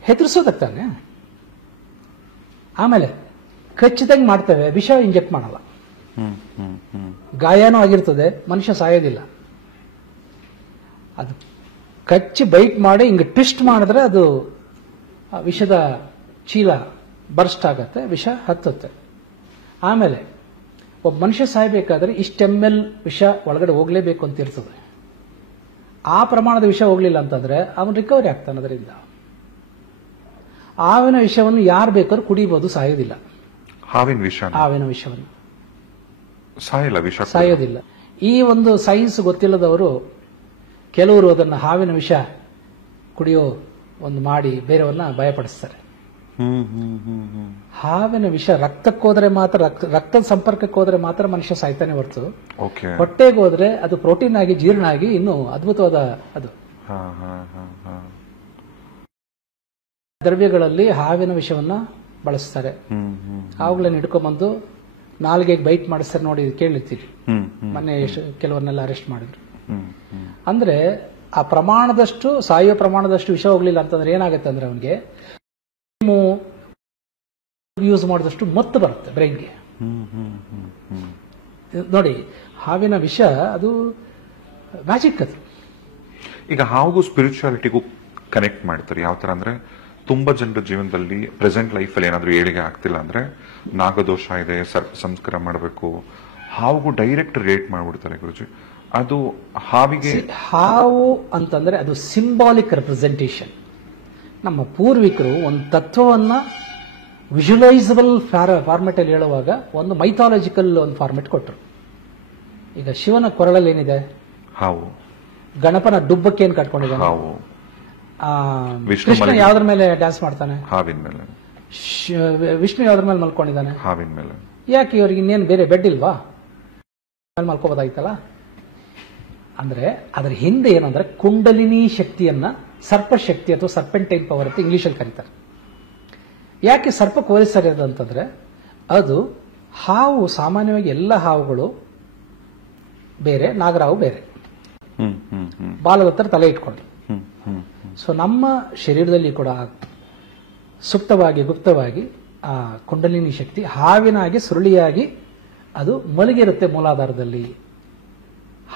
ಹೆದರ್ಸೋದಕ್ತಾನೆ. ಆಮೇಲೆ ಕಚ್ಚಿದಂಗೆ ಮಾಡ್ತೇವೆ, ವಿಷ ಇಂಜೆಕ್ಟ್ ಮಾಡಲ್ಲ. ಗಾಯನೂ ಆಗಿರ್ತದೆ, ಮನುಷ್ಯ ಸಾಯೋದಿಲ್ಲ. ಅದು ಕಚ್ಚಿ ಬೈಟ್ ಮಾಡಿ ಹಿಂಗೆ ಟ್ವಿಸ್ಟ್ ಮಾಡಿದ್ರೆ ಅದು ವಿಷದ ಚೀಲ ಬರ್ಸ್ಟ್ ಆಗತ್ತೆ, ವಿಷ ಹತ್ತುತ್ತೆ. ಆಮೇಲೆ ಒಬ್ಬ ಮನುಷ್ಯ ಸಾಯಬೇಕಾದ್ರೆ ಇಷ್ಟು ml ವಿಷ ಒಳಗಡೆ ಹೋಗ್ಲೇಬೇಕು ಅಂತ ಇರ್ತದೆ. ಆ ಪ್ರಮಾಣದ ವಿಷ ಹೋಗ್ಲಿಲ್ಲ ಅಂತಂದ್ರೆ ಅವನು ರಿಕವರಿ ಆಗ್ತಾನೆ ಅದರಿಂದ. ಹಾವಿನ ವಿಷವನ್ನು ಯಾರು ಬೇಕಾದ್ರೂ ಕುಡಿಬಹುದು, ಸಾಯೋದಿಲ್ಲ. ಹಾವಿನ ವಿಷ, ಹಾವಿನ ವಿಷವನ್ನು ಸಾಯಲ್ಲ, ವಿಷ ಸಾಯೋದಿಲ್ಲ. ಈ ಒಂದು ಸೈನ್ಸ್ ಗೊತ್ತಿಲ್ಲದವರು ಕೆಲವರು ಅದನ್ನು ಹಾವಿನ ವಿಷ ಕುಡಿಯೋ ಒಂದು ಮಾಡಿ ಬೇರೆಯವ್ರನ್ನ ಭಯಪಡಿಸ್ತಾರೆ. ಹಾವಿನ ವಿಷ ರಕ್ತಕ್ಕೆ ಹೋದ್ರೆ ಮಾತ್ರ, ರಕ್ತದ ಸಂಪರ್ಕಕ್ಕೆ ಹೋದ್ರೆ ಮಾತ್ರ ಮನುಷ್ಯ ಸಾಯ್ತಾನೆ ಹೊರತು ಹೊಟ್ಟೆಗೆ ಹೋದ್ರೆ ಅದು ಪ್ರೋಟೀನ್ ಆಗಿ ಜೀರ್ಣ ಆಗಿ ಇನ್ನೂ ಅದ್ಭುತವಾದ ಅದು. ದ್ರವ್ಯಗಳಲ್ಲಿ ಹಾವಿನ ವಿಷವನ್ನ ಬಳಸ್ತಾರೆ. ಹಾವುಗಳನ್ನ ಹಿಡ್ಕೊಂಡ್ಬಂದು ನಾಲ್ಗೆಗೆ ಬೈಟ್ ಮಾಡಿಸ್ತಾರೆ ನೋಡಿ, ಕೇಳಿರ್ತೀರಿ. ಮೊನ್ನೆ ಕೆಲವನ್ನೆಲ್ಲ ಅರೆಸ್ಟ್ ಮಾಡಿದ್ರು. ಅಂದ್ರೆ ಆ ಪ್ರಮಾಣದಷ್ಟು, ಸಾಯೋ ಪ್ರಮಾಣದಷ್ಟು ವಿಷ ಹೋಗ್ಲಿಲ್ಲ ಅಂತಂದ್ರೆ ಏನಾಗುತ್ತೆ ಅಂದ್ರೆ ಅವನಿಗೆ ಯೂಸ್ ಮಾಡಿದಷ್ಟು ಮತ್ತು ಬರುತ್ತೆ ಬ್ರೈನ್ಗೆ. ನೋಡಿ, ಹಾವಿನ ವಿಷ ಅದು ಮ್ಯಾಜಿಕ್ ಅದು. ಈಗ ಹಾವು ಸ್ಪಿರಿಚುಯಾಲಿಟಿಗೂ ಕನೆಕ್ಟ್ ಮಾಡ್ತಾರೆ. ಯಾವ ತರ ಅಂದ್ರೆ, ತುಂಬಾ ಜನರ ಜೀವನದಲ್ಲಿ ಪ್ರೆಸೆಂಟ್ ಲೈಫ್ ಅಲ್ಲಿ ಏನಾದ್ರೂ ಏಳಿಗೆ ಆಗ್ತಿಲ್ಲ ಅಂದ್ರೆ, ನಾಗದೋಷ ಇದೆ, ಸರ್ಪ ಸಂಸ್ಕಾರ ಮಾಡಬೇಕು, ಹಾವುಗೂ ಡೈರೆಕ್ಟ್ ರಿಲೇಟ್ ಮಾಡ್ಬಿಡ್ತಾರೆ ಗುರುಜಿ. ಅದು ಹಾವಿಗೆ, ಹಾವು ಅಂತಂದ್ರೆ ಅದು ಸಿಂಬಾಲಿಕ್ ರೆಪ್ರೆಸೆಂಟೇಷನ್. ನಮ್ಮ ಪೂರ್ವಿಕರು ಒಂದು ತತ್ವವನ್ನ ವಿಜುವಲೈಸಬಲ್ ಫಾರ್ಮೆಟ್ ಅಲ್ಲಿ ಹೇಳುವಾಗ ಒಂದು ಮೈಥಾಲಜಿಕಲ್ ಒಂದು ಫಾರ್ಮೆಟ್ ಕೊಟ್ಟರು. ಈಗ ಶಿವನ ಕೊರಳಲ್ಲಿ ಏನಿದೆ? ಹಾವು. ಗಣಪನ ಡುಬ್ಬಕ್ಕೆ ಏನ್ ಕಟ್ಕೊಂಡಿದ್ದಾನೆ? ಹಾವು. ಕೃಷ್ಣ ಯಾವ್ದ್ರ ಮೇಲೆ ಡ್ಯಾನ್ಸ್ ಮಾಡ್ತಾನೆ? ಹಾವಿನ ಮೇಲೆ. ವಿಷ್ಣು ಯಾವ್ದ್ರ ಮೇಲೆ ಮಲ್ಕೊಂಡಿದ್ದಾನೆ? ಹಾವಿನ ಮೇಲೆ. ಯಾಕೆ ಇವ್ರಿಗೆ ಇನ್ನೇನು ಬೇರೆ ಬೆಡ್ ಇಲ್ವಾ? ಮಲ್ಕೋಬೋದಾಯ್ತಲ್ಲ. ಅಂದ್ರೆ ಅದರ ಹಿಂದೆ ಏನಂದ್ರೆ ಕುಂಡಲಿನಿ ಶಕ್ತಿಯನ್ನ ಸರ್ಪಶಕ್ತಿ ಅಥವಾ ಸರ್ಪೆಂಟೈನ್ ಪವರ್ ಅಂತ ಇಂಗ್ಲಿಷಲ್ಲಿ ಕರೀತಾರೆ. ಯಾಕೆ ಸರ್ಪಕ್ಕೆ ಹೋಲಿಸ್ತಾರೆ ಅಂತಂದ್ರೆ, ಅದು ಹಾವು ಸಾಮಾನ್ಯವಾಗಿ ಎಲ್ಲ ಹಾವುಗಳು ಬೇರೆ, ನಾಗರಾವು ಬೇರೆ, ಬಾಲದ ಹತ್ರ ತಲೆ ಇಟ್ಕೊಂಡು. ಸೊ ನಮ್ಮ ಶರೀರದಲ್ಲಿ ಕೂಡ ಸುಪ್ತವಾಗಿ ಗುಪ್ತವಾಗಿ ಆ ಕುಂಡಲಿನಿ ಶಕ್ತಿ ಹಾವಿನಾಗಿ ಸುರುಳಿಯಾಗಿ ಅದು ಮಲಗಿರುತ್ತೆ ಮೂಲಾಧಾರದಲ್ಲಿ.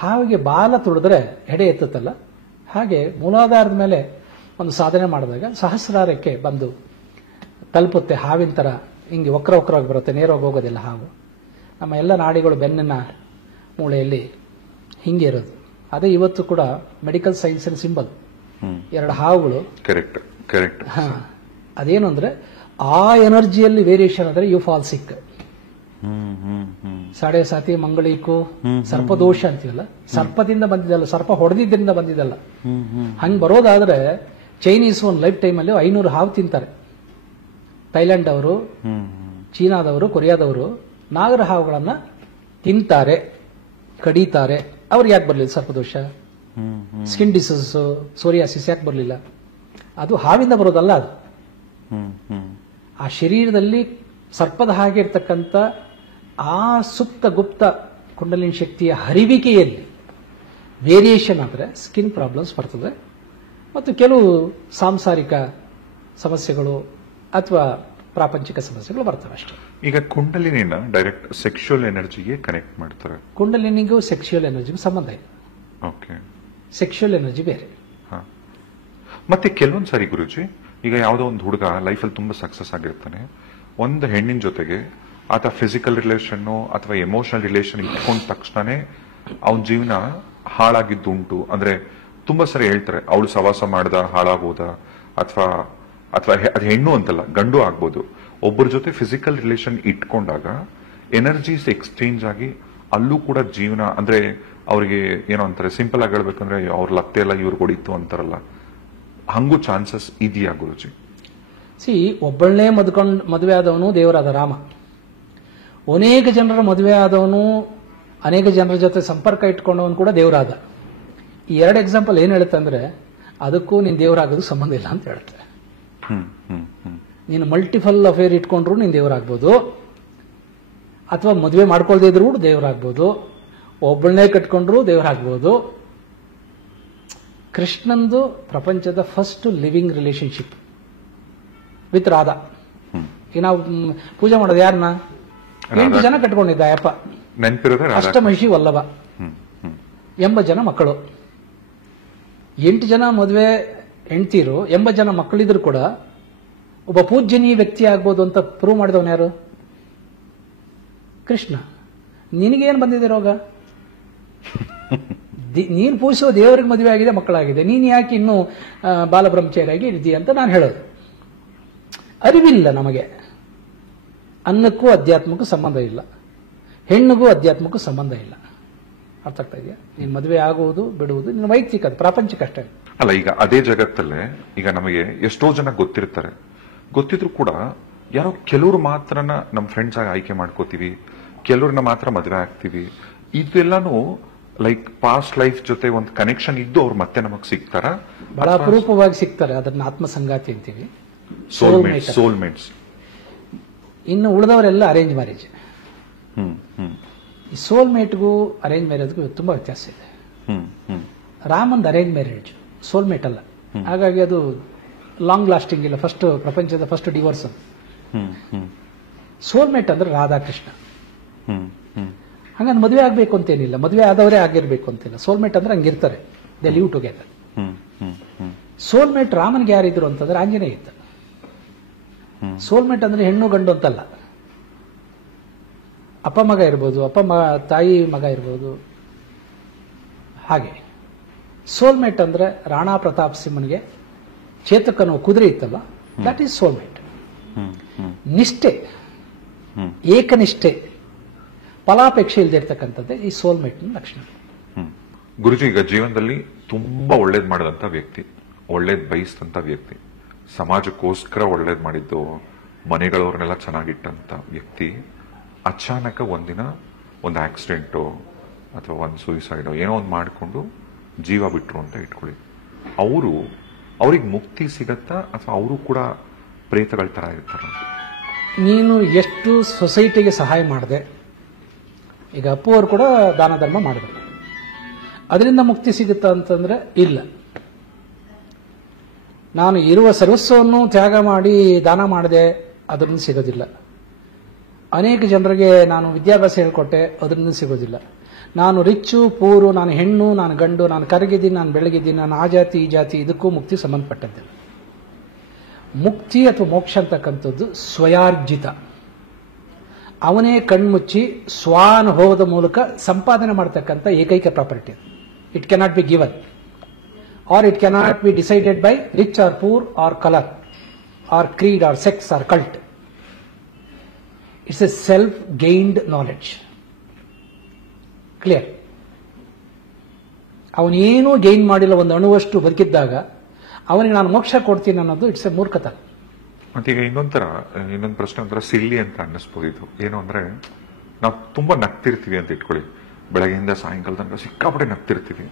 ಹಾವಿಗೆ ಬಾಲ ತುಳಿದ್ರೆ ಹೆಡೆ ಎತ್ತುತ್ತಲ್ಲ, ಹಾಗೆ ಮೂಲಾಧಾರದ ಮೇಲೆ ಒಂದು ಸಾಧನೆ ಮಾಡಿದಾಗ ಸಹಸ್ರಾರಕ್ಕೆ ಬಂದು ತಲುಪುತ್ತೆ. ಹಾವಿನ ಥರ ಹಿಂಗೆ ವಕ್ರವಾಗಿ ಬರುತ್ತೆ, ನೇರವಾಗಿ ಹೋಗೋದಿಲ್ಲ ಹಾವು. ನಮ್ಮ ಎಲ್ಲ ನಾಡಿಗಳು ಬೆನ್ನಿನ ಮೂಳೆಯಲ್ಲಿ ಹಿಂಗೆ ಇರೋದು. ಅದೇ ಇವತ್ತು ಕೂಡ ಮೆಡಿಕಲ್ ಸೈನ್ಸಿನ ಸಿಂಬಲ್. ಎರಡು ಹಾವುಗಳು. Correct correct. ಅದೇನು ಅಂದ್ರೆ, ಆ ಎನರ್ಜಿಯಲ್ಲಿ ವೇರಿಯೇಷನ್ ಅಂದ್ರೆ ಯು ಫಾಲ್ ಸಿಕ್. ಸಾಡೆ ಸಾತಿ ಮಂಗಳಿಕು ಸರ್ಪದೋಷ ಅಂತೀವಲ್ಲ, ಸರ್ಪದಿಂದ ಬಂದಿದ್ದಲ್ಲ, ಸರ್ಪ ಹೊಡೆದಿದ್ದರಿಂದ ಬಂದಿದ್ದಲ್ಲ. ಹಂಗ್ ಬರೋದಾದ್ರೆ ಚೈನೀಸ್ ಒಂದು ಲೈಫ್ ಟೈಮ್ ಅಲ್ಲಿ 500 ಹಾವು ತಿಂತಾರೆ. ಥೈಲ್ಯಾಂಡ್ ಅವರು, ಚೀನಾದವರು, ಕೊರಿಯಾದವರು ನಾಗರ ಹಾವುಗಳನ್ನ ತಿಂತಾರೆ, ಕಡಿತಾರೆ. ಅವ್ರಿಗೆ ಯಾಕೆ ಬರಲಿಲ್ಲ ಸರ್ಪದೋಷ? ಸ್ಕಿನ್ ಡಿಸೀಸ್, ಸೋರಿಯಾಸಿಸ್ ಯಾಕೆ ಬರಲಿಲ್ಲ? ಅದು ಹಾವಿಂದ ಬರೋದಲ್ಲ. ಅದು ಆ ಶರೀರದಲ್ಲಿ ಸರ್ಪದ ಹಾಗೆ ಇರ್ತಕ್ಕಂಥ ಆ ಸುಪ್ತ ಗುಪ್ತ ಕುಂಡಲಿನಿ ಶಕ್ತಿಯ ಹರಿವಿಕೆಯಲ್ಲಿ ವೇರಿಯೇಷನ್ ಆದರೆ ಸ್ಕಿನ್ ಪ್ರಾಬ್ಲಮ್ಸ್ ಬರ್ತದೆ, ಮತ್ತು ಕೆಲವು ಸಾಂಸಾರಿಕ ಸಮಸ್ಯೆಗಳು ಅಥವಾ ಪ್ರಾಪಂಚಿಕ ಸಮಸ್ಯೆಗಳು ಬರ್ತವೆ ಅಷ್ಟೇ. ಈಗ ಕುಂಡಲಿನಿನ ಡೈರೆಕ್ಟ್ ಸೆಕ್ಷುವಲ್ ಎನರ್ಜಿಗೆ ಕನೆಕ್ಟ್ ಮಾಡ್ತಾರೆ. ಕುಂಡಲಿನಿಗೂ ಸೆಕ್ಷುವಲ್ ಎನರ್ಜಿಗೂ ಸಂಬಂಧ ಇದೆ. ಓಕೆ. ಸೆಕ್ಷುವಲ್ ಎನರ್ಜಿ ಬೇರೆ. ಮತ್ತೆ ಕೆಲವೊಂದು ಸಾರಿ ಗುರುಜಿ, ಈಗ ಯಾವುದೋ ಒಂದು ಹುಡುಗ ಲೈಫಲ್ಲಿ ತುಂಬಾ ಸಕ್ಸಸ್ ಆಗಿರ್ತಾನೆ, ಒಂದು ಹೆಣ್ಣಿನ ಜೊತೆಗೆ ಆತ ಫಿಸಿಕಲ್ ರಿಲೇಷನ್ ಅಥವಾ ಎಮೋಷನಲ್ ರಿಲೇಷನ್ ಇಟ್ಕೊಂಡ ತಕ್ಷಣನೇ ಅವನ ಜೀವನ ಹಾಳಾಗಿದ್ದುಂಟು. ಅಂದ್ರೆ ತುಂಬಾ ಸರಿ ಹೇಳ್ತಾರೆ, ಅವಳು ಸವಾಸ ಮಾಡ್ದ ಹಾಳಾಗೋದ, ಅಥವಾ ಅಥವಾ ಅದು ಹೆಣ್ಣು ಅಂತಲ್ಲ, ಗಂಡು ಆಗ್ಬೋದು. ಒಬ್ಬರ ಜೊತೆ ಫಿಸಿಕಲ್ ರಿಲೇಷನ್ ಇಟ್ಕೊಂಡಾಗ ಎನರ್ಜೀಸ್ ಎಕ್ಸ್ಚೇಂಜ್ ಆಗಿ ಅಲ್ಲೂ ಕೂಡ ಜೀವನ, ಅಂದ್ರೆ ಅವ್ರಿಗೆ ಏನೋ ಅಂತಾರೆ, ಸಿಂಪಲ್ ಆಗಿ ಹೇಳ್ಬೇಕಂದ್ರೆ ಅವ್ರ ಲತ್ತೆ ಎಲ್ಲ ಇವ್ರಿಗೆ ಹೊಡಿತು ಅಂತಾರಲ್ಲ, ಹಂಗೂ ಚಾನ್ಸಸ್ ಇದೆಯಾ ಗುರುಜಿ? ಒಬ್ಬಳನ್ನೇ ಮದುವೆ ಆದವನು ದೇವರಾದ ರಾಮ. ಅನೇಕ ಜನರ ಮದುವೆ ಆದವನು, ಅನೇಕ ಜನರ ಜೊತೆ ಸಂಪರ್ಕ ಇಟ್ಕೊಂಡವನು ಕೂಡ ದೇವರಾದ. ಈ ಎರಡು ಎಕ್ಸಾಂಪಲ್ ಏನ್ ಹೇಳುತ್ತೆ ಅಂದ್ರೆ, ಅದಕ್ಕೂ ನೀನ್ ದೇವರಾಗೋದು ಸಂಬಂಧ ಇಲ್ಲ ಅಂತ ಹೇಳುತ್ತೆ. ನೀನು ಮಲ್ಟಿಪಲ್ ಅಫೇರ್ ಇಟ್ಕೊಂಡ್ರು ನೀನ್ ದೇವರಾಗ್ಬೋದು, ಅಥವಾ ಮದುವೆ ಮಾಡ್ಕೊಳ್ದೇ ಇದ್ರು ಕೂಡ ದೇವರಾಗ್ಬೋದು, ಒಬ್ಬಳನ್ನೇ ಕಟ್ಕೊಂಡ್ರು ದೇವರಾಗ್ಬೋದು. ಕೃಷ್ಣಂದು ಪ್ರಪಂಚದ first living relationship with Radha. ಈಗ ನಾವು ಪೂಜೆ ಮಾಡೋದು ಯಾರನ್ನ? 8 ಜನ ಕಟ್ಕೊಂಡಿದ್ದ ಅಯ್ಯಪ್ಪ, ಅಷ್ಟಮಹಿಷಿ ವಲ್ಲಭ, 80 ಜನ ಮಕ್ಕಳು, 8 ಜನ ಮದುವೆ ಹೆಂಡ್ತೀರು, 80 ಜನ ಮಕ್ಕಳಿದ್ರು ಕೂಡ ಒಬ್ಬ ಪೂಜ್ಯನೀಯ ವ್ಯಕ್ತಿ ಆಗ್ಬೋದು ಅಂತ ಪ್ರೂವ್ ಮಾಡಿದವನು ಯಾರು? ಕೃಷ್ಣ. ನಿನಗೇನು ಬಂದಿದೆ ರೋಗ? ನೀನು ಪೂಜಿಸೋ ದೇವರಿಗೆ ಮದುವೆ ಆಗಿದೆ, ಮಕ್ಕಳಾಗಿದೆ, ನೀನು ಯಾಕೆ ಇನ್ನೂ ಬಾಲಬ್ರಹ್ಮಚಾರಿಯಾಗಿ ಇದ್ದೀಯ ಅಂತ ನಾನು ಹೇಳೋದು. ಅರಿವಿಲ್ಲ ನಮಗೆ. ಅನ್ನಕ್ಕೂ ಅಧ್ಯಾತ್ಮಕ್ಕೂ ಸಂಬಂಧ ಇಲ್ಲ, ಹೆಣ್ಣಿಗೂ ಅಧ್ಯಾತ್ಮಕ್ಕೂ ಸಂಬಂಧ ಇಲ್ಲ. ಅರ್ಥ ಆಗ್ತಾ ಇದೆಯಾ? ನೀನು ಮದುವೆ ಆಗುವುದು ಬಿಡುವುದು ನಿನ್ನ ವೈಯಕ್ತಿಕ, ಅದು ಪ್ರಾಪಂಚಿಕ ಅಷ್ಟೇ ಅಲ್ಲ. ಈಗ ಅದೇ ಜಗತ್ತಲ್ಲೇ ಈಗ ನಮಗೆ ಎಷ್ಟೋ ಜನ ಗೊತ್ತಿರ್ತಾರೆ, ಗೊತ್ತಿದ್ರು ಕೂಡ ಯಾರೋ ಕೆಲವರು ಮಾತ್ರನ ನಮ್ಮ ಫ್ರೆಂಡ್ಸ್ ಆಗಿ ಆಯ್ಕೆ ಮಾಡ್ಕೋತೀವಿ, ಕೆಲವ್ರನ್ನ ಮಾತ್ರ ಮದುವೆ ಆಗ್ತೀವಿ. ಇದೆಲ್ಲಾನು ಲೈಕ್ ಪಾಸ್ಟ್ ಲೈಫ್ ಜೊತೆ ಒಂದು ಕನೆಕ್ಷನ್ ಇದ್ದು ಅವ್ರು ಮತ್ತೆ ನಮಗ್ ಸಿಗ್ತಾರ? ಬಹಳ ಅಪರೂಪವಾಗಿ ಸಿಗ್ತಾರೆ. ಅದನ್ನ ಆತ್ಮಸಂಗಾತಿ ಅಂತೀವಿ, ಸೋಲ್ಮೇಟ್ಸ್. ಇನ್ನು ಉಳಿದವರೆಲ್ಲ ಅರೇಂಜ್ ಮ್ಯಾರೇಜ್. ಈ ಸೋಲ್ಮೇಟ್ಗೂ ಅರೇಂಜ್ ಮ್ಯಾರೇಜ್ಗೂ ತುಂಬಾ ವ್ಯತ್ಯಾಸ ಇದೆ. ರಾಮಂದ್ ಅರೇಂಜ್ ಮ್ಯಾರೇಜ್, ಸೋಲ್ಮೇಟ್ ಅಲ್ಲ. ಹಾಗಾಗಿ ಅದು ಲಾಂಗ್ ಲಾಸ್ಟಿಂಗ್ ಇಲ್ಲ. ಪ್ರಪಂಚದ ಫಸ್ಟ್ ಡಿವೋರ್ಸ್ ಅದು. ಸೋಲ್ಮೇಟ್ ಅಂದ್ರೆ ರಾಧಾಕೃಷ್ಣ. ಹಂಗಂದ್ರೆ ಮದುವೆ ಆಗ್ಬೇಕು ಅಂತೇನಿಲ್ಲ, ಮದುವೆ ಆದವರೇ ಆಗಿರ್ಬೇಕು ಅಂತಿಲ್ಲ. ಸೋಲ್ಮೇಟ್ ಅಂದ್ರೆ ಹಂಗಿರ್ತಾರೆ, ದೇ ಲಿವ್ ಟುಗೆದರ್. ಸೋಲ್ಮೇಟ್ ರಾಮನ್ಗೆ ಯಾರಿದ್ರು ಅಂತಂದ್ರೆ ಆಂಜನೇಯ ಇದ್ದ. ಸೋಲ್ಮೇಟ್ ಅಂದ್ರೆ ಹೆಣ್ಣು ಗಂಡು ಅಂತಲ್ಲ, ಅಪ್ಪ ಮಗ ಇರ್ಬೋದು, ತಾಯಿ ಮಗ ಇರ್ಬೋದು. ಹಾಗೆ ಸೋಲ್ಮೇಟ್ ಅಂದ್ರೆ ರಾಣಾ ಪ್ರತಾಪ್ ಸಿಂಹನ್ಗೆ ಚೇತಕನ ಕುದುರೆ ಇತ್ತಲ್ಲ, ದಟ್ ಈಸ್ ಸೋಲ್ಮೇಟ್. ನಿಷ್ಠೆ, ಏಕನಿಷ್ಠೆ, ಫಲಾಪೇಕ್ಷೆ ಇಲ್ಲದೆ ಇರ್ತಕ್ಕಂಥದ್ದೇ ಈ ಸೋಲ್ಮೇಟ್ ಲಕ್ಷಣ. ಗುರುಜಿ, ಈಗ ಜೀವನದಲ್ಲಿ ತುಂಬಾ ಒಳ್ಳೇದ್ ಮಾಡಿದಂತ ವ್ಯಕ್ತಿ, ಒಳ್ಳೇದ್ ಬಯಸಿದಂತ ವ್ಯಕ್ತಿ, ಸಮಾಜಕ್ಕೋಸ್ಕರ ಒಳ್ಳೇದ್ ಮಾಡಿದ್ದು, ಮನೆಗಳವ್ರನ್ನೆಲ್ಲ ಚೆನ್ನಾಗಿಟ್ಟಂತ ವ್ಯಕ್ತಿ ಅಚಾನಕ ಒಂದಿನ ಒಂದು ಆಕ್ಸಿಡೆಂಟು ಅಥವಾ ಒಂದು ಸೂಯಿಸೈಡೋ ಏನೋ ಒಂದು ಮಾಡಿಕೊಂಡು ಜೀವ ಬಿಟ್ರು ಅಂತ ಇಟ್ಕೊಳ್ಳಿ. ಅವ್ರಿಗೆ ಮುಕ್ತಿ ಸಿಗತ್ತಾ ಅಥವಾ ಅವರು ಕೂಡ ಪ್ರೇತಗಳ ತರ ಇರ್ತಾರ? ನೀನು ಎಷ್ಟು ಸೊಸೈಟಿಗೆ ಸಹಾಯ ಮಾಡಿದೆ, ಈಗ ಅಪ್ಪು ಅವರು ಕೂಡ ದಾನ ಧರ್ಮ ಮಾಡಿದ್ರು, ಅದರಿಂದ ಮುಕ್ತಿ ಸಿಗುತ್ತಾ ಅಂತಂದ್ರೆ ಇಲ್ಲ. ನಾನು ಇರುವ ಸರ್ವಸ್ವವನ್ನು ತ್ಯಾಗ ಮಾಡಿ ದಾನ ಮಾಡಿದೆ, ಅದರಿಂದ ಸಿಗೋದಿಲ್ಲ. ಅನೇಕ ಜನರಿಗೆ ನಾನು ವಿದ್ಯಾಭ್ಯಾಸ ಹೇಳ್ಕೊಟ್ಟೆ, ಅದರಿಂದ ಸಿಗೋದಿಲ್ಲ. ನಾನು ರಿಚ್ಚು ಪೂರು, ನಾನು ಹೆಣ್ಣು, ನಾನು ಗಂಡು, ನಾನು ಕರಗಿದ್ದೀನಿ, ನಾನು ಬೆಳಗಿದ್ದೀನಿ, ನಾನು ಆ ಜಾತಿ ಈ ಜಾತಿ, ಇದಕ್ಕೂ ಮುಕ್ತಿ ಸಂಬಂಧಪಟ್ಟದ್ದಿಲ್ಲ. ಮುಕ್ತಿ ಅಥವಾ ಮೋಕ್ಷ ಅಂತಕ್ಕಂಥದ್ದು ಸ್ವಯಾರ್ಜಿತ. ಅವನೇ ಕಣ್ಮುಚ್ಚಿ ಸ್ವಾನುಭವದ ಮೂಲಕ ಸಂಪಾದನೆ ಮಾಡತಕ್ಕಂಥ ಏಕೈಕ property. It cannot be given or it cannot be decided by rich or poor or colour or creed or sex or cult. It's a self gained knowledge. Clear? ಅವನೇನೂ ಗೈನ್ ಮಾಡಿಲ್ಲ, ಒಂದು ಅಣುವಷ್ಟು ಬದುಕಿದ್ದಾಗ ಅವನಿಗೆ ನಾನು ಮೋಕ್ಷ ಕೊಡ್ತೀನಿ ಅನ್ನೋದು ಇಟ್ಸ್ ಎ ಮೂರ್ಖತ. ಮತ್ತೀಗ ಇನ್ನೊಂದು ಪ್ರಶ್ನೆ ಒಂಥರ ಸಿಲ್ಲಿ ಅಂತ ಅನ್ನಿಸ್ಬೋದು. ಇದು ಏನು ಅಂದ್ರೆ, ನಾವು ತುಂಬಾ ನಗ್ತಿರ್ತೀವಿ ಅಂತ ಇಟ್ಕೊಳ್ಳಿ, ಬೆಳಗ್ಗೆಯಿಂದ ಸಾಯಂಕಾಲ ತನಕ ಸಿಕ್ಕಾಪಟ್ಟೆ ನಗ್ತಿರ್ತೀವಿ.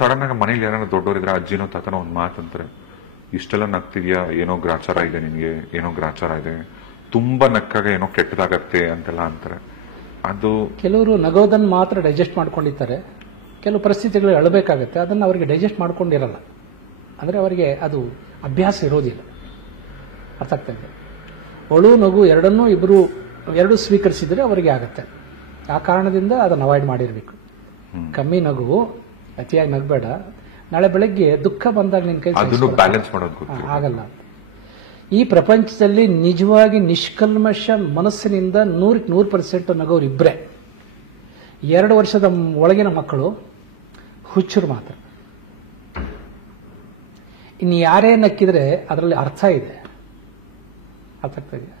ಸಡನ್ ಆಗಿ ಮನೇಲಿ ಯಾರು ದೊಡ್ಡವರಿದ್ರೆ ಅಜ್ಜಿನೋ ತಾತನೋ ಒಂದು ಮಾತಂತಾರೆ, ಇಷ್ಟೆಲ್ಲ ನಗ್ತಿದ್ಯಾ, ಏನೋ ಗ್ರಾಚಾರ ಇದೆ ನಿನ್ಗೆ, ಏನೋ ಗ್ರಾಚಾರ ಇದೆ, ತುಂಬಾ ನಕ್ಕಾಗ ಏನೋ ಕೆಟ್ಟದಾಗತ್ತೆ ಅಂತೆಲ್ಲ ಅಂತಾರೆ. ಅದು ಕೆಲವರು ನಗೋದನ್ನ ಮಾತ್ರ ಡೈಜೆಸ್ಟ್ ಮಾಡ್ಕೊಂಡಿರ್ತಾರೆ, ಕೆಲವು ಪರಿಸ್ಥಿತಿಗಳು ಅಳಬೇಕಾಗತ್ತೆ, ಅದನ್ನು ಅವರಿಗೆ ಡೈಜೆಸ್ಟ್ ಮಾಡ್ಕೊಂಡಿರಲ್ಲ. ಅಂದ್ರೆ ಅವರಿಗೆ ಅದು ಅಭ್ಯಾಸ ಇರೋದಿಲ್ಲ. ಅರ್ಥ ಆಗ್ತಾ ಇದೆ? ಒಳು ನಗು ಎರಡು ಸ್ವೀಕರಿಸಿದ್ರೆ ಅವರಿಗೆ ಆಗತ್ತೆ. ಆ ಕಾರಣದಿಂದ ಅದನ್ನು ಅವಾಯ್ಡ್ ಮಾಡಿರ್ಬೇಕು. ಕಮ್ಮಿ ನಗು, ಅತಿಯಾಗಿ ನಗಬೇಡ. ನಾಳೆ ಬೆಳಗ್ಗೆ ದುಃಖ ಬಂದಾಗ ನಿನ್ ಕೈ ಬ್ಯಾಲೆನ್ಸ್ ಮಾಡೋದು ಆಗಲ್ಲ. ಈ ಪ್ರಪಂಚದಲ್ಲಿ ನಿಜವಾಗಿ ನಿಷ್ಕಲ್ಮಶ ಮನಸ್ಸಿನಿಂದ 100% ನಗೋರು ಇಬ್ರೆ. 2 ವರ್ಷದ ಒಳಗಿನ ಮಕ್ಕಳು ಹುಚ್ಚರು ಮಾತ್ರ. ಇನ್ನು ಯಾರೇ ನಕ್ಕಿದ್ರೆ ಅದರಲ್ಲಿ ಅರ್ಥ ಇದೆ. ಅರ್ಥ ಆಗ್ತಾ ಇದೆ?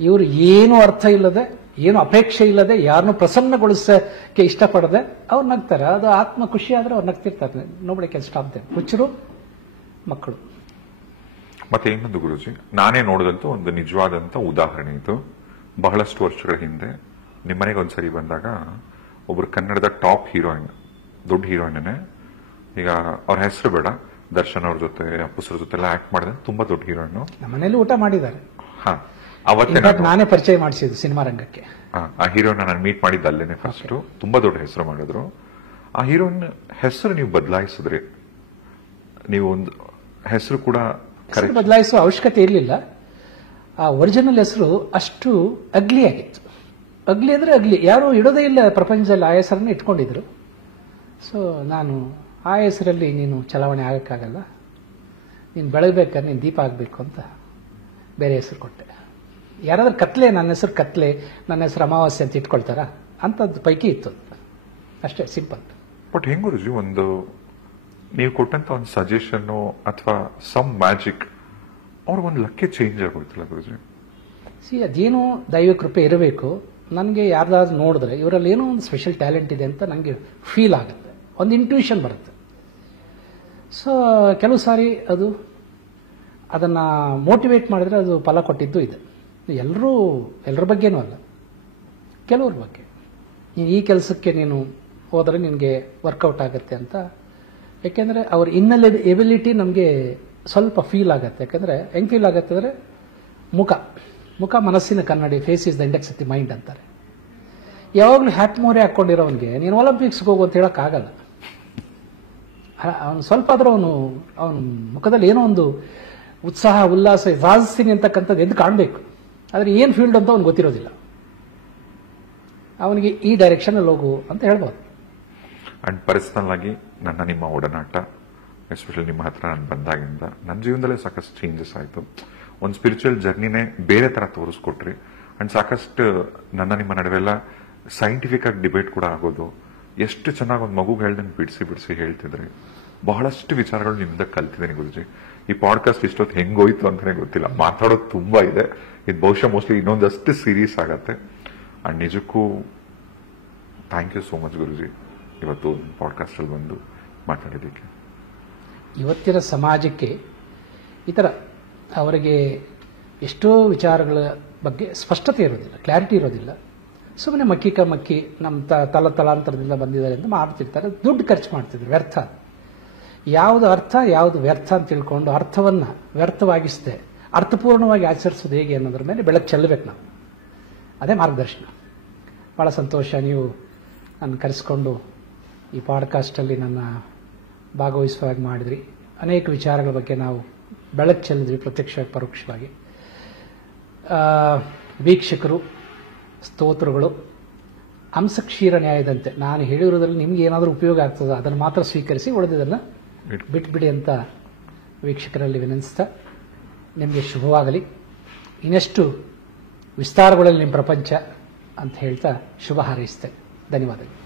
ಇವರು ಏನು ಅರ್ಥ ಇಲ್ಲದೆ, ಏನು ಅಪೇಕ್ಷೆ ಇಲ್ಲದೆ, ಯಾರನ್ನು ಪ್ರಸನ್ನಗೊಳಿಸಕ್ಕೆ ಇಷ್ಟಪಡದೆ ಅವ್ರು ನಗ್ತಾರೆ. ಅದು ಆತ್ಮ ಖುಷಿ ಆದ್ರೆ ಅವ್ರು ನಗ್ತಿರ್ತಾರೆ. Nobody can stop them. ಹುಚ್ಚರು ಮಕ್ಕಳು. ಮತ್ತೆ ಇನ್ನೊಂದು ಗುರುಜಿ, ನಾನೇ ನೋಡಿದಂತ ಒಂದು ನಿಜವಾದಂತ ಉದಾಹರಣೆ ಇದು. ಬಹಳಷ್ಟು ವರ್ಷಗಳ ಹಿಂದೆ ನಿಮ್ಮನೆಗೆ ಒಂದ್ಸರಿ ಬಂದಾಗ ಒಬ್ರು ಕನ್ನಡದ ಟಾಪ್ ಹೀರೋಯಿನ್, ದೊಡ್ಡ ಹೀರೋಯಿನ್, ಈಗ ಅವ್ರ ಹೆಸರು ಬೇಡ, ದರ್ಶನ್ ಅವ್ರ ಜೊತೆ ಅಪ್ಪುಸರ ಜೊತೆ ಎಲ್ಲ ಆಕ್ಟ್ ಮಾಡಿದ ತುಂಬಾ ದೊಡ್ಡ ಹೀರೋಯಿನ್. ನಮ್ಮ ಮನೇಲಿ ಊಟ ಮಾಡಿದ್ದಾರೆ. ಅವತ್ತೇ ನಾನೇ ಪರಿಚಯ ಮಾಡಿಸಿದ್ದು ಸಿನಿಮಾ ರಂಗಕ್ಕೆ. ಆ ಹೀರೋಯಿನ್ ನಾನು ಮೀಟ್ ಮಾಡಿದ್ದ ಅಲ್ಲೇನೆ ಫಸ್ಟ್. ತುಂಬಾ ದೊಡ್ಡ ಹೆಸರು ಮಾಡಿದ್ರು. ಆ ಹೀರೋಯಿನ್ ಹೆಸರು ನೀವು ಬದಲಾಯಿಸಿದ್ರಿ, ನೀವು ಒಂದು ಹೆಸರು ಕೂಡ ಬದಲಾಯಿಸುವ ಅವಶ್ಯಕತೆ ಇರಲಿಲ್ಲ. ಆ ಒರಿಜಿನಲ್ ಹೆಸರು ಅಷ್ಟು ಅಗ್ಲಿ ಆಗಿತ್ತು. ಅಗ್ಲಿ ಅಂದ್ರೆ ಅಗ್ಲಿ, ಯಾರು ಇಡೋದೇ ಇಲ್ಲ ಪ್ರಪಂಚದಲ್ಲಿ. ಆ ಹೆಸರನ್ನು ಇಟ್ಕೊಂಡಿದ್ರು. ಸೊ ನಾನು ಆ ಹೆಸರಲ್ಲಿ ನೀನು ಚಲಾವಣೆ ಆಗಕ್ಕಾಗಲ್ಲ, ನೀನು ಬೆಳಗ್ಬೇಕಾದ್ರೆ ನೀನು ದೀಪ ಆಗಬೇಕು ಅಂತ ಬೇರೆ ಹೆಸರು ಕೊಟ್ಟೆ. ಯಾರಾದ್ರೂ ಕತ್ಲೆ, ನನ್ನ ಹೆಸರು ಕತ್ಲೆ, ನನ್ನ ಹೆಸರು ಅಮಾವಾಸ್ಯೆ ಅಂತ ಇಟ್ಕೊಳ್ತಾರ? ಅಂಥದ್ದು ಪೈಕಿ ಇತ್ತು. ಅಷ್ಟೇ, ಸಿಂಪಲ್. ಬಟ್ ಹೆಂಗ್ ಗುರುಜಿ ಒಂದು ನೀವು ಕೊಟ್ಟಂತ ಒಂದು ಸಜೆಷನ್ ಅಥವಾ ಸಮ್ ಮ್ಯಾಜಿಕ್ ಅವ್ರಿಗೊಂದು ಲಕ್ಕೆ ಚೇಂಜ್ ಆಗೋಯ್ತಲ್ಲ ಗುರುಜಿ? ಅದೇನೋ ದೈವ ಕೃಪೆ ಇರಬೇಕು. ನನಗೆ ಯಾರ್ದಾದ್ರು ನೋಡಿದ್ರೆ ಇವರಲ್ಲಿ ಏನೋ ಒಂದು ಸ್ಪೆಷಲ್ ಟ್ಯಾಲೆಂಟ್ ಇದೆ ಅಂತ ನನಗೆ ಫೀಲ್ ಆಗುತ್ತೆ, ಒಂದು ಇಂಟ್ಯೂಷನ್ ಬರುತ್ತೆ. ಸೊ ಕೆಲವು ಸಾರಿ ಅದನ್ನು ಮೋಟಿವೇಟ್ ಮಾಡಿದ್ರೆ ಅದು ಫಲ ಕೊಟ್ಟಿದ್ದು ಇದೆ. ಎಲ್ಲರ ಬಗ್ಗೆನೂ ಅಲ್ಲ, ಕೆಲವ್ರ ಬಗ್ಗೆ. ನೀನು ಈ ಕೆಲಸಕ್ಕೆ ನೀನು ಹೋದರೆ ನಿನಗೆ ವರ್ಕೌಟ್ ಆಗುತ್ತೆ ಅಂತ. ಯಾಕೆಂದರೆ ಅವ್ರ ಇನ್ನಲ್ ಎಬಿಲಿಟಿ ನಮಗೆ ಸ್ವಲ್ಪ ಫೀಲ್ ಆಗುತ್ತೆ. ಯಾಕೆಂದರೆ ಹೆಂಗೆ ಫೀಲ್ ಆಗುತ್ತೆ ಅಂದರೆ ಮುಖ ಮನಸ್ಸಿನ ಕನ್ನಡಿ, face is the index of the mind ಅಂತಾರೆ. ಯಾವಾಗಲೂ ಹ್ಯಾಟ್ ಮೋರೆ ಹಾಕ್ಕೊಂಡಿರೋವನಿಗೆ ನೀನು ಒಲಿಂಪಿಕ್ಸ್ಗೆ ಹೋಗು ಅಂತ ಹೇಳೋಕ್ಕಾಗಲ್ಲ. ಅವನು ಸ್ವಲ್ಪ ಆದರೂ ಅವನ ಮುಖದಲ್ಲಿ ಏನೋ ಒಂದು ಉತ್ಸಾಹ, ಉಲ್ಲಾಸ, ಸಾಧಿಸ್ತೀನಿ ಅಂತಕ್ಕಂಥದ್ದು ಎದ್ದು ಕಾಣಬೇಕು. ಆದರೆ ಏನು ಫೀಲ್ಡ್ ಅಂತ ಅವ್ನಿಗೆ ಗೊತ್ತಿರೋದಿಲ್ಲ. ಅವನಿಗೆ ಈ ಡೈರೆಕ್ಷನಲ್ಲಿ ಹೋಗು ಅಂತ ಹೇಳ್ಬೋದು. ಅಂಡ್ ಪರ್ಸನಲ್ ಆಗಿ ನಿಮ್ಮ ಒಡನಾಟ, ಎಸ್ಪೆಷಲಿ ನಿಮ್ಮ ಹತ್ರ ನಾನು ಬಂದಾಗಿಂದ ನನ್ನ ಜೀವನದಲ್ಲೇ ಸಾಕಷ್ಟು ಚೇಂಜಸ್ ಆಯಿತು. ಒಂದು ಸ್ಪಿರಿಚುವಲ್ ಜರ್ನಿನೇ ಬೇರೆ ತರ ತೋರಿಸ್ಕೊಟ್ರಿ. ಅಂಡ್ ಸಾಕಷ್ಟು ನಿಮ್ಮ ನಡುವೆಲ್ಲ ಸೈಂಟಿಫಿಕ್ ಆಗಿ ಡಿಬೇಟ್ ಕೂಡ ಆಗೋದು. ಎಷ್ಟು ಚೆನ್ನಾಗಿ ಒಂದು ಮಗುಗೆ ಹೇಳ್ದಂಗೆ ಬಿಡಿಸಿ ಹೇಳ್ತಿದ್ರಿ. ಬಹಳಷ್ಟು ವಿಚಾರಗಳು ನಿಮ್ಮಿಂದ ಕಲ್ತಿದ್ದೀನಿ ಗುರುಜಿ. ಈ ಪಾಡ್ಕಾಸ್ಟ್ ಇಷ್ಟೊತ್ತು ಹೆಂಗೋಯ್ತು ಅಂತಾನೆ ಗೊತ್ತಿಲ್ಲ. ಮಾತಾಡೋದು ತುಂಬಾ ಇದೆ. ಇದು ಬಹುಶಃ ಮೋಸ್ಟ್ಲಿ ಇನ್ನೊಂದಷ್ಟು ಸೀರೀಸ್ ಆಗತ್ತೆ. ಅಂಡ್ ನಿಜಕ್ಕೂ ಥ್ಯಾಂಕ್ ಯು ಸೋ ಮಚ್ ಗುರುಜಿ, ಇವತ್ತು ಪಾಡ್ಕಾಸ್ಟ್ ಅಲ್ಲಿ ಬಂದು ಮಾತಾಡಿದ್ದಕ್ಕೆ. ಇವತ್ತಿನ ಸಮಾಜಕ್ಕೆ ಈ ಥರ ಅವರಿಗೆ ಎಷ್ಟೋ ವಿಚಾರಗಳ ಬಗ್ಗೆ ಸ್ಪಷ್ಟತೆ ಇರೋದಿಲ್ಲ, ಕ್ಲಾರಿಟಿ ಇರೋದಿಲ್ಲ. ಸುಮ್ಮನೆ ಮಕ್ಕಿ ನಮ್ಮ ತಲಾಂತರದಿಂದ ಬಂದಿದ್ದಾರೆ ಅಂತ ಮಾಡ್ತಿರ್ತಾರೆ, ದುಡ್ಡು ಖರ್ಚು ಮಾಡ್ತಿದ್ರು, ವ್ಯರ್ಥ. ಯಾವುದು ಅರ್ಥ ಯಾವುದು ವ್ಯರ್ಥ ಅಂತ ತಿಳ್ಕೊಂಡು ಅರ್ಥವನ್ನು ವ್ಯರ್ಥವಾಗಿಸದೆ ಅರ್ಥಪೂರ್ಣವಾಗಿ ಆಚರಿಸೋದು ಹೇಗೆ ಅನ್ನೋದ್ರ ಮೇಲೆ ಬೆಳಕು ಚೆಲ್ಲಬೇಕು ನಾವು. ಅದೇ ಮಾರ್ಗದರ್ಶನ. ಭಾಳ ಸಂತೋಷ ನೀವು ನನ್ನ ಕರೆಸ್ಕೊಂಡು ಈ ಪಾಡ್ಕಾಸ್ಟಲ್ಲಿ ನನ್ನ ಭಾಗವಹಿಸುವಾಗಿ ಮಾಡಿದ್ರಿ. ಅನೇಕ ವಿಚಾರಗಳ ಬಗ್ಗೆ ನಾವು ಬೆಳಕು ಚೆಲ್ಲಿದ್ವಿ, ಪ್ರತ್ಯಕ್ಷವಾಗಿ ಪರೋಕ್ಷವಾಗಿ. ವೀಕ್ಷಕರು ಸ್ತೋತ್ರಗಳು ಅಂಶಕ್ಷೀರ ನ್ಯಾಯದಂತೆ. ನಾನು ಹೇಳಿರೋದ್ರಲ್ಲಿ ನಿಮ್ಗೆ ಏನಾದರೂ ಉಪಯೋಗ ಆಗ್ತದೋ ಅದನ್ನು ಮಾತ್ರ ಸ್ವೀಕರಿಸಿ, ಉಳಿದಿದ್ದನ್ನು ಬಿಟ್ಬಿಡಿ ಅಂತ ವೀಕ್ಷಕರಲ್ಲಿ ವಿನಂತಿಸ್ತಾ, ನಿಮಗೆ ಶುಭವಾಗಲಿ. ಇನ್ನೆಷ್ಟು ವಿಸ್ತಾರಗಳಲ್ಲಿ ನಿಮ್ಮ ಪ್ರಪಂಚ ಅಂತ ಹೇಳ್ತಾ ಶುಭ ಹಾರೈಸ್ತೆ. ಧನ್ಯವಾದಗಳು.